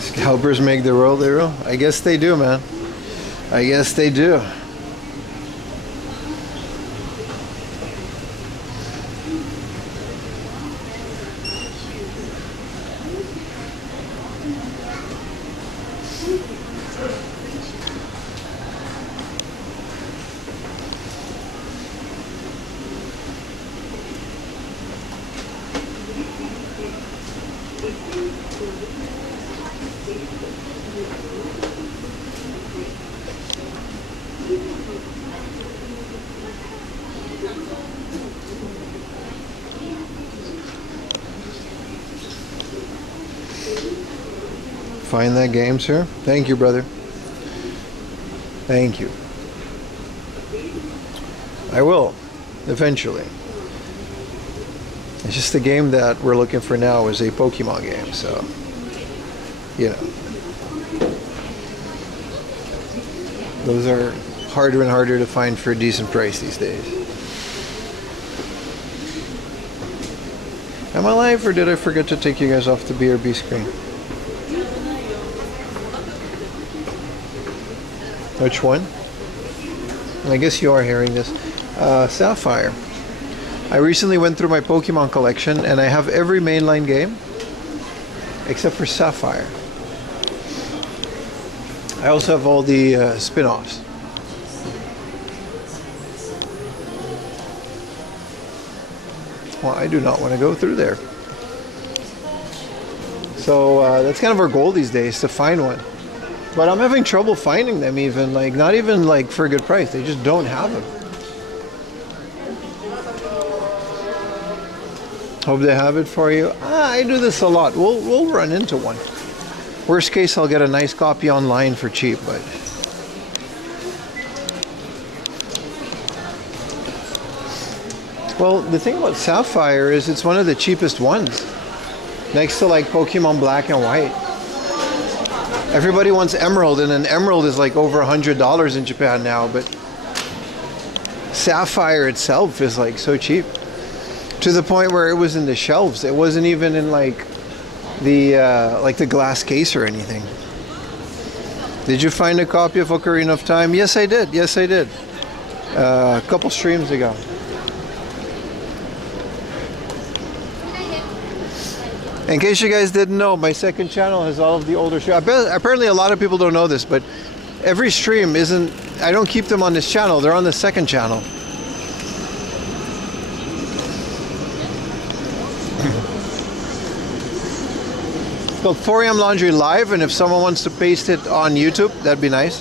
Scalpers make the world a real? I guess they do, man. I guess they do. Find that game, sir? Thank you, brother. Thank you. I will, eventually. It's just the game that we're looking for now is a Pokemon game, so, you know. Those are harder and harder to find for a decent price these days. Am I live, or did I forget to take you guys off the BRB screen? Which one? I guess you are hearing this. Sapphire. I recently went through my Pokemon collection and I have every mainline game except for Sapphire. I also have all the spin-offs. Well, I do not want to go through there. So that's kind of our goal these days, to find one. But I'm having trouble finding them even, like, not even like for a good price. They just don't have them. Hope they have it for you. I do this a lot. We'll run into one. Worst case, I'll get a nice copy online for cheap, but... Well, the thing about Sapphire is it's one of the cheapest ones. Next to like Pokemon Black and White. Everybody wants Emerald, and an Emerald is like over $100 in Japan now, but Sapphire itself is like so cheap. To the point where it was in the shelves. It wasn't even in like the glass case or anything. Did you find a copy of Ocarina of Time? Yes, I did. Yes, I did. A couple streams ago. In case you guys didn't know, my second channel has all of the older streams. Apparently a lot of people don't know this, but every stream isn't... I don't keep them on this channel. They're on the second channel. It's called 4am Laundry Live, and if someone wants to paste it on YouTube, that'd be nice.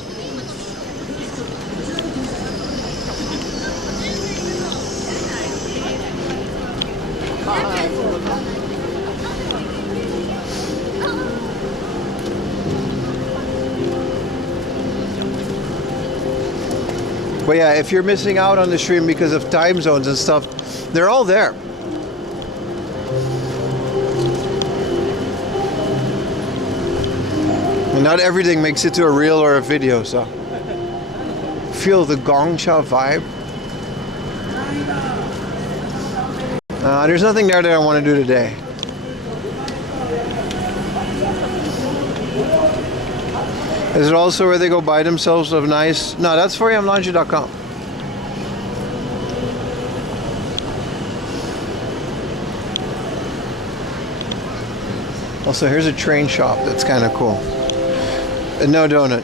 But yeah, if you're missing out on the stream because of time zones and stuff, they're all there. And not everything makes it to a reel or a video, so. Feel the Gongcha vibe. There's nothing there that I want to do today. Is it also where they go buy themselves a nice... No, that's 4amlaundry.com. Also, here's a train shop that's kind of cool. No donut.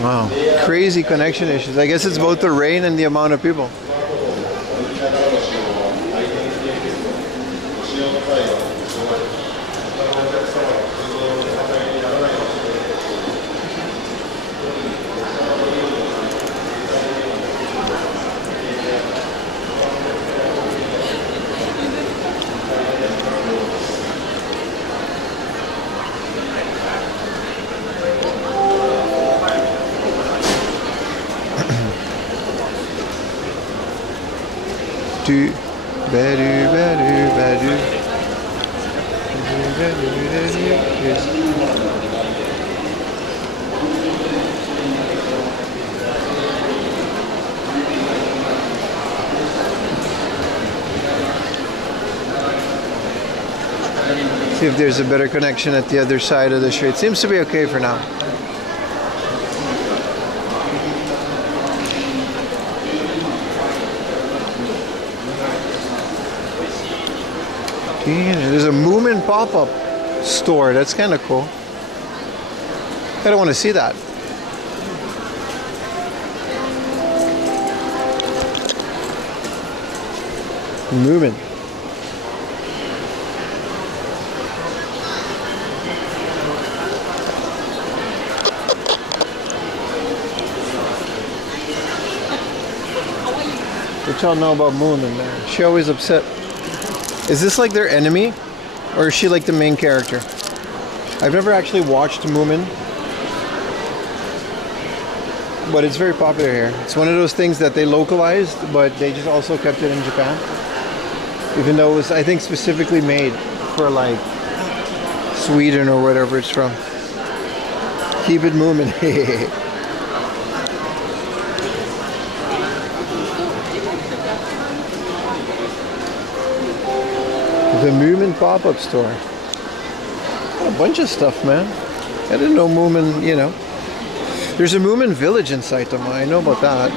Wow, crazy connection issues. I guess it's both the rain and the amount of people. Do badu badu badu. See if there's a better connection at the other side of the street. Seems to be okay for now. There's a Moomin pop-up store. That's kind of cool. I don't want to see that. Moomin. What y'all know about Moomin, man? She always upset. Is this like their enemy? Or is she like the main character? I've never actually watched Moomin. But it's very popular here. It's one of those things that they localized, but they just also kept it in Japan. Even though it was, I think, specifically made for like Sweden or whatever it's from. Keep it Moomin. The Moomin pop-up store. Got a bunch of stuff, man. I didn't know Moomin, you know. There's a Moomin village in Saitama. I know about that.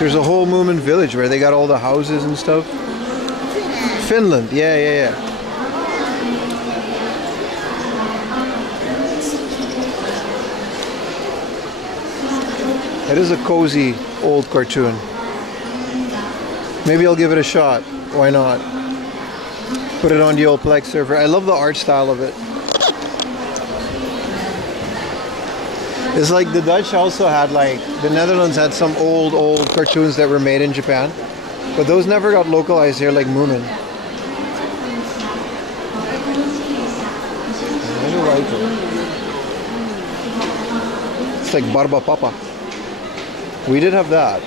There's a whole Moomin village where they got all the houses and stuff. Finland. Yeah. It is a cozy old cartoon. Maybe I'll give it a shot. Why not? Put it on the old Plex server. I love the art style of it. It's like the Dutch also had, like, the Netherlands had some old cartoons that were made in Japan. But those never got localized here like Moomin. I do like it. It's like Barba Papa. We did have that.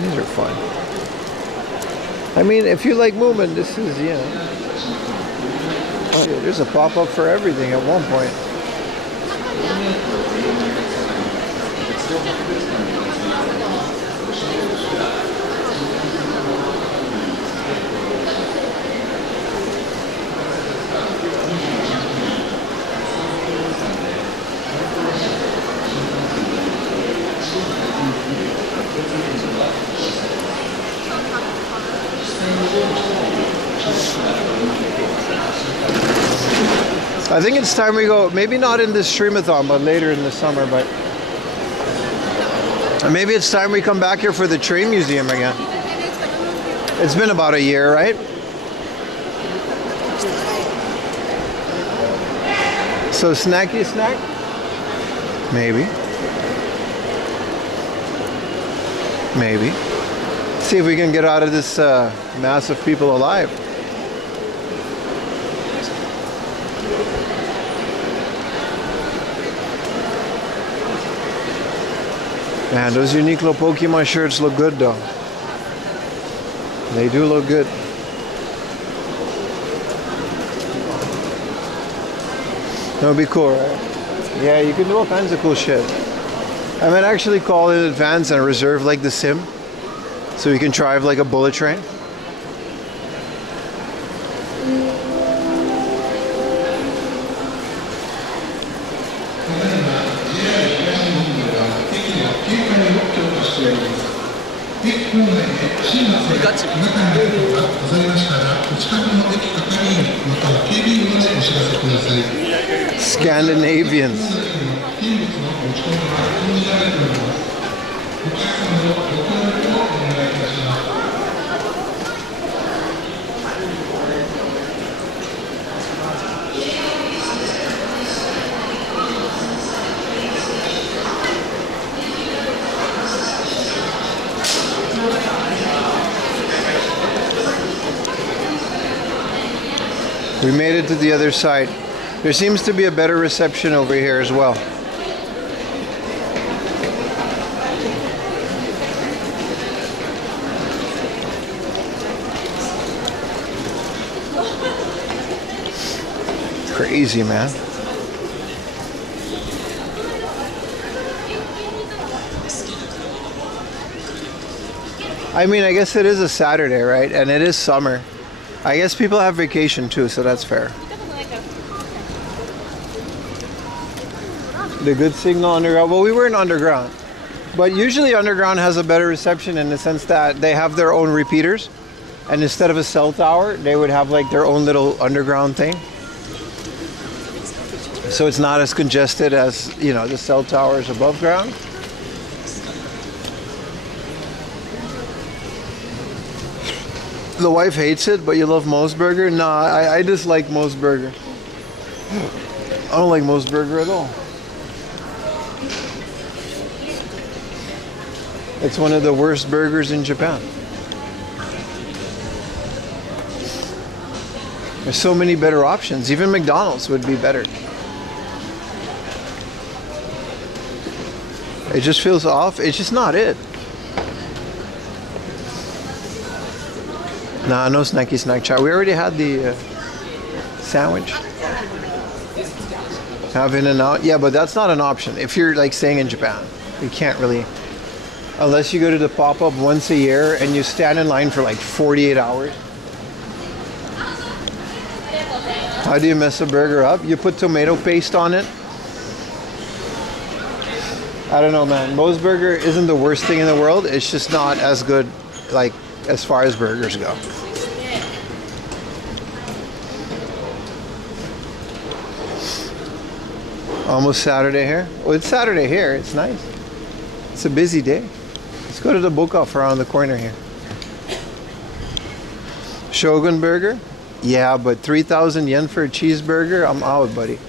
These are fun. I mean, if you like Moomin, this is, you know. Oh, yeah, there's a pop-up for everything at one point. I think it's time we go, maybe not in this streamathon, but later in the summer, but maybe it's time we come back here for the train museum again. It's been about a year, right? So snacky snack? Maybe. Maybe. See if we can get out of this mass of people alive. Man, those Uniqlo Pokemon shirts look good though. They do look good. That would be cool, right? Yeah, you can do all kinds of cool shit. I might actually call in advance and reserve like the sim, so you can drive like a bullet train. Scandinavians. We made it to the other side. There seems to be a better reception over here as well. Crazy, man. I mean, I guess it is a Saturday, right? And it is summer. I guess people have vacation too, so that's fair. The good signal underground. Well, we were in underground, but usually underground has a better reception in the sense that they have their own repeaters, and instead of a cell tower, they would have like their own little underground thing. So it's not as congested as, you know, the cell towers above ground. The wife hates it, but you love Moe's-burger? Nah, I dislike Moe's-burger. I don't like Moe's-burger at all. It's one of the worst burgers in Japan. There's so many better options. Even McDonald's would be better. It just feels off. It's just not it. Nah, no snacky snack chat. We already had the sandwich. Have in and out. Yeah, but that's not an option. If you're like staying in Japan, you can't really, unless you go to the pop-up once a year and you stand in line for like 48 hours. How do you mess a burger up? You put tomato paste on it. I don't know, man. Moe's-burger isn't the worst thing in the world. It's just not as good, like, as far as burgers go. Almost Saturday here. Well, it's Saturday here. It's nice. It's a busy day. Let's go to the book-off around the corner here. Shogun Burger? Yeah, but 3,000 yen for a cheeseburger? I'm out, buddy.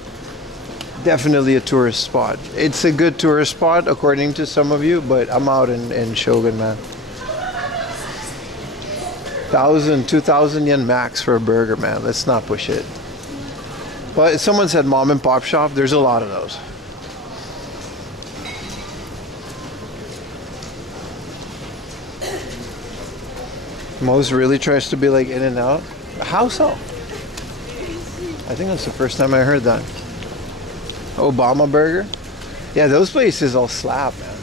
Definitely a tourist spot. It's a good tourist spot, according to some of you, but I'm out in Shogun, man. 1,000, 2,000 yen max for a burger, man. Let's not push it. But someone said mom and pop shop. There's a lot of those. Mo's really tries to be like In and Out. How so? I think that's the first time I heard that. Obama Burger? Yeah, those places all slap, man.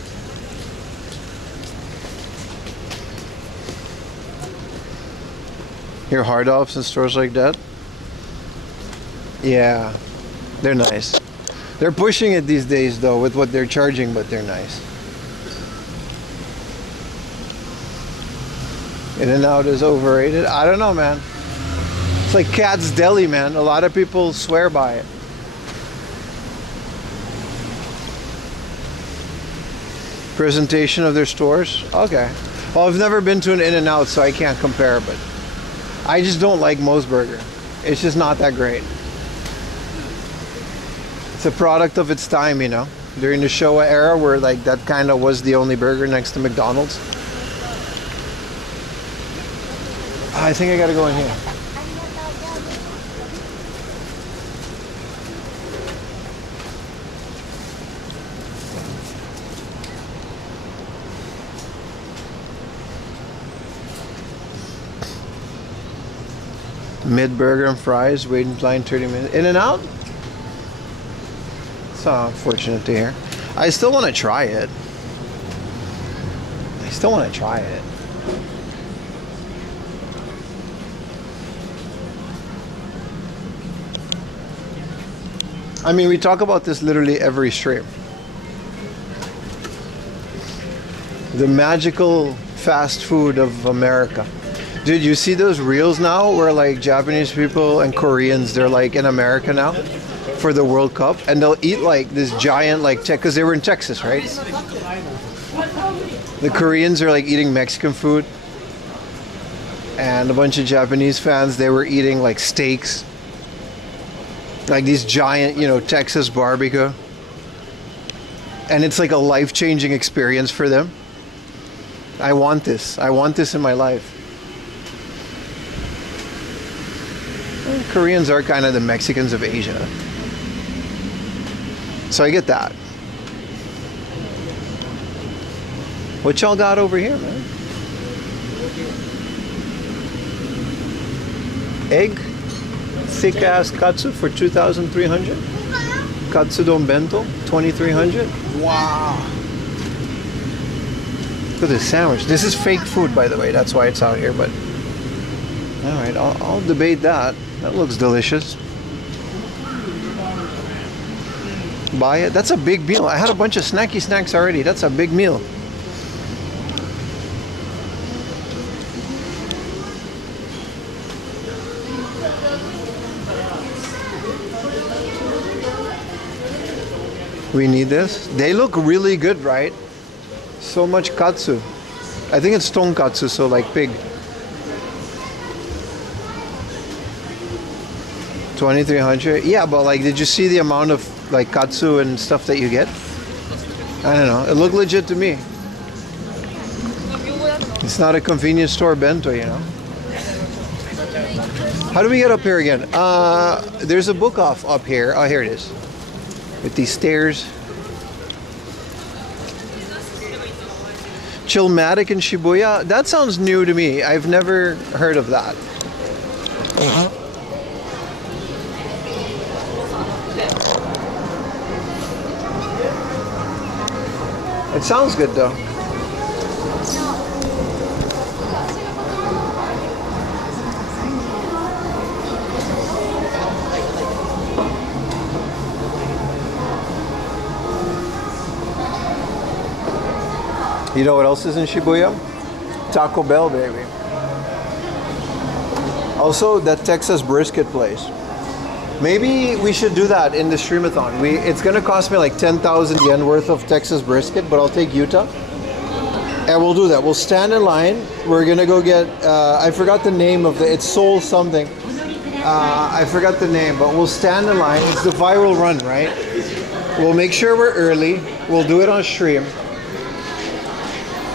Your hard offs in stores like that? Yeah, they're nice. They're pushing it these days though with what they're charging, but they're nice. In and Out is overrated. I don't know, man. It's like Cat's Deli, man. A lot of people swear by it. Presentation of their stores? Okay. Well, I've never been to an In and Out, so I can't compare, but I just don't like Mo's Burger. It's just not that great. It's a product of its time, you know. During the Showa era where like that kind of was the only burger next to McDonald's. I think I gotta go in here. Mid burger and fries, wait in line 30 minutes. In and Out? It's unfortunate to hear. I still want to try it. I mean, we talk about this literally every stream. The magical fast food of America. Dude, you see those reels now where like Japanese people and Koreans, they're like in America now for the World Cup, and they'll eat like this giant like because they were in Texas, right? The Koreans are like eating Mexican food, and a bunch of Japanese fans, they were eating like steaks, like these giant, you know, Texas barbecue, and it's like a life-changing experience for them. I want this in my life. Well, Koreans are kind of the Mexicans of Asia, so I get that. What y'all got over here, man? Egg, thick ass katsu for 2,300. Katsudon bento, 2,300. Wow. Look at this sandwich. This is fake food, by the way. That's why it's out here. But all right, I'll debate that. That looks delicious. Buy it. That's a big meal. I had a bunch of snacky snacks already. That's a big meal. We need this. They look really good, right? So much katsu. I think it's tonkatsu, so like pig. 2,300. Yeah, but like, did you see the amount of like katsu and stuff that you get? I don't know. It looked legit to me. It's not a convenience store bento, you know. How do we get up here again? There's a book off up here. Oh, here it is. With these stairs. Chillmatic in Shibuya? That sounds new to me. I've never heard of that. It sounds good though. You know what else is in Shibuya? Taco Bell, baby. Also, that Texas brisket place. Maybe we should do that in the streamathon. It's gonna cost me like 10,000 yen worth of Texas brisket, but I'll take Utah. And we'll do that. We'll stand in line. We're gonna go get, I forgot the name of it's Soul something. I forgot the name, but we'll stand in line. It's the viral run, right? We'll make sure we're early. We'll do it on stream.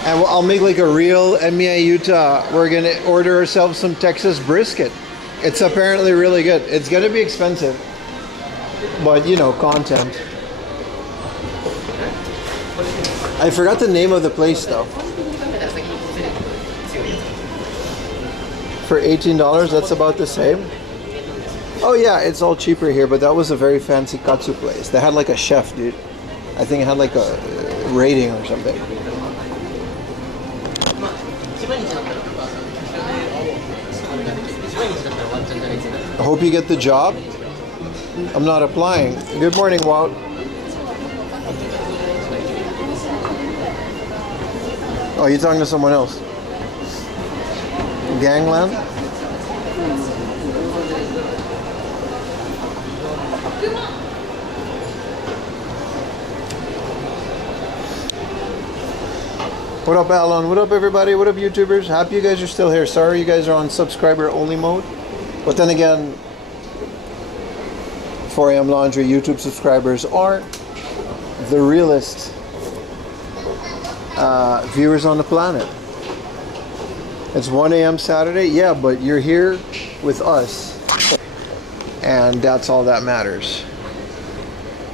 And I'll make like a real MEI Utah. We're gonna order ourselves some Texas brisket. It's apparently really good. It's gonna be expensive, but you know, content. I forgot the name of the place though. For $18, that's about the same. Oh yeah, it's all cheaper here, but that was a very fancy katsu place. They had like a chef, dude. I think it had like a rating or something. I hope you get the job. I'm not applying. Good morning, Walt. Oh, you're talking to someone else. Gangland? What up, Alan? What up, everybody? What up, YouTubers? Happy you guys are still here. Sorry you guys are on subscriber only mode. But then again, 4am Laundry YouTube subscribers aren't the realest viewers on the planet. It's 1 a.m. Saturday. Yeah, but you're here with us. And that's all that matters.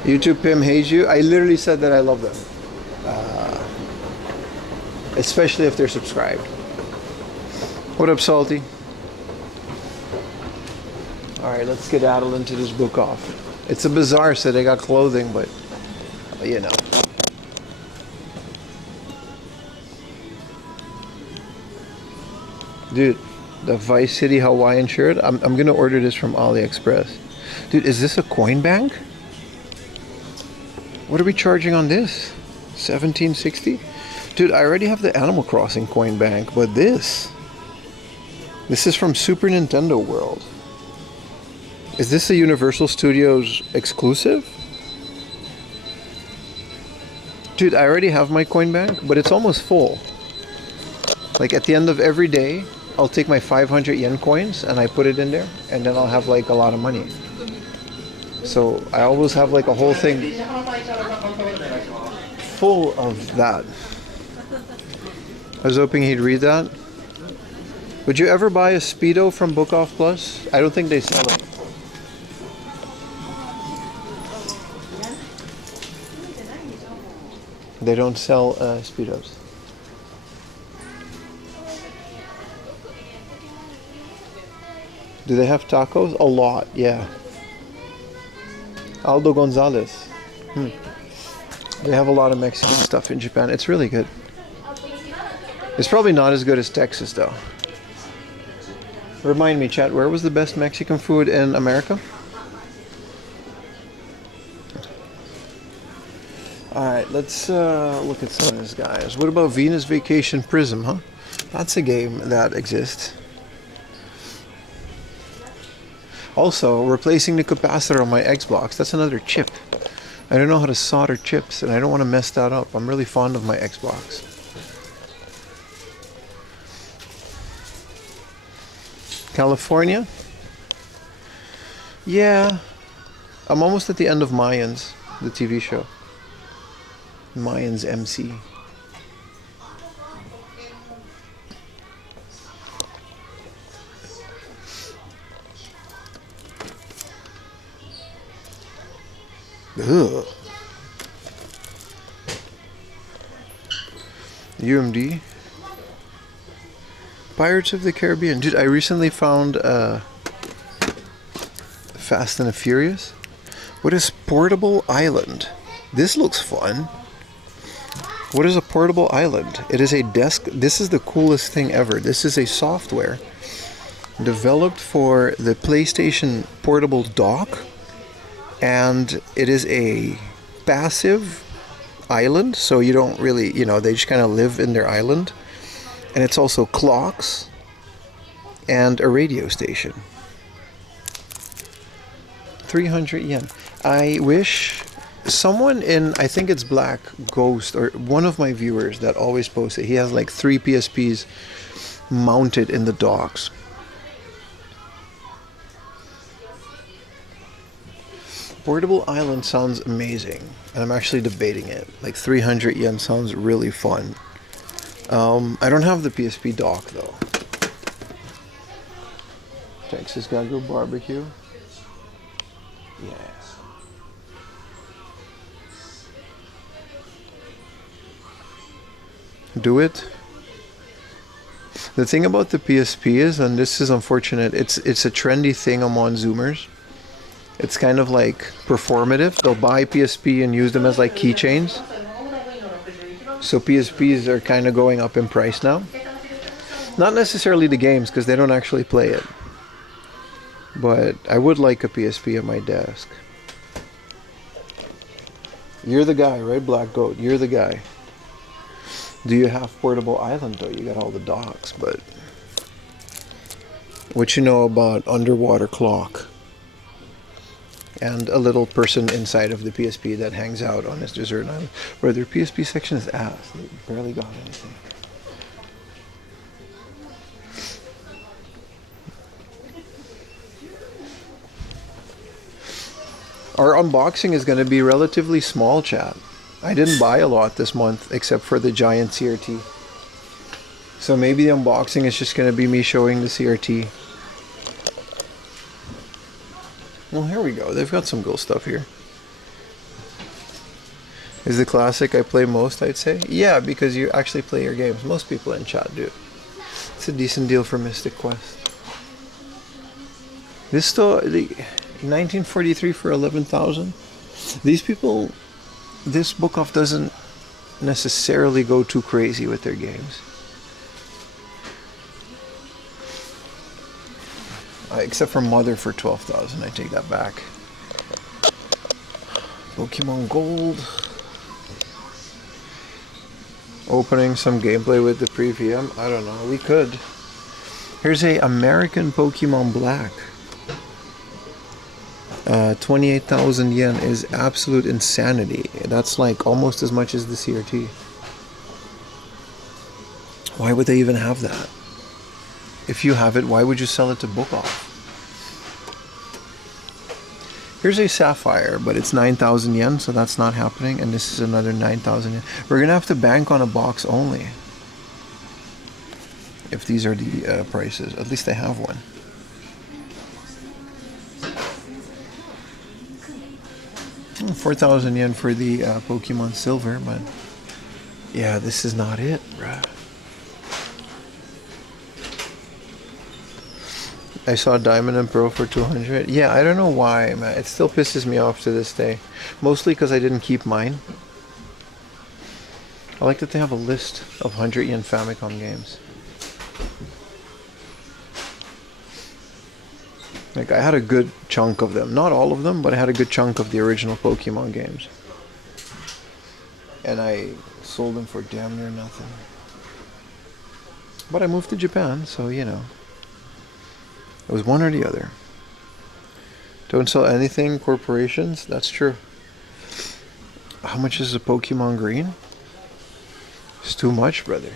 YouTube Pim hates you. I literally said that I love them. Especially if they're subscribed. What up, Salty? Alright, let's skedaddle into this book off. It's a bazaar, so they got clothing, but you know. Dude, the Vice City Hawaiian shirt, I'm gonna order this from AliExpress. Dude, is this a coin bank? What are we charging on this? $17.60? Dude, I already have the Animal Crossing coin bank, but this is from Super Nintendo World. Is this a Universal Studios exclusive? Dude, I already have my coin bank, but it's almost full. Like at the end of every day, I'll take my 500 yen coins and I put it in there, and then I'll have like a lot of money. So I always have like a whole thing full of that. I was hoping he'd read that. Would you ever buy a Speedo from Book Off Plus? I don't think they sell it. They don't sell Speedos. Do they have tacos? A lot, yeah. Aldo Gonzalez. They have a lot of Mexican stuff in Japan. It's really good. It's probably not as good as Texas, though. Remind me, chat, where was the best Mexican food in America? Alright, let's look at some of these guys. What about Venus Vacation Prism, huh? That's a game that exists. Also, replacing the capacitor on my Xbox. That's another chip. I don't know how to solder chips, and I don't want to mess that up. I'm really fond of my Xbox. California? Yeah. I'm almost at the end of Mayans, the TV show. Mayans MC. Ugh. UMD. Pirates of the Caribbean. Dude, I recently found Fast and the Furious. What is Portable Island? This looks fun. What is a portable island? It is a desk. This is the coolest thing ever. This is a software developed for the PlayStation Portable Dock. And it is a passive island. So you don't really, you know, they just kind of live in their island. And it's also clocks and a radio station. 300 yen. I wish someone in, I think it's Black Ghost, or one of my viewers that always posts it, he has like 3 PSPs mounted in the docks. Portable Island sounds amazing, and I'm actually debating it. Like 300 yen sounds really fun. I don't have the PSP dock though. Texas Gago Barbecue. Yeah. Do it. The thing about the PSP is, and this is unfortunate, it's a trendy thing among Zoomers. It's kind of like performative. They'll buy PSP and use them as like keychains. So PSPs are kind of going up in price now. Not necessarily the games, because they don't actually play it. But I would like a PSP at my desk. You're the guy, right, Black Goat? You're the guy. Do you have Portable Island though? You got all the docks, but what you know about Underwater Clock and a little person inside of the PSP that hangs out on this desert island, where their PSP section is ass. They barely got anything. Our unboxing is going to be relatively small, chat. I didn't buy a lot this month except for the giant CRT. So maybe the unboxing is just going to be me showing the CRT. Well, here we go. They've got some cool stuff here. Is the classic I play most, I'd say? Yeah, because you actually play your games. Most people in chat do. It's a decent deal for Mystic Quest. This still, 1943 for 11,000. These people, this book off doesn't necessarily go too crazy with their games. Except for Mother for 12,000, I take that back. Pokemon Gold. Opening some gameplay with the pre-VM. I don't know, we could. Here's a American Pokemon Black. 28,000 yen is absolute insanity. That's like almost as much as the CRT. Why would they even have that? If you have it, why would you sell it to Book Off? Here's a Sapphire, but it's 9,000 yen, so that's not happening. And this is another 9,000 yen. We're gonna have to bank on a box only. If these are the prices. At least I have one. Oh, 4,000 yen for the Pokemon Silver, but yeah, this is not it, bruh. I saw Diamond and Pearl for 200. Yeah, I don't know why, man. It still pisses me off to this day. Mostly because I didn't keep mine. I like that they have a list of 100 yen Famicom games. Like, I had a good chunk of them. Not all of them, but I had a good chunk of the original Pokemon games. And I sold them for damn near nothing. But I moved to Japan, so, you know. It was one or the other. Don't sell anything, corporations? That's true. How much is a Pokemon Green? It's too much, brother.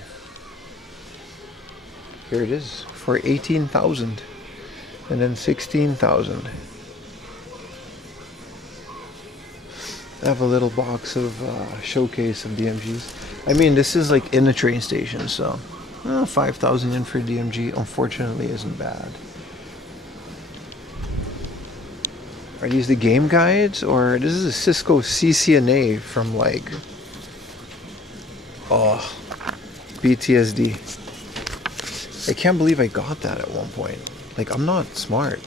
Here it is, for 18,000. And then 16,000. I have a little box of showcase of DMGs. I mean, this is like in a train station, so 5,000 yen for DMG unfortunately isn't bad. Are these the game guides, or this is a Cisco CCNA from like PTSD. I can't believe I got that at one point. Like, I'm not smart.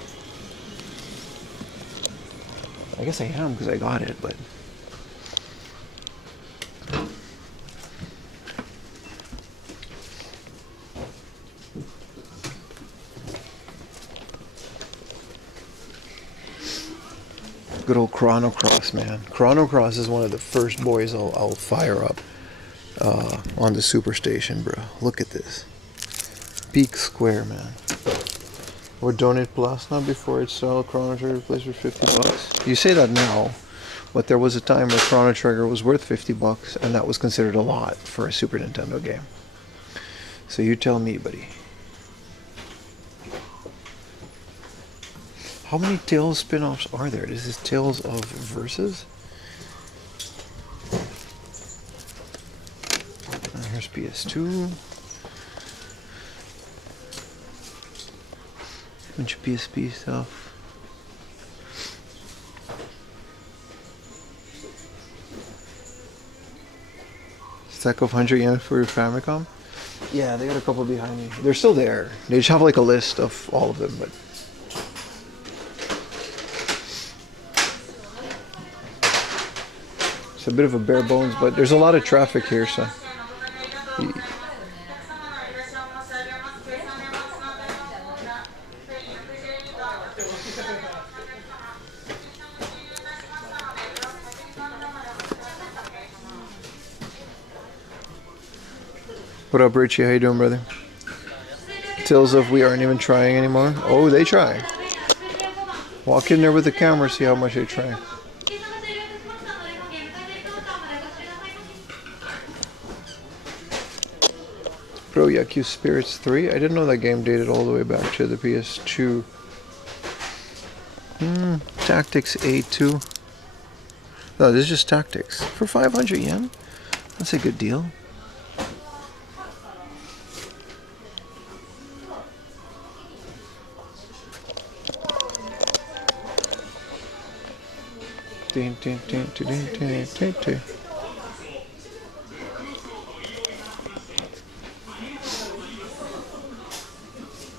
I guess I am because I got it, but good old Chrono Cross, man. Chrono Cross is one of the first boys I'll fire up on the Superstation, bro. Look at this. Peak Square, man. Or donate plasma before it's sell Chrono Trigger replaced for $50. You say that now, but there was a time where Chrono Trigger was worth $50, and that was considered a lot for a Super Nintendo game. So you tell me, buddy. How many Tales spin-offs are there? This is Tales of Versus. And here's PS2. Bunch of PSP stuff. Stack of 100 yen for your Famicom. Yeah, they got a couple behind me. They're still there. They just have like a list of all of them, but it's a bit of a bare bones, but there's a lot of traffic here, so. What up, Richie? How you doing, brother? Tales of we aren't even trying anymore. Oh, they try. Walk in there with the camera, see how much they try. Pro Yaku Spirits 3. I didn't know that game dated all the way back to the PS2. Tactics A2. No, this is just Tactics. For 500 yen? That's a good deal.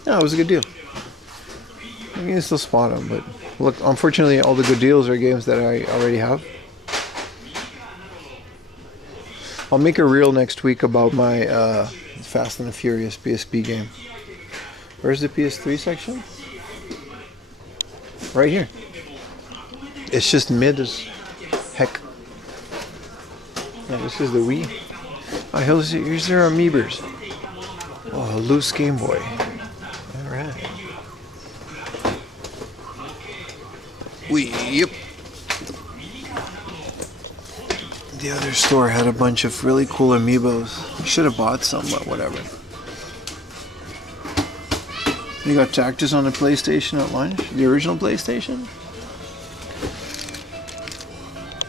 Yeah, it was a good deal. You can still spot them, but look, unfortunately, all the good deals are games that I already have. I'll make a reel next week about my Fast and the Furious PSP game. Where's the PS3 section? Right here. It's just mid as heck. Yeah, this is the Wii. Oh, here's their Amiibers. Oh, a loose Game Boy. Alright. Yep. The other store had a bunch of really cool Amiibos. Should have bought some, but whatever. You got Tactus on the PlayStation at lunch? The original PlayStation?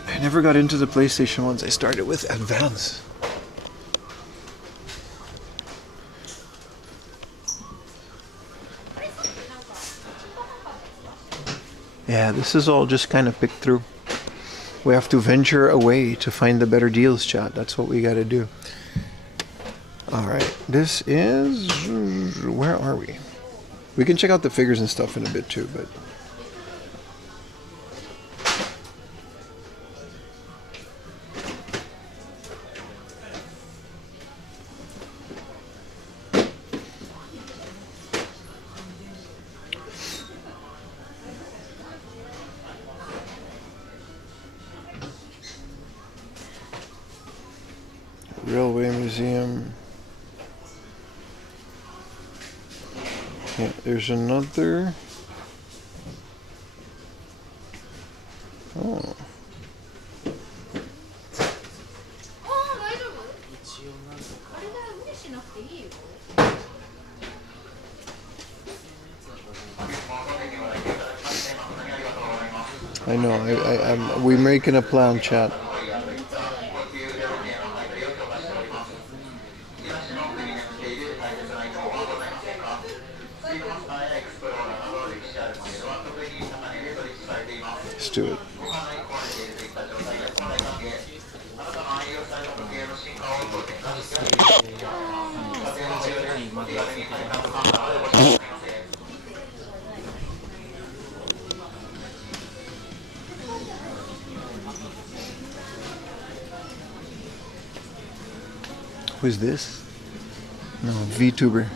I never got into the PlayStation ones. I started with Advance. Yeah, this is all just kind of picked through. We have to venture away to find the better deals, chat. That's what we got to do. Alright, this is... Where are we? We can check out the figures and stuff in a bit too, but... Railway Museum. Yeah, there's another. Oh. I know. We're making a plan, chat. Let's do it. Who's this? No, VTuber.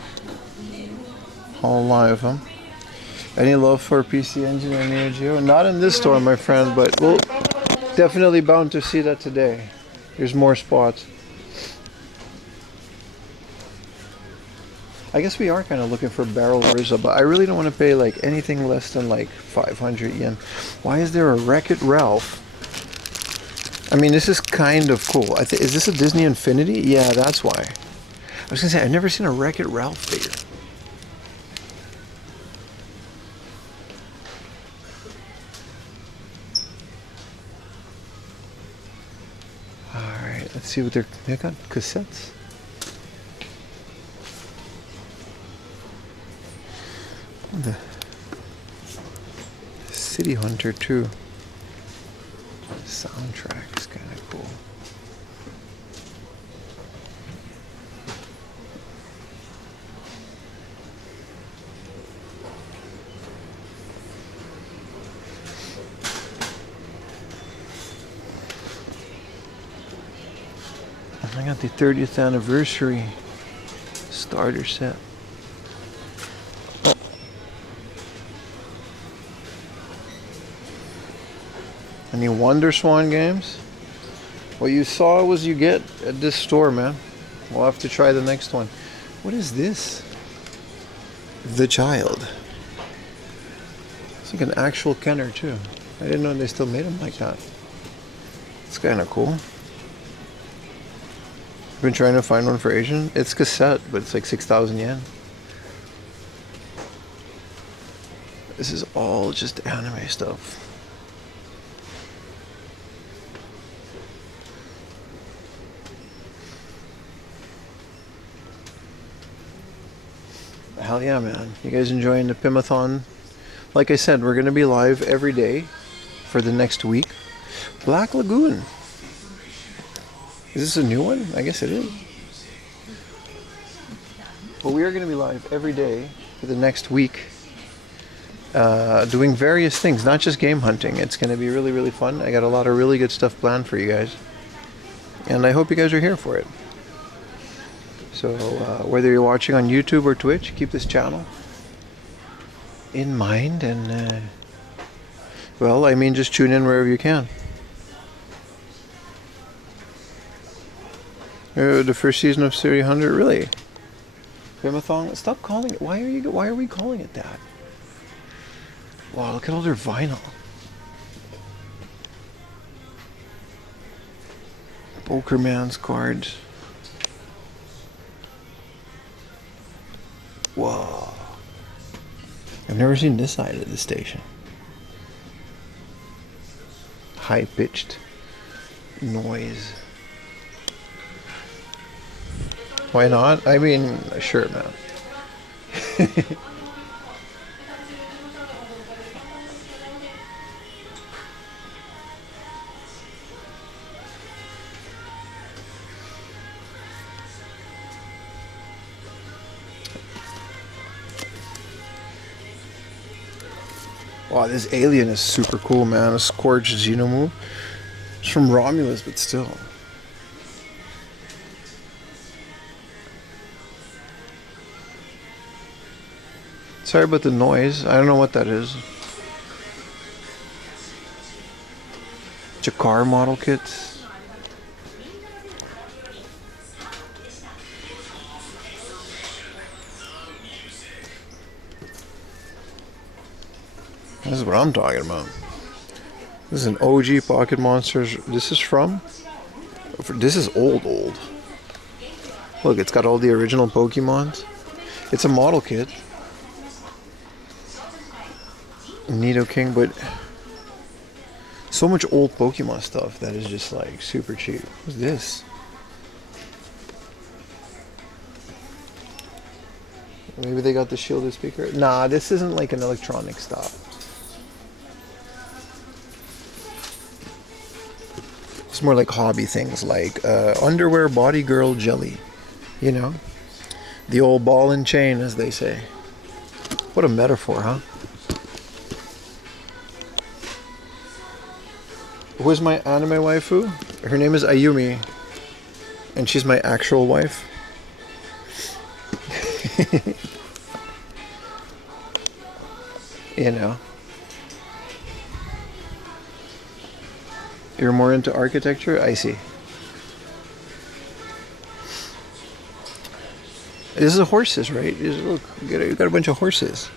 All live, huh? Any love for PC Engine or Neo Geo? Not in this store, my friend, but we'll definitely bound to see that today. There's more spots. I guess we are kind of looking for barrel Rizza, but I really don't want to pay like anything less than like 500 yen. Why is there a Wreck-It Ralph? I mean, this is kind of cool. Is this a Disney Infinity? Yeah, that's why. I was gonna say, I've never seen a Wreck-It Ralph figure. Alright, let's see what they got cassettes. The City Hunter 2 soundtrack is kind of cool. I got the 30th anniversary starter set. Any Wonder Swan games? What you saw was you get at this store, man. We'll have to try the next one. What is this? The Child. It's like an actual Kenner too. I didn't know they still made them like that. It's kind of cool. I've been trying to find one for Asian. It's cassette, but it's like 6,000 yen. This is all just anime stuff. Hell yeah, man. You guys enjoying the Pimathon? Like I said, we're going to be live every day for the next week. Black Lagoon. Is this a new one? I guess it is. But we are going to be live every day for the next week. Doing various things, not just game hunting. It's going to be really, really fun. I got a lot of really good stuff planned for you guys. And I hope you guys are here for it. So whether you're watching on YouTube or Twitch, keep this channel in mind, and well, I mean, just tune in wherever you can. The first season of Series 100, really? Pimathon? Stop calling it. Why are we calling it that? Wow, look at all their vinyl. Pokerman's cards. Whoa. I've never seen this side of the station. High-pitched noise. Why not? I mean, sure, man. Wow, this alien is super cool, man. A Scorched Xenomorph. It's from Romulus, but still. Sorry about the noise. I don't know what that is. Jakar model kits. This is what I'm talking about. This is an OG Pocket Monsters. This is from? This is old. Look, it's got all the original Pokemons. It's a model kit. Nidoking, but so much old Pokemon stuff that is just like super cheap. What's this? Maybe they got the shielded speaker. Nah, this isn't like an electronic stuff. It's more like hobby things, like underwear body girl jelly, you know, the old ball and chain, as they say. What a metaphor, huh? Who's my anime waifu? Her name is Ayumi, and she's my actual wife. You know. You're more into architecture? I see. This is horses, right? Look, you got a bunch of horses.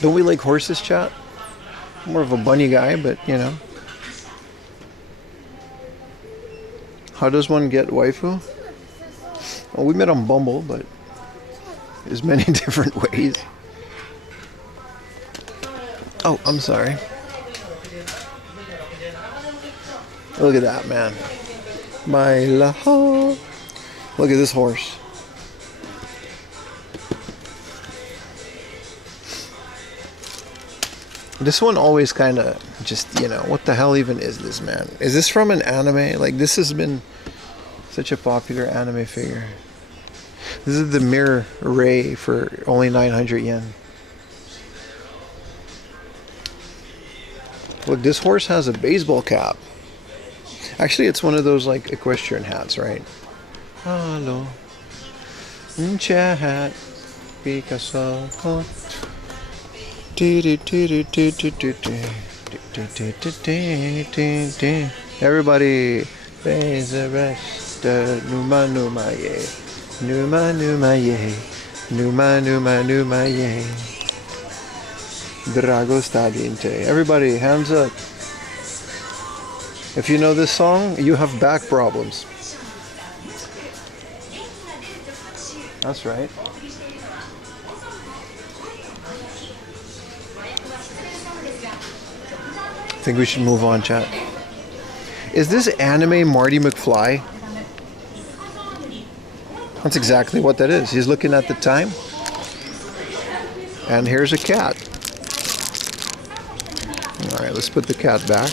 Don't we like horses, chat? More of a bunny guy, but you know. How does one get waifu? Well, we met on Bumble, but there's many different ways. Oh, I'm sorry. Look at that, man. Baila. Look at this horse. This one always kind of just, you know, what the hell even is this, man? Is this from an anime? Like, this has been such a popular anime figure. This is the Mirror Ray for only 900 yen. Look, this horse has a baseball cap. Actually, it's one of those, like, equestrian hats, right? Hello. Chat. Picasso. Everybody, raise the rest. Numa numa ye. Numa numa ye. Numa numa numa ye. Drago stadiente. Everybody, hands up. If you know this song, you have back problems. That's right. I think we should move on, chat. Is this anime Marty McFly? That's exactly what that is. He's looking at the time. And here's a cat. Alright, let's put the cat back.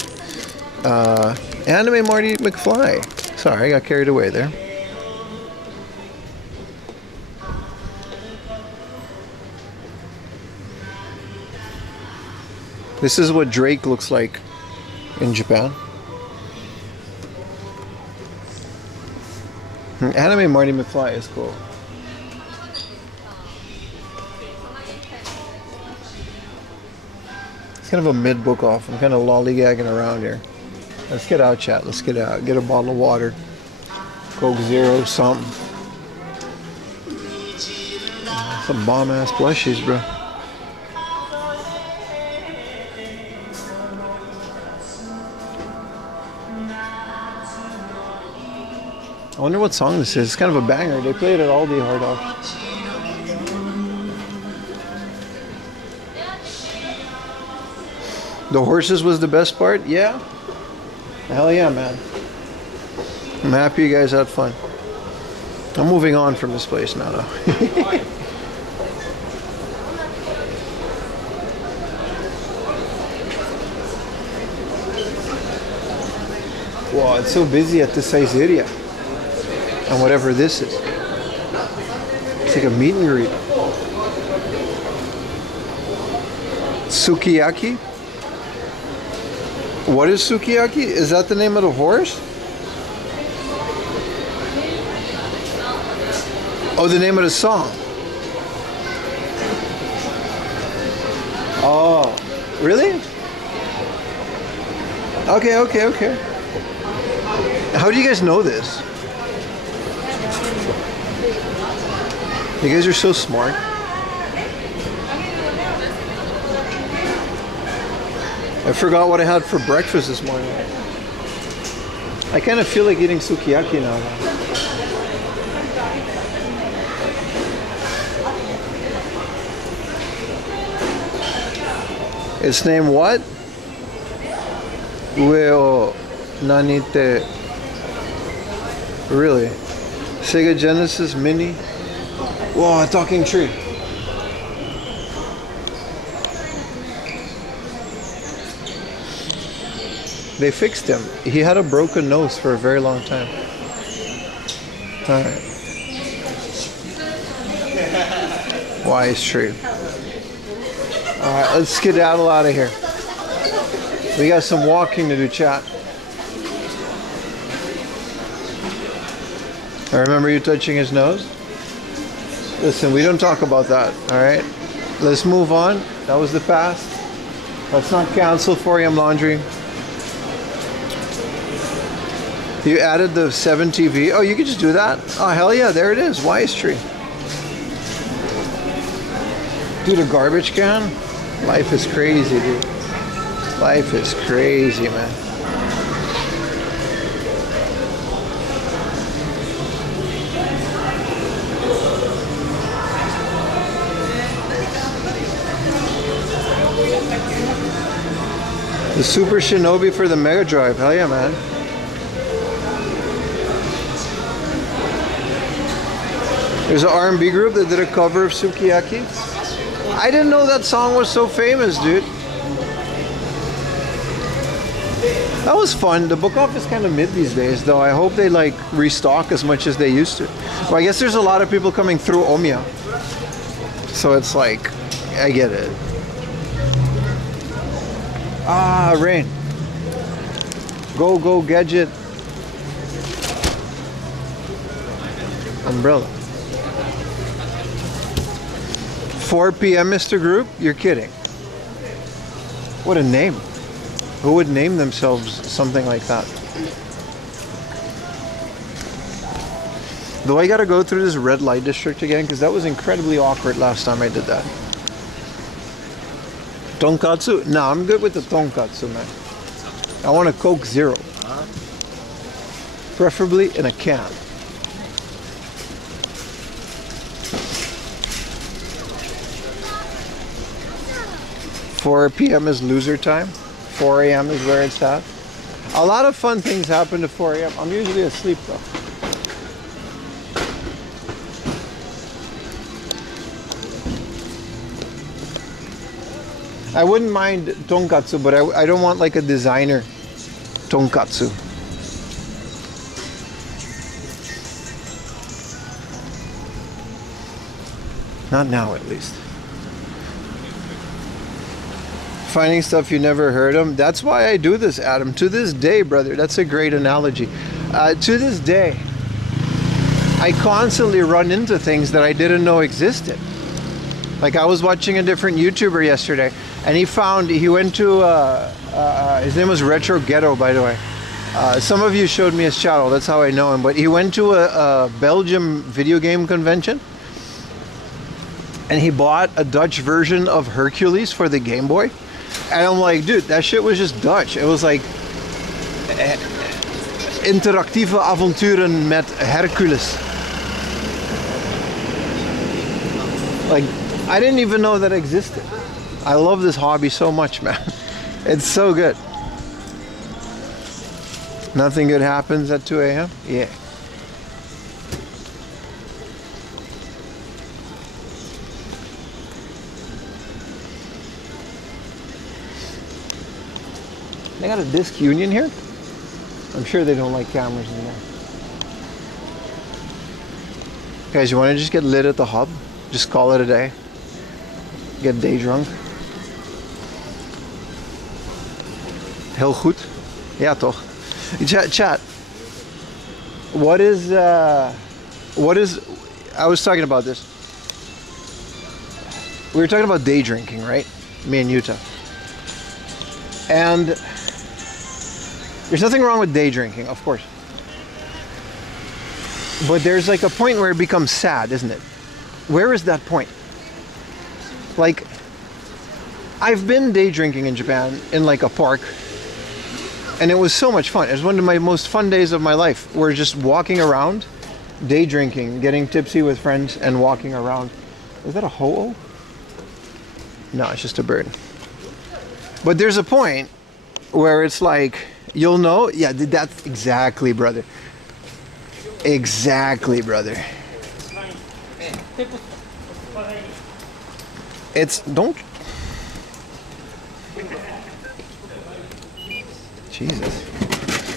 Anime Marty McFly. Sorry, I got carried away there. This is what Drake looks like in Japan. Anime Marty McFly is cool. It's kind of a mid-book off. I'm kind of lollygagging around here. Let's get out, chat. Let's get out. Get a bottle of water. Coke Zero, something. Some bomb-ass plushies, bro. I wonder what song this is. It's kind of a banger. They play it at Aldi Hard Rock. The horses was the best part? Yeah? Hell yeah, man. I'm happy you guys had fun. I'm moving on from this place now, though. Wow, it's so busy at this size area. And whatever this is. It's like a meet and greet. Sukiyaki? What is sukiyaki? Is that the name of the horse? Oh, the name of the song. Oh, really? Okay. How do you guys know this? You guys are so smart. I forgot what I had for breakfast this morning. I kind of feel like eating sukiyaki now. It's named what? Ueo Nanite. Really? Sega Genesis Mini? Whoa, a talking tree. They fixed him. He had a broken nose for a very long time. Alright. Wise tree. Alright, let's skedaddle out of here. We got some walking to do, chat. I remember you touching his nose? Listen, we don't talk about that, alright? Let's move on. That was the past. Let's not cancel 4am laundry. You added the 7 TV. Oh, you could just do that? Oh, hell yeah, there it is. Wise tree. Dude, a garbage can? Life is crazy, dude. Life is crazy, man. The Super Shinobi for the Mega Drive. Hell yeah, man. There's an R&B group that did a cover of Sukiyaki. I didn't know that song was so famous, dude. That was fun. The book off is kind of mid these days, though. I hope they like restock as much as they used to. Well, I guess there's a lot of people coming through Omiya. So it's like, I get it. Ah, rain. Go, go, gadget. Umbrella. 4 p.m. Mr. Group? You're kidding. What a name. Who would name themselves something like that? Though I gotta go through this red light district again because that was incredibly awkward last time I did that. Tonkatsu? No, I'm good with the tonkatsu, man. I want a Coke Zero. Preferably in a can. $4 p.m. is loser time. 4 a.m. is where it's at. A lot of fun things happen to 4 a.m. I'm usually asleep though. I wouldn't mind tonkatsu, but I don't want like a designer tonkatsu. Not now, at least. Finding stuff you never heard of. That's why I do this, Adam. To this day, brother. That's a great analogy. To this day, I constantly run into things that I didn't know existed. Like I was watching a different YouTuber yesterday, and he went to, his name was Retro Ghetto, by the way. Some of you showed me his channel, that's how I know him, but he went to a Belgium video game convention, and he bought a Dutch version of Hercules for the Game Boy. And I'm like, dude, that shit was just Dutch. It was like, interactieve avonturen met Hercules. Like, I didn't even know that existed. I love this hobby so much, man. It's so good. Nothing good happens at 2 a.m.? Yeah. They got a disc union here? I'm sure they don't like cameras in there. Guys, you want to just get lit at the hub? Just call it a day? Get day drunk? Heel goed. Ja, toch? Chat. What is, I was talking about this. We were talking about day drinking, right? Me and Yuta. And there's nothing wrong with day drinking, of course. But there's like a point where it becomes sad, isn't it? Where is that point? Like, I've been day drinking in Japan in like a park, and it was so much fun. It was one of my most fun days of my life. We're just walking around, day drinking, getting tipsy with friends, and walking around. Is that a ho-oh? No, it's just a bird. But there's a point where it's like, you'll know, yeah, that's exactly, brother. Exactly, brother. Don't. Jesus.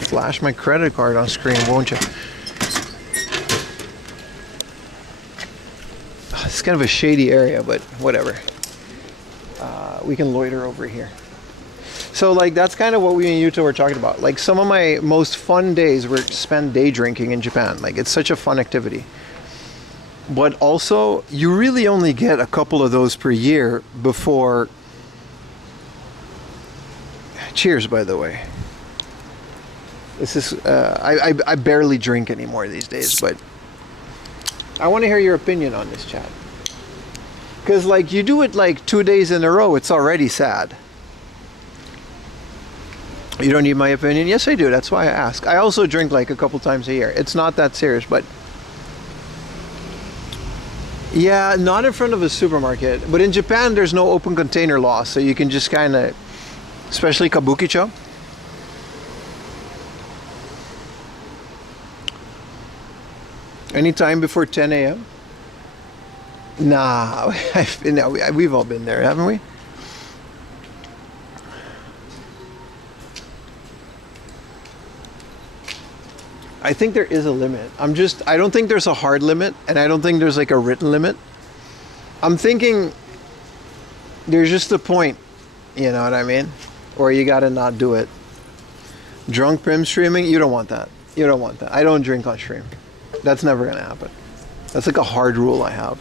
Flash my credit card on screen, won't you? It's kind of a shady area, but whatever. We can loiter over here. So like that's kind of what we and Yuta were talking about. Like some of my most fun days were spent day drinking in Japan. Like it's such a fun activity. But also you really only get a couple of those per year before. Cheers, by the way. This is I barely drink anymore these days, but I want to hear your opinion on this, chat. Because like you do it like 2 days in a row, it's already sad. You don't need my opinion? Yes, I do. That's why I ask. I also drink like a couple times a year. It's not that serious, but yeah, not in front of a supermarket. But in Japan, there's no open container law, so you can just kind of, especially kabukicho. Anytime before 10 a.m.? Nah, we've all been there, haven't we? I think there is a limit. I don't think there's a hard limit, and I don't think there's like a written limit. I'm thinking there's just a point, you know what I mean? Or you gotta not do it. Drunk prim streaming, you don't want that. You don't want that. I don't drink on stream. That's never gonna happen. That's like a hard rule I have.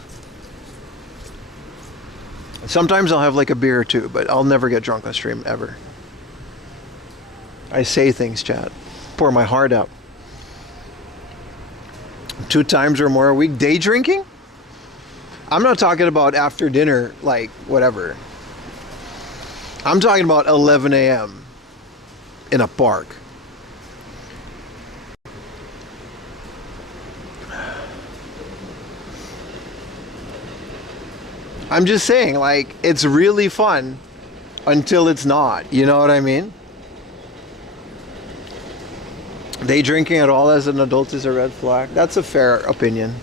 Sometimes I'll have like a beer or two, but I'll never get drunk on stream, ever. I say things, chat. Pour my heart out. 2 times or more a week. Day drinking? I'm not talking about after dinner, like whatever. I'm talking about 11 a.m. in a park. I'm just saying, like, it's really fun until it's not. You know what I mean? Day drinking at all as an adult is a red flag. That's a fair opinion.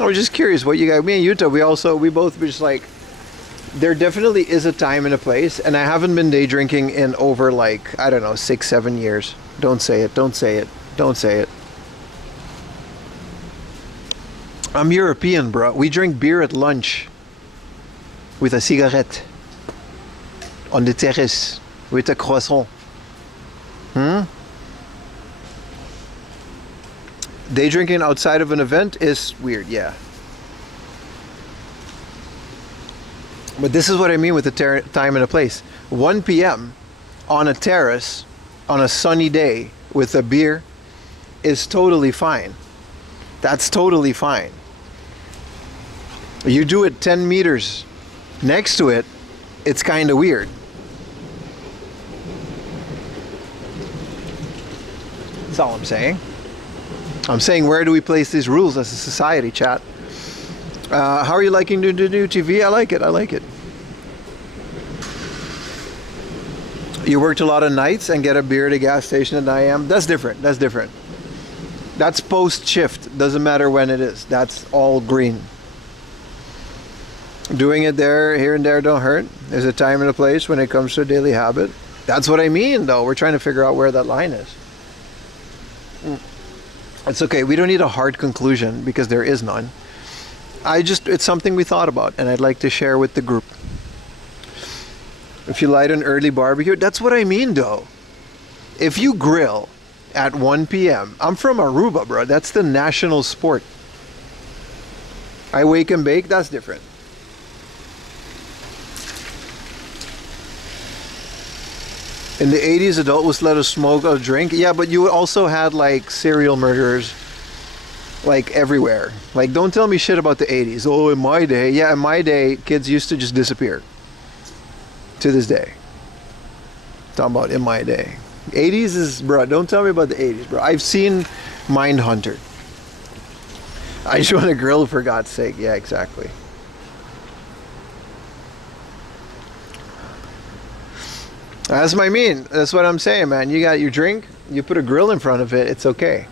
I was just curious what you guys, me and Yuta, we both were just like, there definitely is a time and a place, and I haven't been day drinking in over like, I don't know, 6-7 years. Don't say it, don't say it, don't say it. I'm European, bro. We drink beer at lunch with a cigarette on the terrace with a croissant. Day drinking outside of an event is weird, yeah. But this is what I mean with the time and a place. 1 p.m. on a terrace on a sunny day with a beer is totally fine. That's totally fine. You do it 10 meters next to it, it's kind of weird. That's all I'm saying. I'm saying, where do we place these rules as a society, chat? How are you liking to do TV? I like it. I like it. You worked a lot of nights and get a beer at a gas station at 9 a.m. That's different. That's different. That's post shift. Doesn't matter when it is. That's all green. Doing it there, here and there, don't hurt. There's a time and a place when it comes to a daily habit. That's what I mean, though. We're trying to figure out where that line is. It's okay. We don't need a hard conclusion because there is none. It's something we thought about, and I'd like to share with the group. If you light an early barbecue, that's what I mean, though. If you grill at 1 p.m., I'm from Aruba, bro. That's the national sport. I wake and bake, that's different. In the 80s, adult was let us smoke or drink. Yeah, but you also had like serial murderers like everywhere. Like, don't tell me shit about the 80s. Oh, in my day. Yeah, in my day, kids used to just disappear. To this day. Talking about in my day. 80s is, bro, don't tell me about the 80s, bro. I've seen Mindhunter. I just want to grill for God's sake. Yeah, exactly. That's what I mean. That's what I'm saying, man. You got your drink, you put a grill in front of it, it's okay.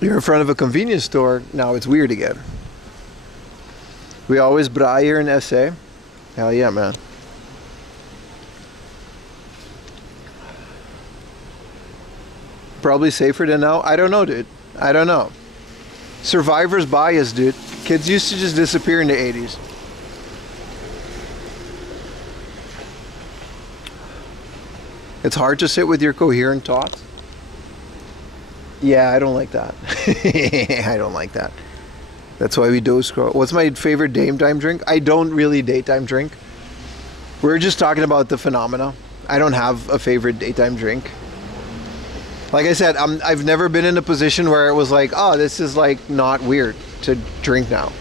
You're in front of a convenience store, now it's weird again. We always braai here in SA. Hell yeah, man. Probably safer than now. I don't know, dude. I don't know. Survivor's bias, dude. Kids used to just disappear in the 80s. It's hard to sit with your coherent thoughts. Yeah, I don't like that. I don't like that. That's why we do scroll. What's my favorite daytime drink? I don't really daytime drink. We're just talking about the phenomena. I don't have a favorite daytime drink. Like I said, I've never been in a position where it was like, oh, this is like not weird to drink now.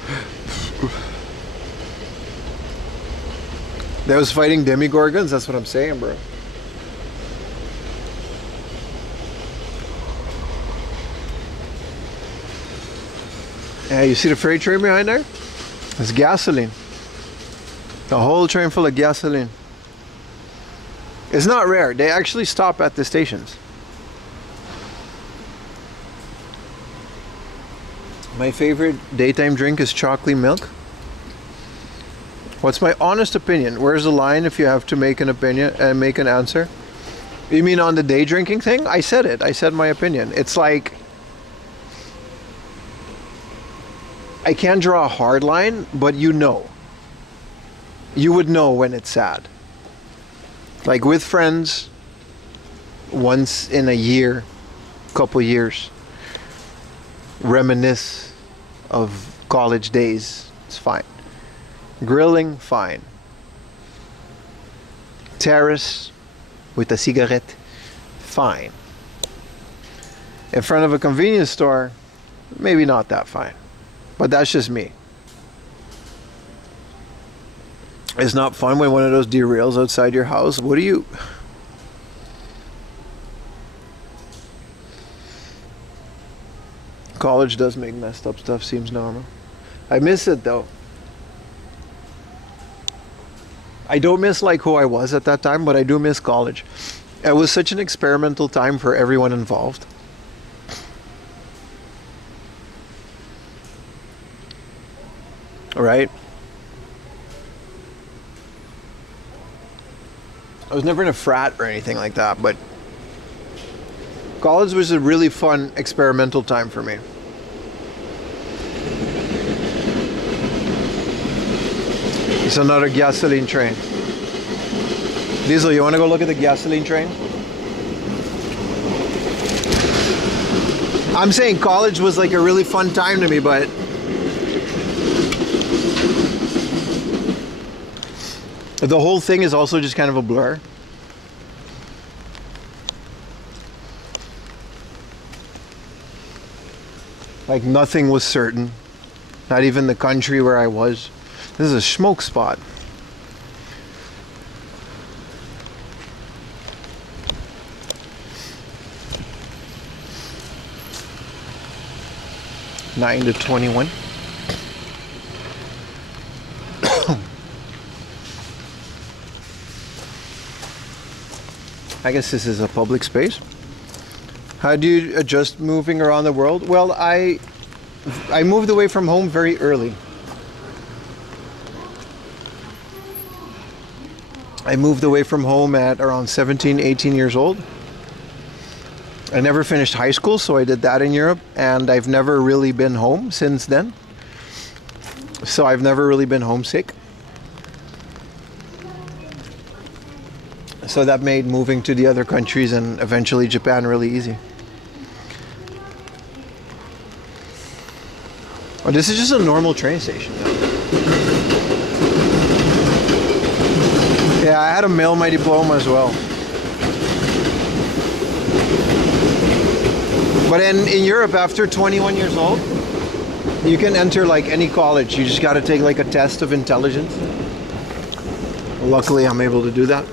That was fighting demigorgons. That's what I'm saying, bro. Yeah, you see the freight train behind there? It's gasoline. The whole train full of gasoline. It's not rare. They actually stop at the stations. My favorite daytime drink is chocolate milk. What's my honest opinion? Where's the line if you have to make an opinion and make an answer? You mean on the day drinking thing? I said it. I said my opinion. It's like I can't draw a hard line, but you know. You would know when it's sad. Like with friends, once in a year, couple years, reminisce of college days, it's fine. Grilling, fine. Terrace with a cigarette, fine. In front of a convenience store, maybe not that fine. But that's just me. It's not fun when one of those derails outside your house. What do you... College does make messed up stuff seems normal. I miss it though. I don't miss like who I was at that time, but I do miss college. It was such an experimental time for everyone involved. Right? I was never in a frat or anything like that, but college was a really fun experimental time for me. It's another gasoline train. Diesel, you want to go look at the gasoline train? I'm saying college was like a really fun time to me, but the whole thing is also just kind of a blur. Like nothing was certain. Not even the country where I was. This is a smoke spot. Nine to 21. I guess this is a public space. How do you adjust moving around the world? Well, I moved away from home very early. I moved away from home at around 17, 18 years old. I never finished high school, so I did that in Europe, and I've never really been home since then. So I've never really been homesick. So that made moving to the other countries and eventually Japan really easy. Oh, this is just a normal train station now. Yeah, I had to mail my diploma as well. But in Europe, after 21 years old, you can enter like any college. You just got to take like a test of intelligence. Luckily, I'm able to do that.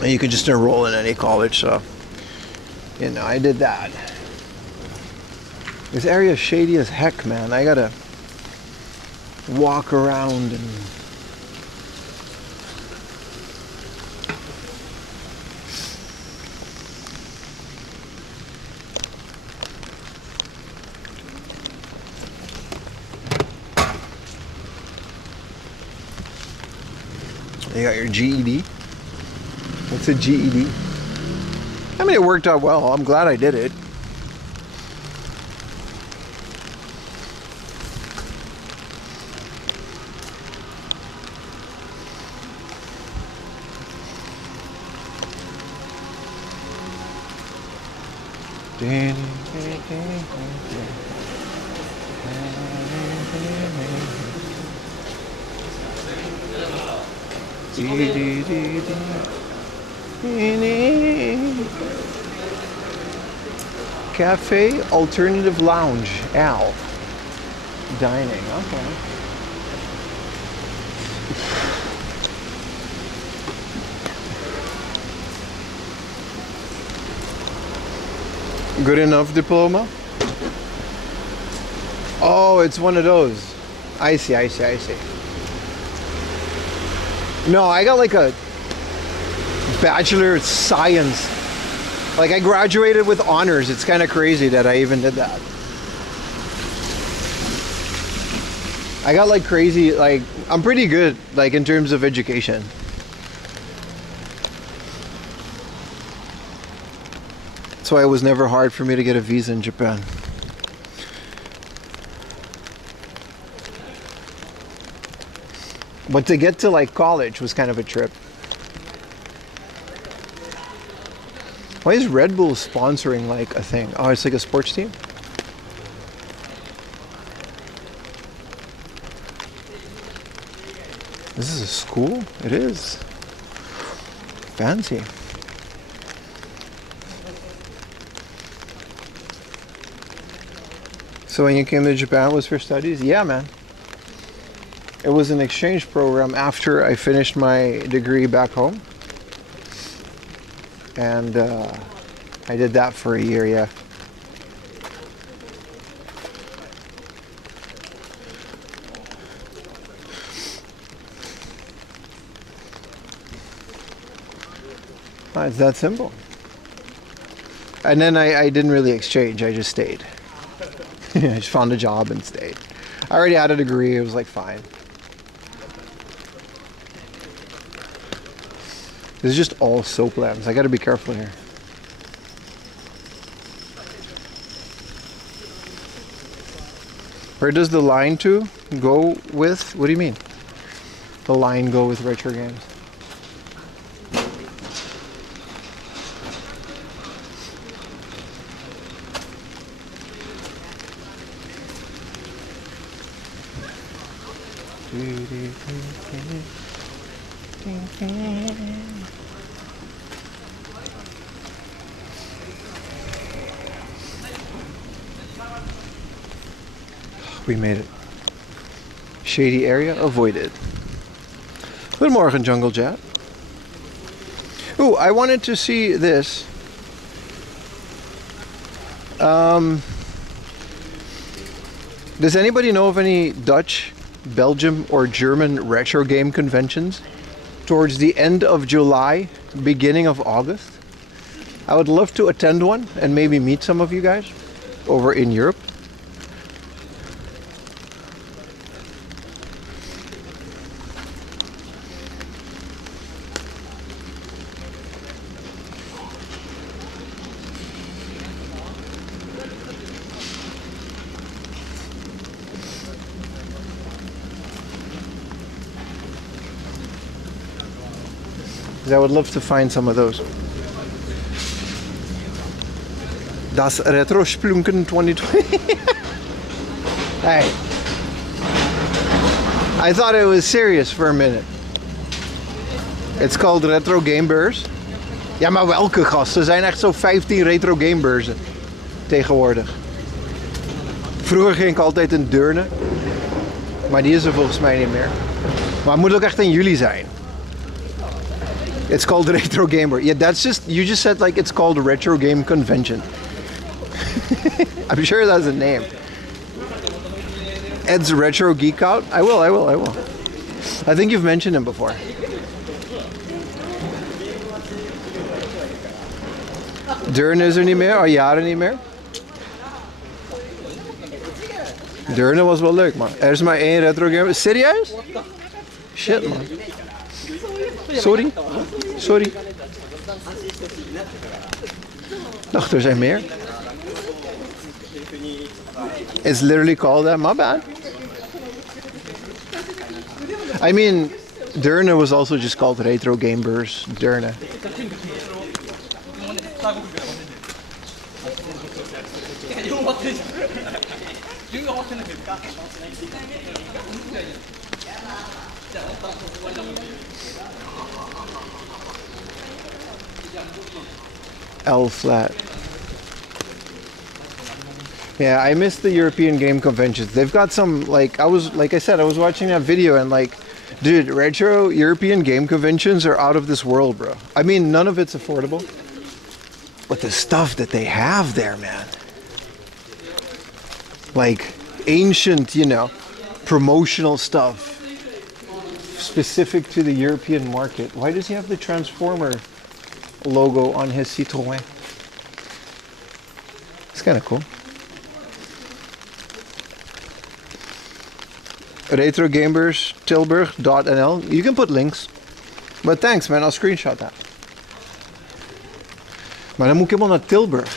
And you can just enroll in any college, so, you know, I did that. This area is shady as heck, man. I gotta walk around and... You got your GED? What's a GED? I mean, it worked out well. I'm glad I did it. Cafe Alternative Lounge, Al. Dining, okay. Good enough diploma? Oh, it's one of those. I see. No, I got like a Bachelor of Science. Like I graduated with honors. It's kind of crazy that I even did that. I got like crazy, like I'm pretty good like in terms of education. That's why it was never hard for me to get a visa in Japan. But to get to like college was kind of a trip. Why is Red Bull sponsoring like a thing? Oh, it's like a sports team? This is a school? It is. Fancy. So when you came to Japan, it was for studies? Yeah, man. It was an exchange program after I finished my degree back home. And I did that for a year, yeah. Oh, it's that simple. And then I didn't really exchange, I just stayed. I just found a job and stayed. I already had a degree, it was like fine. This is just all soap lamps. I gotta be careful here. Where does the line to go with? What do you mean? The line go with retro games? We made it. Shady area avoided. Goedemorgen, Jungle Jet. Ooh, I wanted to see this. Does anybody know of any Dutch, Belgium, or German retro game conventions towards the end of July, beginning of August? I would love to attend one and maybe meet some of you guys over in Europe. I would love to find some of those. Das Retro Splunken 2020. Hey. I thought it was serious for a minute. It's called Retro Gamebeurs. Ja, maar welke gast? Er zijn echt zo 15 retro gamebeurzen tegenwoordig. Vroeger ging ik altijd in Deurne. Maar die is er volgens mij niet meer. Maar het moet ook echt in juli zijn. It's called Retro Gamer. Yeah, that's just, you just said like it's called Retro Game Convention. I'm sure that's a name. Ed's Retro Geek Out? I will. I think you've mentioned him before. Deurne is er niet meer, al jaren niet meer. Deurne was wel leuk, man. Er is maar één retro gamer. Serieus? Shit, man. Sorry. Dacht, er zijn meer. It's literally called that. My bad. I mean, Deurne was also just called Retro Gamebeurs Deurne. L flat. Yeah, I miss the European game conventions. They've got some, like I said, I was watching that video and like, dude, retro European game conventions are out of this world, bro. I mean, none of it's affordable, but the stuff that they have there, man. Like ancient, you know, promotional stuff specific to the European market. Why does he have the Transformer logo on his Citroën? It's kind of cool. Retrogamers Tilburg.nl. You can put links. But thanks, man. I'll screenshot that. Maar dan moet ik helemaal naar Tilburg.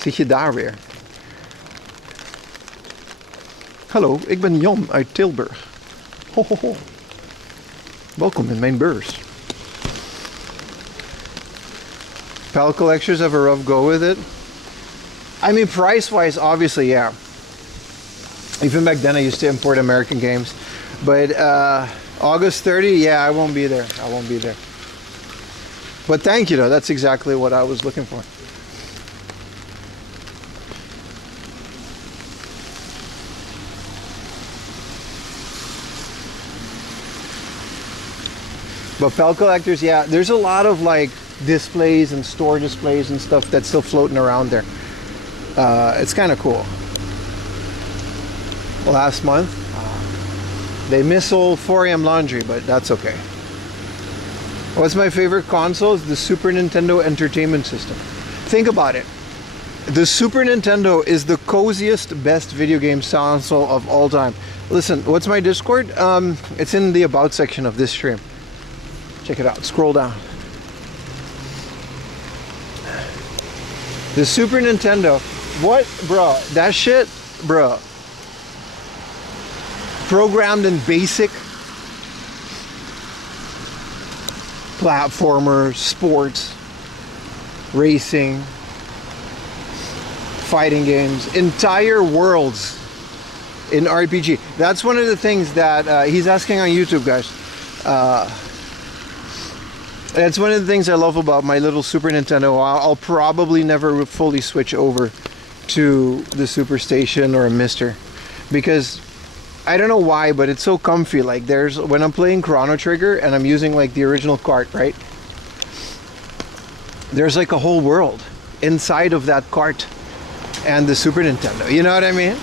Zit je daar weer? Hallo, ik ben Jan uit Tilburg. Ho, ho, ho. Welkom in mijn beurs. PAL collectors have a rough go with it. I mean, price-wise, obviously, yeah. Even back then, I used to import American games. But August 30, yeah, I won't be there. I won't be there. But thank you, though. That's exactly what I was looking for. But PAL collectors, yeah, there's a lot of like displays and store displays and stuff that's still floating around there. It's kind of cool. Last month, they missold 4AM Laundry, but that's okay. What's my favorite console? Is the Super Nintendo Entertainment System. Think about it. The Super Nintendo is the coziest, best video game console of all time. Listen, what's my Discord? It's in the About section of this stream. Check it out. Scroll down. The Super Nintendo. What? Bro, that shit, bro. Programmed in BASIC. Platformer, sports, racing, fighting games, entire worlds in RPG. That's one of the things that he's asking on YouTube, guys. That's one of the things I love about my little Super Nintendo. I'll probably never fully switch over to the Super Station or a Mister, because I don't know why, but it's so comfy. Like when I'm playing Chrono Trigger and I'm using like the original cart, right? There's like a whole world inside of that cart and the Super Nintendo. You know what I mean?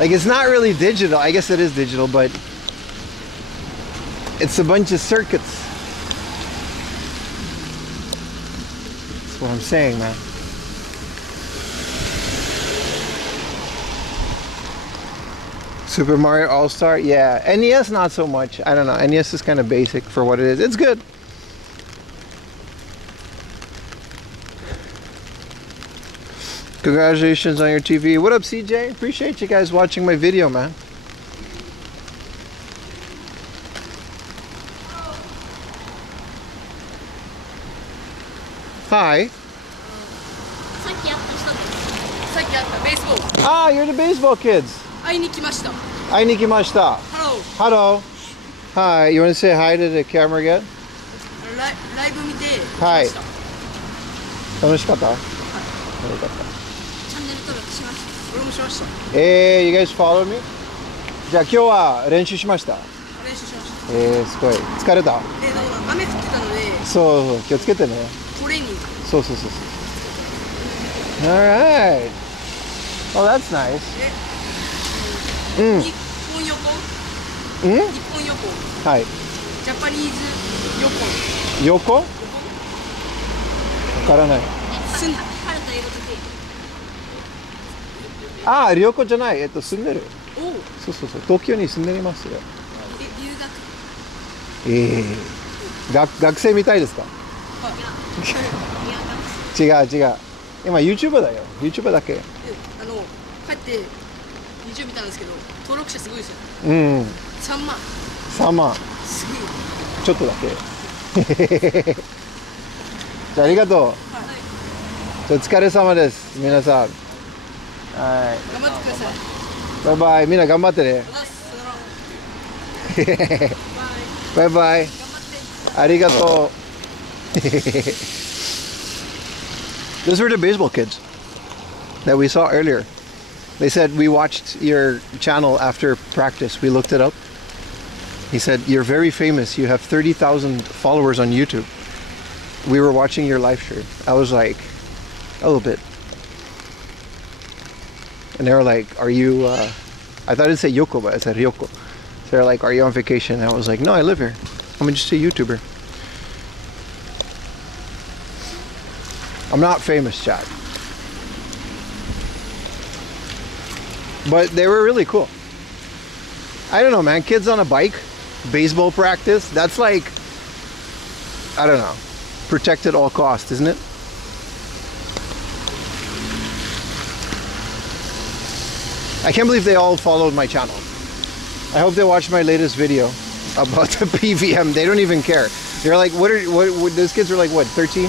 Like it's not really digital. I guess it is digital, but it's a bunch of circuits. That's what I'm saying, man. Super Mario All-Star, yeah. NES, not so much. I don't know. NES is kind of basic for what it is. It's good. Congratulations on your TV. What up, CJ? Appreciate you guys watching my video, man. Hi. Ah, you're the baseball kids. 会いに来ました。会いに来ました。Hello. Hello. Hi. You want to say hi to the camera again? ライブ見て来はいました。楽しかった？よかった。チャンネル登録しました。俺もしました。You guys follow me? じゃあ今日は練習しました。練習しました。すごい。疲れた？だから雨降ってたのでそう、気をつけてね。トレーニング。そうそうそうそう。Alright. Oh, that's nice. 日本横。日本横。はい。ジャパニーズ横。横？わからない。住んだ。春と英語得意。ああ、横じゃない。住んでる。おお。そうそうそう。東京に住んでいますよ。留学。学生みたいですか？違う違う。今 YouTuber だよ。YouTuber だけ。帰って YouTube 見たんですけど登録者すごいですよ。うん。3万。3万。すげえ。ちょっとだけ。じゃあありがとう。はい。お疲れ様です。皆さん。はい。頑張ってください。バイバイ。みんな頑張ってね。さよなら。バイ。バイバイ。頑張って。Arigato. Those were the baseball kids that we saw earlier. They said, we watched your channel after practice. We looked it up. He said, you're very famous. You have 30,000 followers on YouTube. We were watching your live stream. I was like, a little bit. And they were like, are you, I thought it'd say Yoko, but I said Ryoko. So they're like, are you on vacation? And I was like, no, I live here. I'm just a YouTuber. I'm not famous, chat. But they were really cool. I don't know, man. Kids on a bike, baseball practice, that's like, I don't know, protect at all costs, isn't it? I can't believe they all followed my channel. I hope they watched my latest video about the PVM. They don't even care. They're like, what those kids are like, what, 13?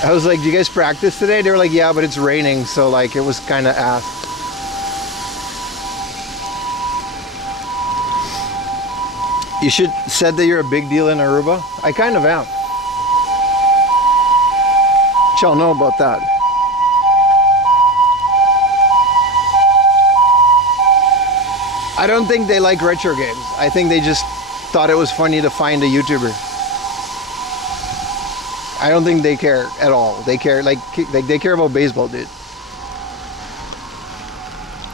I was like, do you guys practice today? They were like, yeah, but it's raining, so like it was kind of ass. You should said that you're a big deal in Aruba. I kind of am. Y'all know about that. I don't think they like retro games. I think they just thought it was funny to find a YouTuber. I don't think they care at all. They care like they care about baseball, dude.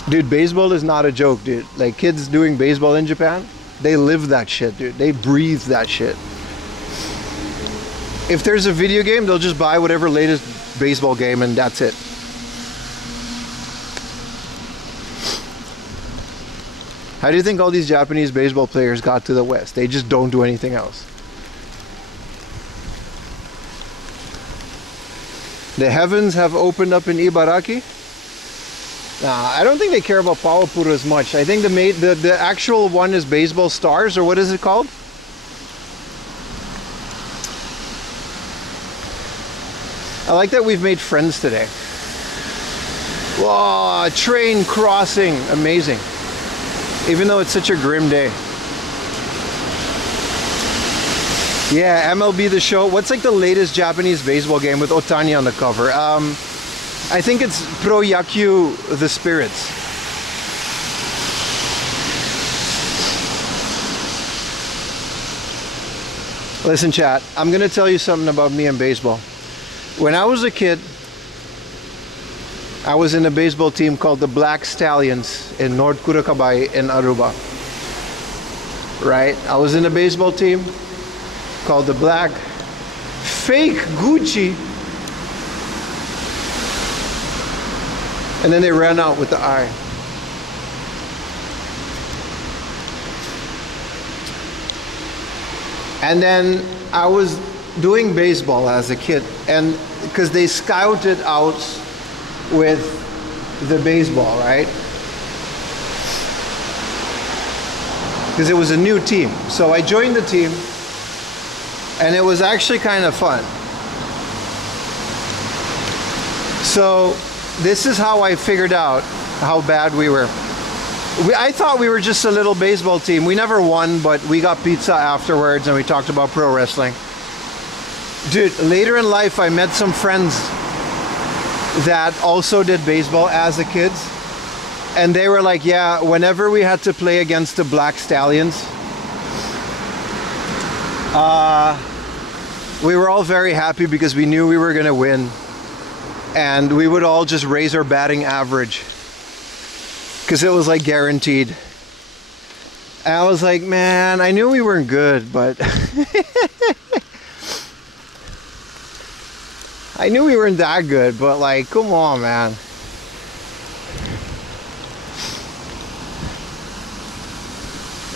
Dude, baseball is not a joke, dude. Like kids doing baseball in Japan, they live that shit, dude. They breathe that shit. If there's a video game, they'll just buy whatever latest baseball game and that's it. How do you think all these Japanese baseball players got to the West? They just don't do anything else. The heavens have opened up in Ibaraki. Nah, I don't think they care about Pawapuro as much. I think the actual one is Baseball Stars, or what is it called? I like that we've made friends today. Whoa, train crossing, amazing. Even though it's such a grim day. Yeah, MLB The Show. What's like the latest Japanese baseball game with Otani on the cover? I think it's Pro Yakyu The Spirits. Listen, chat, I'm gonna tell you something about me and baseball. When I was a kid, I was in a baseball team called the Black Stallions in North Kurakabai in Aruba. Right? I was in a baseball team called the Black Fake Gucci. And then they ran out with the I. And then I was doing baseball as a kid, and because they scouted out with the baseball, right? Because it was a new team. So I joined the team, and it was actually kind of fun. So this is how I figured out how bad we were. I thought we were just a little baseball team. We never won, but we got pizza afterwards and we talked about pro wrestling. Dude, later in life I met some friends that also did baseball as a kids. And they were like, yeah, whenever we had to play against the Black Stallions, we were all very happy because we knew we were gonna win. And we would all just raise our batting average because it was like guaranteed. And I was like, man, I knew we weren't good, but I knew we weren't that good, but like, come on, man.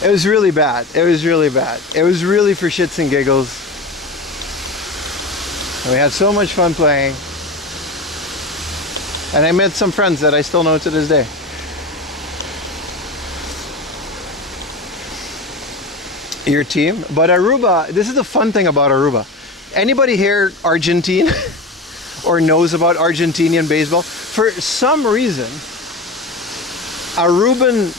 It was really bad. It was really bad. It was really for shits and giggles. And we had so much fun playing. And I met some friends that I still know to this day. Your team? But Aruba, this is the fun thing about Aruba. Anybody here Argentine or knows about Argentinian baseball? For some reason, Aruban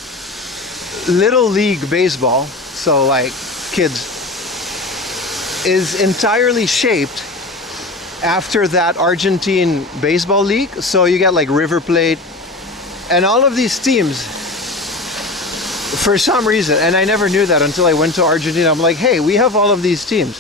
Little League baseball, so like kids, is entirely shaped after that Argentine baseball league. So you get like River Plate and all of these teams, for some reason, and I never knew that until I went to Argentina. I'm like, hey, we have all of these teams.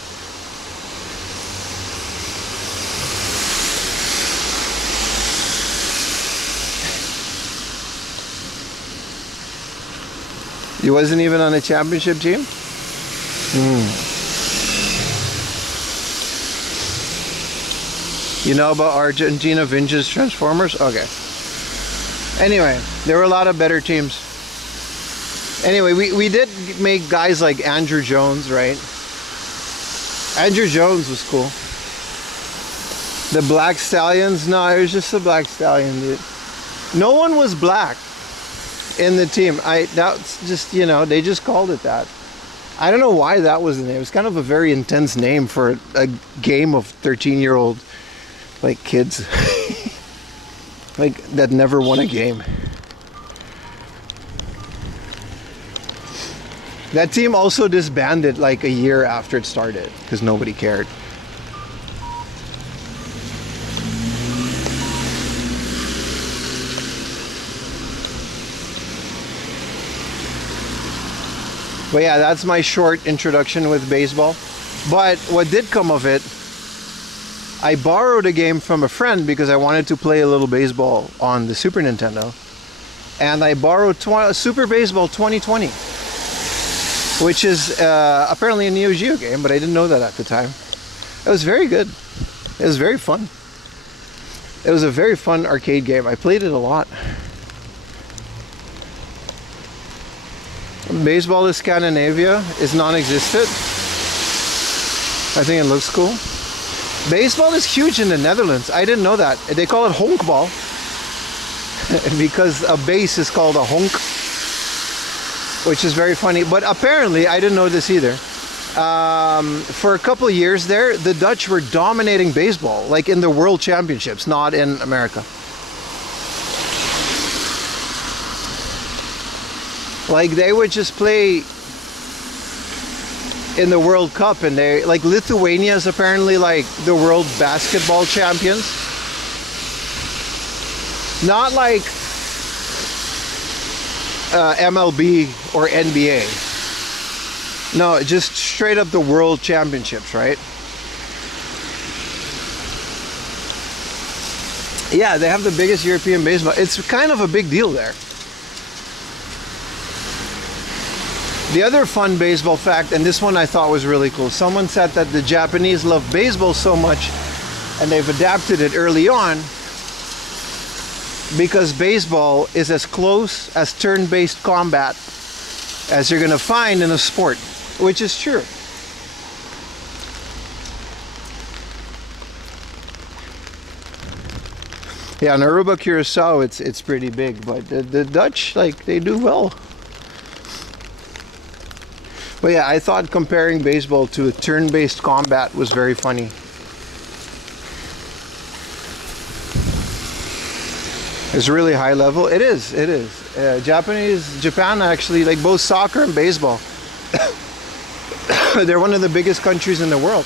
You wasn't even on a championship team? You know about Argentina Vintage Transformers? Okay. Anyway, there were a lot of better teams. Anyway, we did make guys like Andrew Jones, right? Andrew Jones was cool. The Black Stallions? No, it was just a Black Stallion, dude. No one was black in the team. That's just, you know, they just called it that. I don't know why that was the name. It was kind of a very intense name for a game of 13-year-old like kids like that never won a game. That team also disbanded like a year after it started because nobody cared. But yeah, that's my short introduction with baseball. But what did come of it, I borrowed a game from a friend because I wanted to play a little baseball on the Super Nintendo. And I borrowed Super Baseball 2020, which is apparently a Neo Geo game, but I didn't know that at the time. It was very good. It was very fun. It was a very fun arcade game. I played it a lot. Baseball in Scandinavia is non-existent. I think it looks cool. Baseball is huge in the Netherlands. I didn't know that. They call it honkball because a base is called a honk, which is very funny. But apparently, I didn't know this either. For a couple of years there, the Dutch were dominating baseball, like in the World Championships, not in America. Like they would just play in the World Cup, and they like Lithuania is apparently like the world basketball champions. Not like MLB or NBA. No, just straight up the world championships, right? Yeah, they have the biggest European baseball. It's kind of a big deal there. The other fun baseball fact, and this one I thought was really cool. Someone said that the Japanese love baseball so much and they've adapted it early on because baseball is as close as turn-based combat as you're going to find in a sport, which is true. Yeah, in Aruba, Curacao, it's pretty big, but the Dutch, like, they do well. But yeah, I thought comparing baseball to a turn-based combat was very funny. It's really high level. It is. Japan actually, like both soccer and baseball, they're one of the biggest countries in the world.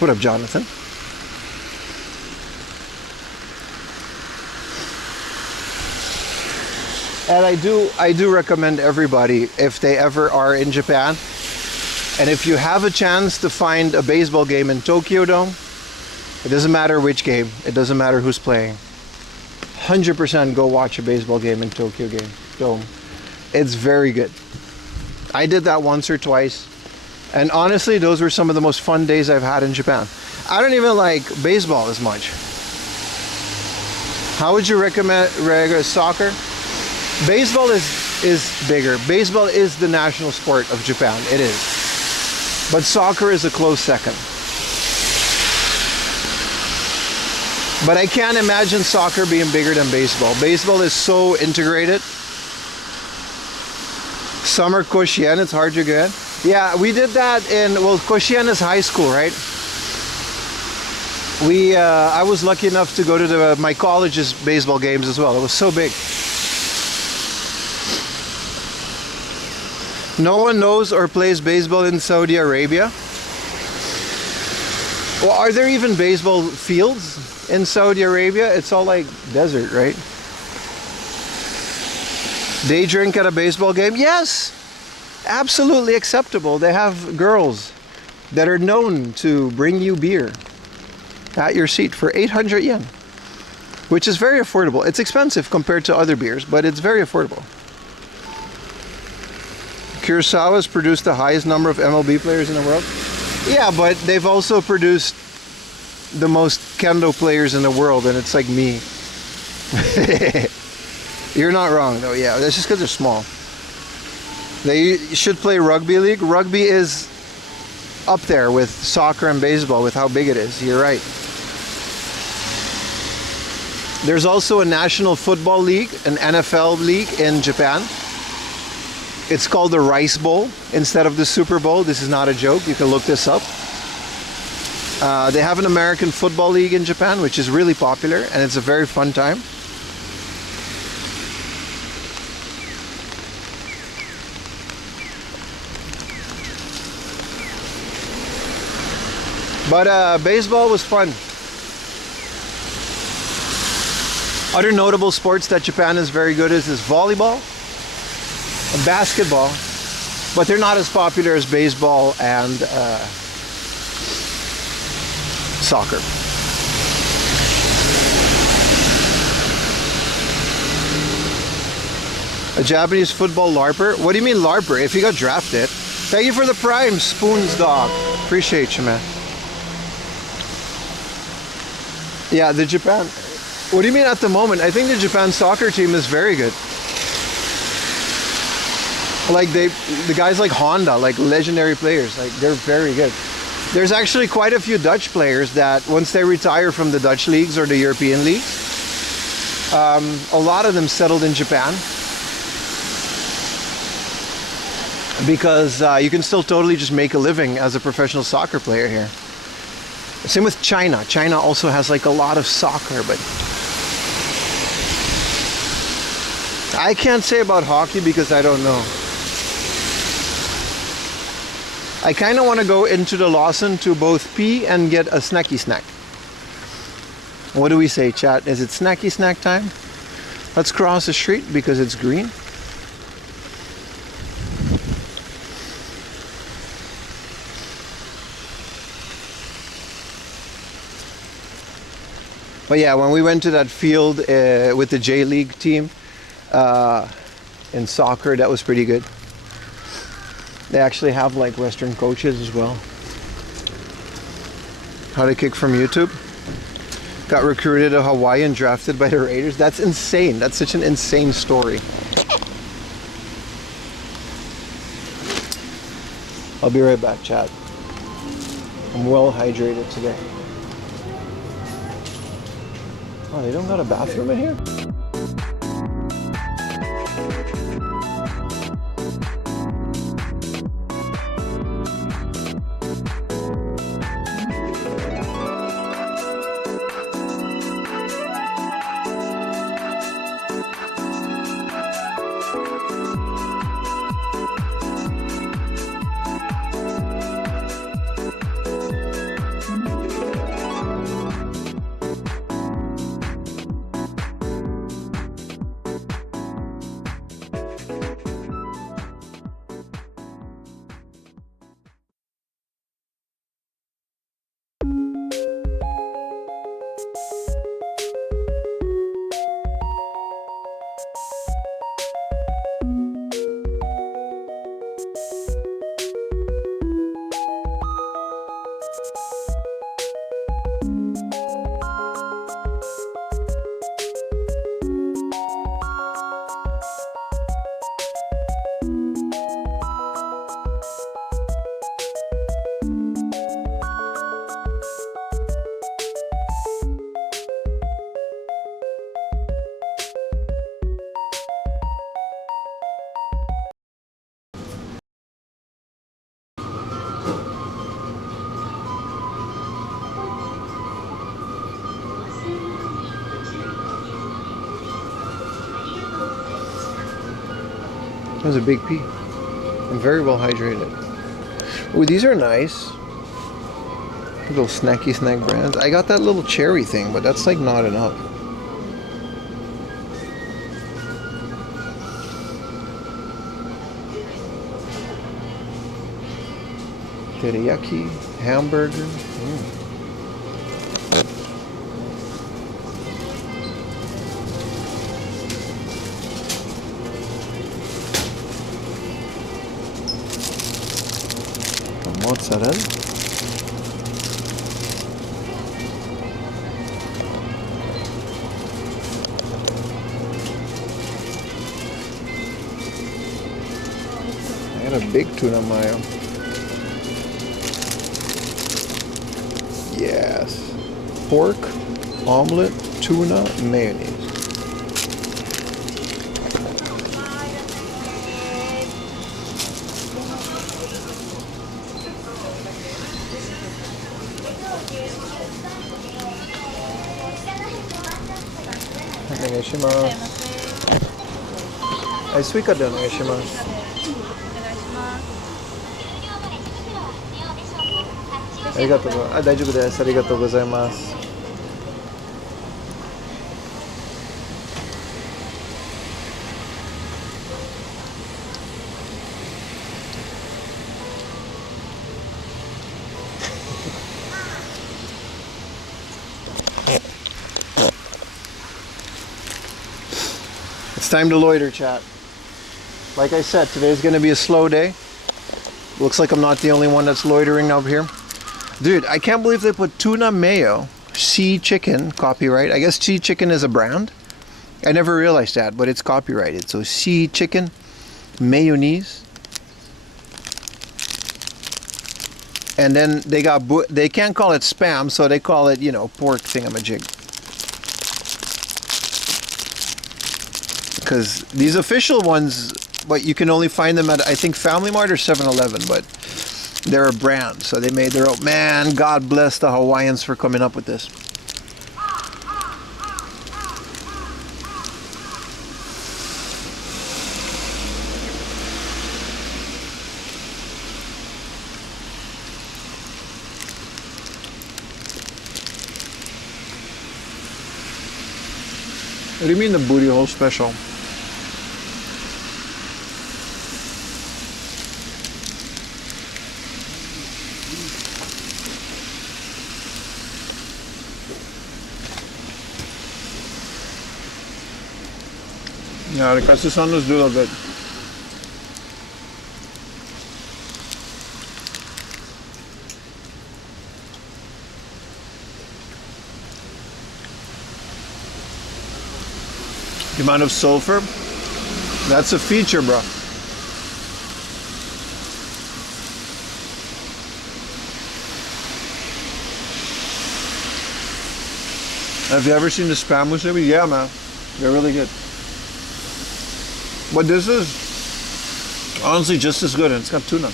What up, Jonathan? And I do recommend everybody, if they ever are in Japan, and if you have a chance to find a baseball game in Tokyo Dome, it doesn't matter which game, it doesn't matter who's playing, 100% go watch a baseball game in Tokyo Dome. It's very good. I did that once or twice, and honestly, those were some of the most fun days I've had in Japan. I don't even like baseball as much. How would you recommend soccer? Baseball is bigger. Baseball is the national sport of Japan. It is. But soccer is a close second. But I can't imagine soccer being bigger than baseball. Baseball is so integrated. Summer Koshien, it's hard to get. Yeah, we did that in, well, Koshien is high school, right? I was lucky enough to go to my college's baseball games as well. It was so big. No one knows or plays baseball in Saudi Arabia. Well, are there even baseball fields in Saudi Arabia? It's all like desert, right? Day drink at a baseball game? Yes, absolutely acceptable. They have girls that are known to bring you beer at your seat for 800 yen, which is very affordable. It's expensive compared to other beers, but it's very affordable. Kurosawa has produced the highest number of MLB players in the world. Yeah, but they've also produced the most kendo players in the world, and it's like me. You're not wrong, though. Yeah, that's just because they're small. They should play rugby league. Rugby is up there with soccer and baseball with how big it is. You're right. There's also a National Football League, an NFL league in Japan. It's called the Rice Bowl instead of the Super Bowl. This is not a joke. You can look this up. They have an American Football League in Japan, which is really popular, and it's a very fun time. But baseball was fun. Other notable sports that Japan is very good at is volleyball, basketball, but they're not as popular as baseball and soccer. A Japanese football LARPer? What do you mean LARPer? If you got drafted. Thank you for the prime, Spoons Dog. Appreciate you, man. Yeah, the Japan. What do you mean at the moment? I think the Japan soccer team is very good. Like the guys like Honda, like legendary players, like they're very good. There's actually quite a few Dutch players that once they retire from the Dutch leagues or the European leagues, a lot of them settled in Japan because you can still totally just make a living as a professional soccer player here. Same with China. China also has like a lot of soccer, but I can't say about hockey because I don't know. I kind of want to go into the Lawson to both pee and get a snacky snack. What do we say, chat? Is it snacky snack time? Let's cross the street because it's green. But yeah, when we went to that field with the J League team in soccer, that was pretty good. They actually have like Western coaches as well. How to kick from YouTube. Got recruited to Hawaii and drafted by the Raiders. That's insane. That's such an insane story. I'll be right back, chat. I'm well hydrated today. Oh, they don't got a bathroom in here? That was a big pea. I'm very well hydrated. Oh, these are nice. Little snacky snack brands. I got that little cherry thing, but that's like not enough. Teriyaki, hamburger. Mozzarella. I got a big tuna mayo. Yes. Pork, omelet, tuna, mayonnaise. Hey, スイカでお願いします。ありがとうございます。あ、大丈夫です。ありがとうございます。It's time to loiter, chat. Like I said, today's going to be a slow day. Looks like I'm not the only one that's loitering up here. Dude, I can't believe they put tuna mayo, sea chicken, copyright. I guess sea chicken is a brand. I never realized that, but it's copyrighted. So sea chicken, mayonnaise. And then they can't call it spam, so they call it, you know, pork thingamajig. Because these official ones, but you can only find them at, I think, Family Mart or 7-Eleven, but they're a brand, so they made their own. Man, God bless the Hawaiians for coming up with this. What do you mean the booty hole special? Yeah, the Kasusanos do love it. The amount of sulfur, that's a feature, bro. Have you ever seen the spam musubi? Yeah, man. They're really good. But this is honestly just as good, and it's got tuna.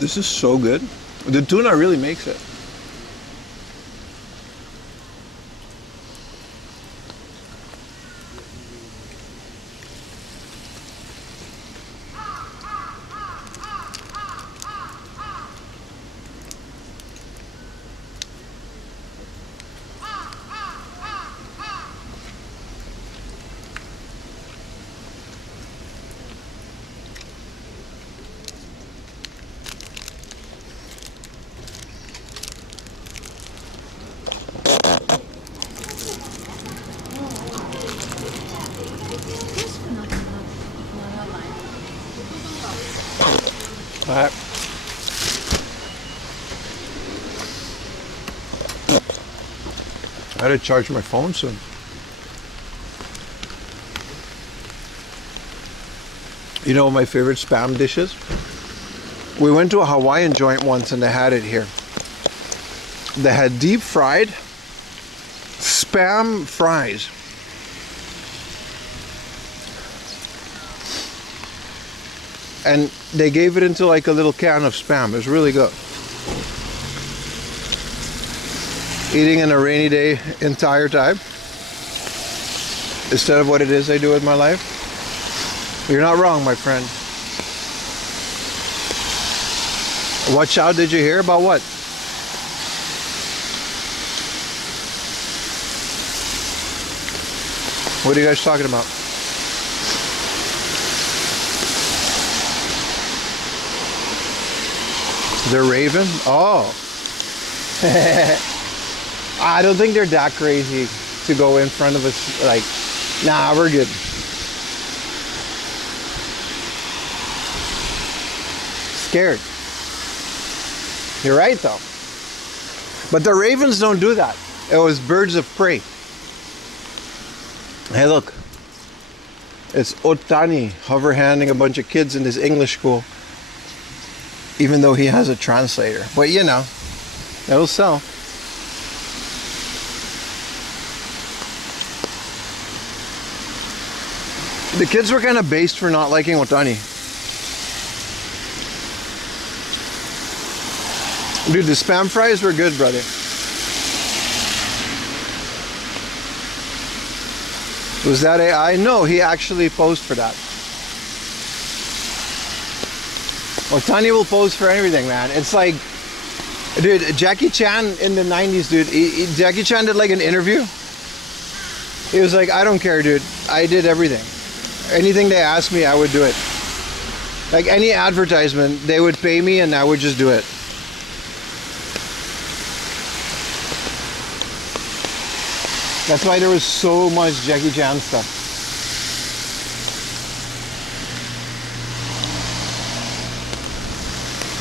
This is so good. The tuna really makes it. Alright. I had to charge my phone soon. You know my favorite spam dishes? We went to a Hawaiian joint once and they had it here. They had deep fried Spam fries. And they gave it into like a little can of Spam. It was really good. Eating in a rainy day entire time instead of what it is I do with my life. You're not wrong, my friend. Watch out, did you hear about what? What are you guys talking about? The Raven? Oh. I don't think they're that crazy to go in front of us. Like, nah, we're good. Scared. You're right, though. But the Ravens don't do that. It was birds of prey. Hey, look. It's Otani hover-handing a bunch of kids in this English school. Even though he has a translator. But, you know, it'll sell. The kids were kind of based for not liking Otani. Dude, the Spam fries were good, brother. Was that AI? No, he actually posed for that. Otani will pose for everything, man. It's like, dude, Jackie Chan in the 90s, dude. Jackie Chan did like an interview. He was like, I don't care, dude. I did everything. Anything they asked me, I would do it. Like any advertisement, they would pay me and I would just do it. That's why there was so much Jackie Chan stuff.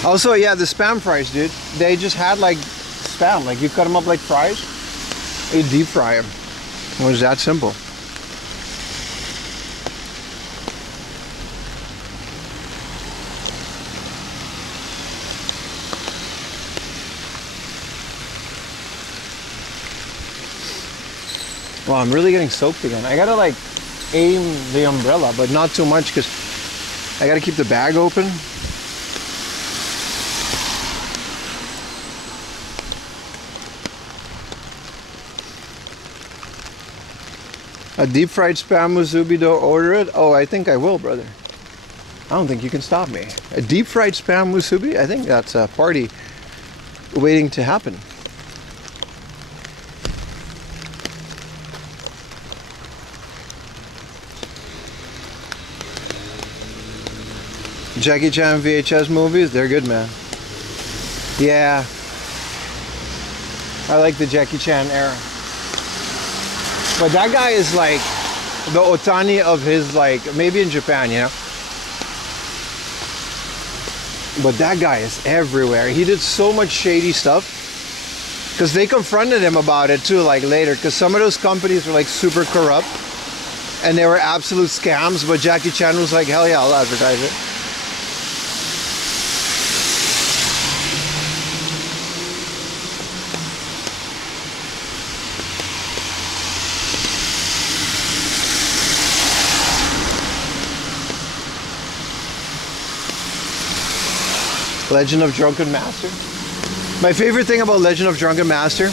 Also, yeah, the Spam fries, dude. They just had like Spam. Like you cut them up like fries, you deep fry them. It was that simple. Well, I'm really getting soaked again. I gotta like aim the umbrella, but not too much because I gotta keep the bag open. A deep fried Spam musubi, don't order it? Oh, I think I will, brother. I don't think you can stop me. A deep fried Spam musubi? I think that's a party waiting to happen. Jackie Chan VHS movies, they're good, man. Yeah. I like the Jackie Chan era. But that guy is like the Otani of his, like, maybe in Japan, you know? But that guy is everywhere. He did so much shady stuff. Because they confronted him about it too, like later. Because some of those companies were like super corrupt. And they were absolute scams. But Jackie Chan was like, hell yeah, I'll advertise it. Legend of Drunken Master. My favorite thing about Legend of Drunken Master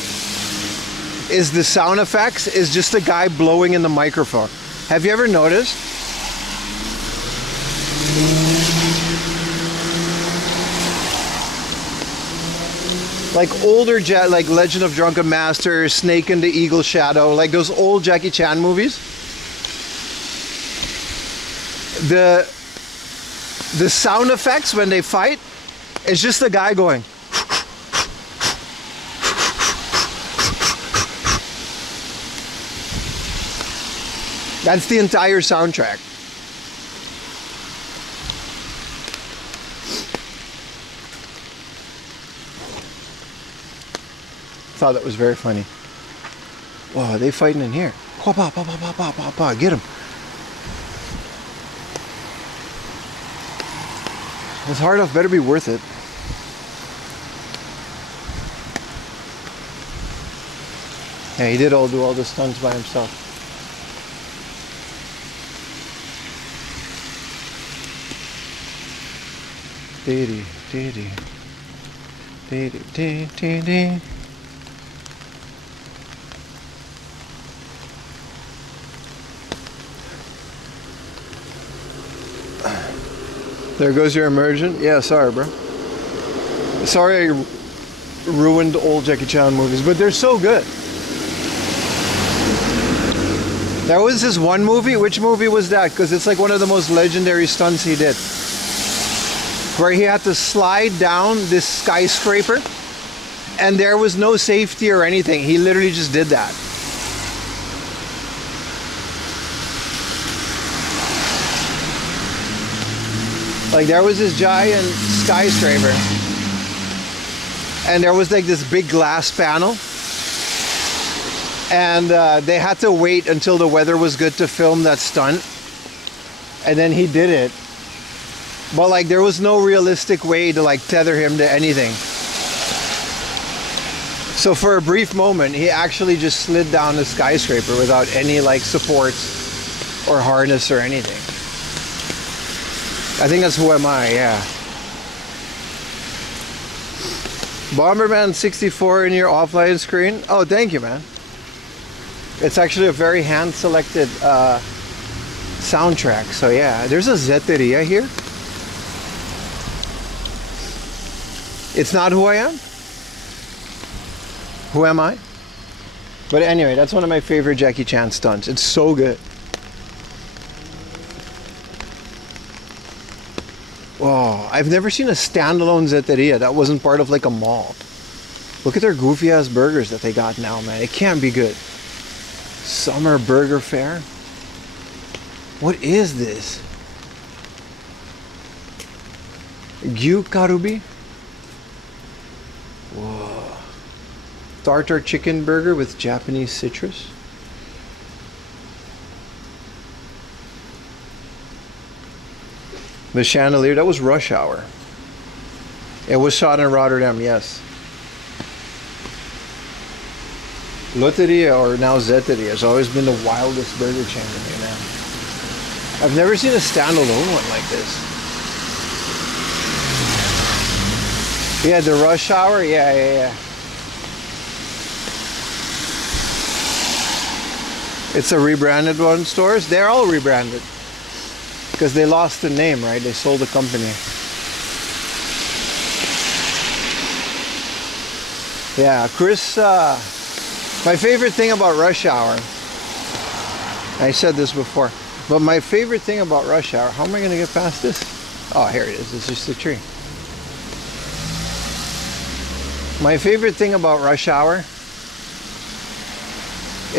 is the sound effects is just a guy blowing in the microphone. Have you ever noticed? Like older, like Legend of Drunken Master, Snake and the Eagle Shadow, like those old Jackie Chan movies. The sound effects when they fight, it's just a guy going. That's the entire soundtrack. Thought that was very funny. Whoa, are they fighting in here? Get him. This hard off better be worth it. Yeah, he did do all the stunts by himself. Dee dee dee dee dee dee dee. There goes your immersion. Yeah, sorry, bro. Sorry I ruined old Jackie Chan movies, but they're so good. There was this one movie. Which movie was that? Because it's like one of the most legendary stunts he did, where he had to slide down this skyscraper and there was no safety or anything. He literally just did that. Like, there was this giant skyscraper and there was like this big glass panel, and they had to wait until the weather was good to film that stunt, and then he did it. But like, there was no realistic way to like tether him to anything. So for a brief moment, he actually just slid down the skyscraper without any like supports or harness or anything. I think that's Who Am I, yeah. Bomberman 64 in your offline screen. Oh, thank you, man. It's actually a very hand-selected soundtrack. So yeah, there's a Zeteria here. It's not Who I Am. Who Am I? But anyway, that's one of my favorite Jackie Chan stunts. It's so good. Oh, I've never seen a standalone Zeteria that wasn't part of like a mall. Look at their goofy ass burgers that they got now, man. It can't be good. Summer Burger Fair? What is this? Gyu Karubi? Whoa. Tartar chicken burger with Japanese citrus? The chandelier, that was Rush Hour. It was shot in Rotterdam, yes. Loteria, or now Zeteria, has always been the wildest burger chain in here, man. I've never seen a standalone one like this. Yeah, the Rush Hour, yeah. It's a rebranded one, stores. They're all rebranded. Because they lost the name, right? They sold the company. Yeah, Chris, my favorite thing about Rush Hour, I said this before, but my favorite thing about Rush Hour, how am I going to get past this? Oh, here it is. It's just a tree. My favorite thing about Rush Hour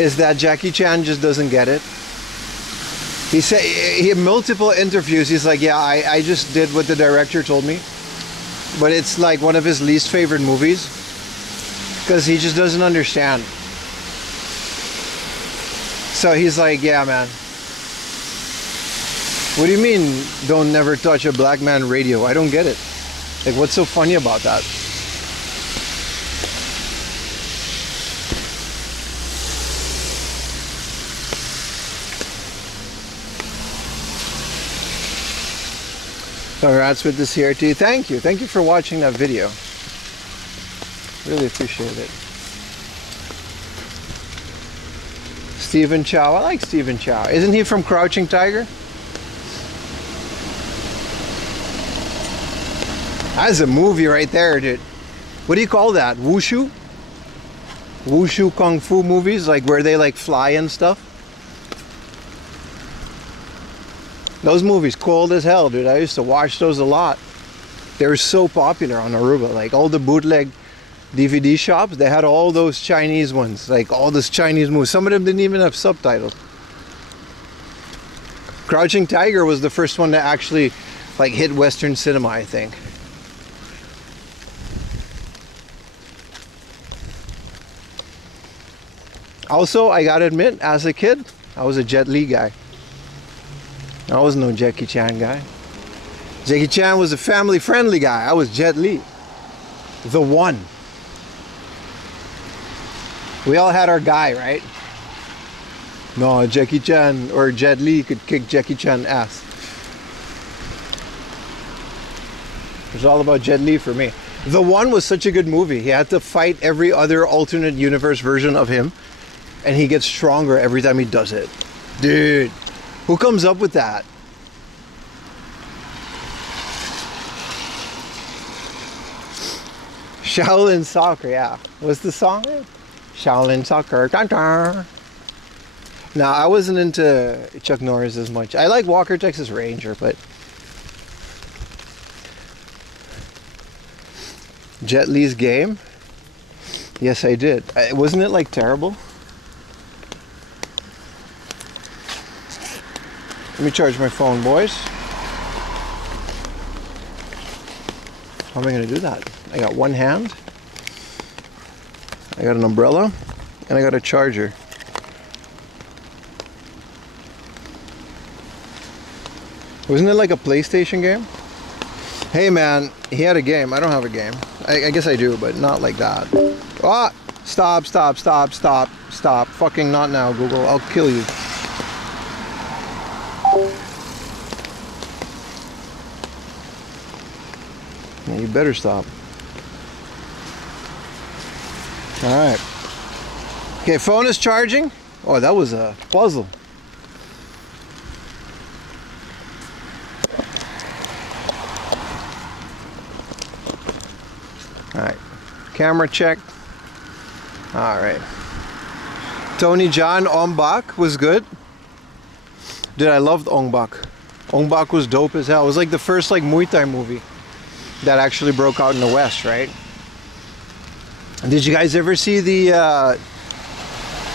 is that Jackie Chan just doesn't get it. He said, he had multiple interviews, he's like, yeah, I just did what the director told me. But it's like one of his least favorite movies, because he just doesn't understand. So he's like, yeah, man. What do you mean, don't never touch a black man radio? I don't get it. Like, what's so funny about that? Congrats with the CRT. Thank you. Thank you for watching that video. Really appreciate it. Stephen Chow. I like Stephen Chow. Isn't he from Crouching Tiger? That's a movie right there, dude. What do you call that? Wushu? Wushu Kung Fu movies? Like where they like fly and stuff? Those movies cold as hell, dude. I used to watch those a lot. They were so popular on Aruba. Like all the bootleg DVD shops, they had all those Chinese ones. Like all those Chinese movies. Some of them didn't even have subtitles. Crouching Tiger was the first one to actually like hit Western cinema, I think. Also, I gotta admit, as a kid, I was a Jet Li guy. I was no Jackie Chan guy. Jackie Chan was a family-friendly guy. I was Jet Li. The one. We all had our guy, right? No, Jackie Chan or Jet Li could kick Jackie Chan ass. It's all about Jet Li for me. The One was such a good movie. He had to fight every other alternate universe version of him, and he gets stronger every time he does it. Dude, who comes up with that? Shaolin Soccer, yeah. What's the song? Shaolin Soccer. Dun, dun. Now, I wasn't into Chuck Norris as much. I like Walker, Texas Ranger, but Jet Li's game? Yes, I did. Wasn't it like terrible? Let me charge my phone, boys. How am I going to do that? I got one hand. I got an umbrella. And I got a charger. Wasn't it like a PlayStation game? Hey man, he had a game. I don't have a game. I guess I do, but not like that. Ah! Stop, stop, stop, stop, stop. Fucking not now, Google. I'll kill you. Yeah, you better stop. Alright. Okay, phone is charging. Oh, that was a puzzle. Alright. Camera check. Alright. Tony John Ong Bak was good. Dude, I loved Ong Bak. Ong Bak was dope as hell. It was like the first like Muay Thai movie that actually broke out in the West, right? Did you guys ever see the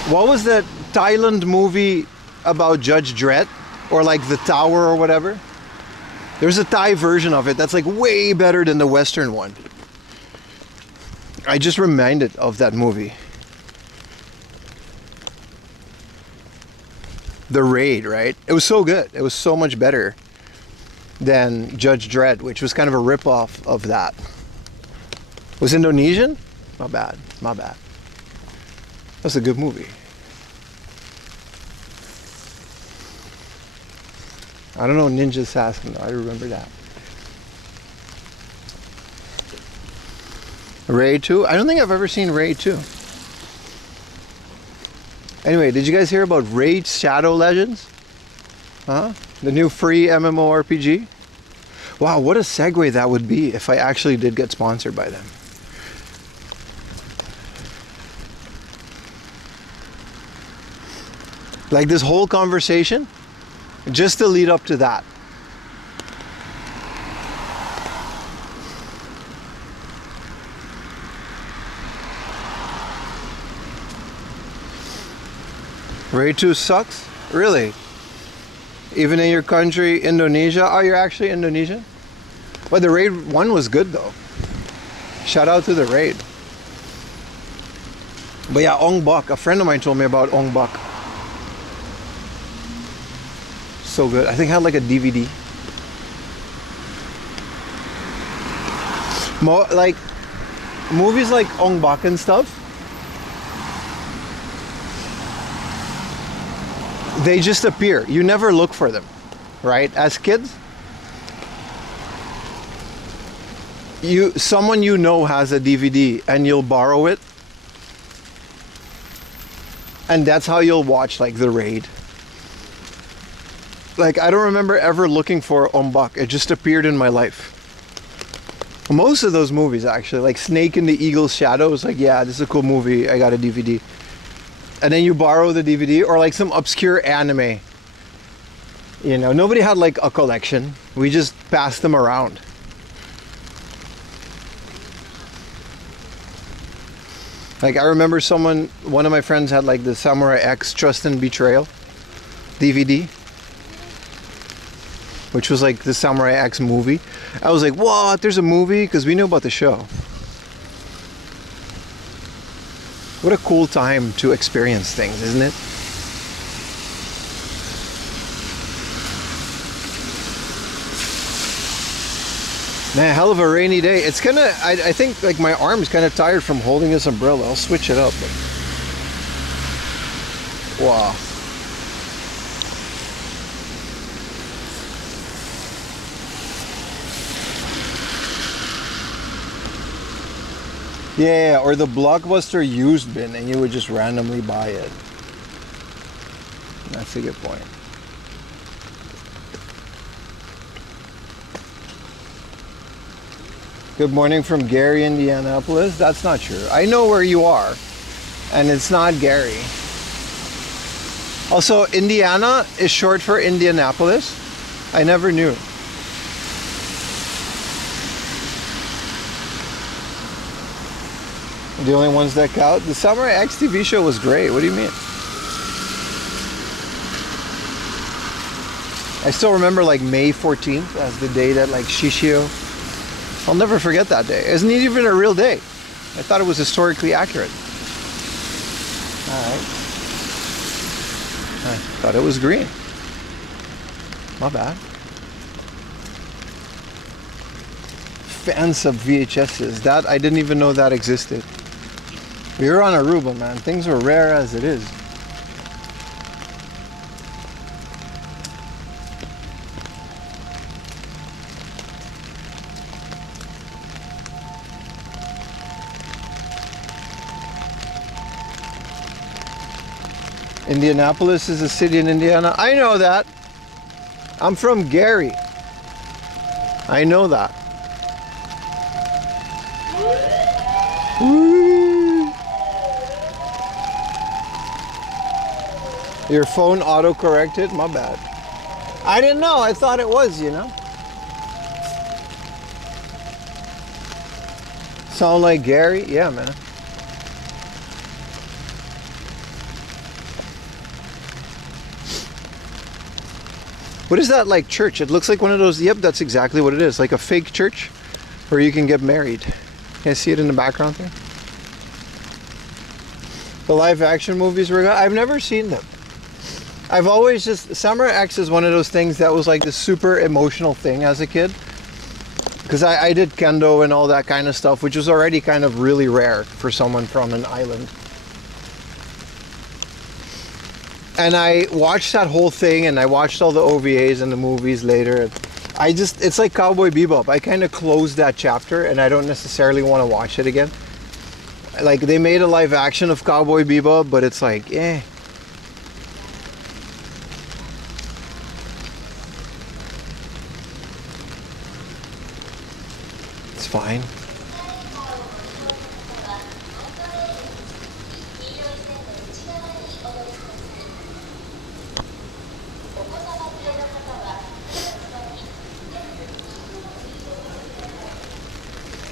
what was that Thailand movie about Judge Dredd, or like The Tower or whatever? There's a Thai version of it that's like way better than the Western one. I just reminded of that movie. The Raid, right? It was so good. It was so much better than Judge Dredd, which was kind of a rip-off of that. Was Indonesian? My bad. My bad. That's a good movie. I don't know Ninja Assassin. I remember that. Raid 2? I don't think I've ever seen Raid 2. Anyway, did you guys hear about Raid Shadow Legends? Huh? The new free MMORPG? Wow, what a segue that would be if I actually did get sponsored by them. Like this whole conversation, just to lead up to that. Raid 2 sucks? Really? Even in your country, Indonesia? Oh, you're actually Indonesian? But the Raid 1 was good though. Shout out to the Raid. But yeah, Ong Bak. A friend of mine told me about Ong Bak. So good. I think I had like a DVD. Like movies like Ong Bak and stuff, they just appear. You never look for them, right? As kids, someone you know has a DVD and you'll borrow it, and that's how you'll watch like The Raid. Like I don't remember ever looking for Ong Bak. It just appeared in my life. Most of those movies actually, like Snake in the Eagle's Shadow, was like, yeah, this is a cool movie. I got a DVD. And then you borrow the DVD, or like some obscure anime. You know, nobody had like a collection. We just passed them around. Like I remember one of my friends had like the Samurai X Trust and Betrayal DVD, which was like the Samurai X movie. I was like, what? There's a movie? Because we knew about the show. What a cool time to experience things, isn't it? Man, hell of a rainy day. It's kind of, I think like my arm's kind of tired from holding this umbrella. I'll switch it up. But Wow. Yeah, or the Blockbuster used bin, and you would just randomly buy it. That's a good point. Good morning from Gary, Indianapolis. That's not true. I know where you are, and it's not Gary. Also, Indiana is short for Indianapolis. I never knew. The only ones that count? The Summer X TV show was great. What do you mean? I still remember like May 14th as the day that like Shishio. I'll never forget that day. Isn't it even a real day? I thought it was historically accurate. Alright. I thought it was green. My bad. Fan sub VHSs. That I didn't even know that existed. We were on Aruba, man. Things were rare as it is. Indianapolis is a city in Indiana. I know that. I'm from Gary. I know that. Woo. Your phone auto-corrected? My bad. I didn't know. I thought it was, you know. Sound like Gary? Yeah, man. What is that like church? It looks like one of those, yep, that's exactly what it is. Like a fake church where you can get married. Can I see it in the background there? The live action movies were, I've never seen them. I've always just, Summer X is one of those things that was like this super emotional thing as a kid. Because I did kendo and all that kind of stuff, which was already kind of really rare for someone from an island. And I watched that whole thing, and I watched all the OVAs and the movies later. It's like Cowboy Bebop. I kind of closed that chapter, and I don't necessarily want to watch it again. Like, they made a live action of Cowboy Bebop, but it's like, eh. It's fine.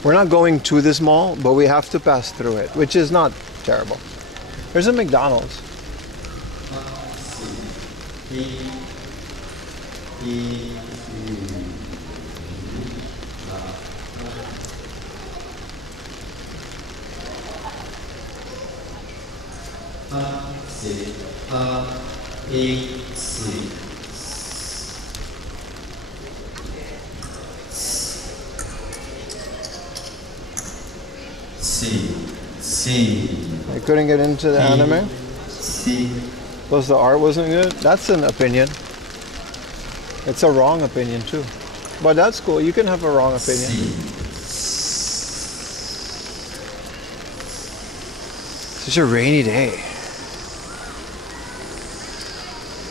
We're not going to this mall, but we have to pass through it, which is not terrible. There's a McDonald's. I couldn't get into the anime. Plus the art wasn't good. That's an opinion. It's a wrong opinion too. But that's cool. You can have a wrong opinion. Such a rainy day.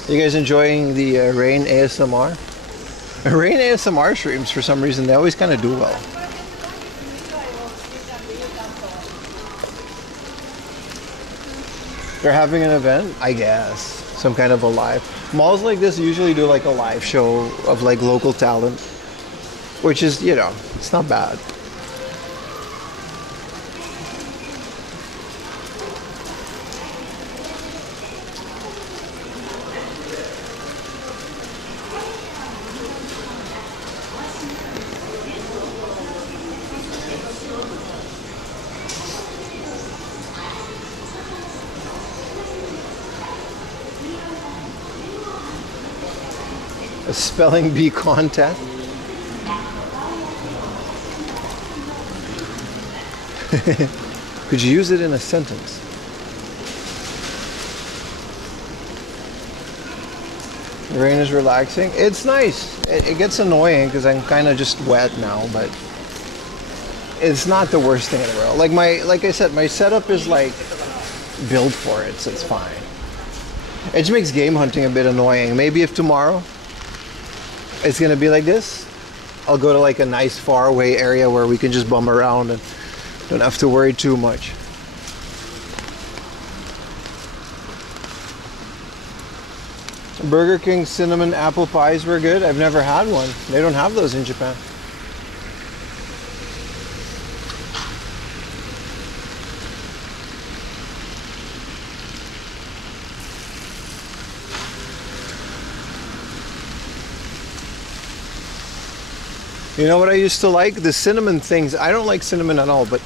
You guys enjoying the rain ASMR? Rain ASMR streams, for some reason, they always kind of do well. They're having an event, I guess. Some kind of a live. Malls like this usually do like a live show of like local talent, which is, you know, it's not bad. A spelling bee contest. Could you use it in a sentence? The rain is relaxing. It's nice. It gets annoying because I'm kind of just wet now, but it's not the worst thing in the world. Like I said, my setup is like built for it, so it's fine. It just makes game hunting a bit annoying. Maybe if tomorrow it's gonna be like this, I'll go to like a nice faraway area where we can just bum around and don't have to worry too much. Burger King cinnamon apple pies were good. I've never had one. They don't have those in Japan. You know what I used to like? The cinnamon things. I don't like cinnamon at all, but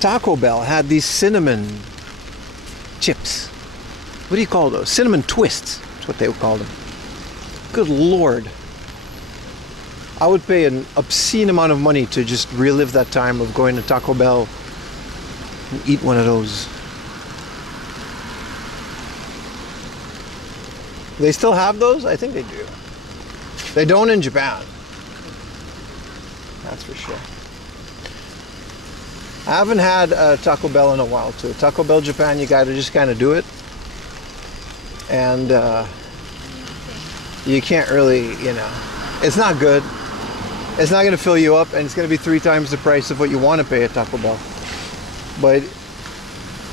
Taco Bell had these cinnamon chips. What do you call those? Cinnamon twists. That's what they would call them. Good Lord. I would pay an obscene amount of money to just relive that time of going to Taco Bell and eat one of those. They still have those? I think they do. They don't in Japan. That's for sure. I haven't had Taco Bell in a while too. Taco Bell Japan, you gotta just kind of do it. And you can't really, you know, it's not good. It's not gonna fill you up, and it's gonna be 3 times the price of what you want to pay at Taco Bell. But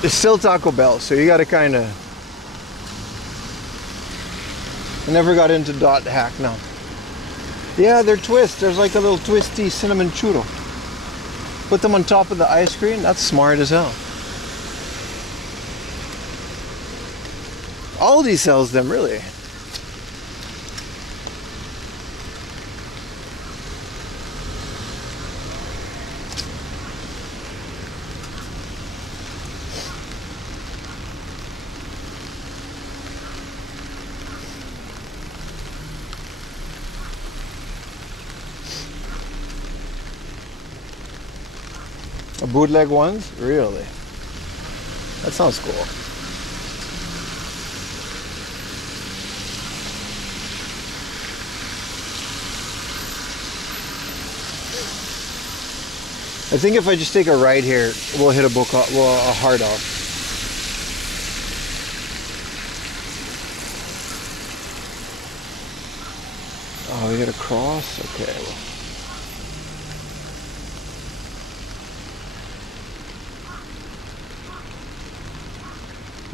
it's still Taco Bell, so you gotta kind of. I never got into Dot Hack now. Yeah, they're twists. There's like a little twisty cinnamon churro. Put them on top of the ice cream. That's smart as hell. Aldi sells them, really. Bootleg ones? Really? That sounds cool. I think if I just take a right here, we'll hit a hard off. Oh, we got to cross? Okay. Well.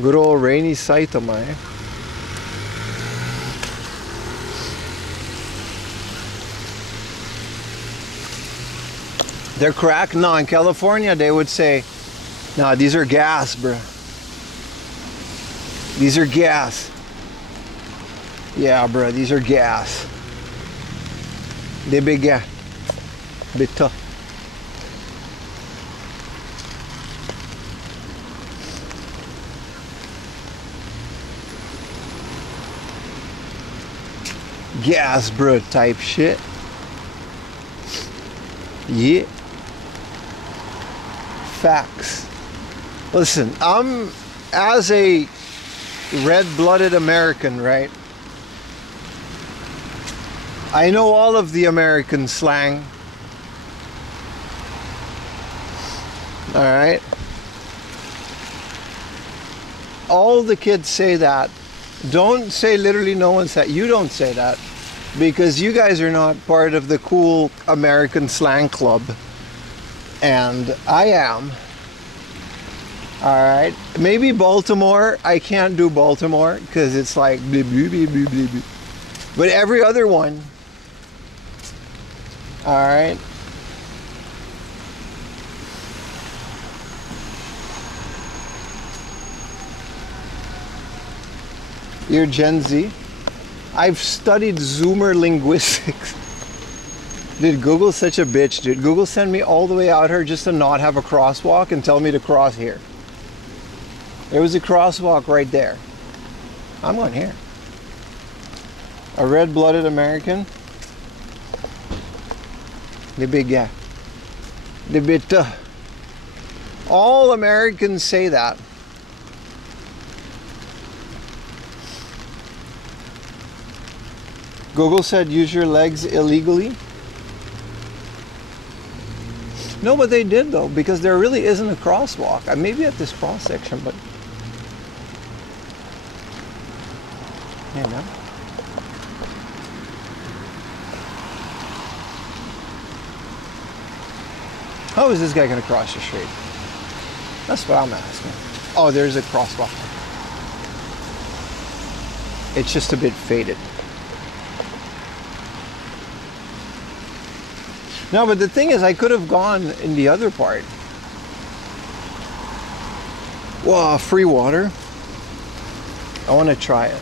Good old rainy Saitama, eh? They're cracked? No, in California they would say, no, these are gas, bro. These are gas. Yeah, bro, these are gas. They big gas. Bit tough. Gas, bro, type shit. Yeah. Facts. Listen, I'm, as a red-blooded American, right? I know all of the American slang. All right? All the kids say that. Don't say literally no one said. You don't say that. Because you guys are not part of the cool American slang club. And I am. Alright. Maybe Baltimore. I can't do Baltimore because it's like blah, blah, blah, blah, blah, blah. But every other one. Alright. You're Gen Z. I've studied Zoomer linguistics. Dude, Google's such a bitch, dude. Google sent me all the way out here just to not have a crosswalk and tell me to cross here. There was a crosswalk right there. I'm on here. A red-blooded American. The big guy. The bit. All Americans say that. Google said use your legs illegally. No, but they did though, because there really isn't a crosswalk. Maybe at this cross section, but yeah, no. How is this guy going to cross the street? That's what I'm asking. Oh, there's a crosswalk. It's just a bit faded. No, but the thing is, I could have gone in the other part. Wow, free water. I want to try it.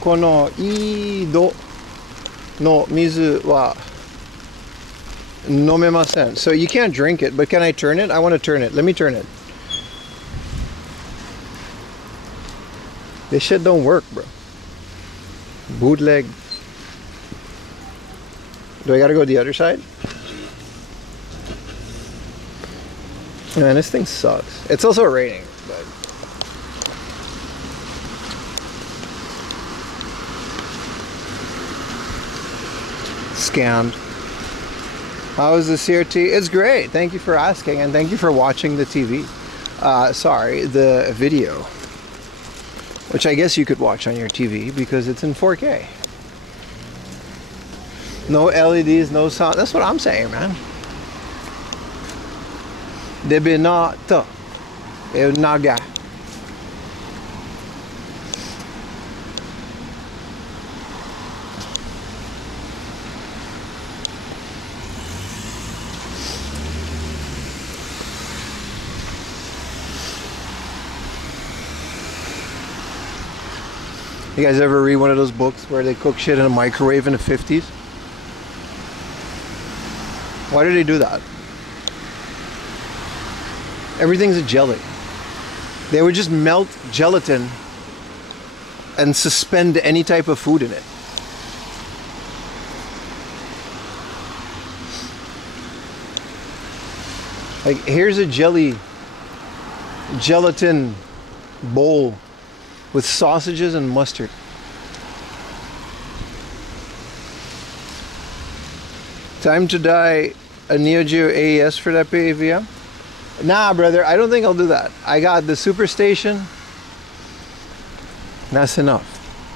Kono ido no mizu wa nomemasen. So you can't drink it, but can I turn it? I want to turn it. Let me turn it. This shit don't work, bro. Bootleg. Do I gotta go to the other side? Man, this thing sucks. It's also raining, but scammed. How is the CRT? It's great. Thank you for asking, and thank you for watching the TV. Sorry, the video, which I guess you could watch on your TV because it's in 4K. No LEDs, no sound. That's what I'm saying, man. Debe na to. Naga. You guys ever read one of those books where they cook shit in a microwave in the 50s? Why do they do that? Everything's a jelly. They would just melt gelatin and suspend any type of food in it. Like, here's a gelatin bowl with sausages and mustard. Time to die a Neo Geo AES for that PAVM? Nah, brother, I don't think I'll do that. I got the Superstation. That's enough.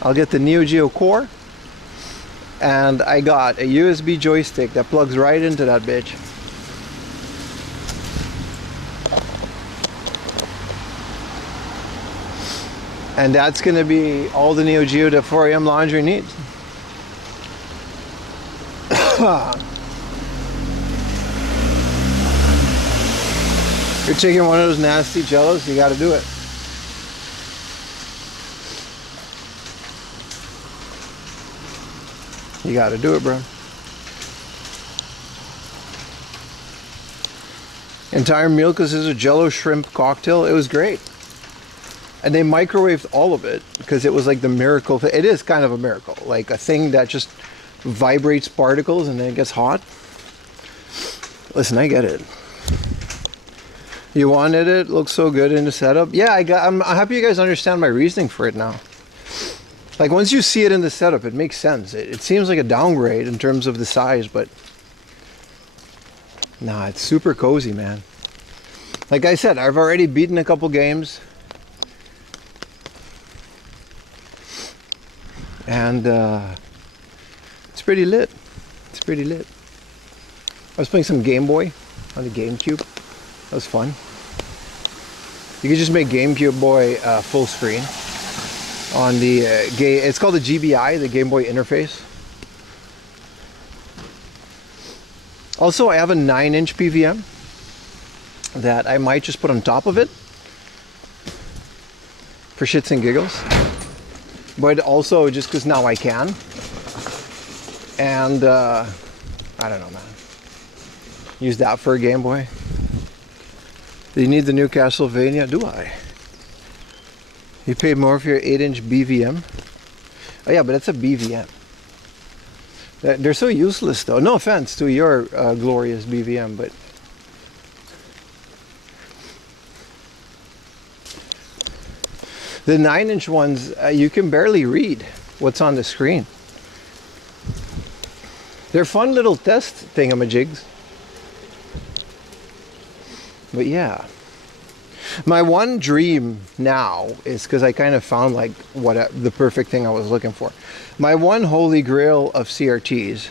I'll get the Neo Geo Core. And I got a USB joystick that plugs right into that bitch. And that's gonna be all the Neo Geo that 4AM Laundry needs. You're taking one of those nasty jellos, you gotta do it. You gotta do it, bro. Entire meal because this is a jello shrimp cocktail. It was great. And they microwaved all of it because it was like the miracle. It is kind of a miracle. Like a thing that just vibrates particles and then it gets hot. Listen, I get it. You wanted it? Looks so good in the setup. Yeah, I'm happy you guys understand my reasoning for it now. Like once you see it in the setup, it makes sense. It seems like a downgrade in terms of the size, but nah, it's super cozy, man. Like I said, I've already beaten a couple games. And it's pretty lit. It's pretty lit. I was playing some Game Boy on the GameCube. That was fun. You could just make GameCube Boy full screen on the it's called the GBI, the Game Boy interface. Also, I have a 9-inch PVM that I might just put on top of it for shits and giggles. But also just because now I can. And I don't know, man. Use that for a Game Boy. Do you need the new Castlevania? Do I? You paid more for your 8-inch BVM? Oh yeah, but it's a BVM. They're so useless though. No offense to your glorious BVM, but the 9-inch ones, you can barely read. what's on the screen. They're fun little test thingamajigs. But yeah. My one dream now is, because I kind of found like the perfect thing I was looking for. My one holy grail of CRTs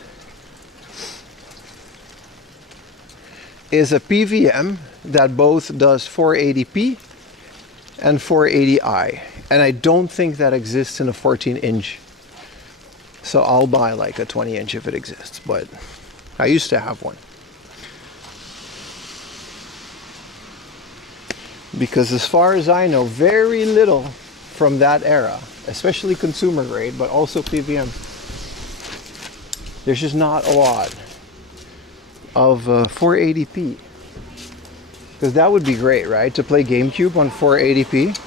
is a PVM that both does 480p and 480i. And I don't think that exists in a 14-inch. So I'll buy like a 20-inch if it exists, but I used to have one. Because as far as I know, very little from that era, especially consumer grade, but also PVM, there's just not a lot of 480p. Because that would be great, right? To play GameCube on 480p.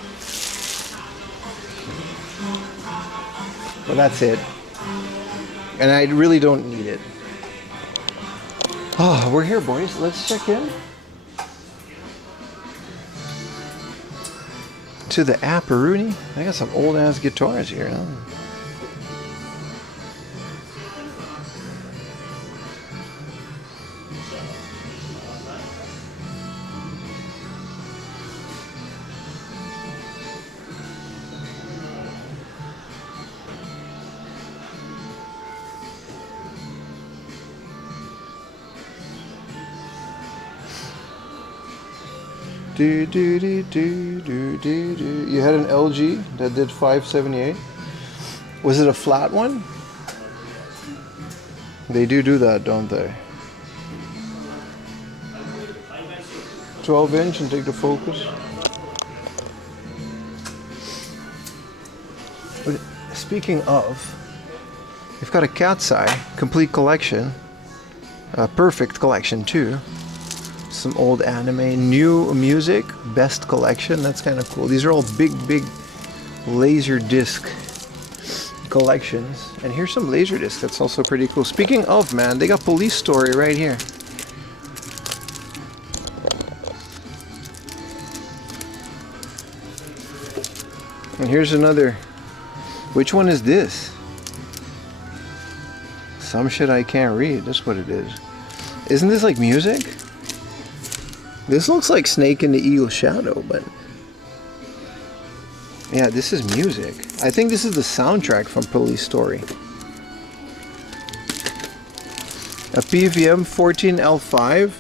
But that's it. And I really don't need it. Oh, we're here, boys. Let's check in to the Apparoonie. I got some old ass guitars here. Huh? You had an LG that did 578. Was it a flat one? They do that, don't they? 12-inch and take the Focus. Speaking of, we've got a Cat's Eye complete collection, a perfect collection too. Some old anime, new music, best collection. That's kind of cool. These are all big laser disc collections. And here's some laser disc that's also pretty cool. Speaking of, man, they got Police Story right here. And here's another. Which one is this? Some shit I can't read. That's what it is. Isn't this like music? This looks like Snake in the Eagle Shadow, but yeah, this is music. I think this is the soundtrack from Police Story. A PVM 14L5.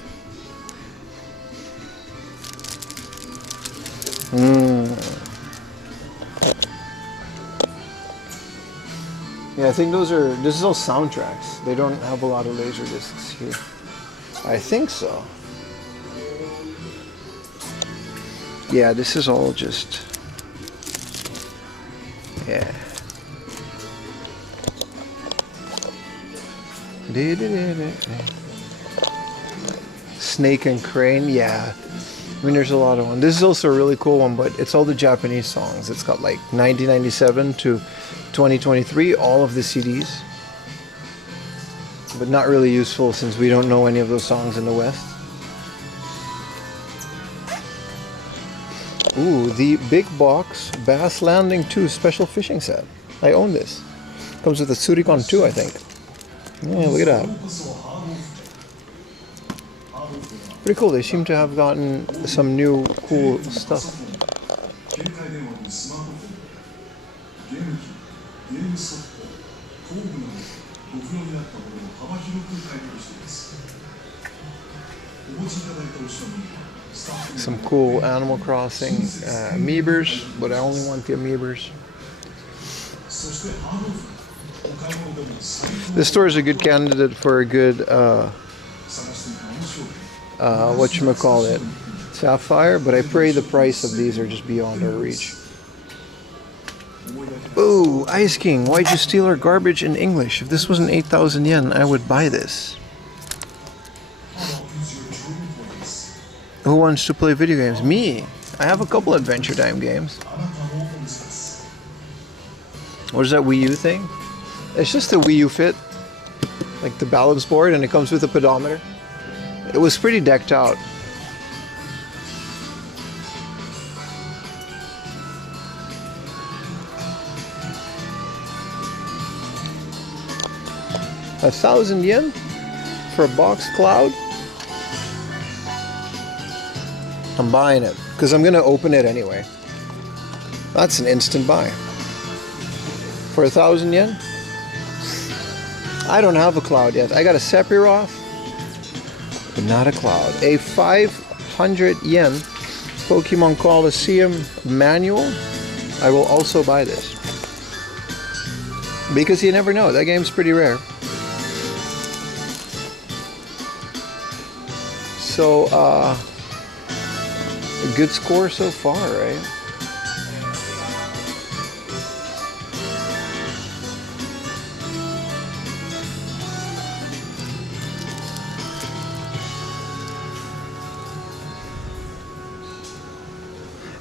Yeah, I think this is all soundtracks. They don't have a lot of laser discs here. I think so. Yeah, this is all just, yeah. Snake and Crane, yeah. I mean, there's a lot of them. This is also a really cool one, but it's all the Japanese songs. It's got like 1997 to 2023, all of the CDs. But not really useful since we don't know any of those songs in the West. Ooh, the Big Box Bass Landing 2 Special Fishing Set. I own this. Comes with a Surikon 2, I think. Yeah, look at that. Pretty cool. They seem to have gotten some new cool stuff. Some cool Animal Crossing Amiibers, but I only want the Amiibers. This store is a good candidate for a good whatchamacallit, Sapphire, but I pray the price of these are just beyond our reach. Ooh, Ice King, why'd you steal our garbage in English? If this wasn't 8,000 yen, I would buy this. Who wants to play video games? Me! I have a couple Adventure Time games. What is that Wii U thing? It's just the Wii U Fit. Like the balance board, and it comes with a pedometer. It was pretty decked out. 1,000 yen for a box cloud? I'm buying it because I'm gonna open it anyway. That's an instant buy. For 1,000 yen? I don't have a cloud yet. I got a Sephiroth, but not a cloud. A 500 yen Pokemon Coliseum manual. I will also buy this. Because you never know. That game's pretty rare. So, a good score so far, right?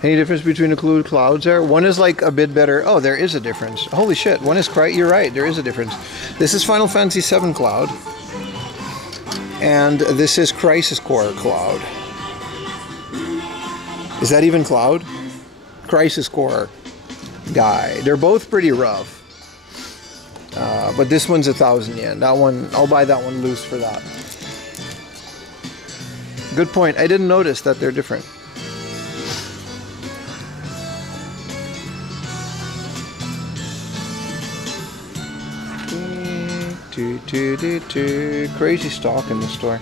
Any difference between the two clouds there? One is like a bit better. Oh, there is a difference. Holy shit. One is you're right. There is a difference. This is Final Fantasy VII Cloud. And this is Crisis Core Cloud. Is that even Cloud? Crisis Core guy. They're both pretty rough. But this one's 1,000 yen. That one, I'll buy that one loose for that. Good point. I didn't notice that they're different. Crazy stock in the store.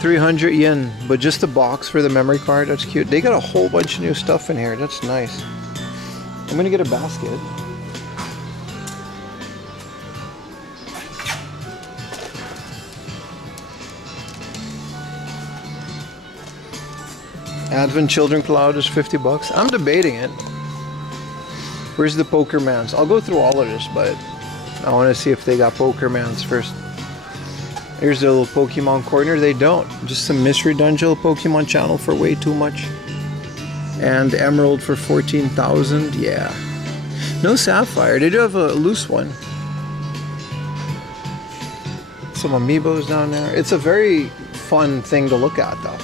300 yen, but just the box for the memory card. That's cute. They got a whole bunch of new stuff in here. That's nice. I'm gonna get a basket. Advent Children Cloud is 50 bucks. I'm debating it. Where's the Pokermans? I'll go through all of this, but I want to see if they got Pokermans first. Here's the little Pokemon corner. They don't. Just some mystery dungeon Pokemon channel for way too much. And Emerald for 14,000. Yeah. No Sapphire. They do have a loose one. Some amiibos down there. It's a very fun thing to look at, though.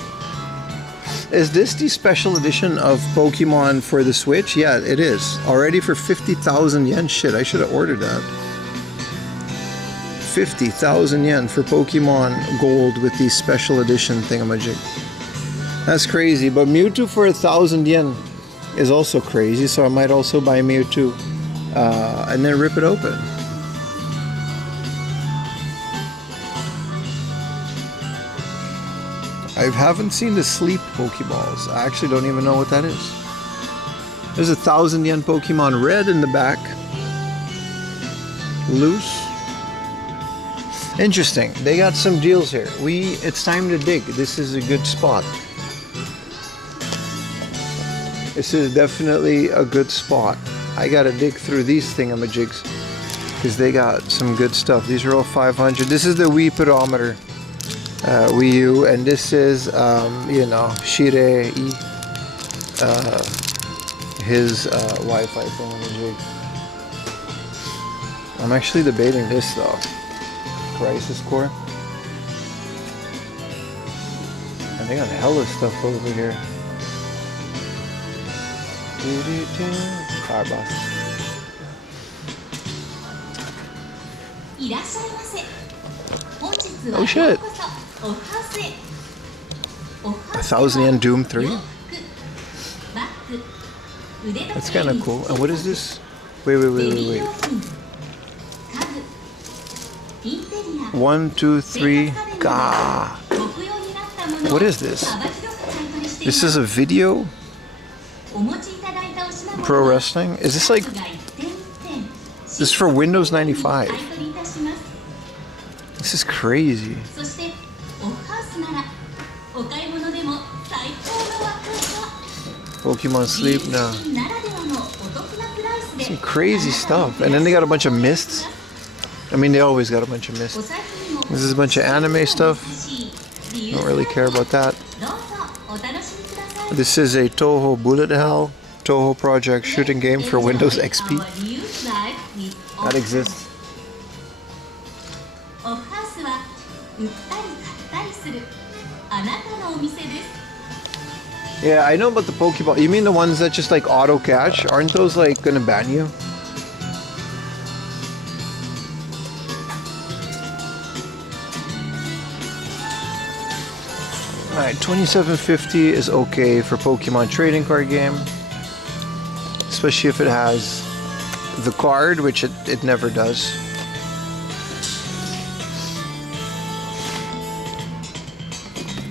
Is this the special edition of Pokemon for the Switch? Yeah, it is. Already for 50,000 yen. Shit, I should have ordered that. 50,000 yen for Pokemon Gold with the special edition thingamajig. That's crazy, but Mewtwo for 1,000 yen is also crazy, so I might also buy Mewtwo and then rip it open. I haven't seen the sleep Pokeballs. I actually don't even know what that is. There's 1,000 yen Pokemon Red in the back. Loose. Interesting. They got some deals here. It's time to dig. This is a good spot. This is definitely a good spot. I gotta dig through these thingamajigs because they got some good stuff. These are all 500. This is the Wii pedometer. Wii U, and this is, you know, Shirei, his Wi-Fi thingamajig. I'm actually debating this though. Crisis Core. And they got hella stuff over here. Car boss. Oh shit. 1,000 yen Doom 3? That's kind of cool. And what is this? Wait. 1, 2, 3. Gah. What is this? This is a video? Pro wrestling? Is this like... This is for Windows 95. This is crazy. Pokemon Sleep now. Some crazy stuff. And then they got a bunch of mists. I mean, they always got a bunch of mists. This is a bunch of anime stuff. Don't really care about that. This is a Toho Bullet Hell. Toho Project shooting game for Windows XP. That exists. Yeah, I know about the Pokeball. You mean the ones that just like auto catch? Aren't those like gonna ban you? Alright, $27.50 is okay for Pokemon trading card game. Especially if it has the card, which it never does.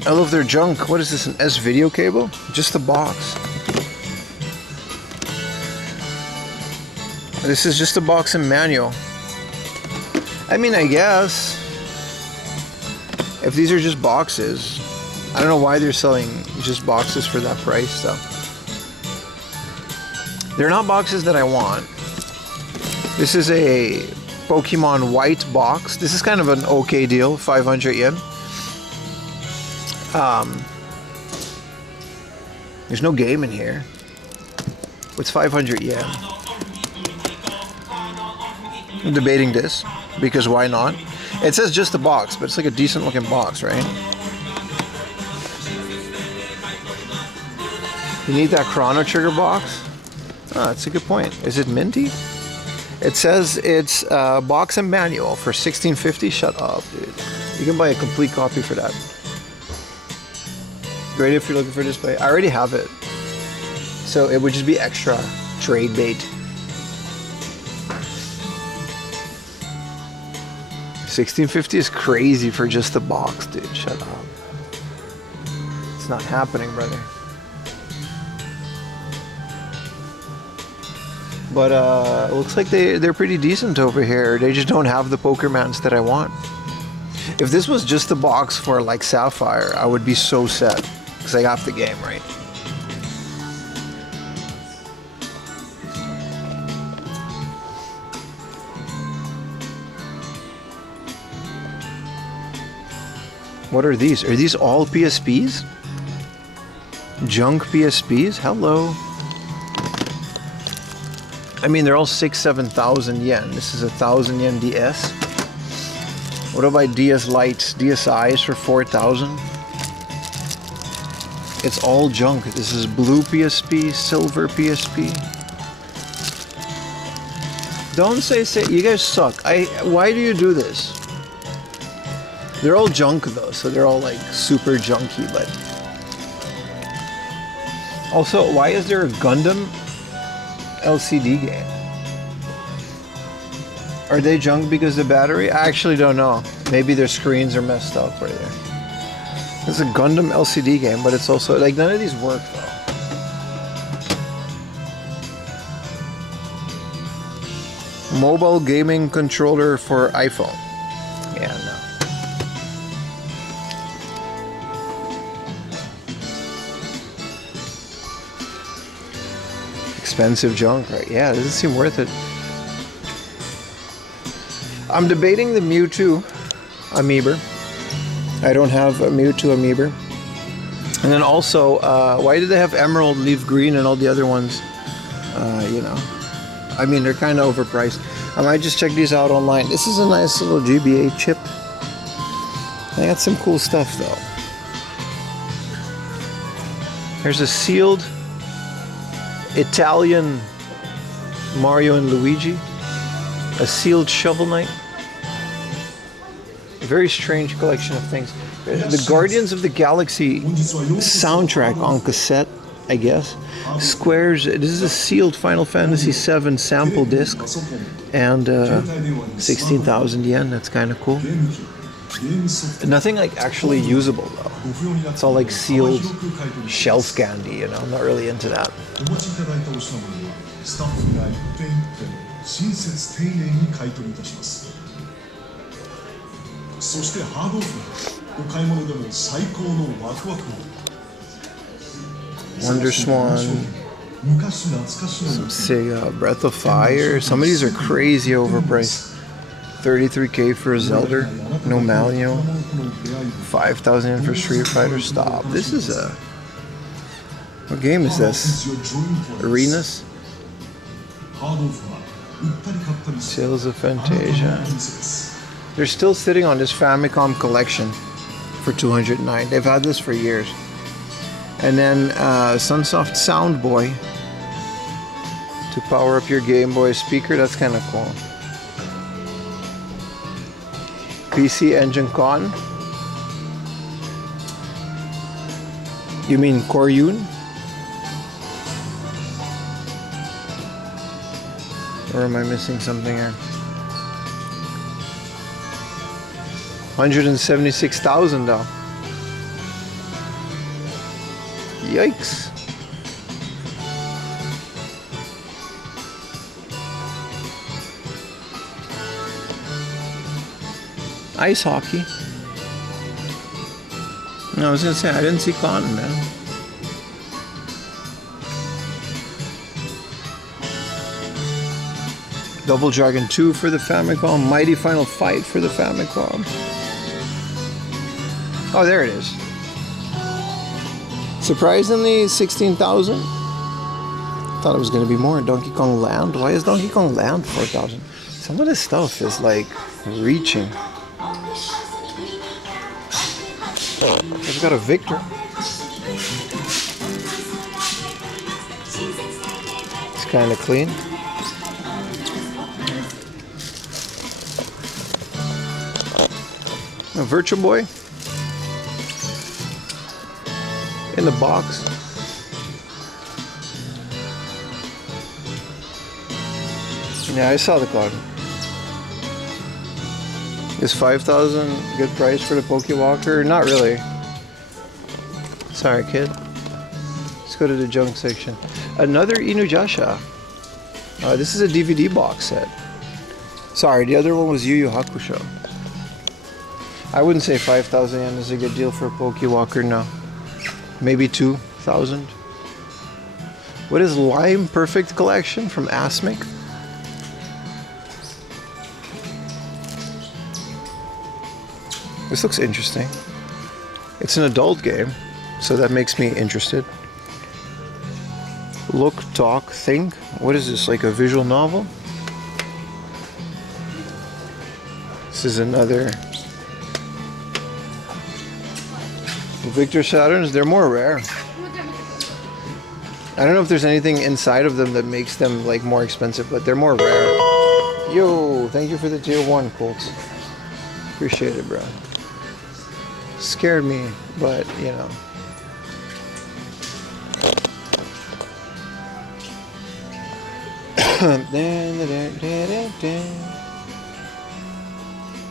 I love their junk. What is this, an S video cable? Just the box. This is just a box and manual. I mean, I guess if these are just boxes, I don't know why they're selling just boxes for that price though. They're not boxes that I want. This is a Pokemon White box. This is kind of an okay deal, 500 yen. There's no game in here. What's 500 yen? I'm debating this because why not? It says just a box, but it's like a decent looking box, right? You need that Chrono Trigger box? Oh, that's a good point. Is it minty? It says it's a box and manual for $16.50. Shut up, dude. You can buy a complete copy for that. Great if you're looking for display. I already have it. So it would just be extra trade bait. $16.50 is crazy for just the box, dude. Shut up. It's not happening, brother. But it looks like they're pretty decent over here. They just don't have the Pokémons that I want. If this was just a box for like Sapphire, I would be so set. Because I got the game, right? What are these? Are these all PSPs? Junk PSPs? Hello. I mean, they're all 6,000-7,000 yen. This is 1,000 yen DS. What about DS Lights, DSIs for 4,000? It's all junk. This is blue PSP, silver PSP. Don't say you guys suck. Why do you do this? They're all junk though, so they're all like super junky, but also, why is there a Gundam LCD game? Are they junk because of the battery? I actually don't know. Maybe their screens are messed up right there. It's a Gundam LCD game, but it's also like none of these work though. Mobile gaming controller for iPhone. Yeah, no. Expensive junk, right? Yeah, doesn't seem worth it. I'm debating the Mewtwo Amiibo. I don't have a Mewtwo Amiibo. And then also, why do they have Emerald, Leaf Green, and all the other ones? You know, I mean, they're kind of overpriced. I might just check these out online. This is a nice little GBA chip. They got some cool stuff though. There's a sealed Italian Mario and Luigi, a sealed Shovel Knight. A very strange collection of things. The Guardians of the Galaxy soundtrack on cassette, I guess. Squares. This is a sealed Final Fantasy VII sample disc, and 16,000 yen. That's kind of cool. Nothing like actually usable though. It's all like sealed shelf candy, you know. I'm not really into that. Wonder Swan, some Sega, Breath of Fire. Some of these are crazy overpriced. 33K for a Zelda, no Malio, 5,000 yen for Street Fighter. Stop. This is a... What game is this? Arenas? Tales of Fantasia. They're still sitting on this Famicom collection for 209. They've had this for years. And then Sunsoft Sound Boy to power up your Game Boy speaker. That's kind of cool. PC Engine Con. You mean Koryun? Or am I missing something here? 176,000 though. Yikes. Ice hockey. No, I was gonna say I didn't see cotton, man. Double Dragon 2 for the Famicom. Mighty Final Fight for the Famicom. Oh, there it is. Surprisingly, 16,000. Thought it was going to be more. Donkey Kong Land. Why is Donkey Kong Land 4,000? Some of this stuff is like reaching. I've got a Victor. It's kind of clean. A Virtual Boy in the box. Yeah, I saw the card. Is 5,000 good price for the Pokewalker? Not really. Sorry, kid. Let's go to the junk section. Another Inuyasha. This is a DVD box set. Sorry, the other one was Yu Yu Hakusho. I wouldn't say 5,000 yen is a good deal for a Pokewalker, no. Maybe 2,000. What is Lime Perfect Collection from Asmic? This looks interesting. It's an adult game, so that makes me interested. Look, Talk, Think. What is this, like a visual novel? This is another Victor Saturns. They're more rare. I don't know if there's anything inside of them that makes them like more expensive, but they're more rare. Yo, thank you for the tier 1, Colts. Appreciate it, bro. Scared me, but you know.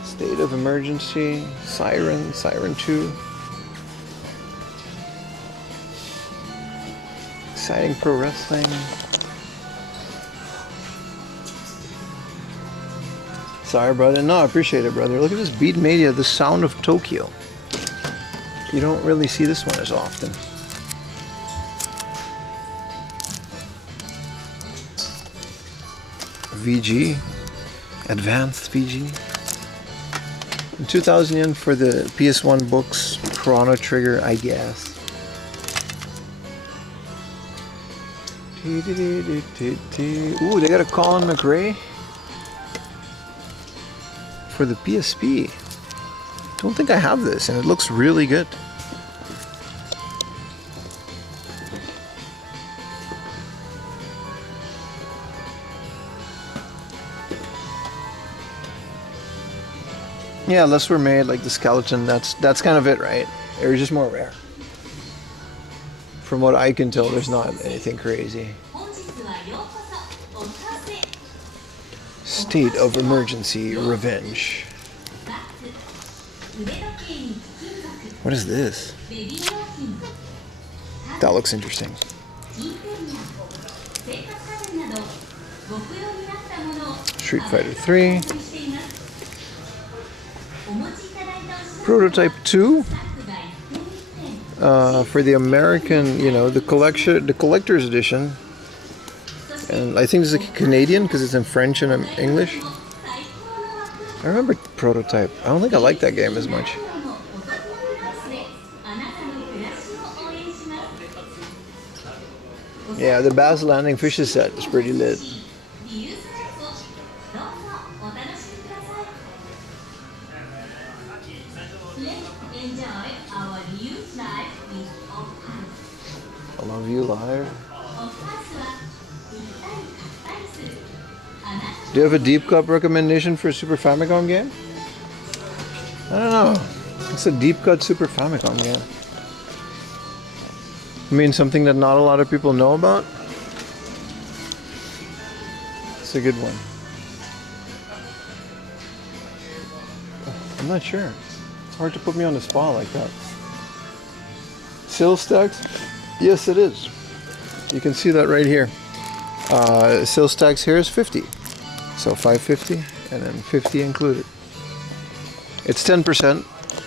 State of Emergency, Siren 2. Exciting Pro Wrestling. Sorry, brother. No, I appreciate it, brother. Look at this Beat Media, The Sound of Tokyo. You don't really see this one as often. VG, Advanced VG. And 2,000 yen for the PS1 books, Chrono Trigger, I guess. Ooh, they got a Colin McRae for the PSP. Don't think I have this, and it looks really good. Yeah, unless we're made like the skeleton, that's kind of it, right? They're just more rare. From what I can tell, there's not anything crazy. State of Emergency Revenge. What is this? That looks interesting. Street Fighter 3. Prototype 2. For the American, you know, the collector's edition. And I think this is Canadian because it's in French and English. I remember Prototype. I don't think I like that game as much. Yeah, the Bass Landing Fishes set is pretty lit. I love you live. Do you have a Deep Cup recommendation for a Super Famicom game? I don't know. It's a Deep Cut Super Famicom game. I mean, something that not a lot of people know about? It's a good one. I'm not sure. It's hard to put me on the spot like that. Sales tax? Yes, it is. You can see that right here. Sales tax here is 50. So 550 and then 50 included. It's 10%,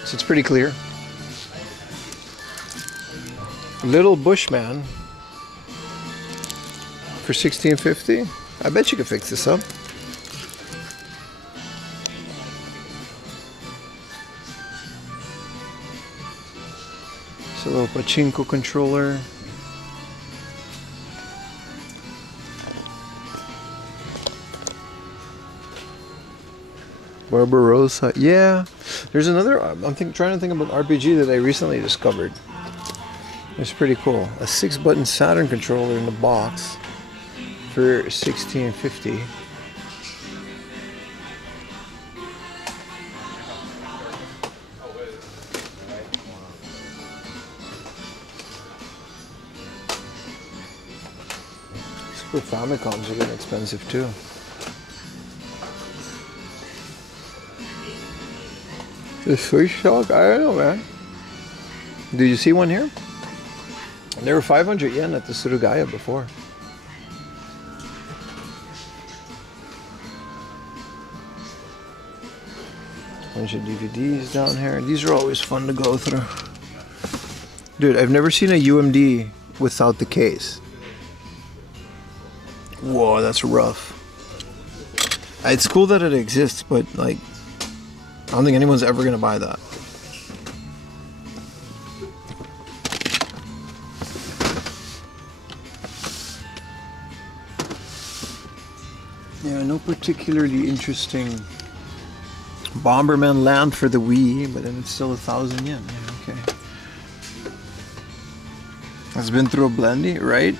so it's pretty clear. Little Bushman for $16.50. I bet you could fix this up. It's a little pachinko controller. Barbarossa. Yeah. There's another, trying to think about RPG that I recently discovered. It's pretty cool. A 6-button Saturn controller in the box for $16.50. Super Famicoms are getting expensive too. The Switch Shock? I don't know, man. Did you see one here? They were 500 yen at the Surugaya before. Bunch of DVDs down here. These are always fun to go through. Dude, I've never seen a UMD without the case. Whoa, that's rough. It's cool that it exists, but like, I don't think anyone's ever gonna buy that. Yeah, no particularly interesting Bomberman Land for the Wii, but then it's still 1,000 yen. Yeah, okay. Has been through a blendy, right?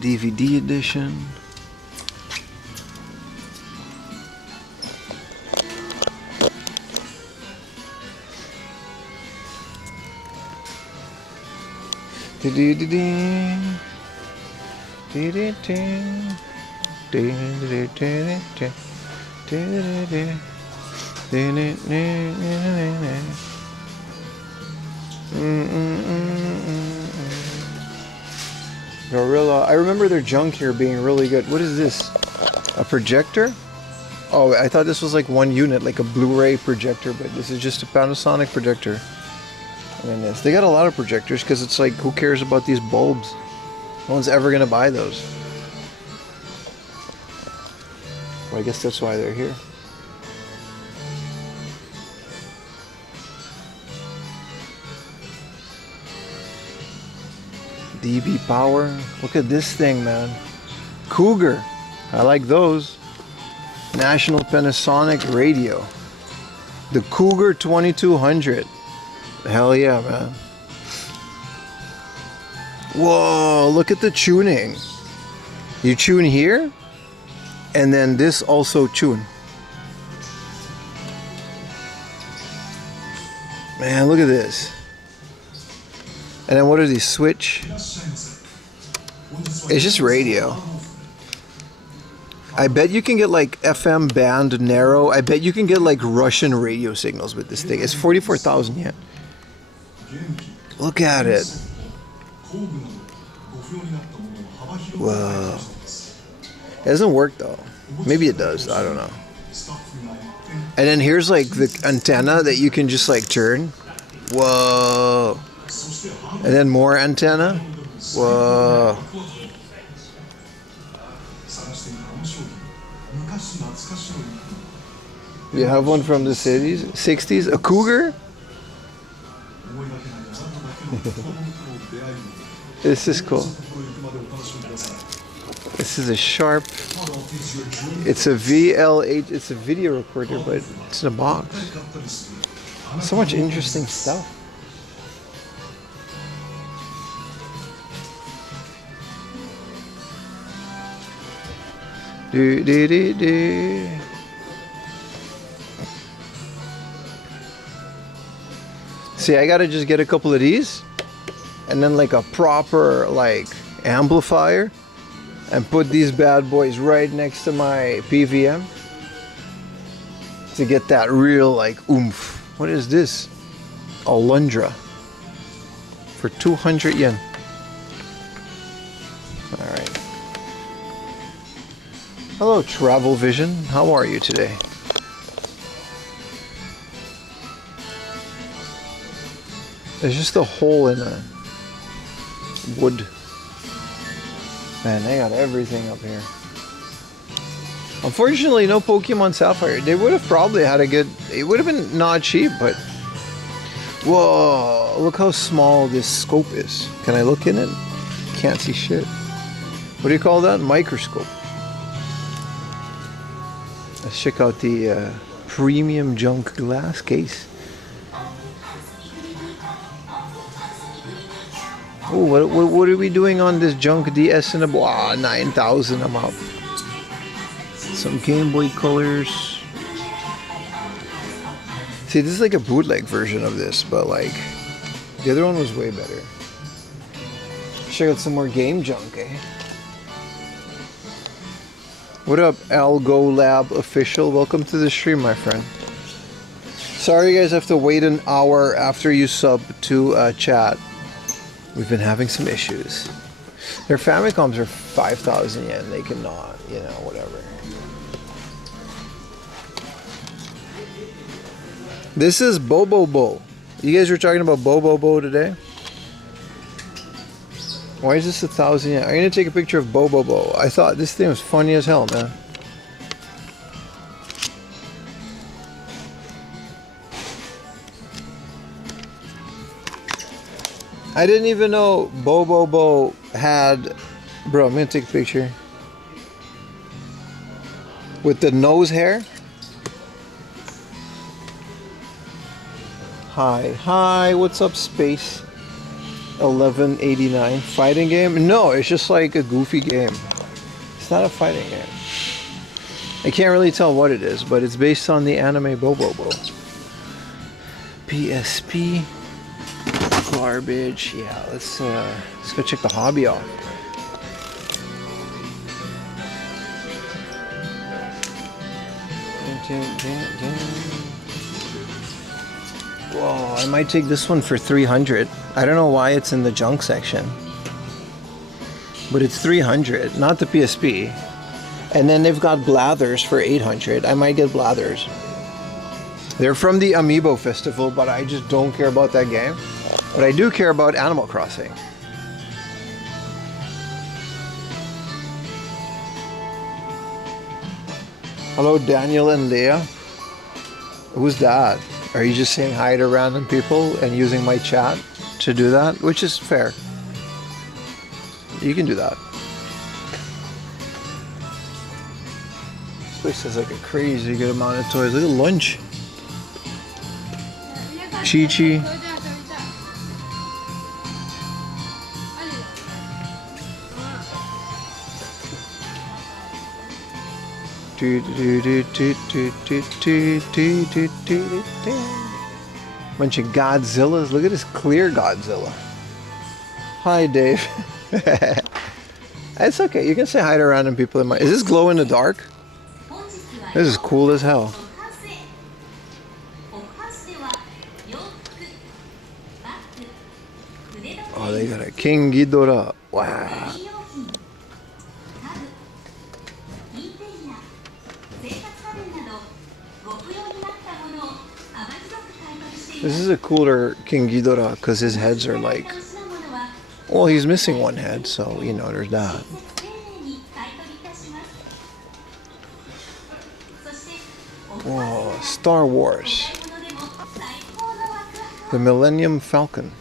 DVD edition. Gorilla. I remember their junk here being really good. What is this? A projector? Oh, I thought this was like one unit, like a Blu-ray projector, but this is just a Panasonic projector. And this, they got a lot of projectors because it's like, who cares about these bulbs? No one's ever gonna buy those. Well, I guess that's why they're here. DB Power. Look at this thing, man. Cougar. I like those. National Panasonic Radio. The Cougar 2200. Hell yeah, man. Whoa, look at the tuning. You tune here, and then this also tune. Man, look at this. And then what are these? Switch? It's just radio. I bet you can get like FM band narrow. I bet you can get like Russian radio signals with this thing. It's 44,000 yen. Look at it. Whoa. It doesn't work though. Maybe it does. I don't know. And then here's like the antenna that you can just like turn. Whoa. And then more antenna. Whoa. You have one from the cities, 60s? A Cougar? This is cool. This is a Sharp. It's a VLH. It's a video recorder, but it's in a box. So much interesting stuff. Do do do do. See, I gotta just get a couple of these and then like a proper like amplifier and put these bad boys right next to my PVM to get that real like oomph. What is this? Alundra for 200 yen. All right. Hello, Travel Vision. How are you today? There's just a hole in a wood. Man, they got everything up here. Unfortunately, no Pokemon Sapphire. They would have probably had a good... It would have been not cheap, but... Whoa, look how small this scope is. Can I look in it? Can't see shit. What do you call that? Microscope. Let's check out the premium junk glass case. Oh, what are we doing on this junk DS in a... Wow, 9,000, I'm up. Some Game Boy colors. See, this is like a bootleg version of this, but like the other one was way better. Check out some more game junk, eh? What up, Algo Lab Official? Welcome to the stream, my friend. Sorry you guys have to wait an hour after you sub to chat. We've been having some issues. Their Famicoms are 5,000 yen. They cannot, you know, whatever. This is Bobobo. You guys were talking about Bobobo today? Why is this 1,000 yen? I'm gonna take a picture of Bobobo. I thought this thing was funny as hell, man. I didn't even know Bobobo had... Bro, I'm gonna take a picture. With the nose hair. Hi, what's up, Space 1189? Fighting game? No, it's just like a goofy game. It's not a fighting game. I can't really tell what it is, but it's based on the anime Bobobo. PSP. Garbage. Yeah, let's go check the hobby off. Whoa, I might take this one for 300. I don't know why it's in the junk section, but it's 300, not the PSP. And then they've got Blathers for 800. I might get Blathers. They're from the Amiibo Festival, but I just don't care about that game. But I do care about Animal Crossing. Hello, Daniel and Leah. Who's that? Are you just saying hi to random people and using my chat to do that? Which is fair. You can do that. This place has like a crazy good amount of toys. Look at lunch. Chi-Chi. Bunch of Godzillas. Look at this clear Godzilla. Hi, Dave. It's okay. You can say hi to random people in my... Is this glow in the dark? This is cool as hell. Oh, they got a King Ghidorah. Wow. This is a cooler King Ghidorah because his heads are like... Well, he's missing one head, so, you know, there's that. Whoa, Star Wars. The Millennium Falcon.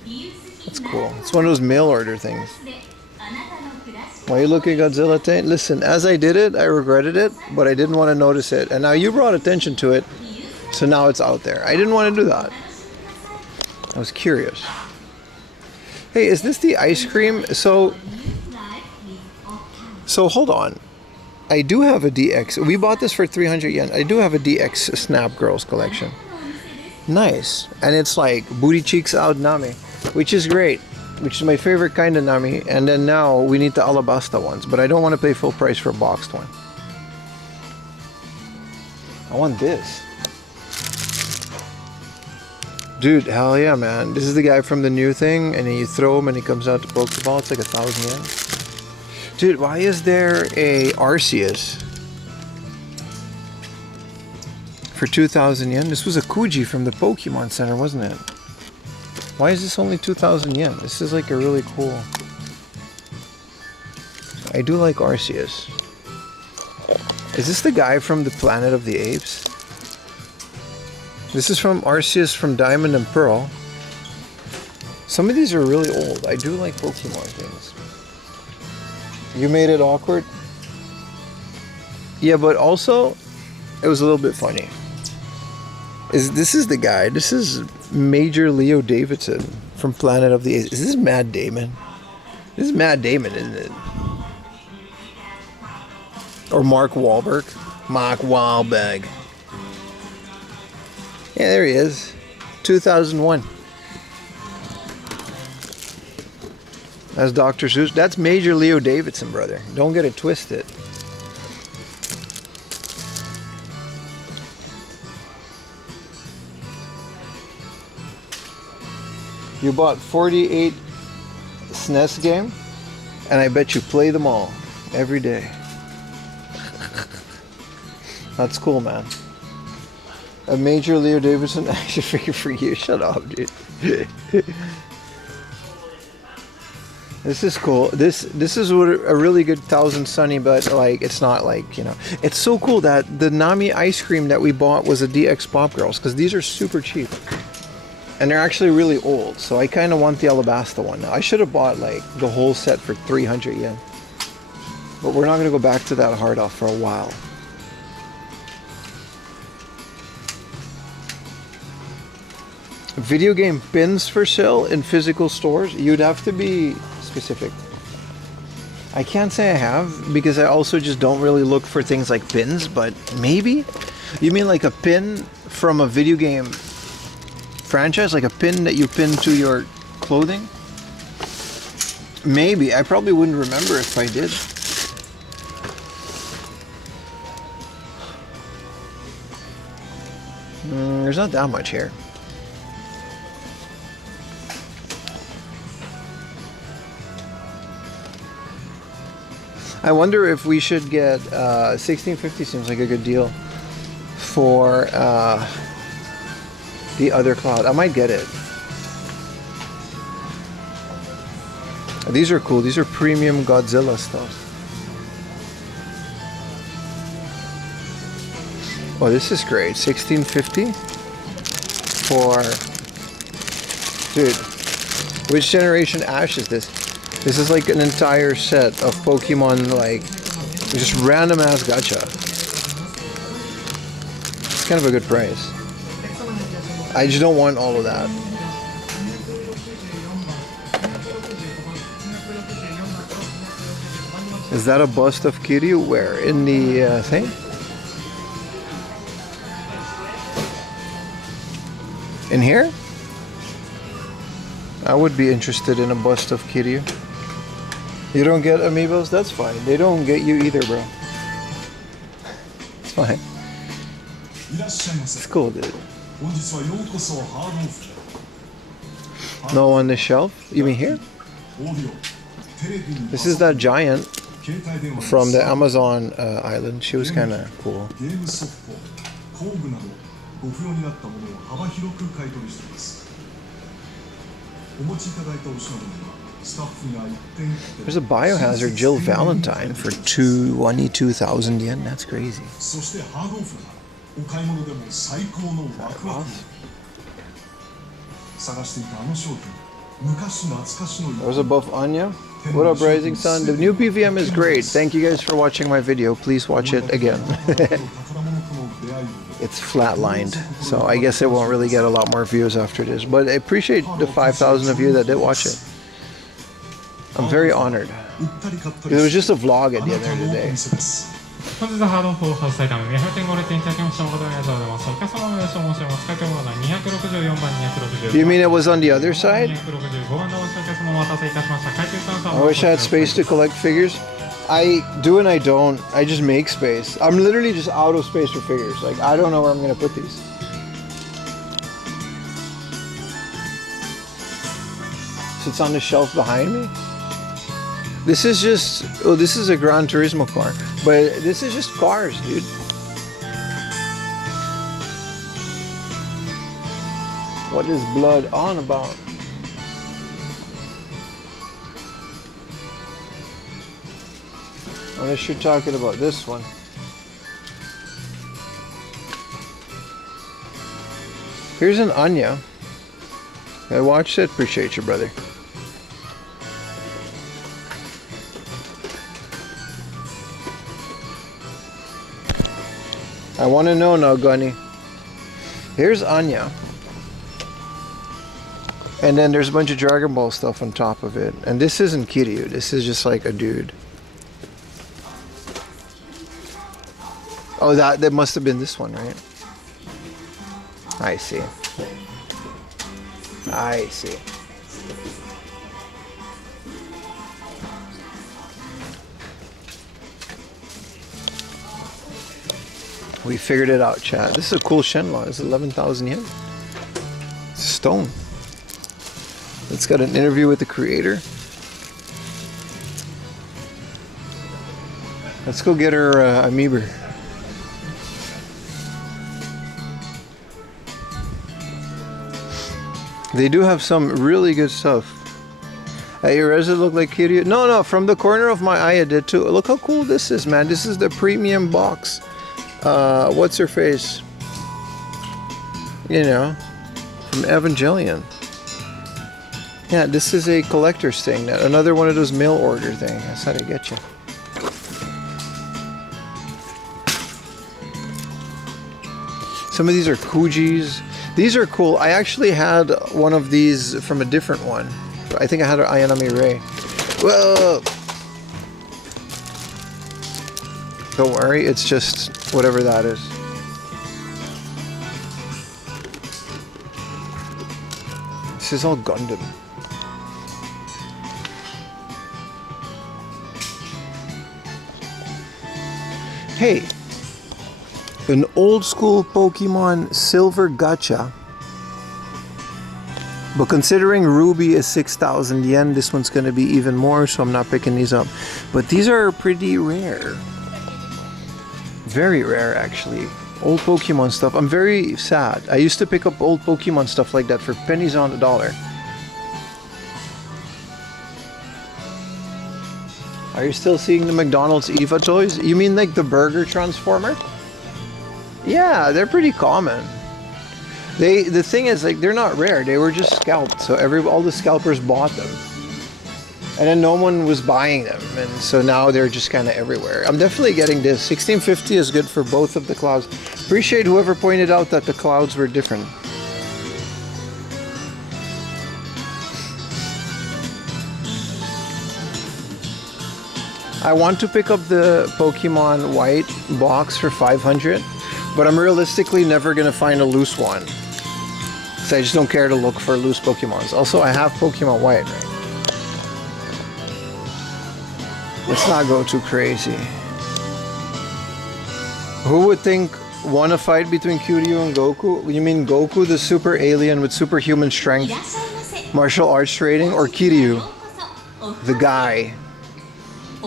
That's cool. It's one of those mail order things. Why are you looking at Godzilla Tank? Listen, as I did it, I regretted it, but I didn't want to notice it. And now you brought attention to it, so now it's out there. I didn't want to do that. I was curious. Hey, is this the ice cream? So hold on. I do have a DX. We bought this for 300 yen. I do have a DX Snap Girls collection. Nice. And it's like booty cheeks out Nami, which is great, which is my favorite kind of Nami. And then now we need the Alabasta ones, but I don't want to pay full price for a boxed one. I want this. Dude, hell yeah, man. This is the guy from the new thing, and then you throw him and he comes out to Pokeball. It's like 1,000 yen. Dude, why is there a Arceus for 2,000 yen? This was a Kuji from the Pokemon Center, wasn't it? Why is this only 2,000 yen? This is like a really cool... I do like Arceus. Is this the guy from the Planet of the Apes? This is from Arceus from Diamond and Pearl. Some of these are really old. I do like Pokemon things. You made it awkward? Yeah, but also, it was a little bit funny. This is the guy. This is Major Leo Davidson from Planet of the Apes. Is this Matt Damon? This is Matt Damon, isn't it? Or Mark Wahlberg? Mark Wahlberg. Yeah, there he is. 2001. That's Dr. Seuss. That's Major Leo Davidson, brother. Don't get it twisted. You bought 48 SNES game, and I bet you play them all every day. That's cool, man. A Major Leo Davidson action figure for you. Shut up, dude. This is cool. This is what a really good Thousand Sunny, but like it's not like, you know. It's so cool that the Nami ice cream that we bought was a DX Pop Girls, because these are super cheap. And they're actually really old, so I kind of want the Alabasta one now. I should have bought like the whole set for 300 yen. But we're not going to go back to that hard off for a while. Video game pins for sale in physical stores? You'd have to be specific. I can't say I have, because I also just don't really look for things like pins, but maybe? You mean like a pin from a video game franchise? Like a pin that you pin to your clothing? Maybe. I probably wouldn't remember if I did. There's not that much here. I wonder if we should get 1650. Seems like a good deal for the other cloud. I might get it. These are cool. These are premium Godzilla stuff. Oh, this is great. 1650 for... Dude, which generation Ash is this? This is like an entire set of Pokemon, like, just random ass gacha. It's kind of a good price. I just don't want all of that. Is that a bust of Kiryu? Where? In the thing? In here? I would be interested in a bust of Kiryu. You don't get amiibos? That's fine. They don't get you either, bro. It's fine. It's cool, dude. No on the shelf? You mean here? This is that giant from the Amazon island. She was kind of cool. There's a Biohazard Jill Valentine for 22,000 yen. That's crazy. There's a buff Anya. What up, Rising Sun? The new PVM is great. Thank you guys for watching my video. Please watch it again. It's flatlined, so I guess it won't really get a lot more views after this. But I appreciate the 5,000 of you that did watch it. I'm very honored. It was just a vlog at the end of the day. 本日はハードオフを外されたので、閉店ご来店いただきまして誠にありがとうございます。お客様のご申し上げます。回答番号は264番、265 You mean it was on the other side? 265番でお越しのお客様お待たせいたしました。回転スタンスは I wish I had space to collect figures. I do and I don't. I just make space. I'm literally just out of space for figures. Like, I don't know where I'm going to put these. So it's on the shelf behind me? This is just, oh, this is a Gran Turismo car. But this is just cars, dude. What is blood on about? Unless you're talking about this one. Here's an Anya. I watched it. Appreciate you, brother. I want to know now, Gunny. Here's Anya. And then there's a bunch of Dragon Ball stuff on top of it. And this isn't Kiryu. This is just like a dude. Oh, that must have been this one, right? I see. I see. We figured it out, chat. This is a cool Shenhua. It's 11,000 yen. It's a stone. It's got an interview with the creator. Let's go get her amiibo. They do have some really good stuff. Does it look like Kiryu? No, from the corner of my eye it did too. Look how cool this is, man. This is the premium box. What's her face? You know, from Evangelion. Yeah, this is a collector's thing. Another one of those mail order thing. That's how they get you. Some of these are Kujis. These are cool. I actually had one of these from a different one. I think I had an Ayanami Ray. Whoa! Don't worry, it's just whatever that is. This is all Gundam. Hey, an old school Pokemon Silver Gacha. But considering Ruby is 6,000 yen, this one's going to be even more, so I'm not picking these up. But these are pretty rare. Very rare, actually. Old Pokemon stuff. I'm very sad. I used to pick up old Pokemon stuff like that for pennies on the dollar. Are you still seeing the McDonald's Eva toys? You mean like the burger transformer? Yeah, they're pretty common. The thing is, like, they're not rare. They were just scalped, so all the scalpers bought them, and then no one was buying them, and so now they're just kind of everywhere. I'm definitely getting this. 1650 is good for both of the clouds. Appreciate whoever pointed out that the clouds were different. I want to pick up the Pokemon White box for 500, but I'm realistically never gonna find a loose one. So I just don't care to look for loose Pokemons. Also, I have Pokemon White, right? Let's not go too crazy. Who would think want a fight between Kiryu and Goku? You mean Goku, the super alien with superhuman strength, martial arts training, or Kiryu, the guy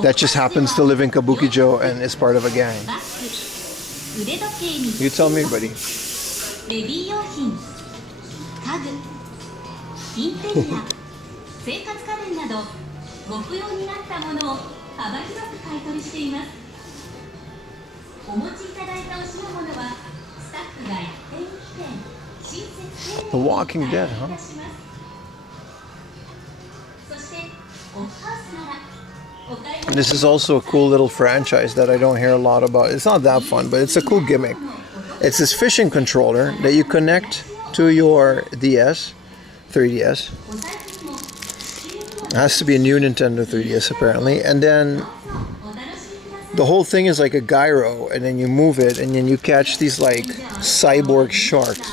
that just happens to live in Kabukicho and is part of a gang? You tell me, buddy. 家具、インテリア、生活家電などご不要になったものを幅広く買い取りしています。お持ちいただいたお品物はスタッフが一定に来て親切丁寧に対応いたします。そしてオフハウスなら This is also a cool little franchise that I don't hear a lot about. It's not that fun, but it's a cool gimmick. It's this fishing controller that you connect to your DS, 3DS. It has to be a new Nintendo 3DS apparently. And then The whole thing is like a gyro, and then you move it, and then you catch these like cyborg sharks.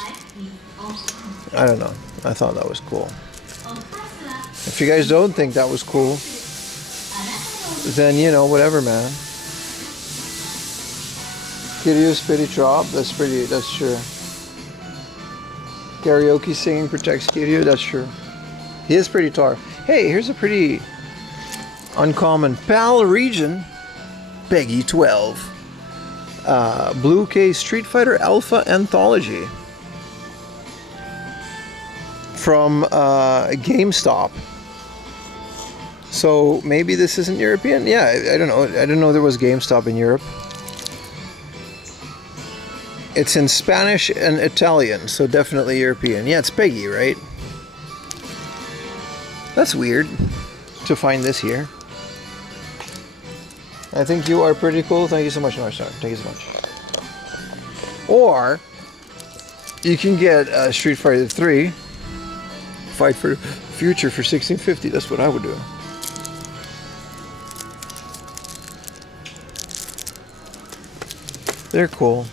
I don't know. I thought that was cool. If you guys don't think that was cool, then you know, whatever, man. Kiryu Spitty Drop, that's true. Karaoke singing protects Kiryu, that's true. He is pretty tall. Hey, here's a pretty uncommon PAL region. Peggy 12. Blue Case Street Fighter Alpha Anthology. From GameStop. So maybe this isn't European? Yeah, I don't know. I didn't know there was GameStop in Europe. It's in Spanish and Italian, so definitely European. Yeah, it's Peggy, right? That's weird to find this here. I think you are pretty cool. Thank you so much, Northstar. Thank you so much. Or you can get Street Fighter 3 Fight for Future for $16.50. That's what I would do. They're cool.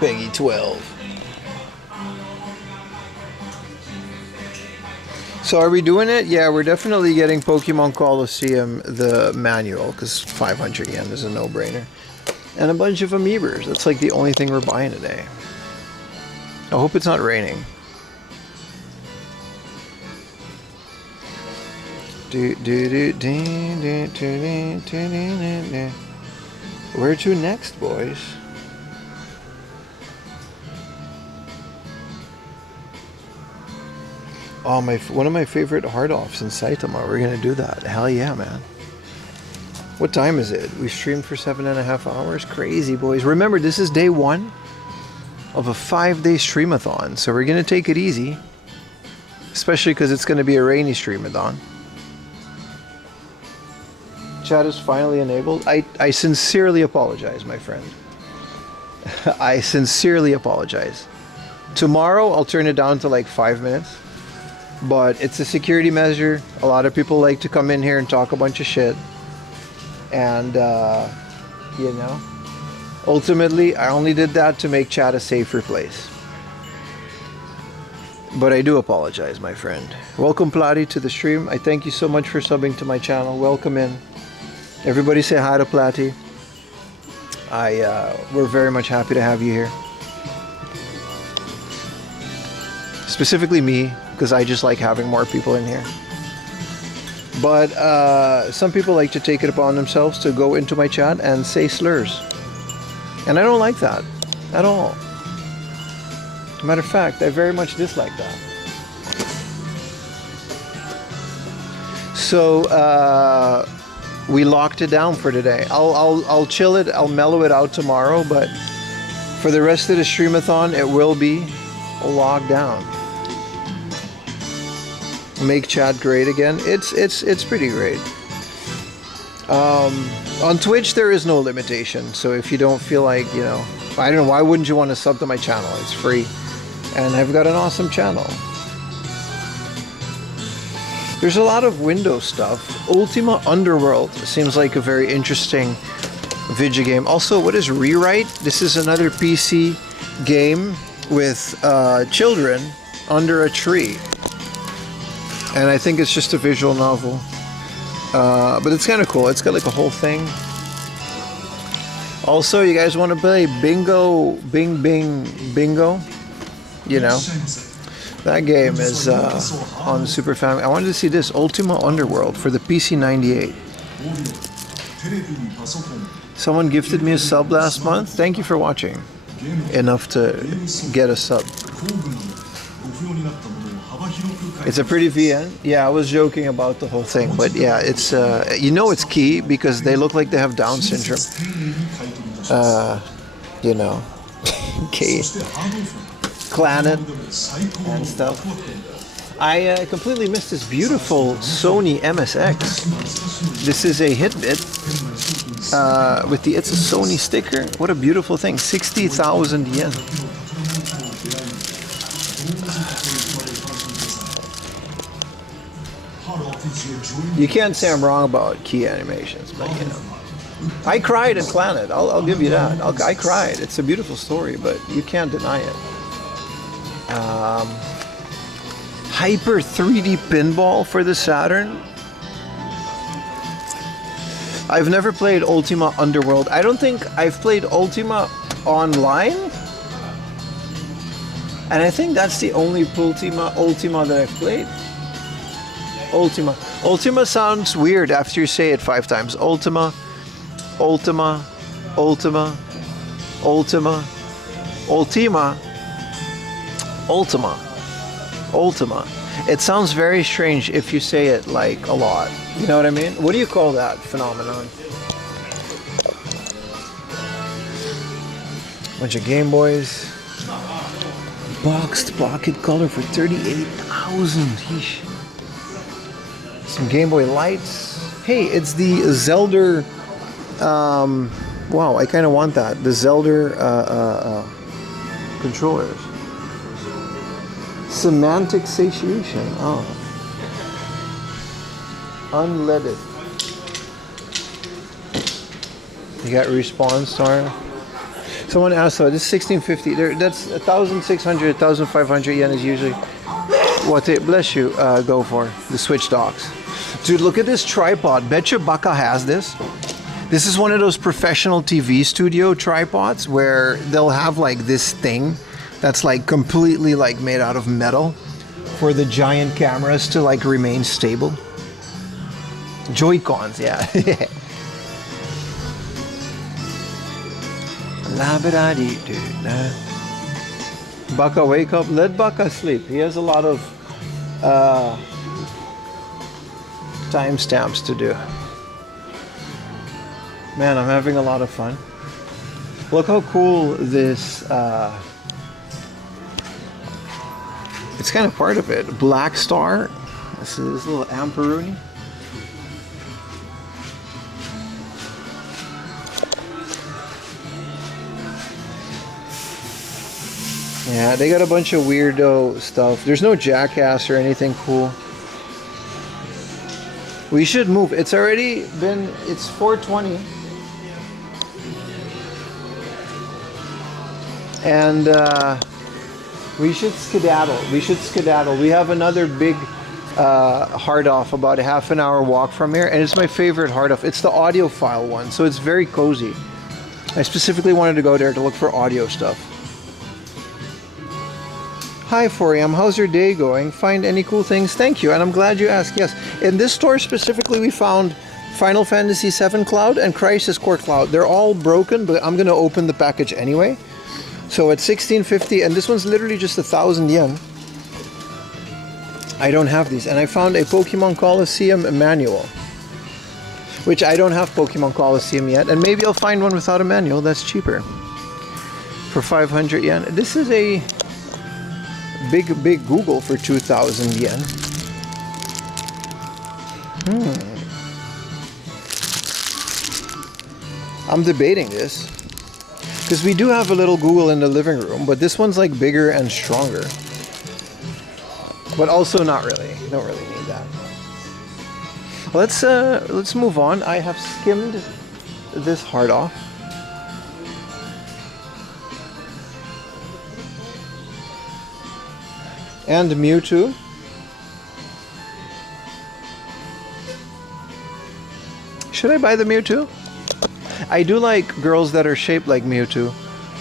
Peggy 12. So are we doing it? Yeah, we're definitely getting Pokemon Colosseum, the manual, because 500 yen is a no-brainer. And a bunch of amiibers. That's like the only thing we're buying today. I hope it's not raining. Where to next, boys? Oh, one of my favorite hard-offs in Saitama. We're gonna do that. Hell yeah, man. What time is it? We streamed for 7.5 hours. Crazy, boys. Remember, this is day 1 of a 5-day streamathon, so we're gonna take it easy, especially because it's gonna be a rainy streamathon. Chat is finally enabled. I sincerely apologize, my friend. I sincerely apologize. Tomorrow I'll turn it down to like 5 minutes. But it's a security measure. A lot of people like to come in here and talk a bunch of shit. And, you know, ultimately, I only did that to make chat a safer place. But I do apologize, my friend. Welcome, Platty, to the stream. I thank you so much for subbing to my channel. Welcome in. Everybody say hi to Platty. We're very much happy to have you here. Specifically me, because I just like having more people in here. But some people like to take it upon themselves to go into my chat and say slurs. And I don't like that at all. Matter of fact, I very much dislike that. So we locked it down for today. I'll chill it, I'll mellow it out tomorrow, but for the rest of the streamathon, it will be locked down. Make chat great again. It's pretty great. On Twitch there is no limitation, so if you don't feel like, you know, I don't know, why wouldn't you want to sub to my channel? It's free, and I've got an awesome channel. There's a lot of Windows stuff. Ultima Underworld seems like a very interesting video game. Also, what is Rewrite? This is another PC game with children under a tree. And I think it's just a visual novel. But it's kind of cool. It's got like a whole thing. Also, you guys want to play Bingo, Bingo? You know? That game is on the Super Family. I wanted to see this, Ultima Underworld, for the PC 98. Someone gifted me a sub last month. Thank you for watching. Enough to get a sub. It's a pretty VN. Yeah, I was joking about the whole thing, but yeah, it's you know it's key because they look like they have Down syndrome. You know, K, Planet and stuff. I completely missed this beautiful Sony MSX. This is a Hitbit with the It's a Sony sticker. What a beautiful thing! 60,000 yen. You can't say I'm wrong about key animations, but you know. I cried in Planet. I'll give you that. I cried. It's a beautiful story, but you can't deny it. Hyper 3D pinball for the Saturn. I've never played Ultima Underworld. I don't think I've played Ultima online. And I think that's the only Ultima that I've played. Ultima. Ultima sounds weird after you say it 5 times. Ultima. Ultima, Ultima, Ultima, Ultima, Ultima, Ultima. It sounds very strange if you say it like a lot. You know what I mean? What do you call that phenomenon? Bunch of Game Boys. Boxed pocket color for 38,000. Some Game Boy lights. Hey, it's the Zelda. Wow, I kind of want that. The Zelda controllers. Semantic satiation. Oh. Unleaded. You got Respawn Star. Someone asked, so this is 1650. That's 1,600, 1,500 yen is usually what they, bless you, go for. The Switch docks. Dude, look at this tripod. Betcha Baka has this. This is one of those professional TV studio tripods where they'll have like this thing that's like completely like made out of metal for the giant cameras to like remain stable. Joy-Cons, yeah. Baka wake up, let Baka sleep. He has a lot of timestamps to do. Man, I'm having a lot of fun. Look how cool this, it's kind of part of it. Black Star. This is little Amperuni. Yeah, they got a bunch of weirdo stuff. There's no Jackass or anything cool. We should move. It's already been, it's 4:20. And we should skedaddle. We have another big hard off, about a half an hour walk from here, and it's my favorite hard off. It's the audiophile one, so it's very cozy. I specifically wanted to go there to look for audio stuff. Hi 4am, how's your day going? Find any cool things? Thank you, and I'm glad you asked. Yes, in this store specifically we found Final Fantasy VII Cloud and Crisis Core Cloud. They're all broken, but I'm gonna open the package anyway. So it's 1650, and this one's literally just 1,000 yen. I don't have these, and I found a Pokemon Coliseum manual, which I don't have Pokemon Coliseum yet, and maybe I'll find one without a manual that's cheaper for 500 yen. This is a big Google for 2,000 yen. I'm debating this because we do have a little Google in the living room, but this one's like bigger and stronger, but also not really. You don't really need that. Let's move on. I have skimmed this hard off. And Mewtwo. Should I buy the Mewtwo? I do like girls that are shaped like Mewtwo,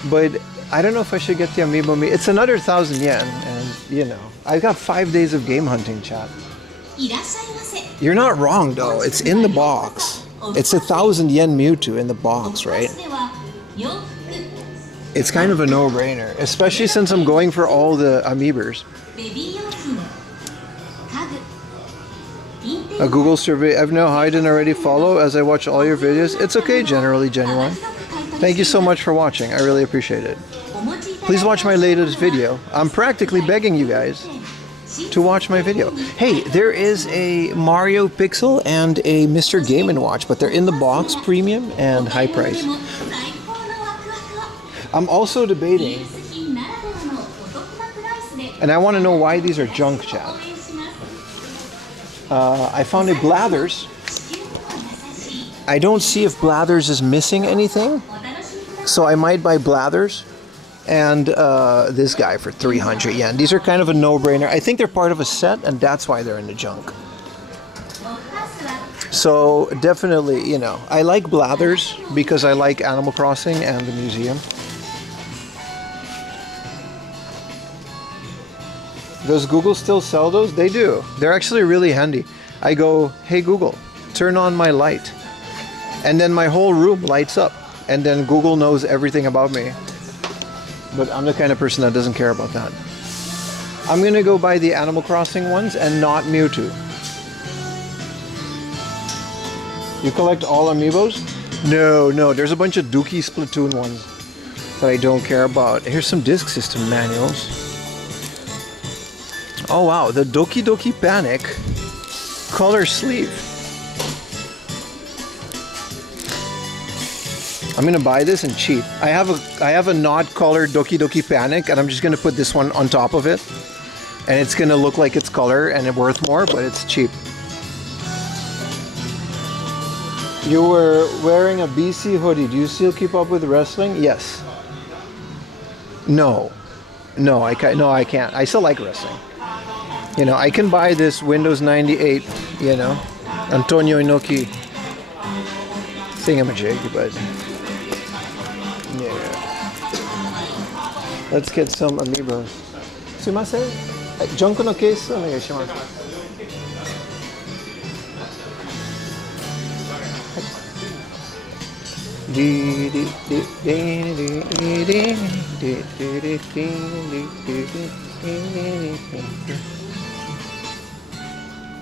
but I don't know if I should get the Amiibo Me. It's another 1,000 yen, and you know, I've got 5 days of game hunting, chat. You're not wrong though, it's in the box. It's 1,000 yen Mewtwo in the box, right? It's kind of a no-brainer, especially since I'm going for all the Amiibers. A Google survey. I've now hidden already follow as I watch all your videos. It's okay, generally genuine. Thank you so much for watching. I really appreciate it. Please watch my latest video. I'm practically begging you guys to watch my video. Hey, there is a Mario Pixel and a Mr. Game & Watch, but they're in the box, premium and high price. I'm also debating, and I want to know why these are junk, chat. I found a Blathers. I don't see if Blathers is missing anything, so I might buy Blathers and this guy for 300 yen. These are kind of a no-brainer. I think they're part of a set, and that's why they're in the junk. So definitely, you know, I like Blathers because I like Animal Crossing and the museum. Does Google still sell those? They do. They're actually really handy. I go, hey Google, turn on my light. And then my whole room lights up. And then Google knows everything about me. But I'm the kind of person that doesn't care about that. I'm going to go buy the Animal Crossing ones and not Mewtwo. You collect all amiibos? No. There's a bunch of Dookie Splatoon ones that I don't care about. Here's some Disk System manuals. Oh wow, the Doki Doki Panic color sleeve. I'm gonna buy this and cheat. I have a not colored Doki Doki Panic, and I'm just gonna put this one on top of it, and it's gonna look like it's color and it's worth more, but it's cheap. You were wearing a BC hoodie. Do you still keep up with wrestling? Yes. No, I can't. I still like wrestling. You know, I can buy this Windows 98, you know, Antonio Inoki thingamajig, but yeah. Let's get some amiibos. Sumimasen? Jonko no case, onegai shimasu.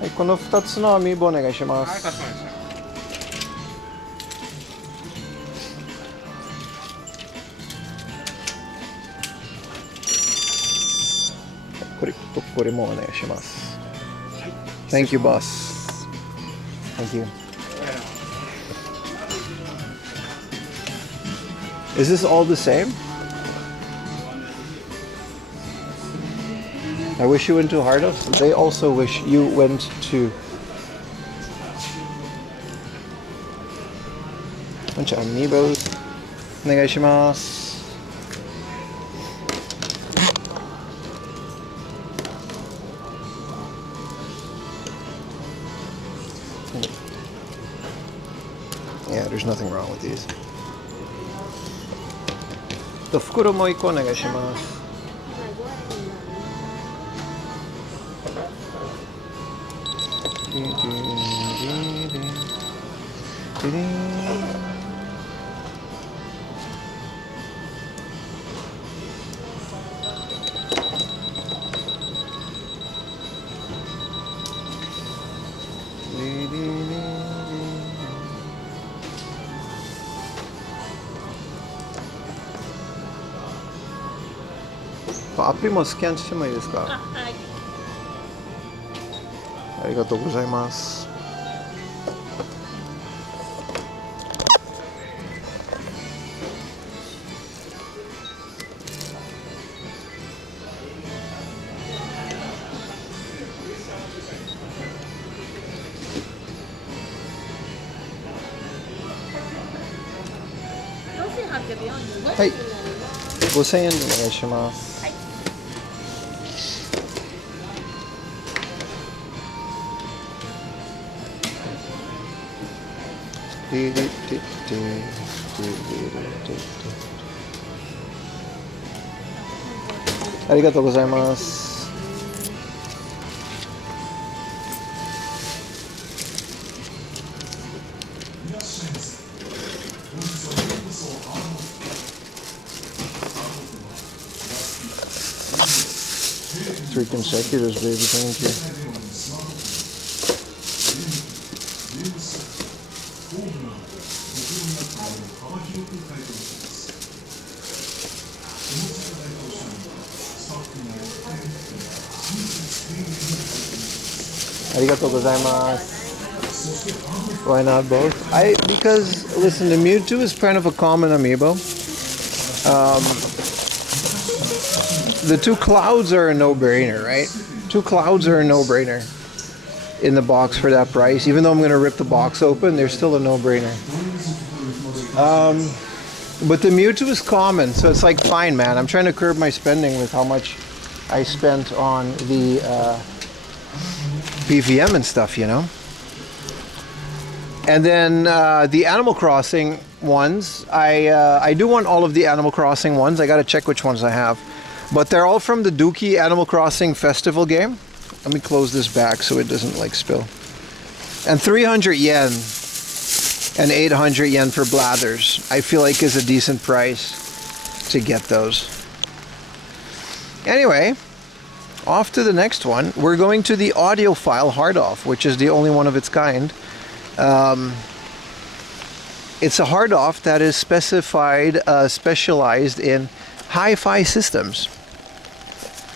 はい、この2つのアミーボお願いします。はい、かしこまりました。これもお願いします。Thank you, boss. Thank you. Is this all the same? I wish you went to Heart of. They also wish you went to. Bunch of amiibos. お願いします。Yeah, there's nothing wrong with these. 袋もう一個お願いします。アプリもスキャンしてもいいですか？はい。ありがとうございます。はい。5000円でお願いします。ありがとうございます。3 consecutives, baby. Thank you. Arigatou gozaimasu. Why not both? Because listen, the Mewtwo is kind of a common amiibo. The two clouds are a no-brainer, right? Two clouds are a no-brainer. in the box for that price. Even though I'm gonna rip the box open, they're still a no-brainer. But the Mewtwo is common, so it's like fine, man. I'm trying to curb my spending with how much I spent on the PVM and stuff, you know. And then the Animal Crossing ones, I do want all of the Animal Crossing ones. I gotta check which ones I have. But they're all from the Dookie Animal Crossing Festival game. Let me close this back so it doesn't like spill. And 300 yen and 800 yen for Blathers, I feel like is a decent price to get those. Anyway, off to the next one. We're going to the audiophile hard off, which is the only one of its kind. It's a hard off that is specialized in hi-fi systems.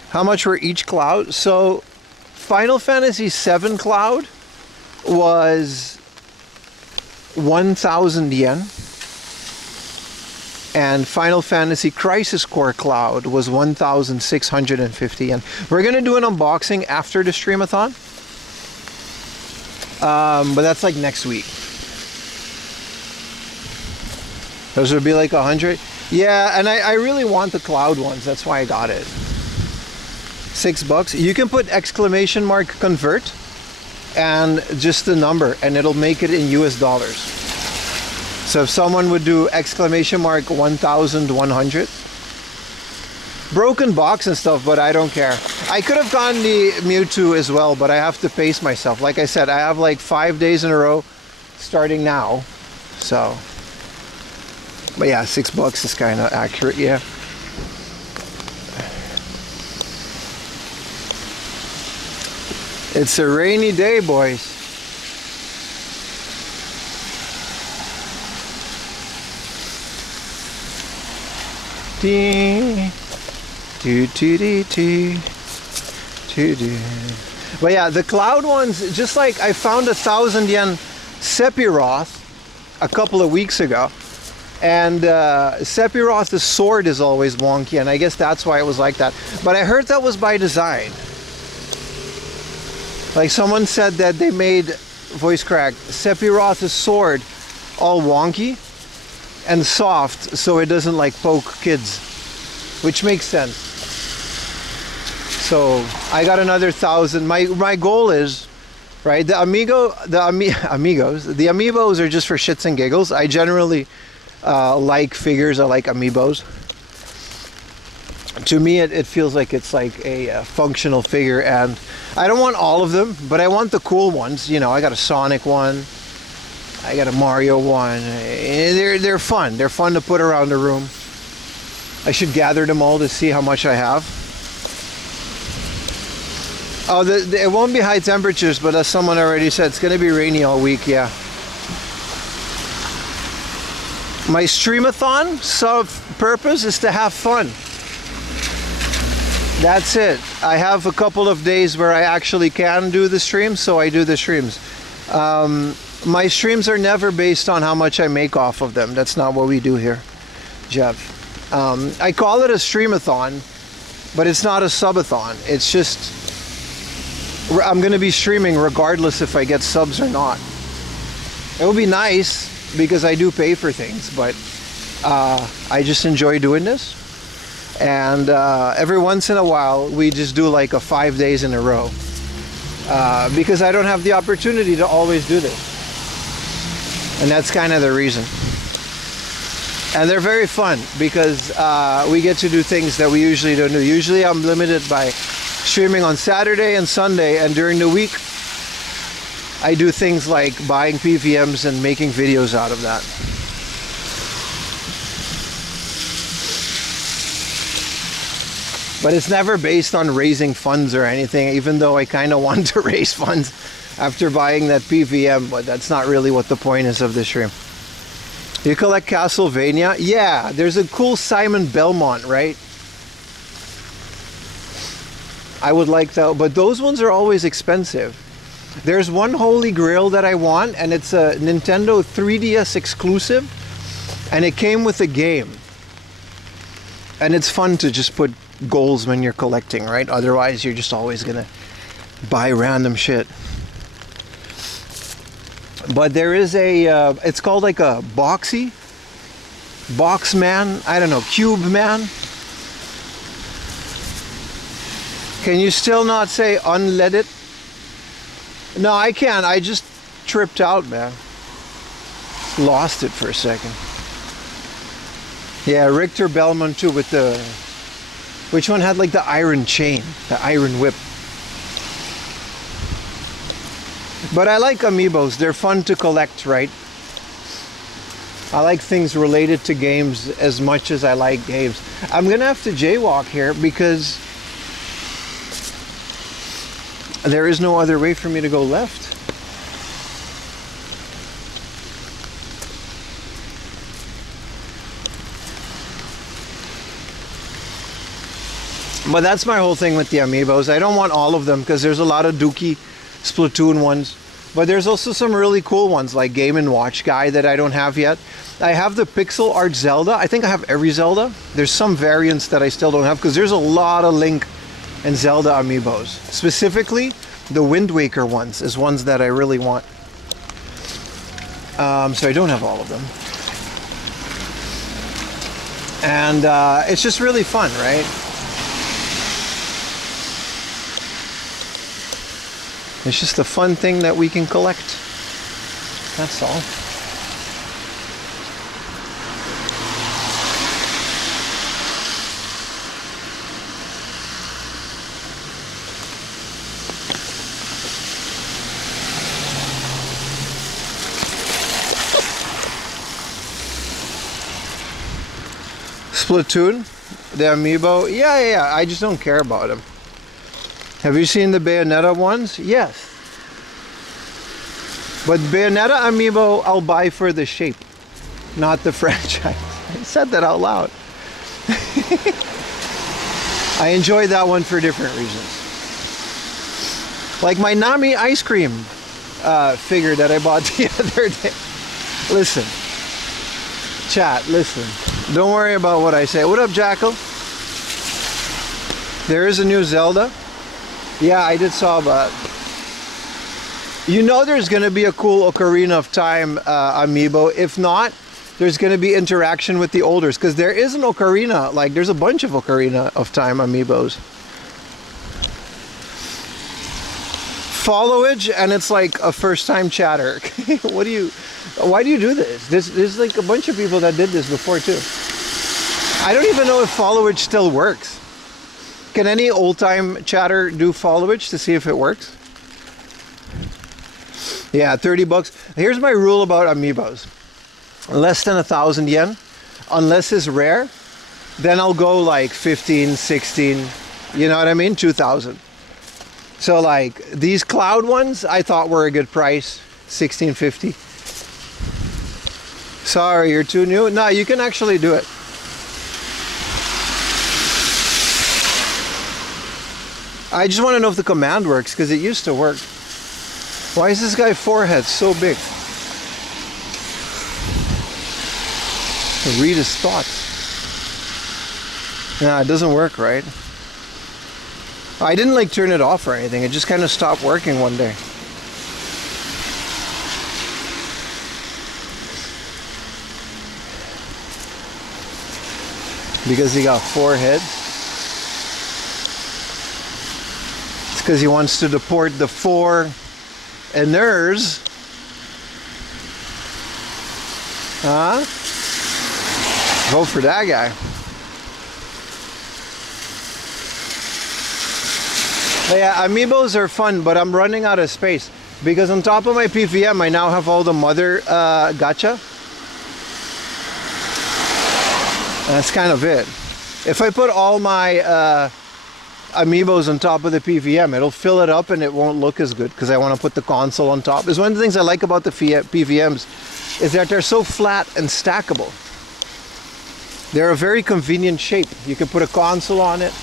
How much were each cloud? So Final Fantasy VII cloud was 1,000 yen, and Final Fantasy Crisis Core cloud was 1,650 yen. We're gonna do an unboxing after the streamathon, but that's like next week. Those would be like 100. Yeah, and I really want the cloud ones. That's why I got it. $6. You can put exclamation mark convert and just the number, and it'll make it in US dollars. So if someone would do exclamation mark 1,100, broken box and stuff, but I don't care. I could have gotten the Mewtwo as well, but I have to pace myself. Like I said, I have like 5 days in a row starting now. So, but yeah, $6 is kind of accurate, yeah. It's a rainy day, boys. But yeah, the cloud ones, just like I found 1,000 yen Sephiroth a couple of weeks ago, and Sephiroth's sword is always wonky, and I guess that's why it was like that. But I heard that was by design. Like someone said that they made, voice crack, Sephiroth's sword all wonky and soft so it doesn't like poke kids, which makes sense. So I got another 1,000. My goal is, right, the amiibos are just for shits and giggles. I generally like figures. I like amiibos. To me, it feels like it's like a functional figure, and I don't want all of them, but I want the cool ones. You know, I got a Sonic one, I got a Mario one. They're fun. They're fun to put around the room. I should gather them all to see how much I have. Oh, it won't be high temperatures, but as someone already said, it's going to be rainy all week, yeah. My streamathon purpose is to have fun. That's it. I have a couple of days where I actually can do the streams, so I do the streams. My streams are never based on how much I make off of them. That's not what we do here, Jeff. I call it a streamathon, but it's not a subathon. It's just, I'm going to be streaming regardless if I get subs or not. It would be nice because I do pay for things, but I just enjoy doing this. And every once in a while we just do like a 5 days in a row because I don't have the opportunity to always do this, and that's kind of the reason. And they're very fun because we get to do things that we usually don't do. Usually I'm limited by streaming on Saturday and Sunday, and during the week I do things like buying PVMs and making videos out of that. But it's never based on raising funds or anything, even though I kind of want to raise funds after buying that PVM, but that's not really what the point is of this stream. You collect Castlevania? Yeah, there's a cool Simon Belmont, right? I would like that, but those ones are always expensive. There's one Holy Grail that I want, and it's a Nintendo 3DS exclusive, and it came with a game. And it's fun to just put goals when you're collecting, right? Otherwise you're just always gonna buy random shit. But there is a, it's called like a box man, I don't know, cube man. Can you still not say unleaded? No, I can't. I just tripped out, man. Lost it for a second. Yeah, Richter Bellman too with the... Which one had like the iron chain? The iron whip. But I like amiibos. They're fun to collect, right? I like things related to games as much as I like games. I'm gonna have to jaywalk here because there is no other way for me to go left. But that's my whole thing with the amiibos. I don't want all of them because there's a lot of dookie Splatoon ones. But there's also some really cool ones like Game & Watch Guy that I don't have yet. I have the pixel art Zelda. I think I have every Zelda. There's some variants that I still don't have because there's a lot of Link and Zelda amiibos. Specifically, the Wind Waker ones is ones that I really want. So I don't have all of them. And it's just really fun, right? It's just a fun thing that we can collect. That's all. Splatoon, the amiibo, yeah. I just don't care about them. Have you seen the Bayonetta ones? Yes. But Bayonetta amiibo, I'll buy for the shape, not the franchise. I said that out loud. I enjoy that one for different reasons. Like my Nami ice cream figure that I bought the other day. Listen. Chat, listen. Don't worry about what I say. What up, Jackal? There is a new Zelda. Yeah, I did saw that. You know there's going to be a cool Ocarina of Time amiibo. If not, there's going to be interaction with the olders. Because there is an Ocarina. Like, there's a bunch of Ocarina of Time amiibos. Followage, and it's like a first-time chatter. Why do you do this? There's like a bunch of people that did this before, too. I don't even know if followage still works. Can any old-time chatter do followage to see if it works? Yeah, 30 bucks. Here's my rule about amiibos. Less than 1,000 yen, unless it's rare, then I'll go like 15, 16, you know what I mean? 2,000. So like these cloud ones, I thought were a good price, 16.50. Sorry, you're too new? No, you can actually do it. I just want to know if the command works, because it used to work. Why is this guy's forehead so big? Read his thoughts. Nah, it doesn't work, right? I didn't like turn it off or anything. It just kind of stopped working one day. Because he got 4 heads. It's because he wants to deport the 4 inners. Huh? Vote for that guy. But yeah, amiibos are fun, but I'm running out of space. Because on top of my PVM, I now have all the mother gacha. That's kind of it. If I put all my amiibos on top of the PVM, it'll fill it up and it won't look as good because I want to put the console on top. It's one of the things I like about the PVMs is that they're so flat and stackable. They're a very convenient shape. You can put a console on it.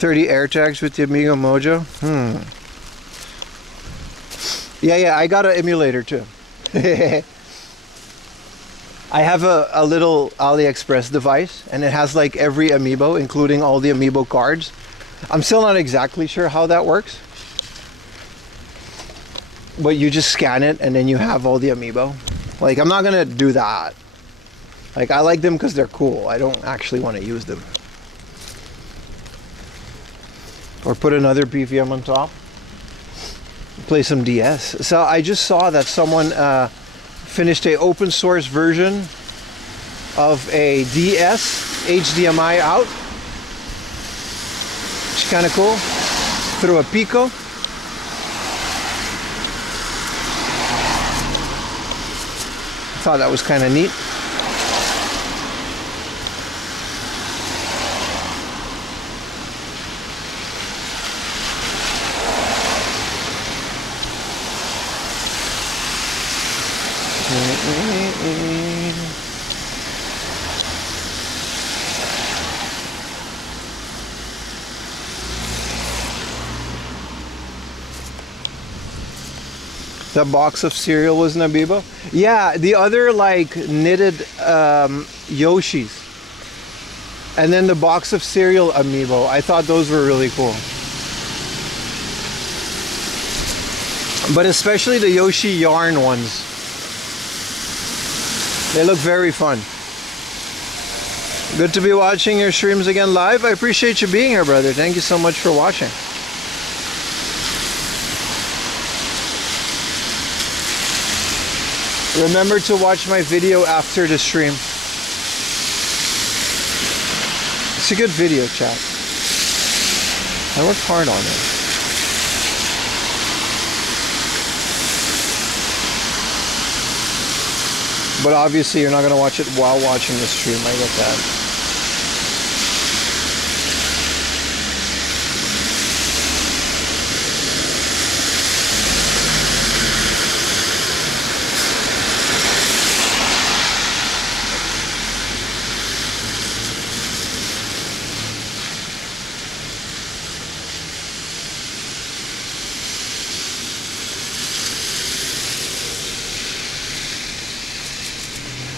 30 AirTags with the Amigo Mojo. Yeah, I got an emulator too. I have a little AliExpress device, and it has like every amiibo, including all the amiibo cards. I'm still not exactly sure how that works. but you just scan it and then you have all the amiibo. Like, I'm not gonna do that. Like, I like them because they're cool. I don't actually want to use them. Or put another PVM on top. Play some DS. So I just saw that someone finished a open source version of a DS HDMI out. Which is kind of cool. Through a Pico. Thought that was kind of neat. The box of cereal was an amiibo. Yeah, the other like knitted Yoshis. And then the box of cereal amiibo. I thought those were really cool. But especially the Yoshi yarn ones. They look very fun. Good to be watching your streams again live. I appreciate you being here, brother. Thank you so much for watching. Remember to watch my video after the stream. It's a good video, chat. I worked hard on it. But obviously you're not going to watch it while watching the stream. I get that.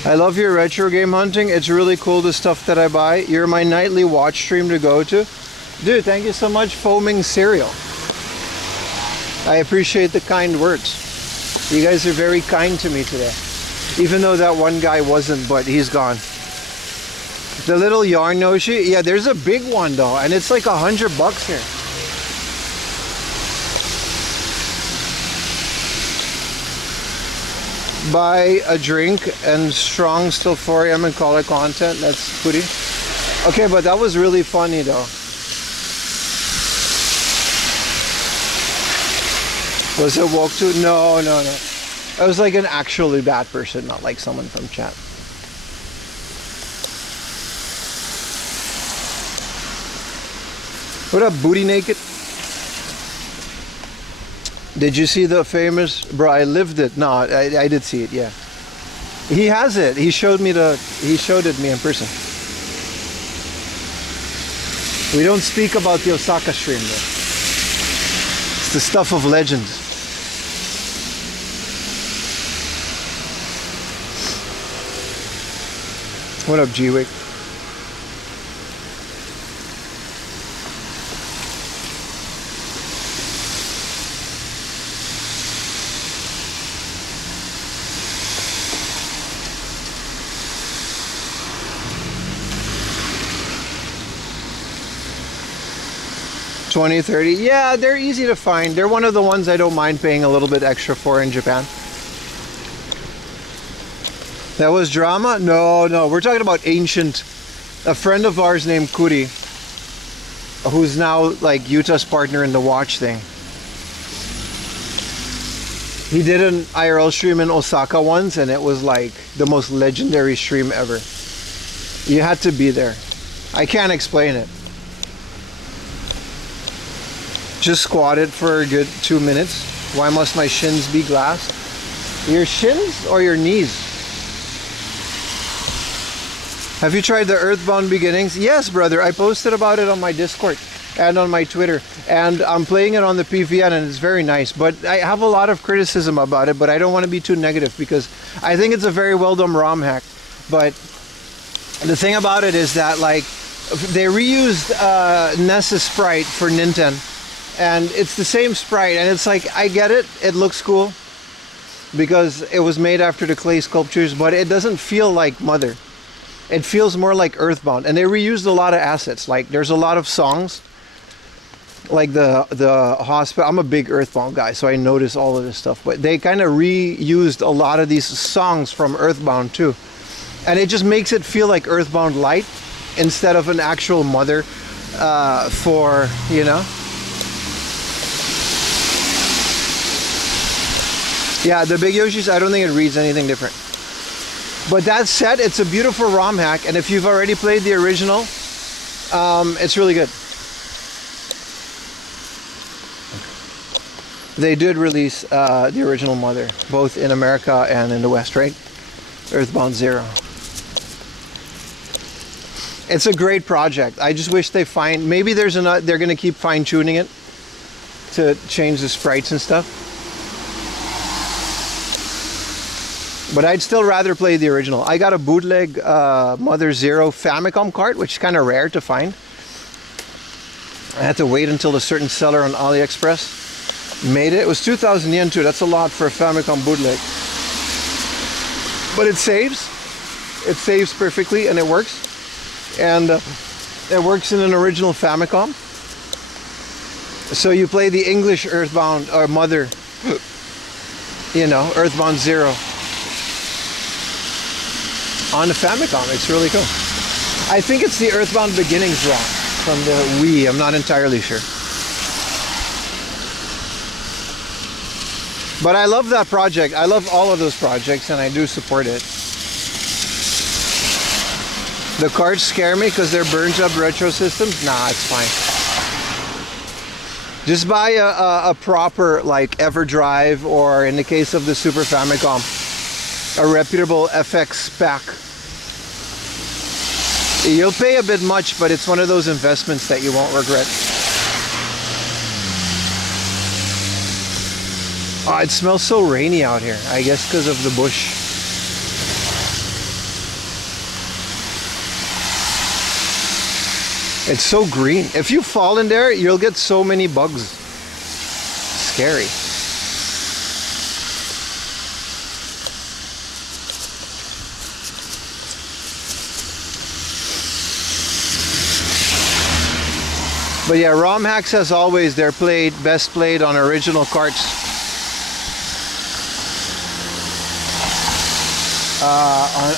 I love your retro game hunting. It's really cool, the stuff that I buy. You're my nightly watch stream to go to. Dude, thank you so much, Foaming Cereal. I appreciate the kind words. You guys are very kind to me today. Even though that one guy wasn't, but he's gone. The little yarn Yoshi, yeah, there's a big one though, and it's like $100 here. Buy a drink and strong still 4 AM and call it content. That's pretty. Okay, but that was really funny though. Was it woke to? No. I was like an actually bad person, not like someone from chat. What up, Booty Naked? Did you see the famous, bro, I lived it. No, I did see it, yeah. He has it. He showed it me in person. We don't speak about the Osaka stream though. It's the stuff of legends. What up, G-Wick? $20, $30. Yeah, they're easy to find. They're one of the ones I don't mind paying a little bit extra for in Japan. That was drama? No. We're talking about ancient. A friend of ours named Kuri, who's now like Yuta's partner in the watch thing. He did an IRL stream in Osaka once, and it was like the most legendary stream ever. You had to be there. I can't explain it. Just squatted for a good 2 minutes. Why must my shins be glass? Your shins or your knees? Have you tried the Earthbound Beginnings? Yes, brother. I posted about it on my Discord and on my Twitter. And I'm playing it on the PVN and it's very nice. But I have a lot of criticism about it, but I don't want to be too negative because I think it's a very well done ROM hack. But the thing about it is that like they reused NES's sprite for Nintendo. And it's the same sprite, and it's like, I get it, it looks cool because it was made after the clay sculptures, but it doesn't feel like Mother. It feels more like Earthbound. And they reused a lot of assets. Like, there's a lot of songs, like the hospital. I'm a big Earthbound guy, so I notice all of this stuff, but they kind of reused a lot of these songs from Earthbound too, and it just makes it feel like Earthbound Light instead of an actual Mother, for, you know. Yeah, the Big Yoshis, I don't think it reads anything different. But that said, it's a beautiful ROM hack, and if you've already played the original, it's really good. They did release the original Mother, both in America and in the West, right? Earthbound Zero. It's a great project. I just wish they find, maybe there's they're going to keep fine-tuning it to change the sprites and stuff. But I'd still rather play the original. I got a bootleg Mother Zero Famicom cart, which is kind of rare to find. I had to wait until a certain seller on AliExpress made it. It was 2,000 yen too. That's a lot for a Famicom bootleg. But it saves. It saves perfectly and it works. And it works in an original Famicom. So you play the English Earthbound or Mother, you know, Earthbound Zero on the Famicom. It's really cool. I think it's the Earthbound Beginnings ROM from the Wii. I'm not entirely sure. But I love that project. I love all of those projects and I do support it. The cards scare me because they're burnt up retro systems. Nah, it's fine. Just buy a proper, like, EverDrive, or in the case of the Super Famicom, a reputable FX pack. You'll pay a bit much, but it's one of those investments that you won't regret. Oh, it smells so rainy out here. I guess because of the bush. It's so green. If you fall in there, you'll get so many bugs. Scary. But yeah, ROM hacks, as always, they're best played on original carts.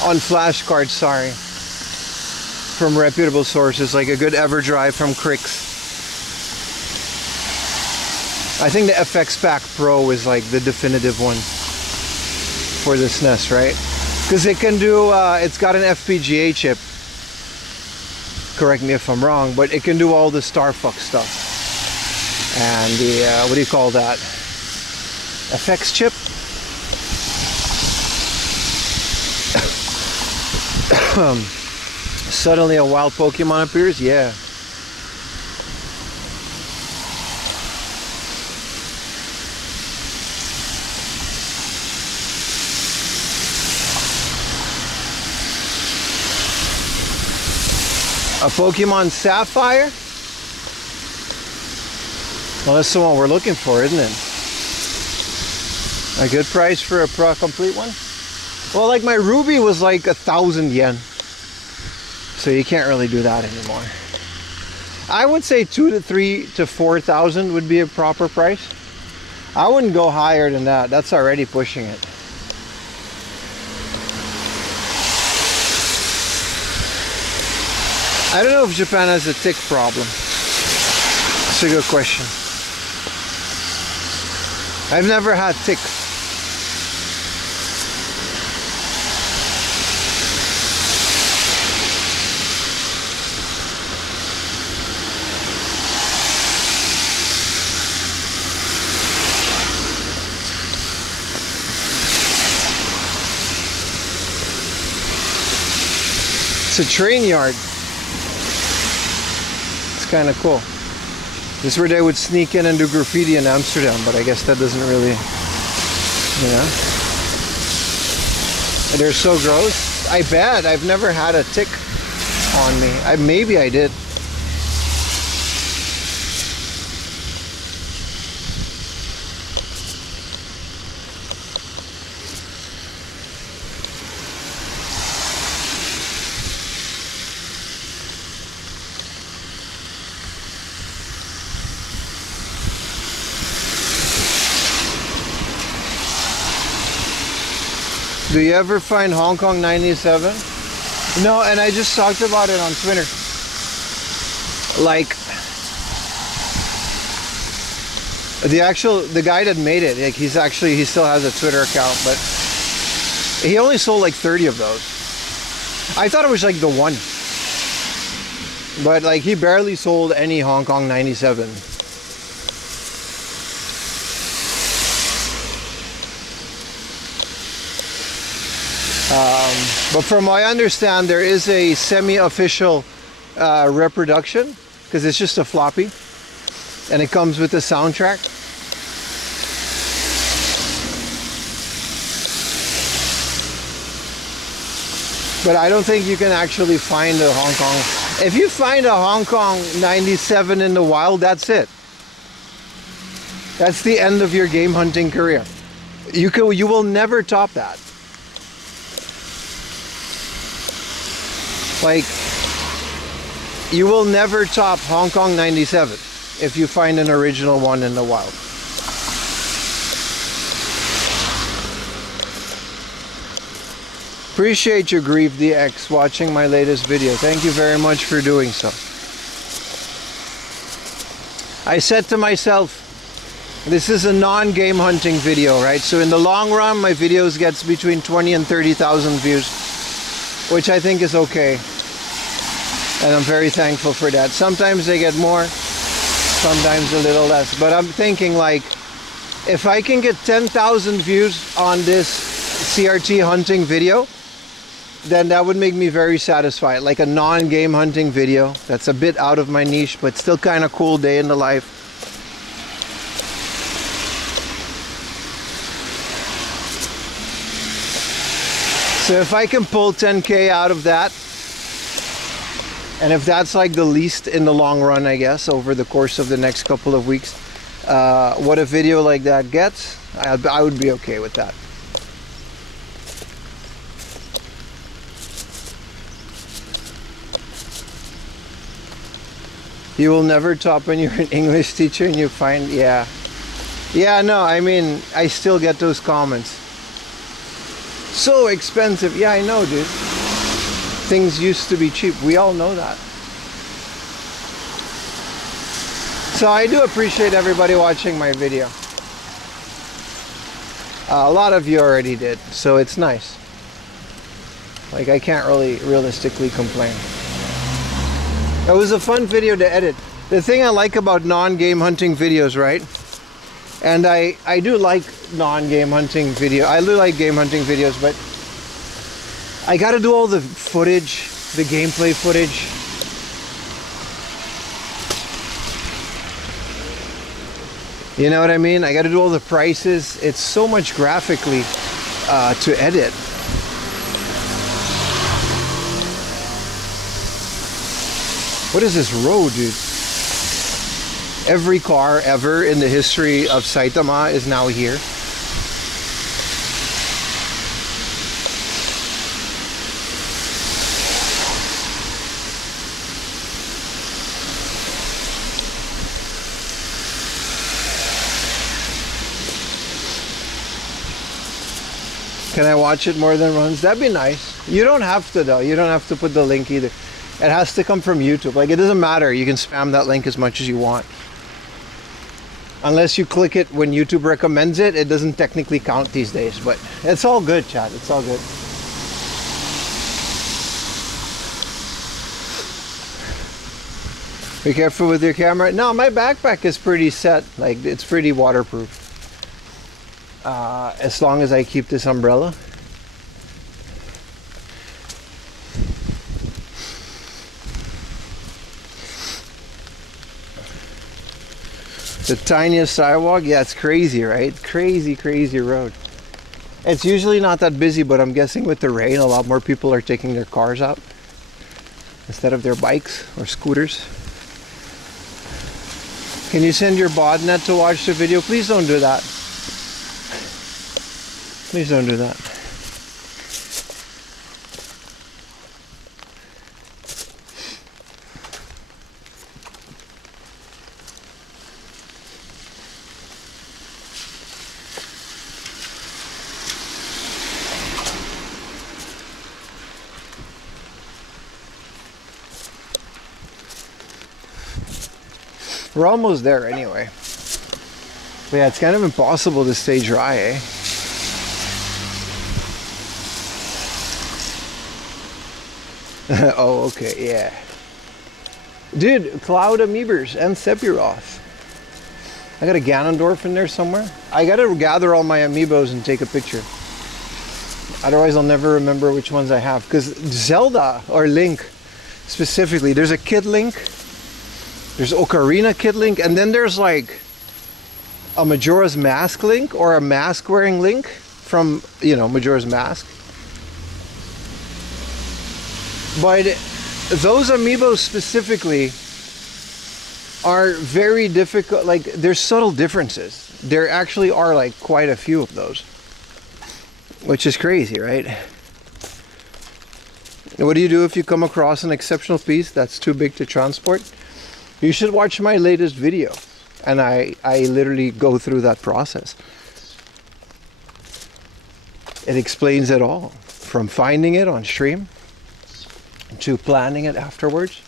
On flash cards, sorry. From reputable sources, like a good EverDrive from Crix. I think the FX Pack Pro is like the definitive one for the SNES, right? Because it can do, it's got an FPGA chip. Correct me if I'm wrong, but it can do all the Starfuck stuff. And the, what do you call that? FX chip? Suddenly a wild Pokemon appears? Yeah. A Pokemon Sapphire? Well, that's the one we're looking for, isn't it? A good price for a complete one? Well, like my Ruby was like 1,000 yen. So you can't really do that anymore. I would say 2,000 to 3,000 to 4,000 would be a proper price. I wouldn't go higher than that. That's already pushing it. I don't know if Japan has a tick problem. It's a good question. I've never had ticks. It's a train yard. It's kind of cool. This is where they would sneak in and do graffiti in Amsterdam, but I guess that doesn't really, you know. They're so gross. I bet. I've never had a tick on me. Maybe I did. Do you ever find Hong Kong 97? No, and I just talked about it on Twitter. Like, the guy that made it, like he still has a Twitter account, but he only sold like 30 of those. I thought it was like the one. But like he barely sold any Hong Kong 97. But from what I understand, there is a semi-official reproduction, because it's just a floppy and it comes with the soundtrack. But I don't think you can actually find a Hong Kong. If you find a Hong Kong 97 in the wild, that's it. That's the end of your game hunting career. You will never top that. Like, you will never top Hong Kong 97 if you find an original one in the wild. Appreciate your Grief DX watching my latest video. Thank you very much for doing so. I said to myself, this is a non-game hunting video, right? So in the long run, my videos gets between 20 and 30,000 views, which I think is okay. And I'm very thankful for that. Sometimes they get more, sometimes a little less. But I'm thinking, like, if I can get 10,000 views on this CRT hunting video, then that would make me very satisfied. Like a non-game hunting video that's a bit out of my niche, but still kind of cool day in the life. So if I can pull 10K out of that, and if that's like the least in the long run, I guess, over the course of the next couple of weeks, what a video like that gets, I would be okay with that. You will never top when you're an English teacher and you find, yeah. Yeah, no, I mean, I still get those comments. So expensive. Yeah, I know, dude. Things used to be cheap. We all know that. So I do appreciate everybody watching my video. A lot of you already did, so it's nice. Like, I can't really realistically complain. It was a fun video to edit. The thing I like about non-game hunting videos, right? And I do like non-game hunting video. I do like game hunting videos, but I gotta do all the footage, the gameplay footage. You know what I mean? I gotta do all the prices. It's so much graphically to edit. What is this road, dude? Every car ever in the history of Saitama is now here. Can I watch it more than once? That'd be nice. You don't have to, though. You don't have to put the link either. It has to come from YouTube. Like, it doesn't matter. You can spam that link as much as you want. Unless you click it when YouTube recommends it, it doesn't technically count these days. But it's all good, chat. It's all good. Be careful with your camera. No, my backpack is pretty set. Like, it's pretty waterproof. As long as I keep this umbrella. The tiniest sidewalk, yeah, it's crazy, right? Crazy, crazy road. It's usually not that busy, but I'm guessing with the rain, a lot more people are taking their cars out instead of their bikes or scooters. Can you send your botnet to watch the video? Please don't do that. Please don't do that. We're almost there anyway. But yeah, it's kind of impossible to stay dry, eh? Oh, okay, yeah. Dude, Cloud Amoebers and Sephiroth. I got a Ganondorf in there somewhere. I gotta gather all my amiibos and take a picture. Otherwise I'll never remember which ones I have. Because Zelda, or Link specifically, there's a Kid Link, there's Ocarina Kid Link, and then there's like a Majora's Mask Link, or a mask wearing Link from, you know, Majora's Mask. But those amiibos specifically are very difficult. Like, there's subtle differences. There actually are like quite a few of those, which is crazy, right? What do you do if you come across an exceptional piece that's too big to transport? You should watch my latest video, and I literally go through that process. It explains it all, from finding it on stream to planning it afterwards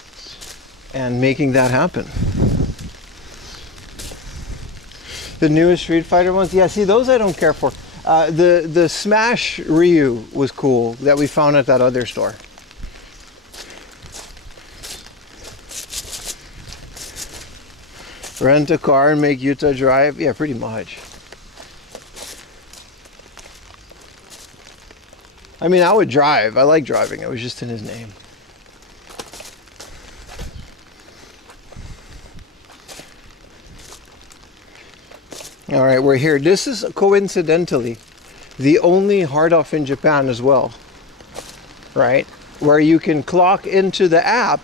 and making that happen. The newest Street Fighter ones, yeah, see, those I don't care for. The Smash Ryu was cool that we found at that other store. Rent a car and make Utah drive? Yeah, pretty much. I mean, I would drive. I like driving. It was just in his name. All right, we're here. This is coincidentally the only hard off in Japan as well, right? Where you can clock into the app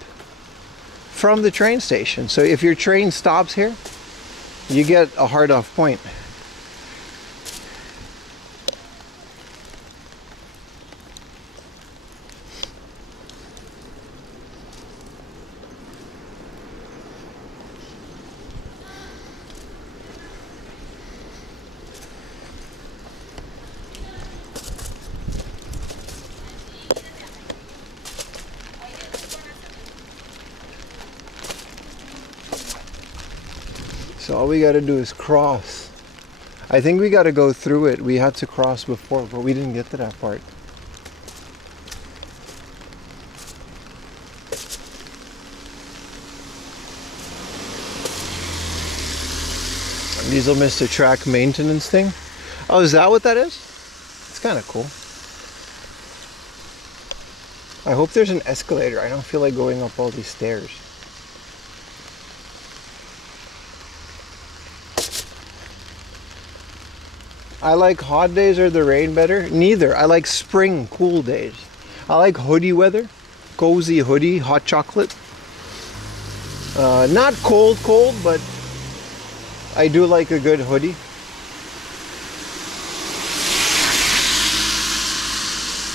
from the train station. So if your train stops here, you get a hard off point. So all we got to do is cross. I think we got to go through it. We had to cross before, but we didn't get to that part. Diesel missed a track maintenance thing. Oh, is that what that is? It's kind of cool. I hope there's an escalator. I don't feel like going up all these stairs. I like hot days or the rain better? Neither. I like spring, cool days. I like hoodie weather. Cozy hoodie, hot chocolate. Not cold, but I do like a good hoodie.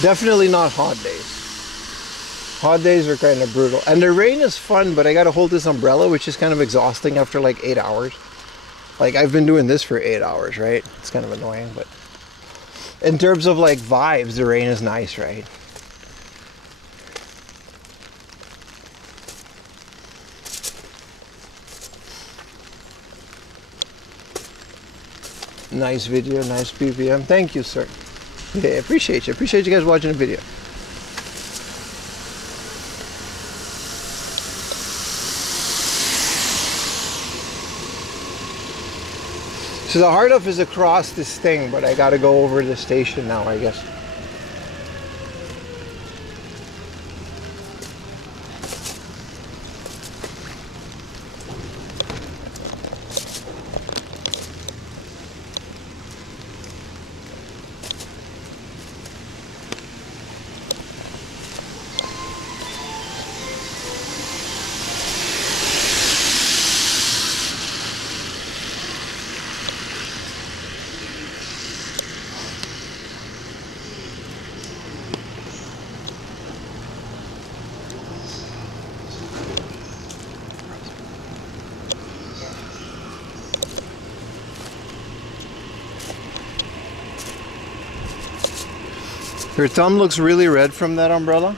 Definitely not hot days. Hot days are kind of brutal. And the rain is fun, but I gotta hold this umbrella, which is kind of exhausting after like 8 hours. Like, I've been doing this for 8 hours, right? It's kind of annoying, but in terms of like vibes, the rain is nice, right? Nice video, nice BPM. Thank you, sir. Yeah, appreciate you. Appreciate you guys watching the video. So the hard off is across this thing, but I gotta go over the station now, I guess. Your thumb looks really red from that umbrella.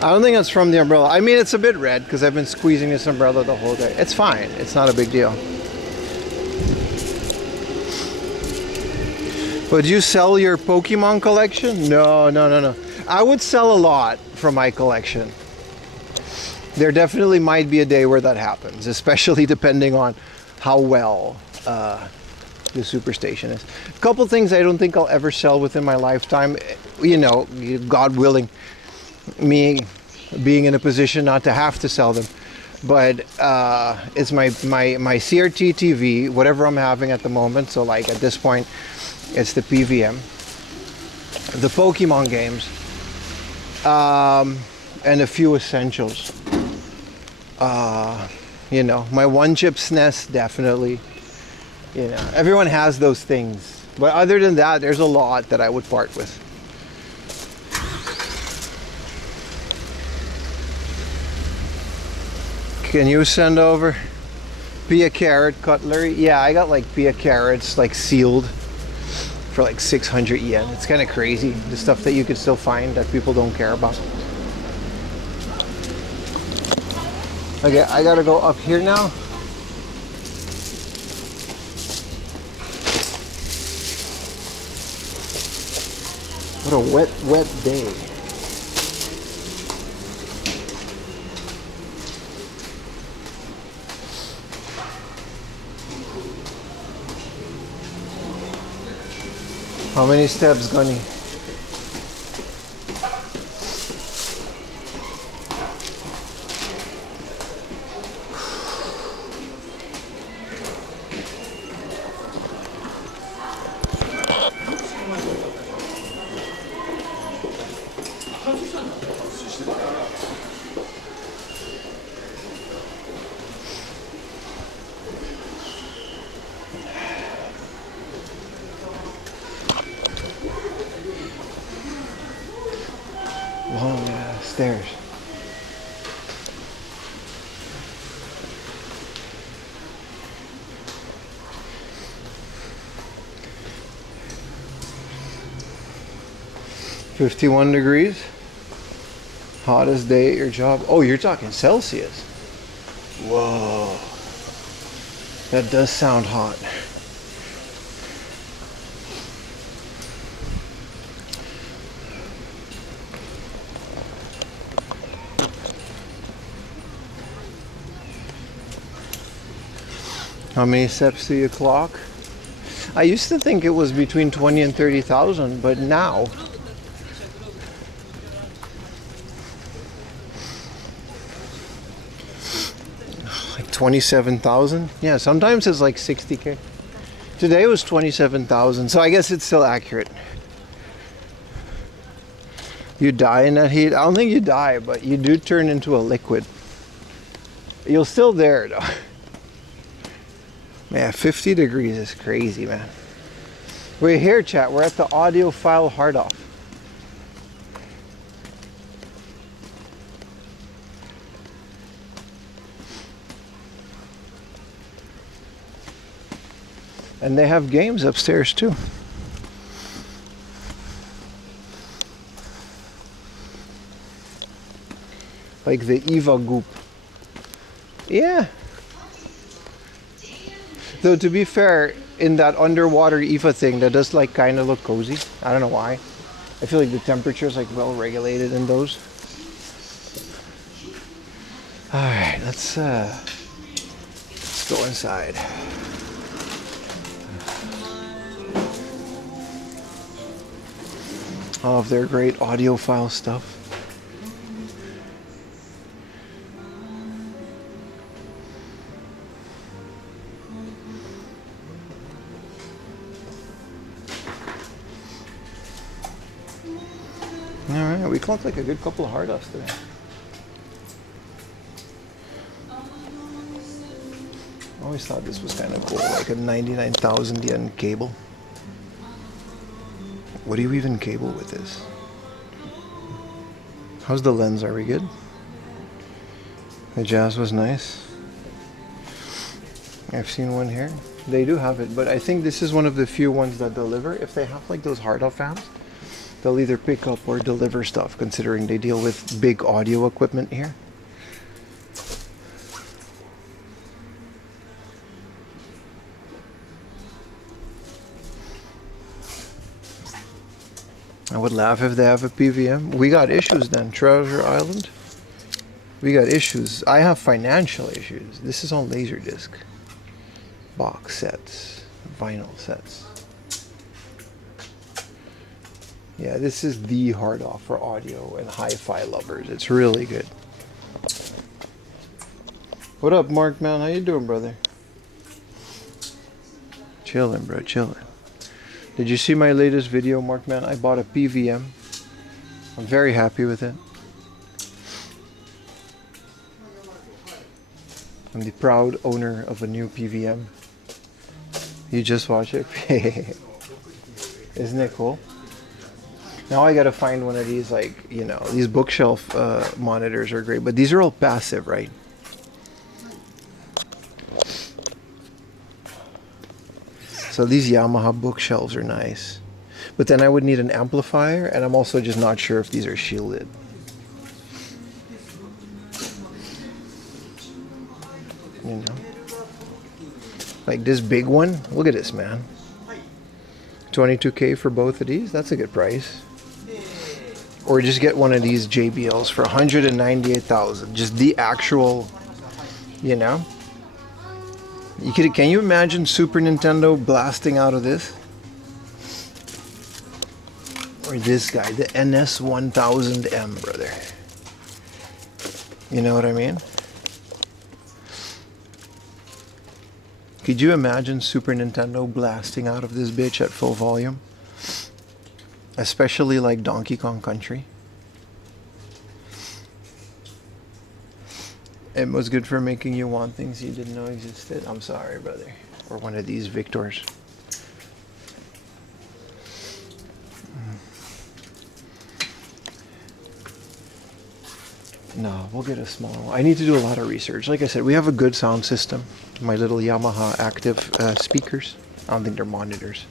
I don't think it's from the umbrella. I mean, it's a bit red because I've been squeezing this umbrella the whole day. It's fine. It's not a big deal. Would you sell your Pokemon collection? No, no, no, no. I would sell a lot from my collection. There definitely might be a day where that happens, especially depending on how well the Superstation is. A couple things I don't think I'll ever sell within my lifetime. You know, God willing, me being in a position not to have to sell them. But it's my CRT TV, whatever I'm having at the moment. So like at this point, it's the PVM, the Pokemon games, and a few essentials. You know, my one-chip SNES, definitely. You know, everyone has those things. But other than that, there's a lot that I would part with. Can you send over Pia Carrot cutlery? Yeah, I got like Pia Carrots like sealed for like 600 yen. It's kind of crazy, the stuff that you can still find that people don't care about. Okay, I gotta go up here now. What a wet day. How many steps, Gunny? Long stairs. $51 degrees. Hottest day at your job. Oh, you're talking Celsius. Whoa. That does sound hot. How many steps do you clock? I used to think it was between 20 and 30,000, but now like 27,000. Yeah, sometimes it's like 60K. Today was 27,000, so I guess it's still accurate. You die in that heat? I don't think you die, but you do turn into a liquid. You're still there though. Man, 50 degrees is crazy, man. We're here, chat. We're at the audiophile hard off. And they have games upstairs too. Like the Eva Goop. Yeah. Though to be fair, in that underwater Eva thing, that does like kind of look cozy. I don't know why. I feel like the temperature is like well regulated in those. All right, let's go inside. All of their great audiophile stuff. Alright, we clocked like a good couple of hard offs today. I always thought this was kind of cool, like a 99,000 yen cable. What do you even cable with this? How's the lens? Are we good? The jazz was nice. I've seen one here. They do have it, but I think this is one of the few ones that deliver. If they have like those hard off fans, They'll either pick up or deliver stuff, considering they deal with big audio equipment here. I would laugh if they have a PVM. We got issues then, Treasure Island. We got issues. I have financial issues. This is on Laserdisc. Box sets, vinyl sets. Yeah, this is the hard off for audio and hi-fi lovers. It's really good. What up, Mark, man? How you doing, brother? Chilling, bro, chilling. Did you see my latest video, Mark, man? I bought a PVM. I'm very happy with it. I'm the proud owner of a new PVM. You just watch it? Isn't it cool? Now I gotta find one of these, like, you know, these bookshelf monitors are great, but these are all passive, right? So these Yamaha bookshelves are nice. But then I would need an amplifier, and I'm also just not sure if these are shielded. You know? Like this big one, look at this, man. 22K for both of these, that's a good price. Or just get one of these JBLs for 198,000. Just the actual, you know? Can you imagine Super Nintendo blasting out of this? Or this guy, the NS1000M, brother. You know what I mean? Could you imagine Super Nintendo blasting out of this bitch at full volume? Especially like Donkey Kong Country. It was good for making you want things you didn't know existed. I'm sorry, brother. Or one of these Victors. No, we'll get a small one. I need to do a lot of research. Like I said, we have a good sound system. My little Yamaha active speakers. I don't think they're monitors.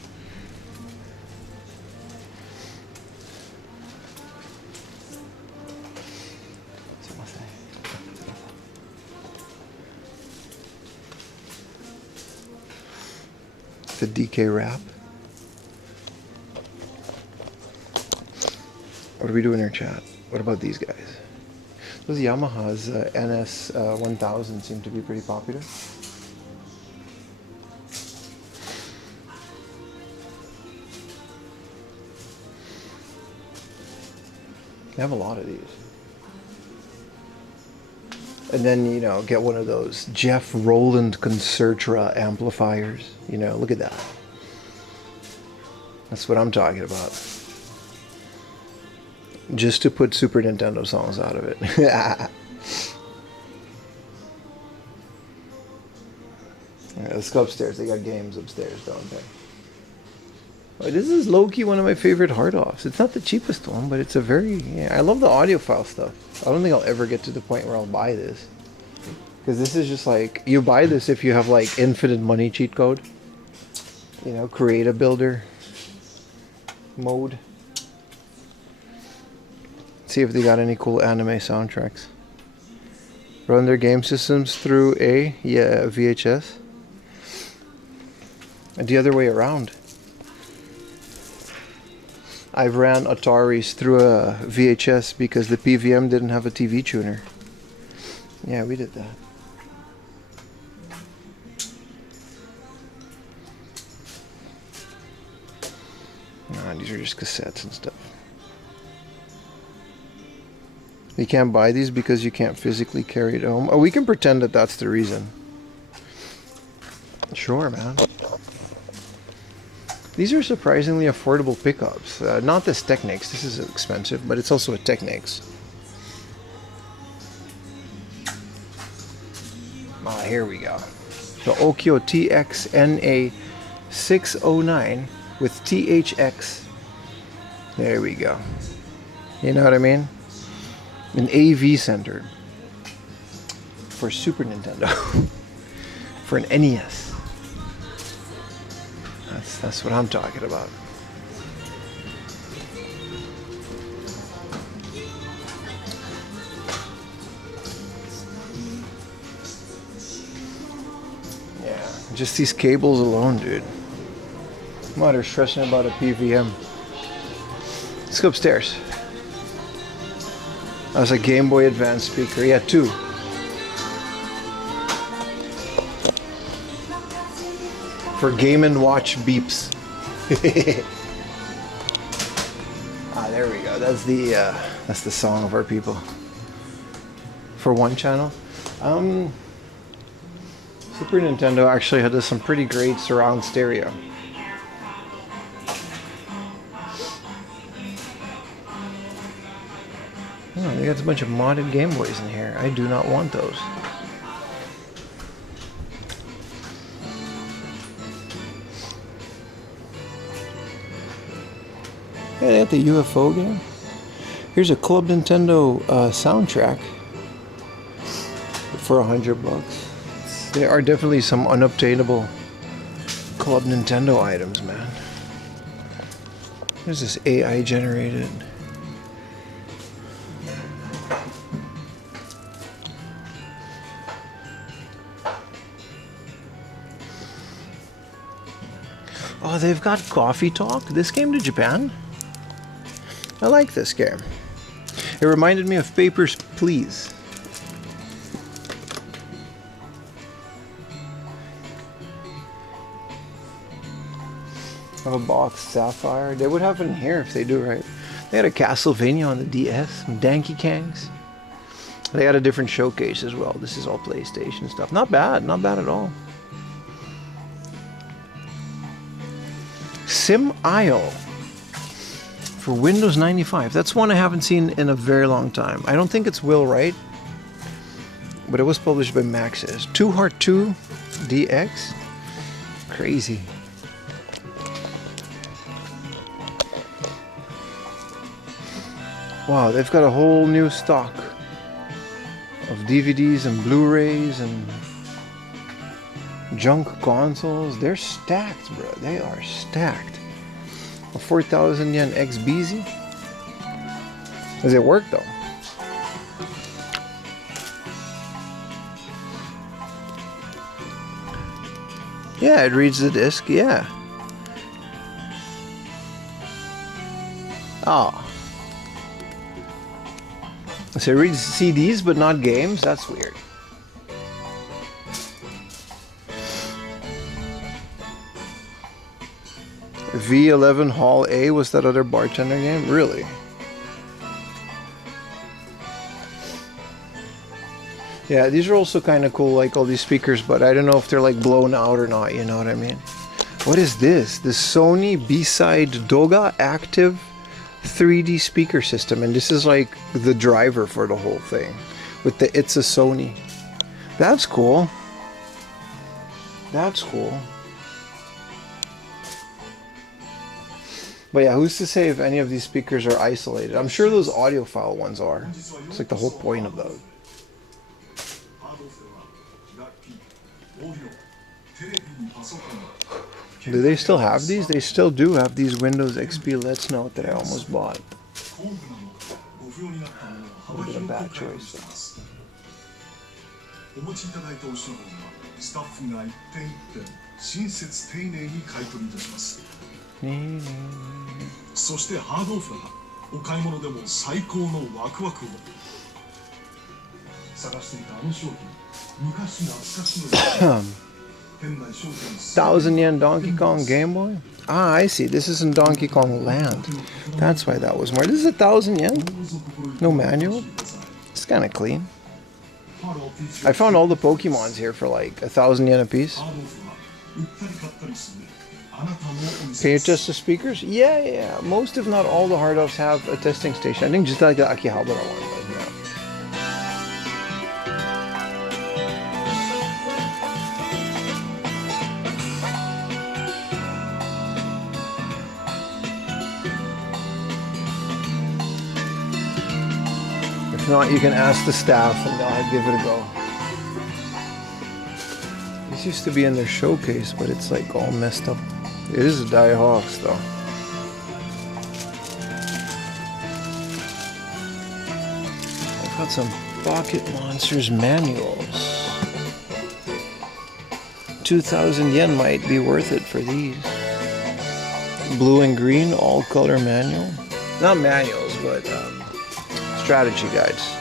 The DK wrap. What are we doing in our chat? What about these guys? Those Yamahas, NS 1000 seem to be pretty popular. They have a lot of these. And then, you know, get one of those Jeff Roland Concertra amplifiers. You know, look at that. That's what I'm talking about. Just to put Super Nintendo songs out of it. Alright, let's go upstairs. They got games upstairs, don't they? Oh, this is low-key one of my favorite hard-offs. It's not the cheapest one, but it's a very... Yeah, I love the audiophile stuff. I don't think I'll ever get to the point where I'll buy this. Because this is just like... You buy this if you have, like, infinite money cheat code. You know, create a builder mode. See if they got any cool anime soundtracks. Run their game systems through a... Yeah, VHS. And the other way around. I've ran Ataris through a VHS because the PVM didn't have a TV tuner. Yeah, we did that. Nah, these are just cassettes and stuff. You can't buy these because you can't physically carry it home. Oh, we can pretend that that's the reason. Sure, man. These are surprisingly affordable pickups. Not this Technics, this is expensive, but it's also a Technics. Ah, here we go. The Okyo TX NA609 with THX. There we go. You know what I mean? An AV center for Super Nintendo. For an NES. That's what I'm talking about. Just these cables alone, dude. I'm out here stressing about a PVM. Let's go upstairs. That was a Game Boy Advance speaker. Yeah, 2. For Game & Watch beeps. Ah, there we go. That's the song of our people. For one channel. Super Nintendo actually had some pretty great surround stereo. Oh, they got a bunch of modded Game Boys in here. I do not want those. Yeah, they got the UFO game. Here's a Club Nintendo soundtrack for $100. There are definitely some unobtainable Club Nintendo items, man. There's this AI generated. Oh, they've got Coffee Talk. This came to Japan. I like this game. It reminded me of Papers, Please. Have a box Sapphire. They would have it in here if they do right. They had a Castlevania on the DS, some Donkey Kongs. They had a different showcase as well. This is all PlayStation stuff. Not bad, not bad at all. Sim Isle for Windows 95. That's one I haven't seen in a very long time. I don't think it's Will Wright, but it was published by Maxis. 2 Heart 2 DX. Crazy. Wow, they've got a whole new stock of DVDs and Blu-rays and junk consoles. They're stacked, bro. They are stacked. A 4,000 yen XBZ. Does it work though? Yeah, it reads the disc. Yeah. Oh. So it reads CDs but not games? That's weird. V11 Hall A was that other bartender game? Really? Yeah, these are also kind of cool, like all these speakers, but I don't know if they're like blown out or not, you know what I mean? What is this? The Sony B-Side Doga Active 3D speaker system, and this is like the driver for the whole thing with the It's a Sony. That's cool. That's cool. But yeah, who's to say if any of these speakers are isolated? I'm sure those audiophile ones are. It's like the whole point of those. Do they still have these? They still do have these Windows XP Let's Note that I almost bought. A little bit of bad choice. $1,000 Donkey Kong Game Boy? Ah, I see. This is in Donkey Kong Land. That's why that was more. This is 1,000 yen? No manual? It's kind of clean. I found all the Pokemons here for like 1,000 yen a piece. Can you test the speakers? Yeah. Most, if not all, the hard offs have a testing station. I think just like the Akihabara one. If not, you can ask the staff and they'll give it a go. This used to be in their showcase, but it's like all messed up. It is a Diehawks though. I've got some Pocket Monsters manuals. 2,000 yen might be worth it for these. Blue and green, all color manual. Not manuals, but strategy guides.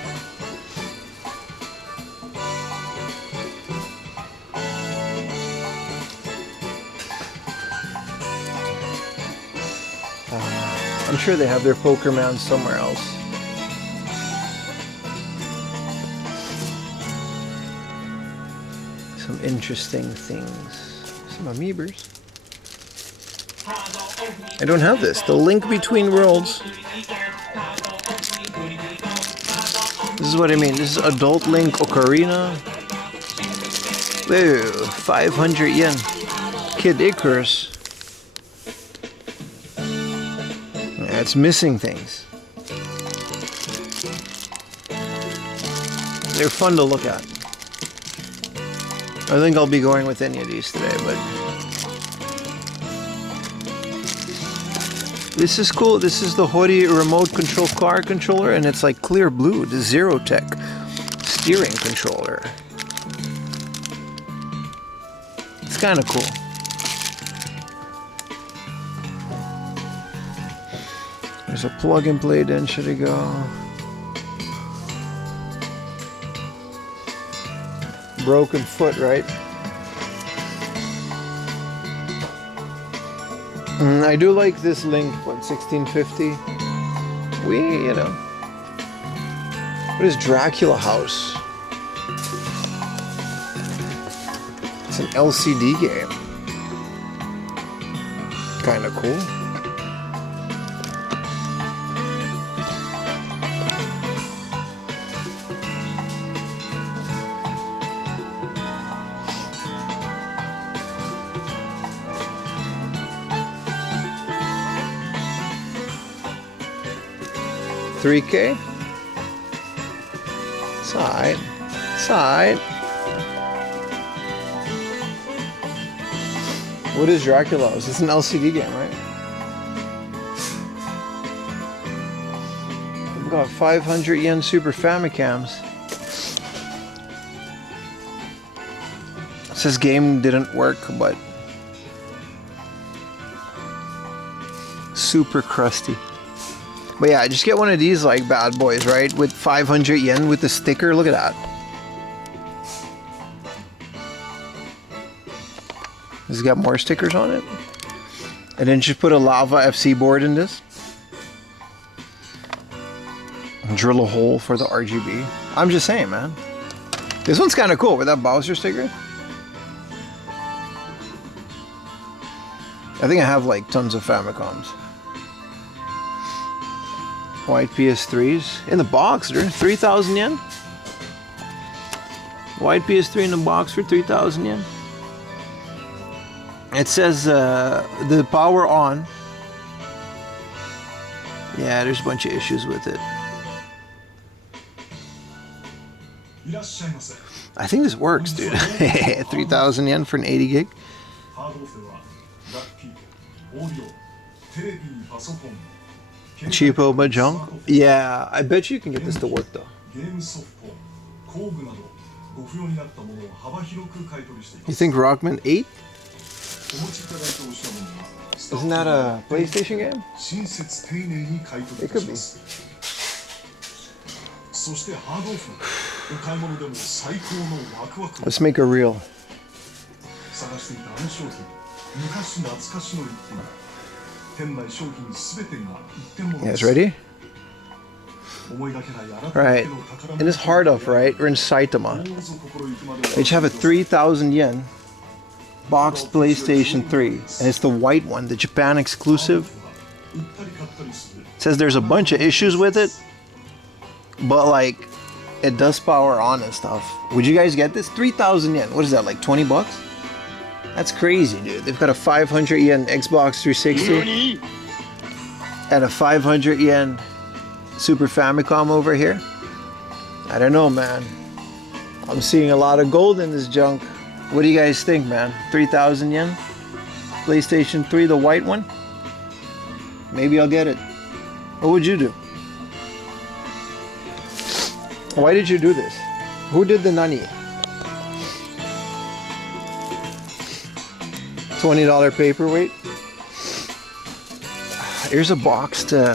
I'm sure they have their poker mounts somewhere else. Some interesting things. Some amoebers. I don't have this. The Link Between Worlds. This is what I mean. This is Adult Link Ocarina. Whoa, 500 yen. Kid Icarus. Yeah, it's missing things. They're fun to look at. I think I'll be going with any of these today, but this is cool. This is the Hori remote control car controller, and it's like clear blue, the Zero Tech steering controller. It's kind of cool. There's a plug and play, then should it go? Broken foot, right? I do like this Link, what, 1650? You know. What is Dracula House? It's an LCD game. Kinda cool. $3K? It's alright. It's alright. What is Dracula House? It's an LCD game, right? We've got 500 yen Super Famicams. It says game didn't work, but super crusty. But yeah, just get one of these like bad boys, right? With 500 yen with the sticker. Look at that. This has got more stickers on it. And then just put a Lava FC board in this. And drill a hole for the RGB. I'm just saying, man. This one's kind of cool with that Bowser sticker. I think I have like tons of Famicoms. White PS3s in the box, dude. 3,000 yen. White PS3 in the box for 3,000 yen. It says the power on. Yeah, there's a bunch of issues with it. I think this works, dude. 3,000 yen for an 80 gig. Cheapo but junk? Yeah, I bet you can get this to work though. You think Rockman 8? Isn't that a PlayStation game? It could be. Let's make a reel. You guys ready? Right. In this hard off, right? We're in Saitama. They each have a 3,000 yen boxed PlayStation 3. And it's the white one, the Japan exclusive. It says there's a bunch of issues with it. But like, it does power on and stuff. Would you guys get this? 3,000 yen. What is that, like 20 bucks? That's crazy, dude. They've got a 500 yen Xbox 360 and a 500 yen Super Famicom over here. I don't know, man. I'm seeing a lot of gold in this junk. What do you guys think, man? 3,000 yen? PlayStation 3, the white one? Maybe I'll get it. What would you do? Why did you do this? Who did the nani? $20 paperweight. Here's a box to.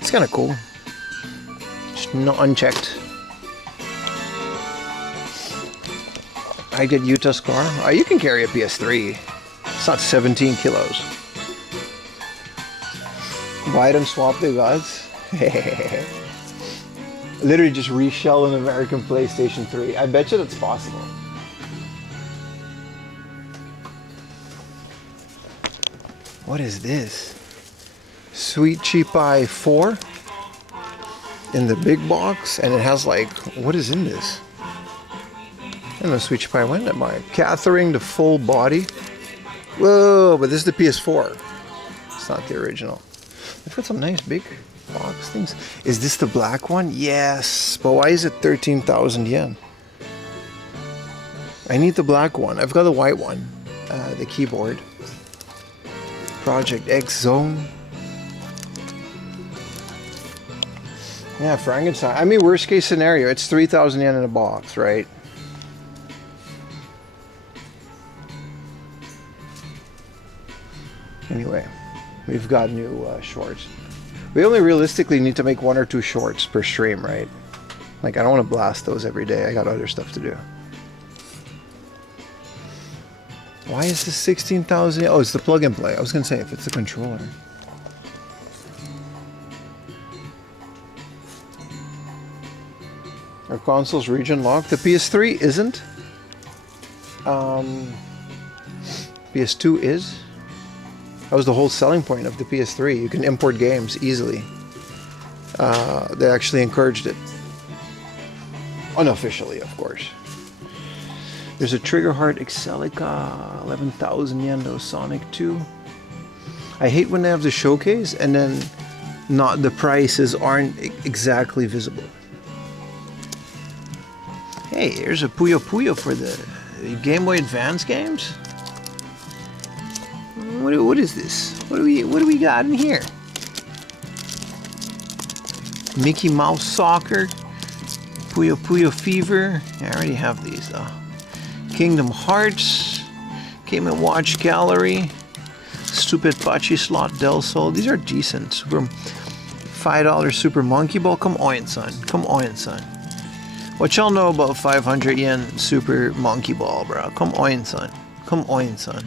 It's kind of cool. Just not unchecked. I get Utah's car. Oh, you can carry a PS3. It's not 17 kilos. Buy it and swap the gods. Literally just reshell an American PlayStation 3. I bet you that's possible. What is this? Sweet Cheap Pie 4 in the big box, and it has like, what is in this? I don't know, Sweet Cheap Pie, when did I buy it? Catering the full body. Whoa, but this is the PS4. It's not the original. They've got some nice big box things. Is this the black one? Yes, but why is it 13,000 yen? I need the black one. I've got the white one, the keyboard. Project X Zone. Yeah, Frankenstein. I mean, worst case scenario, it's 3,000 yen in a box, right? Anyway, we've got new shorts. We only realistically need to make 1 or 2 shorts per stream, right? Like, I don't want to blast those every day. I got other stuff to do. Why is this 16,000? Oh, it's the plug and play. I was going to say, if it's the controller. Our console's region locked. The PS3 isn't. PS2 is. That was the whole selling point of the PS3. You can import games easily. They actually encouraged it. Unofficially, of course. There's a Triggerheart Excelica, 11,000 yen, though, Sonic 2. I hate when they have the showcase and then not the prices aren't exactly visible. Hey, here's a Puyo Puyo for the Game Boy Advance games. What is this? What do we got in here? Mickey Mouse Soccer, Puyo Puyo Fever. I already have these though. Kingdom Hearts, Game & Watch Gallery, Stupid Pachi Slot Del Sol. These are decent. $5 Super Monkey Ball. Come on, son. Come on, son. What y'all know about 500 yen Super Monkey Ball, bro? Come on, son. Come on, son.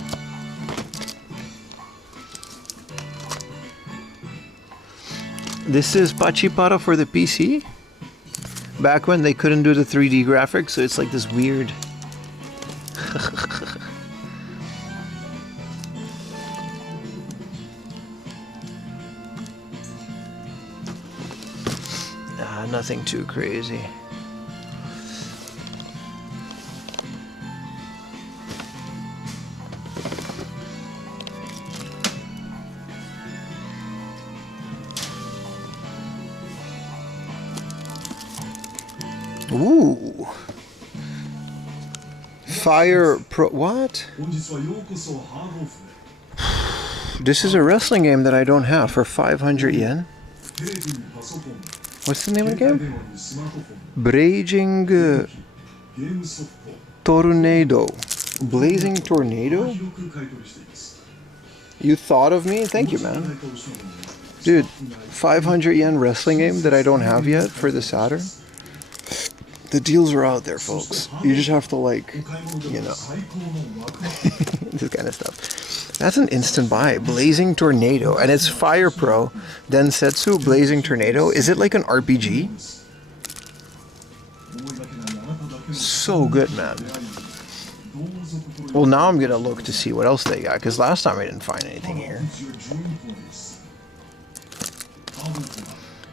This is Pachipara for the PC. Back when they couldn't do the 3D graphics, so it's like this weird. Nothing too crazy. Ooh. Fire Pro. What? This is a wrestling game that I don't have for 500 yen. What's the name of the game? Blazing Tornado. Blazing Tornado? You thought of me? Thank you, man. Dude, 500 yen wrestling game that I don't have yet for the Saturn. The deals are out there, folks. You just have to, like, you know, this kind of stuff. That's an instant buy. Blazing Tornado. And it's Fire Pro Densetsu Blazing Tornado. Is it like an RPG? So good, man. Well, now I'm going to look to see what else they got. Because last time I didn't find anything here.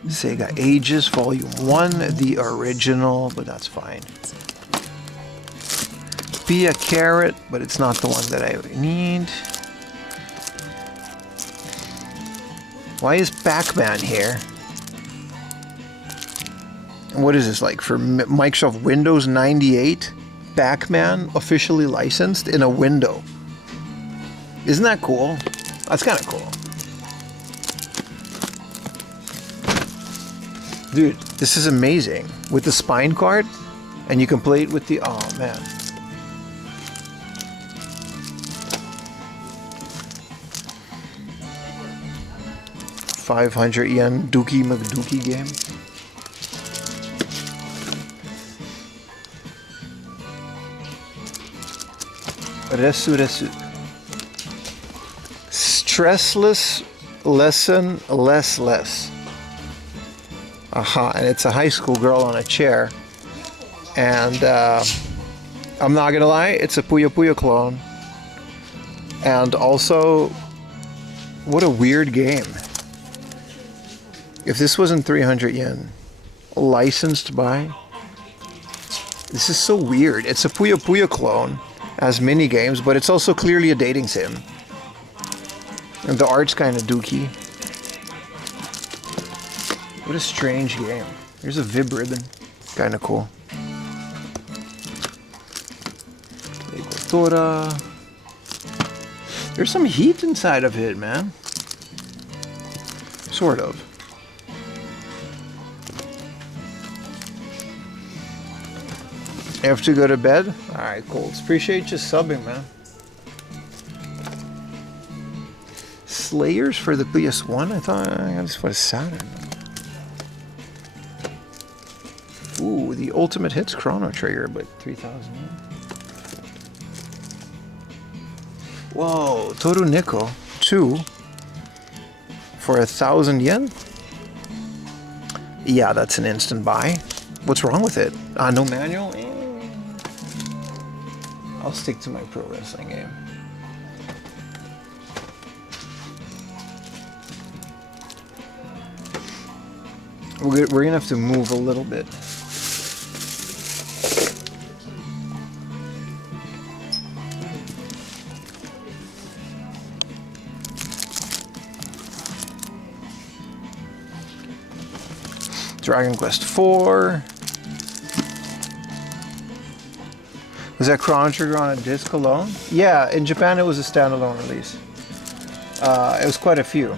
Sega Ages Volume 1, the original, but that's fine. Pia Carrot, but it's not the one that I need. Why is Pac-Man here? And what is this, like for Microsoft Windows 98? Pac-Man officially licensed in a window. Isn't that cool? That's kind of cool. Dude, this is amazing. With the spine card, and you can play it with the... Oh, man. 500 yen Dookie McDookie game. Resu. Stressless lesson less. Aha, and it's a high school girl on a chair. And I'm not gonna lie, it's a Puyo Puyo clone. And also, what a weird game. If this wasn't 300 yen, licensed by, this is so weird. It's a Puyo Puyo clone as mini games, but it's also clearly a dating sim. And the art's kind of dookie. What a strange game. Here's a Vib ribbon. Kind of cool. Tora. There's some heat inside of it, man. Sort of. You have to go to bed? Alright, cool. Appreciate you subbing, man. Slayers for the PS1? I thought I got this for Saturn. Ooh, the Ultimate Hits Chrono Trigger, but 3,000 yen. Whoa, Toru Nico 2 for 1,000 yen? Yeah, that's an instant buy. What's wrong with it? No manual? I'll stick to my pro wrestling game. We're gonna have to move a little bit. Dragon Quest IV. Was that Chrono Trigger on a disc alone? Yeah, in Japan it was a standalone release. It was quite a few.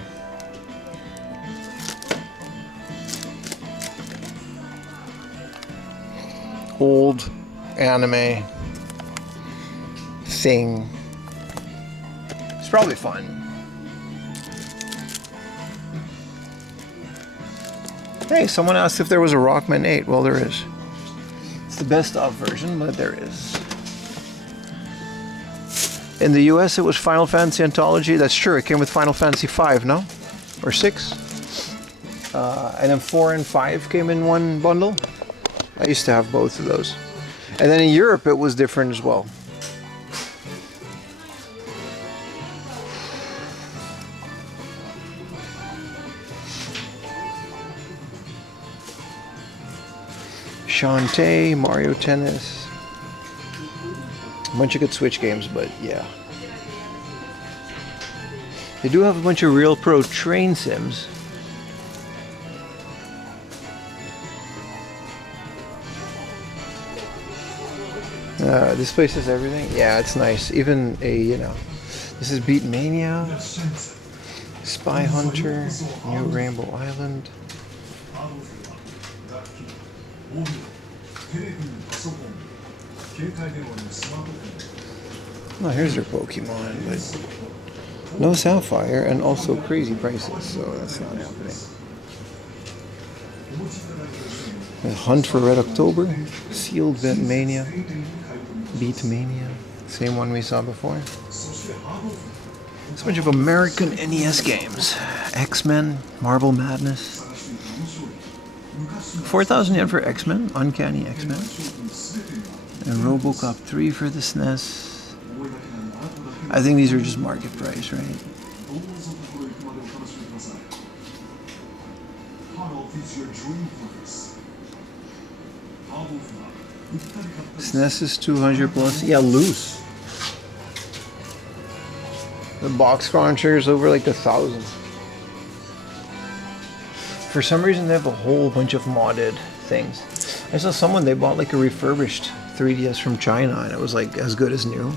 Old anime thing. It's probably fun. Hey, someone asked if there was a Rockman 8. Well, there is. It's the best of version, but there is. In the US, it was Final Fantasy Anthology. That's true. It came with Final Fantasy 5, no? Or 6? And then 4 and 5 came in one bundle. I used to have both of those. And then in Europe, it was different as well. Shantae, Mario Tennis. A bunch of good Switch games, but yeah. They do have a bunch of Real Pro train sims. This place has everything. Yeah, it's nice. Even this is Beat Mania, Spy Hunter, New Rainbow Island. Oh, here's their Pokemon, but no Sapphire and also crazy prices, so that's not happening. The Hunt for Red October, Sealed Bet Mania, Beat Mania, same one we saw before. It's a bunch of American NES games. X-Men, Marble Madness. 4,000 yen for X-Men, Uncanny X-Men. And RoboCop 3 for the SNES. I think these are just market price, right? SNES is 200 plus. Yeah, loose. The box Chrono Trigger is over like 1,000. For some reason, they have a whole bunch of modded things. I saw someone, they bought like a refurbished 3DS from China, and it was like as good as new.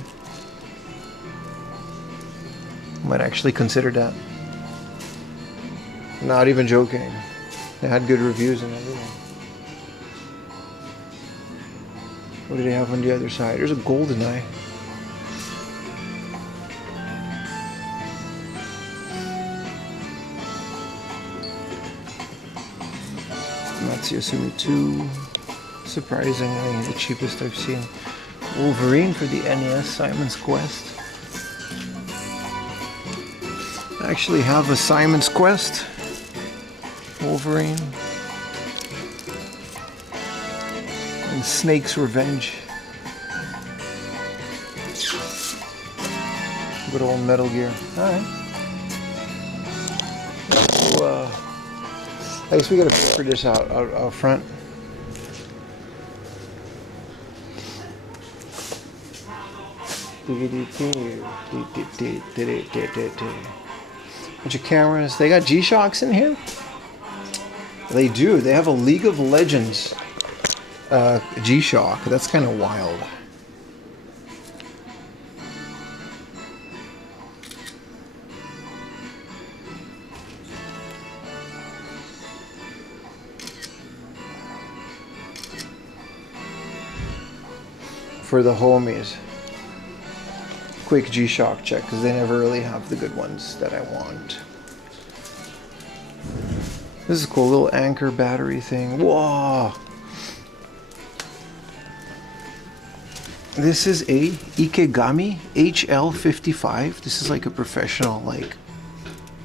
Might actually consider that. Not even joking. They had good reviews and everything. What do they have on the other side? There's a GoldenEye. Tsutsumi 2. Surprisingly, the cheapest I've seen. Wolverine for the NES, Simon's Quest. I actually have a Simon's Quest. Wolverine. And Snake's Revenge. Good old Metal Gear. Alright. So, I guess we gotta figure this out front. Bunch of cameras. They got G-Shocks in here? They do. They have a League of Legends G-Shock. That's kind of wild. For the homies. Quick G-Shock check, because they never really have the good ones that I want. This is a cool little anchor battery thing. Whoa! This is a Ikegami HL55. This is like a professional, like,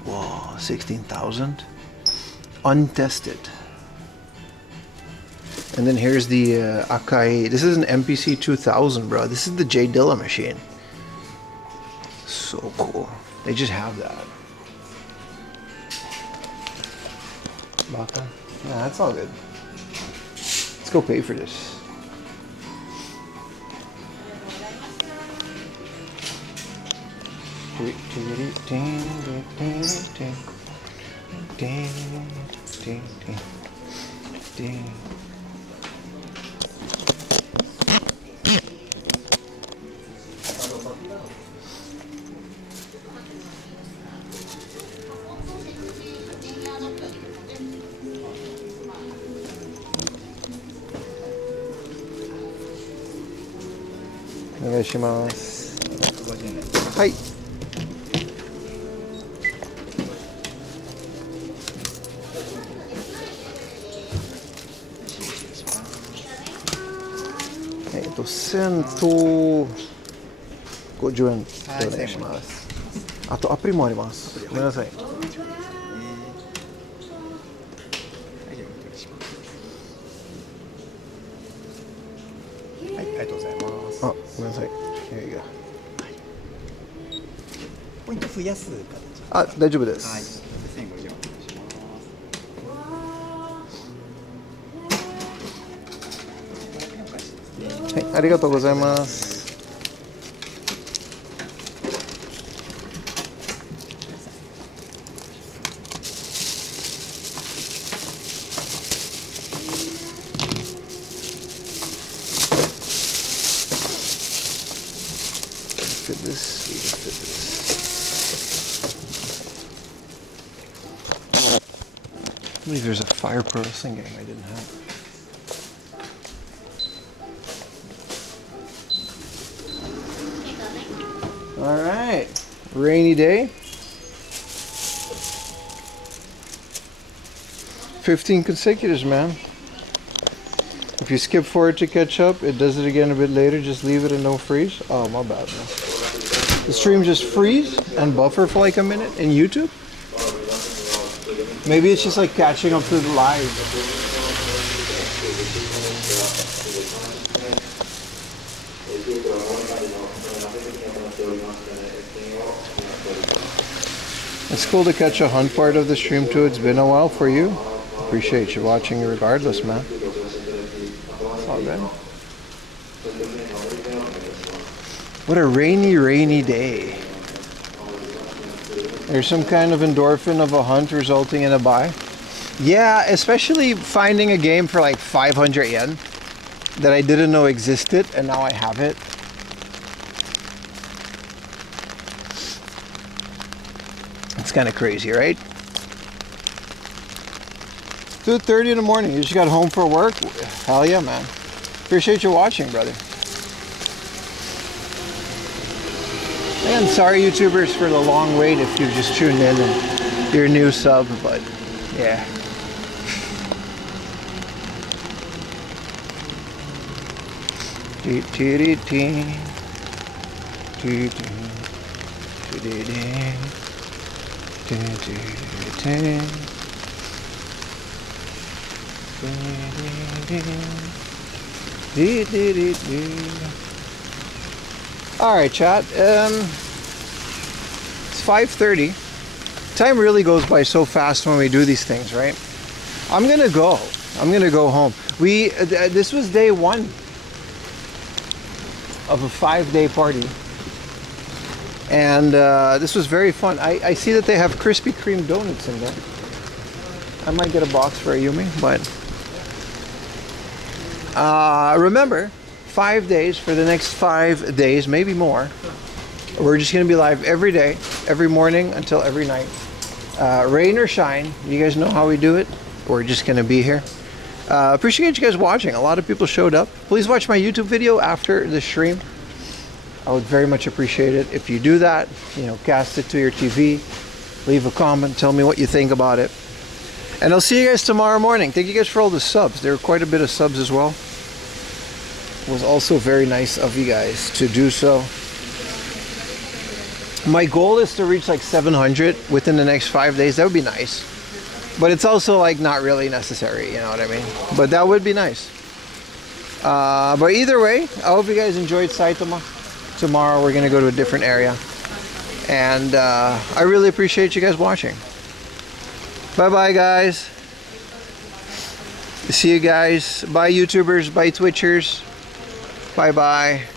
whoa, 16,000. Untested. And then here's the Akai. This is an MPC 2000, bro. This is the J Dilla machine. So cool. They just have that. Baka? Yeah, that's all good. Let's go pay for this. Hi. $150円でお願いします。あとアプリもあります。ごめんなさい。はい、ありがとうございます。あ、ごめんなさい。いやいや。ポイント増やす形。あ、大丈夫ではい。す。1050円お願いします。はい、ありがとうございます。Fit this, we can fit this. I believe there's a fire processing game I didn't have. All right, rainy day. 15 consecutives, man. If you skip forward to catch up, it does it again a bit later. Just leave it and no freeze. Oh, my bad, man. The stream just freeze and buffer for like a minute in YouTube. Maybe it's just like catching up to the live. It's cool to catch a hunt part of the stream too. It's been a while for you. Appreciate you watching regardless, man. It's all good. What a rainy day. There's some kind of endorphin of a hunt resulting in a buy. Yeah, especially finding a game for like 500 yen that I didn't know existed and now I have it. It's kind of crazy, right? 2:30 in the morning. You just got home for work? Hell yeah, man. Appreciate you watching, brother. And sorry, YouTubers, for the long wait if you've just tuned in and you're a new sub, but yeah. Dee, dee, dee, dee. Dee, dee. Dee, dee, dee. Dee, dee, dee. Dee, dee, dee, dee. All right, chat. It's 5:30. Time really goes by so fast when we do these things, right? I'm gonna go home. This was day one of a 5-day party, and this was very fun. I see that they have Krispy Kreme donuts in there. I might get a box for Ayumi, but remember, 5 days for the next 5 days, maybe more. We're just gonna be live every day, every morning until every night. Rain or shine, you guys know how we do it. We're just gonna be here. Appreciate you guys watching. A lot of people showed up. Please watch my YouTube video after the stream. I would very much appreciate it if you do that. You know, cast it to your TV, leave a comment, tell me what you think about it. And I'll see you guys tomorrow morning. Thank you guys for all the subs. There were quite a bit of subs as well. It was also very nice of you guys to do so. My goal is to reach like 700 within the next 5 days. That would be nice. But it's also like not really necessary, you know what I mean? But that would be nice. But either way, I hope you guys enjoyed Saitama. Tomorrow we're gonna go to a different area. And I really appreciate you guys watching. Bye-bye, guys. See you guys. Bye, YouTubers. Bye, Twitchers. Bye-bye.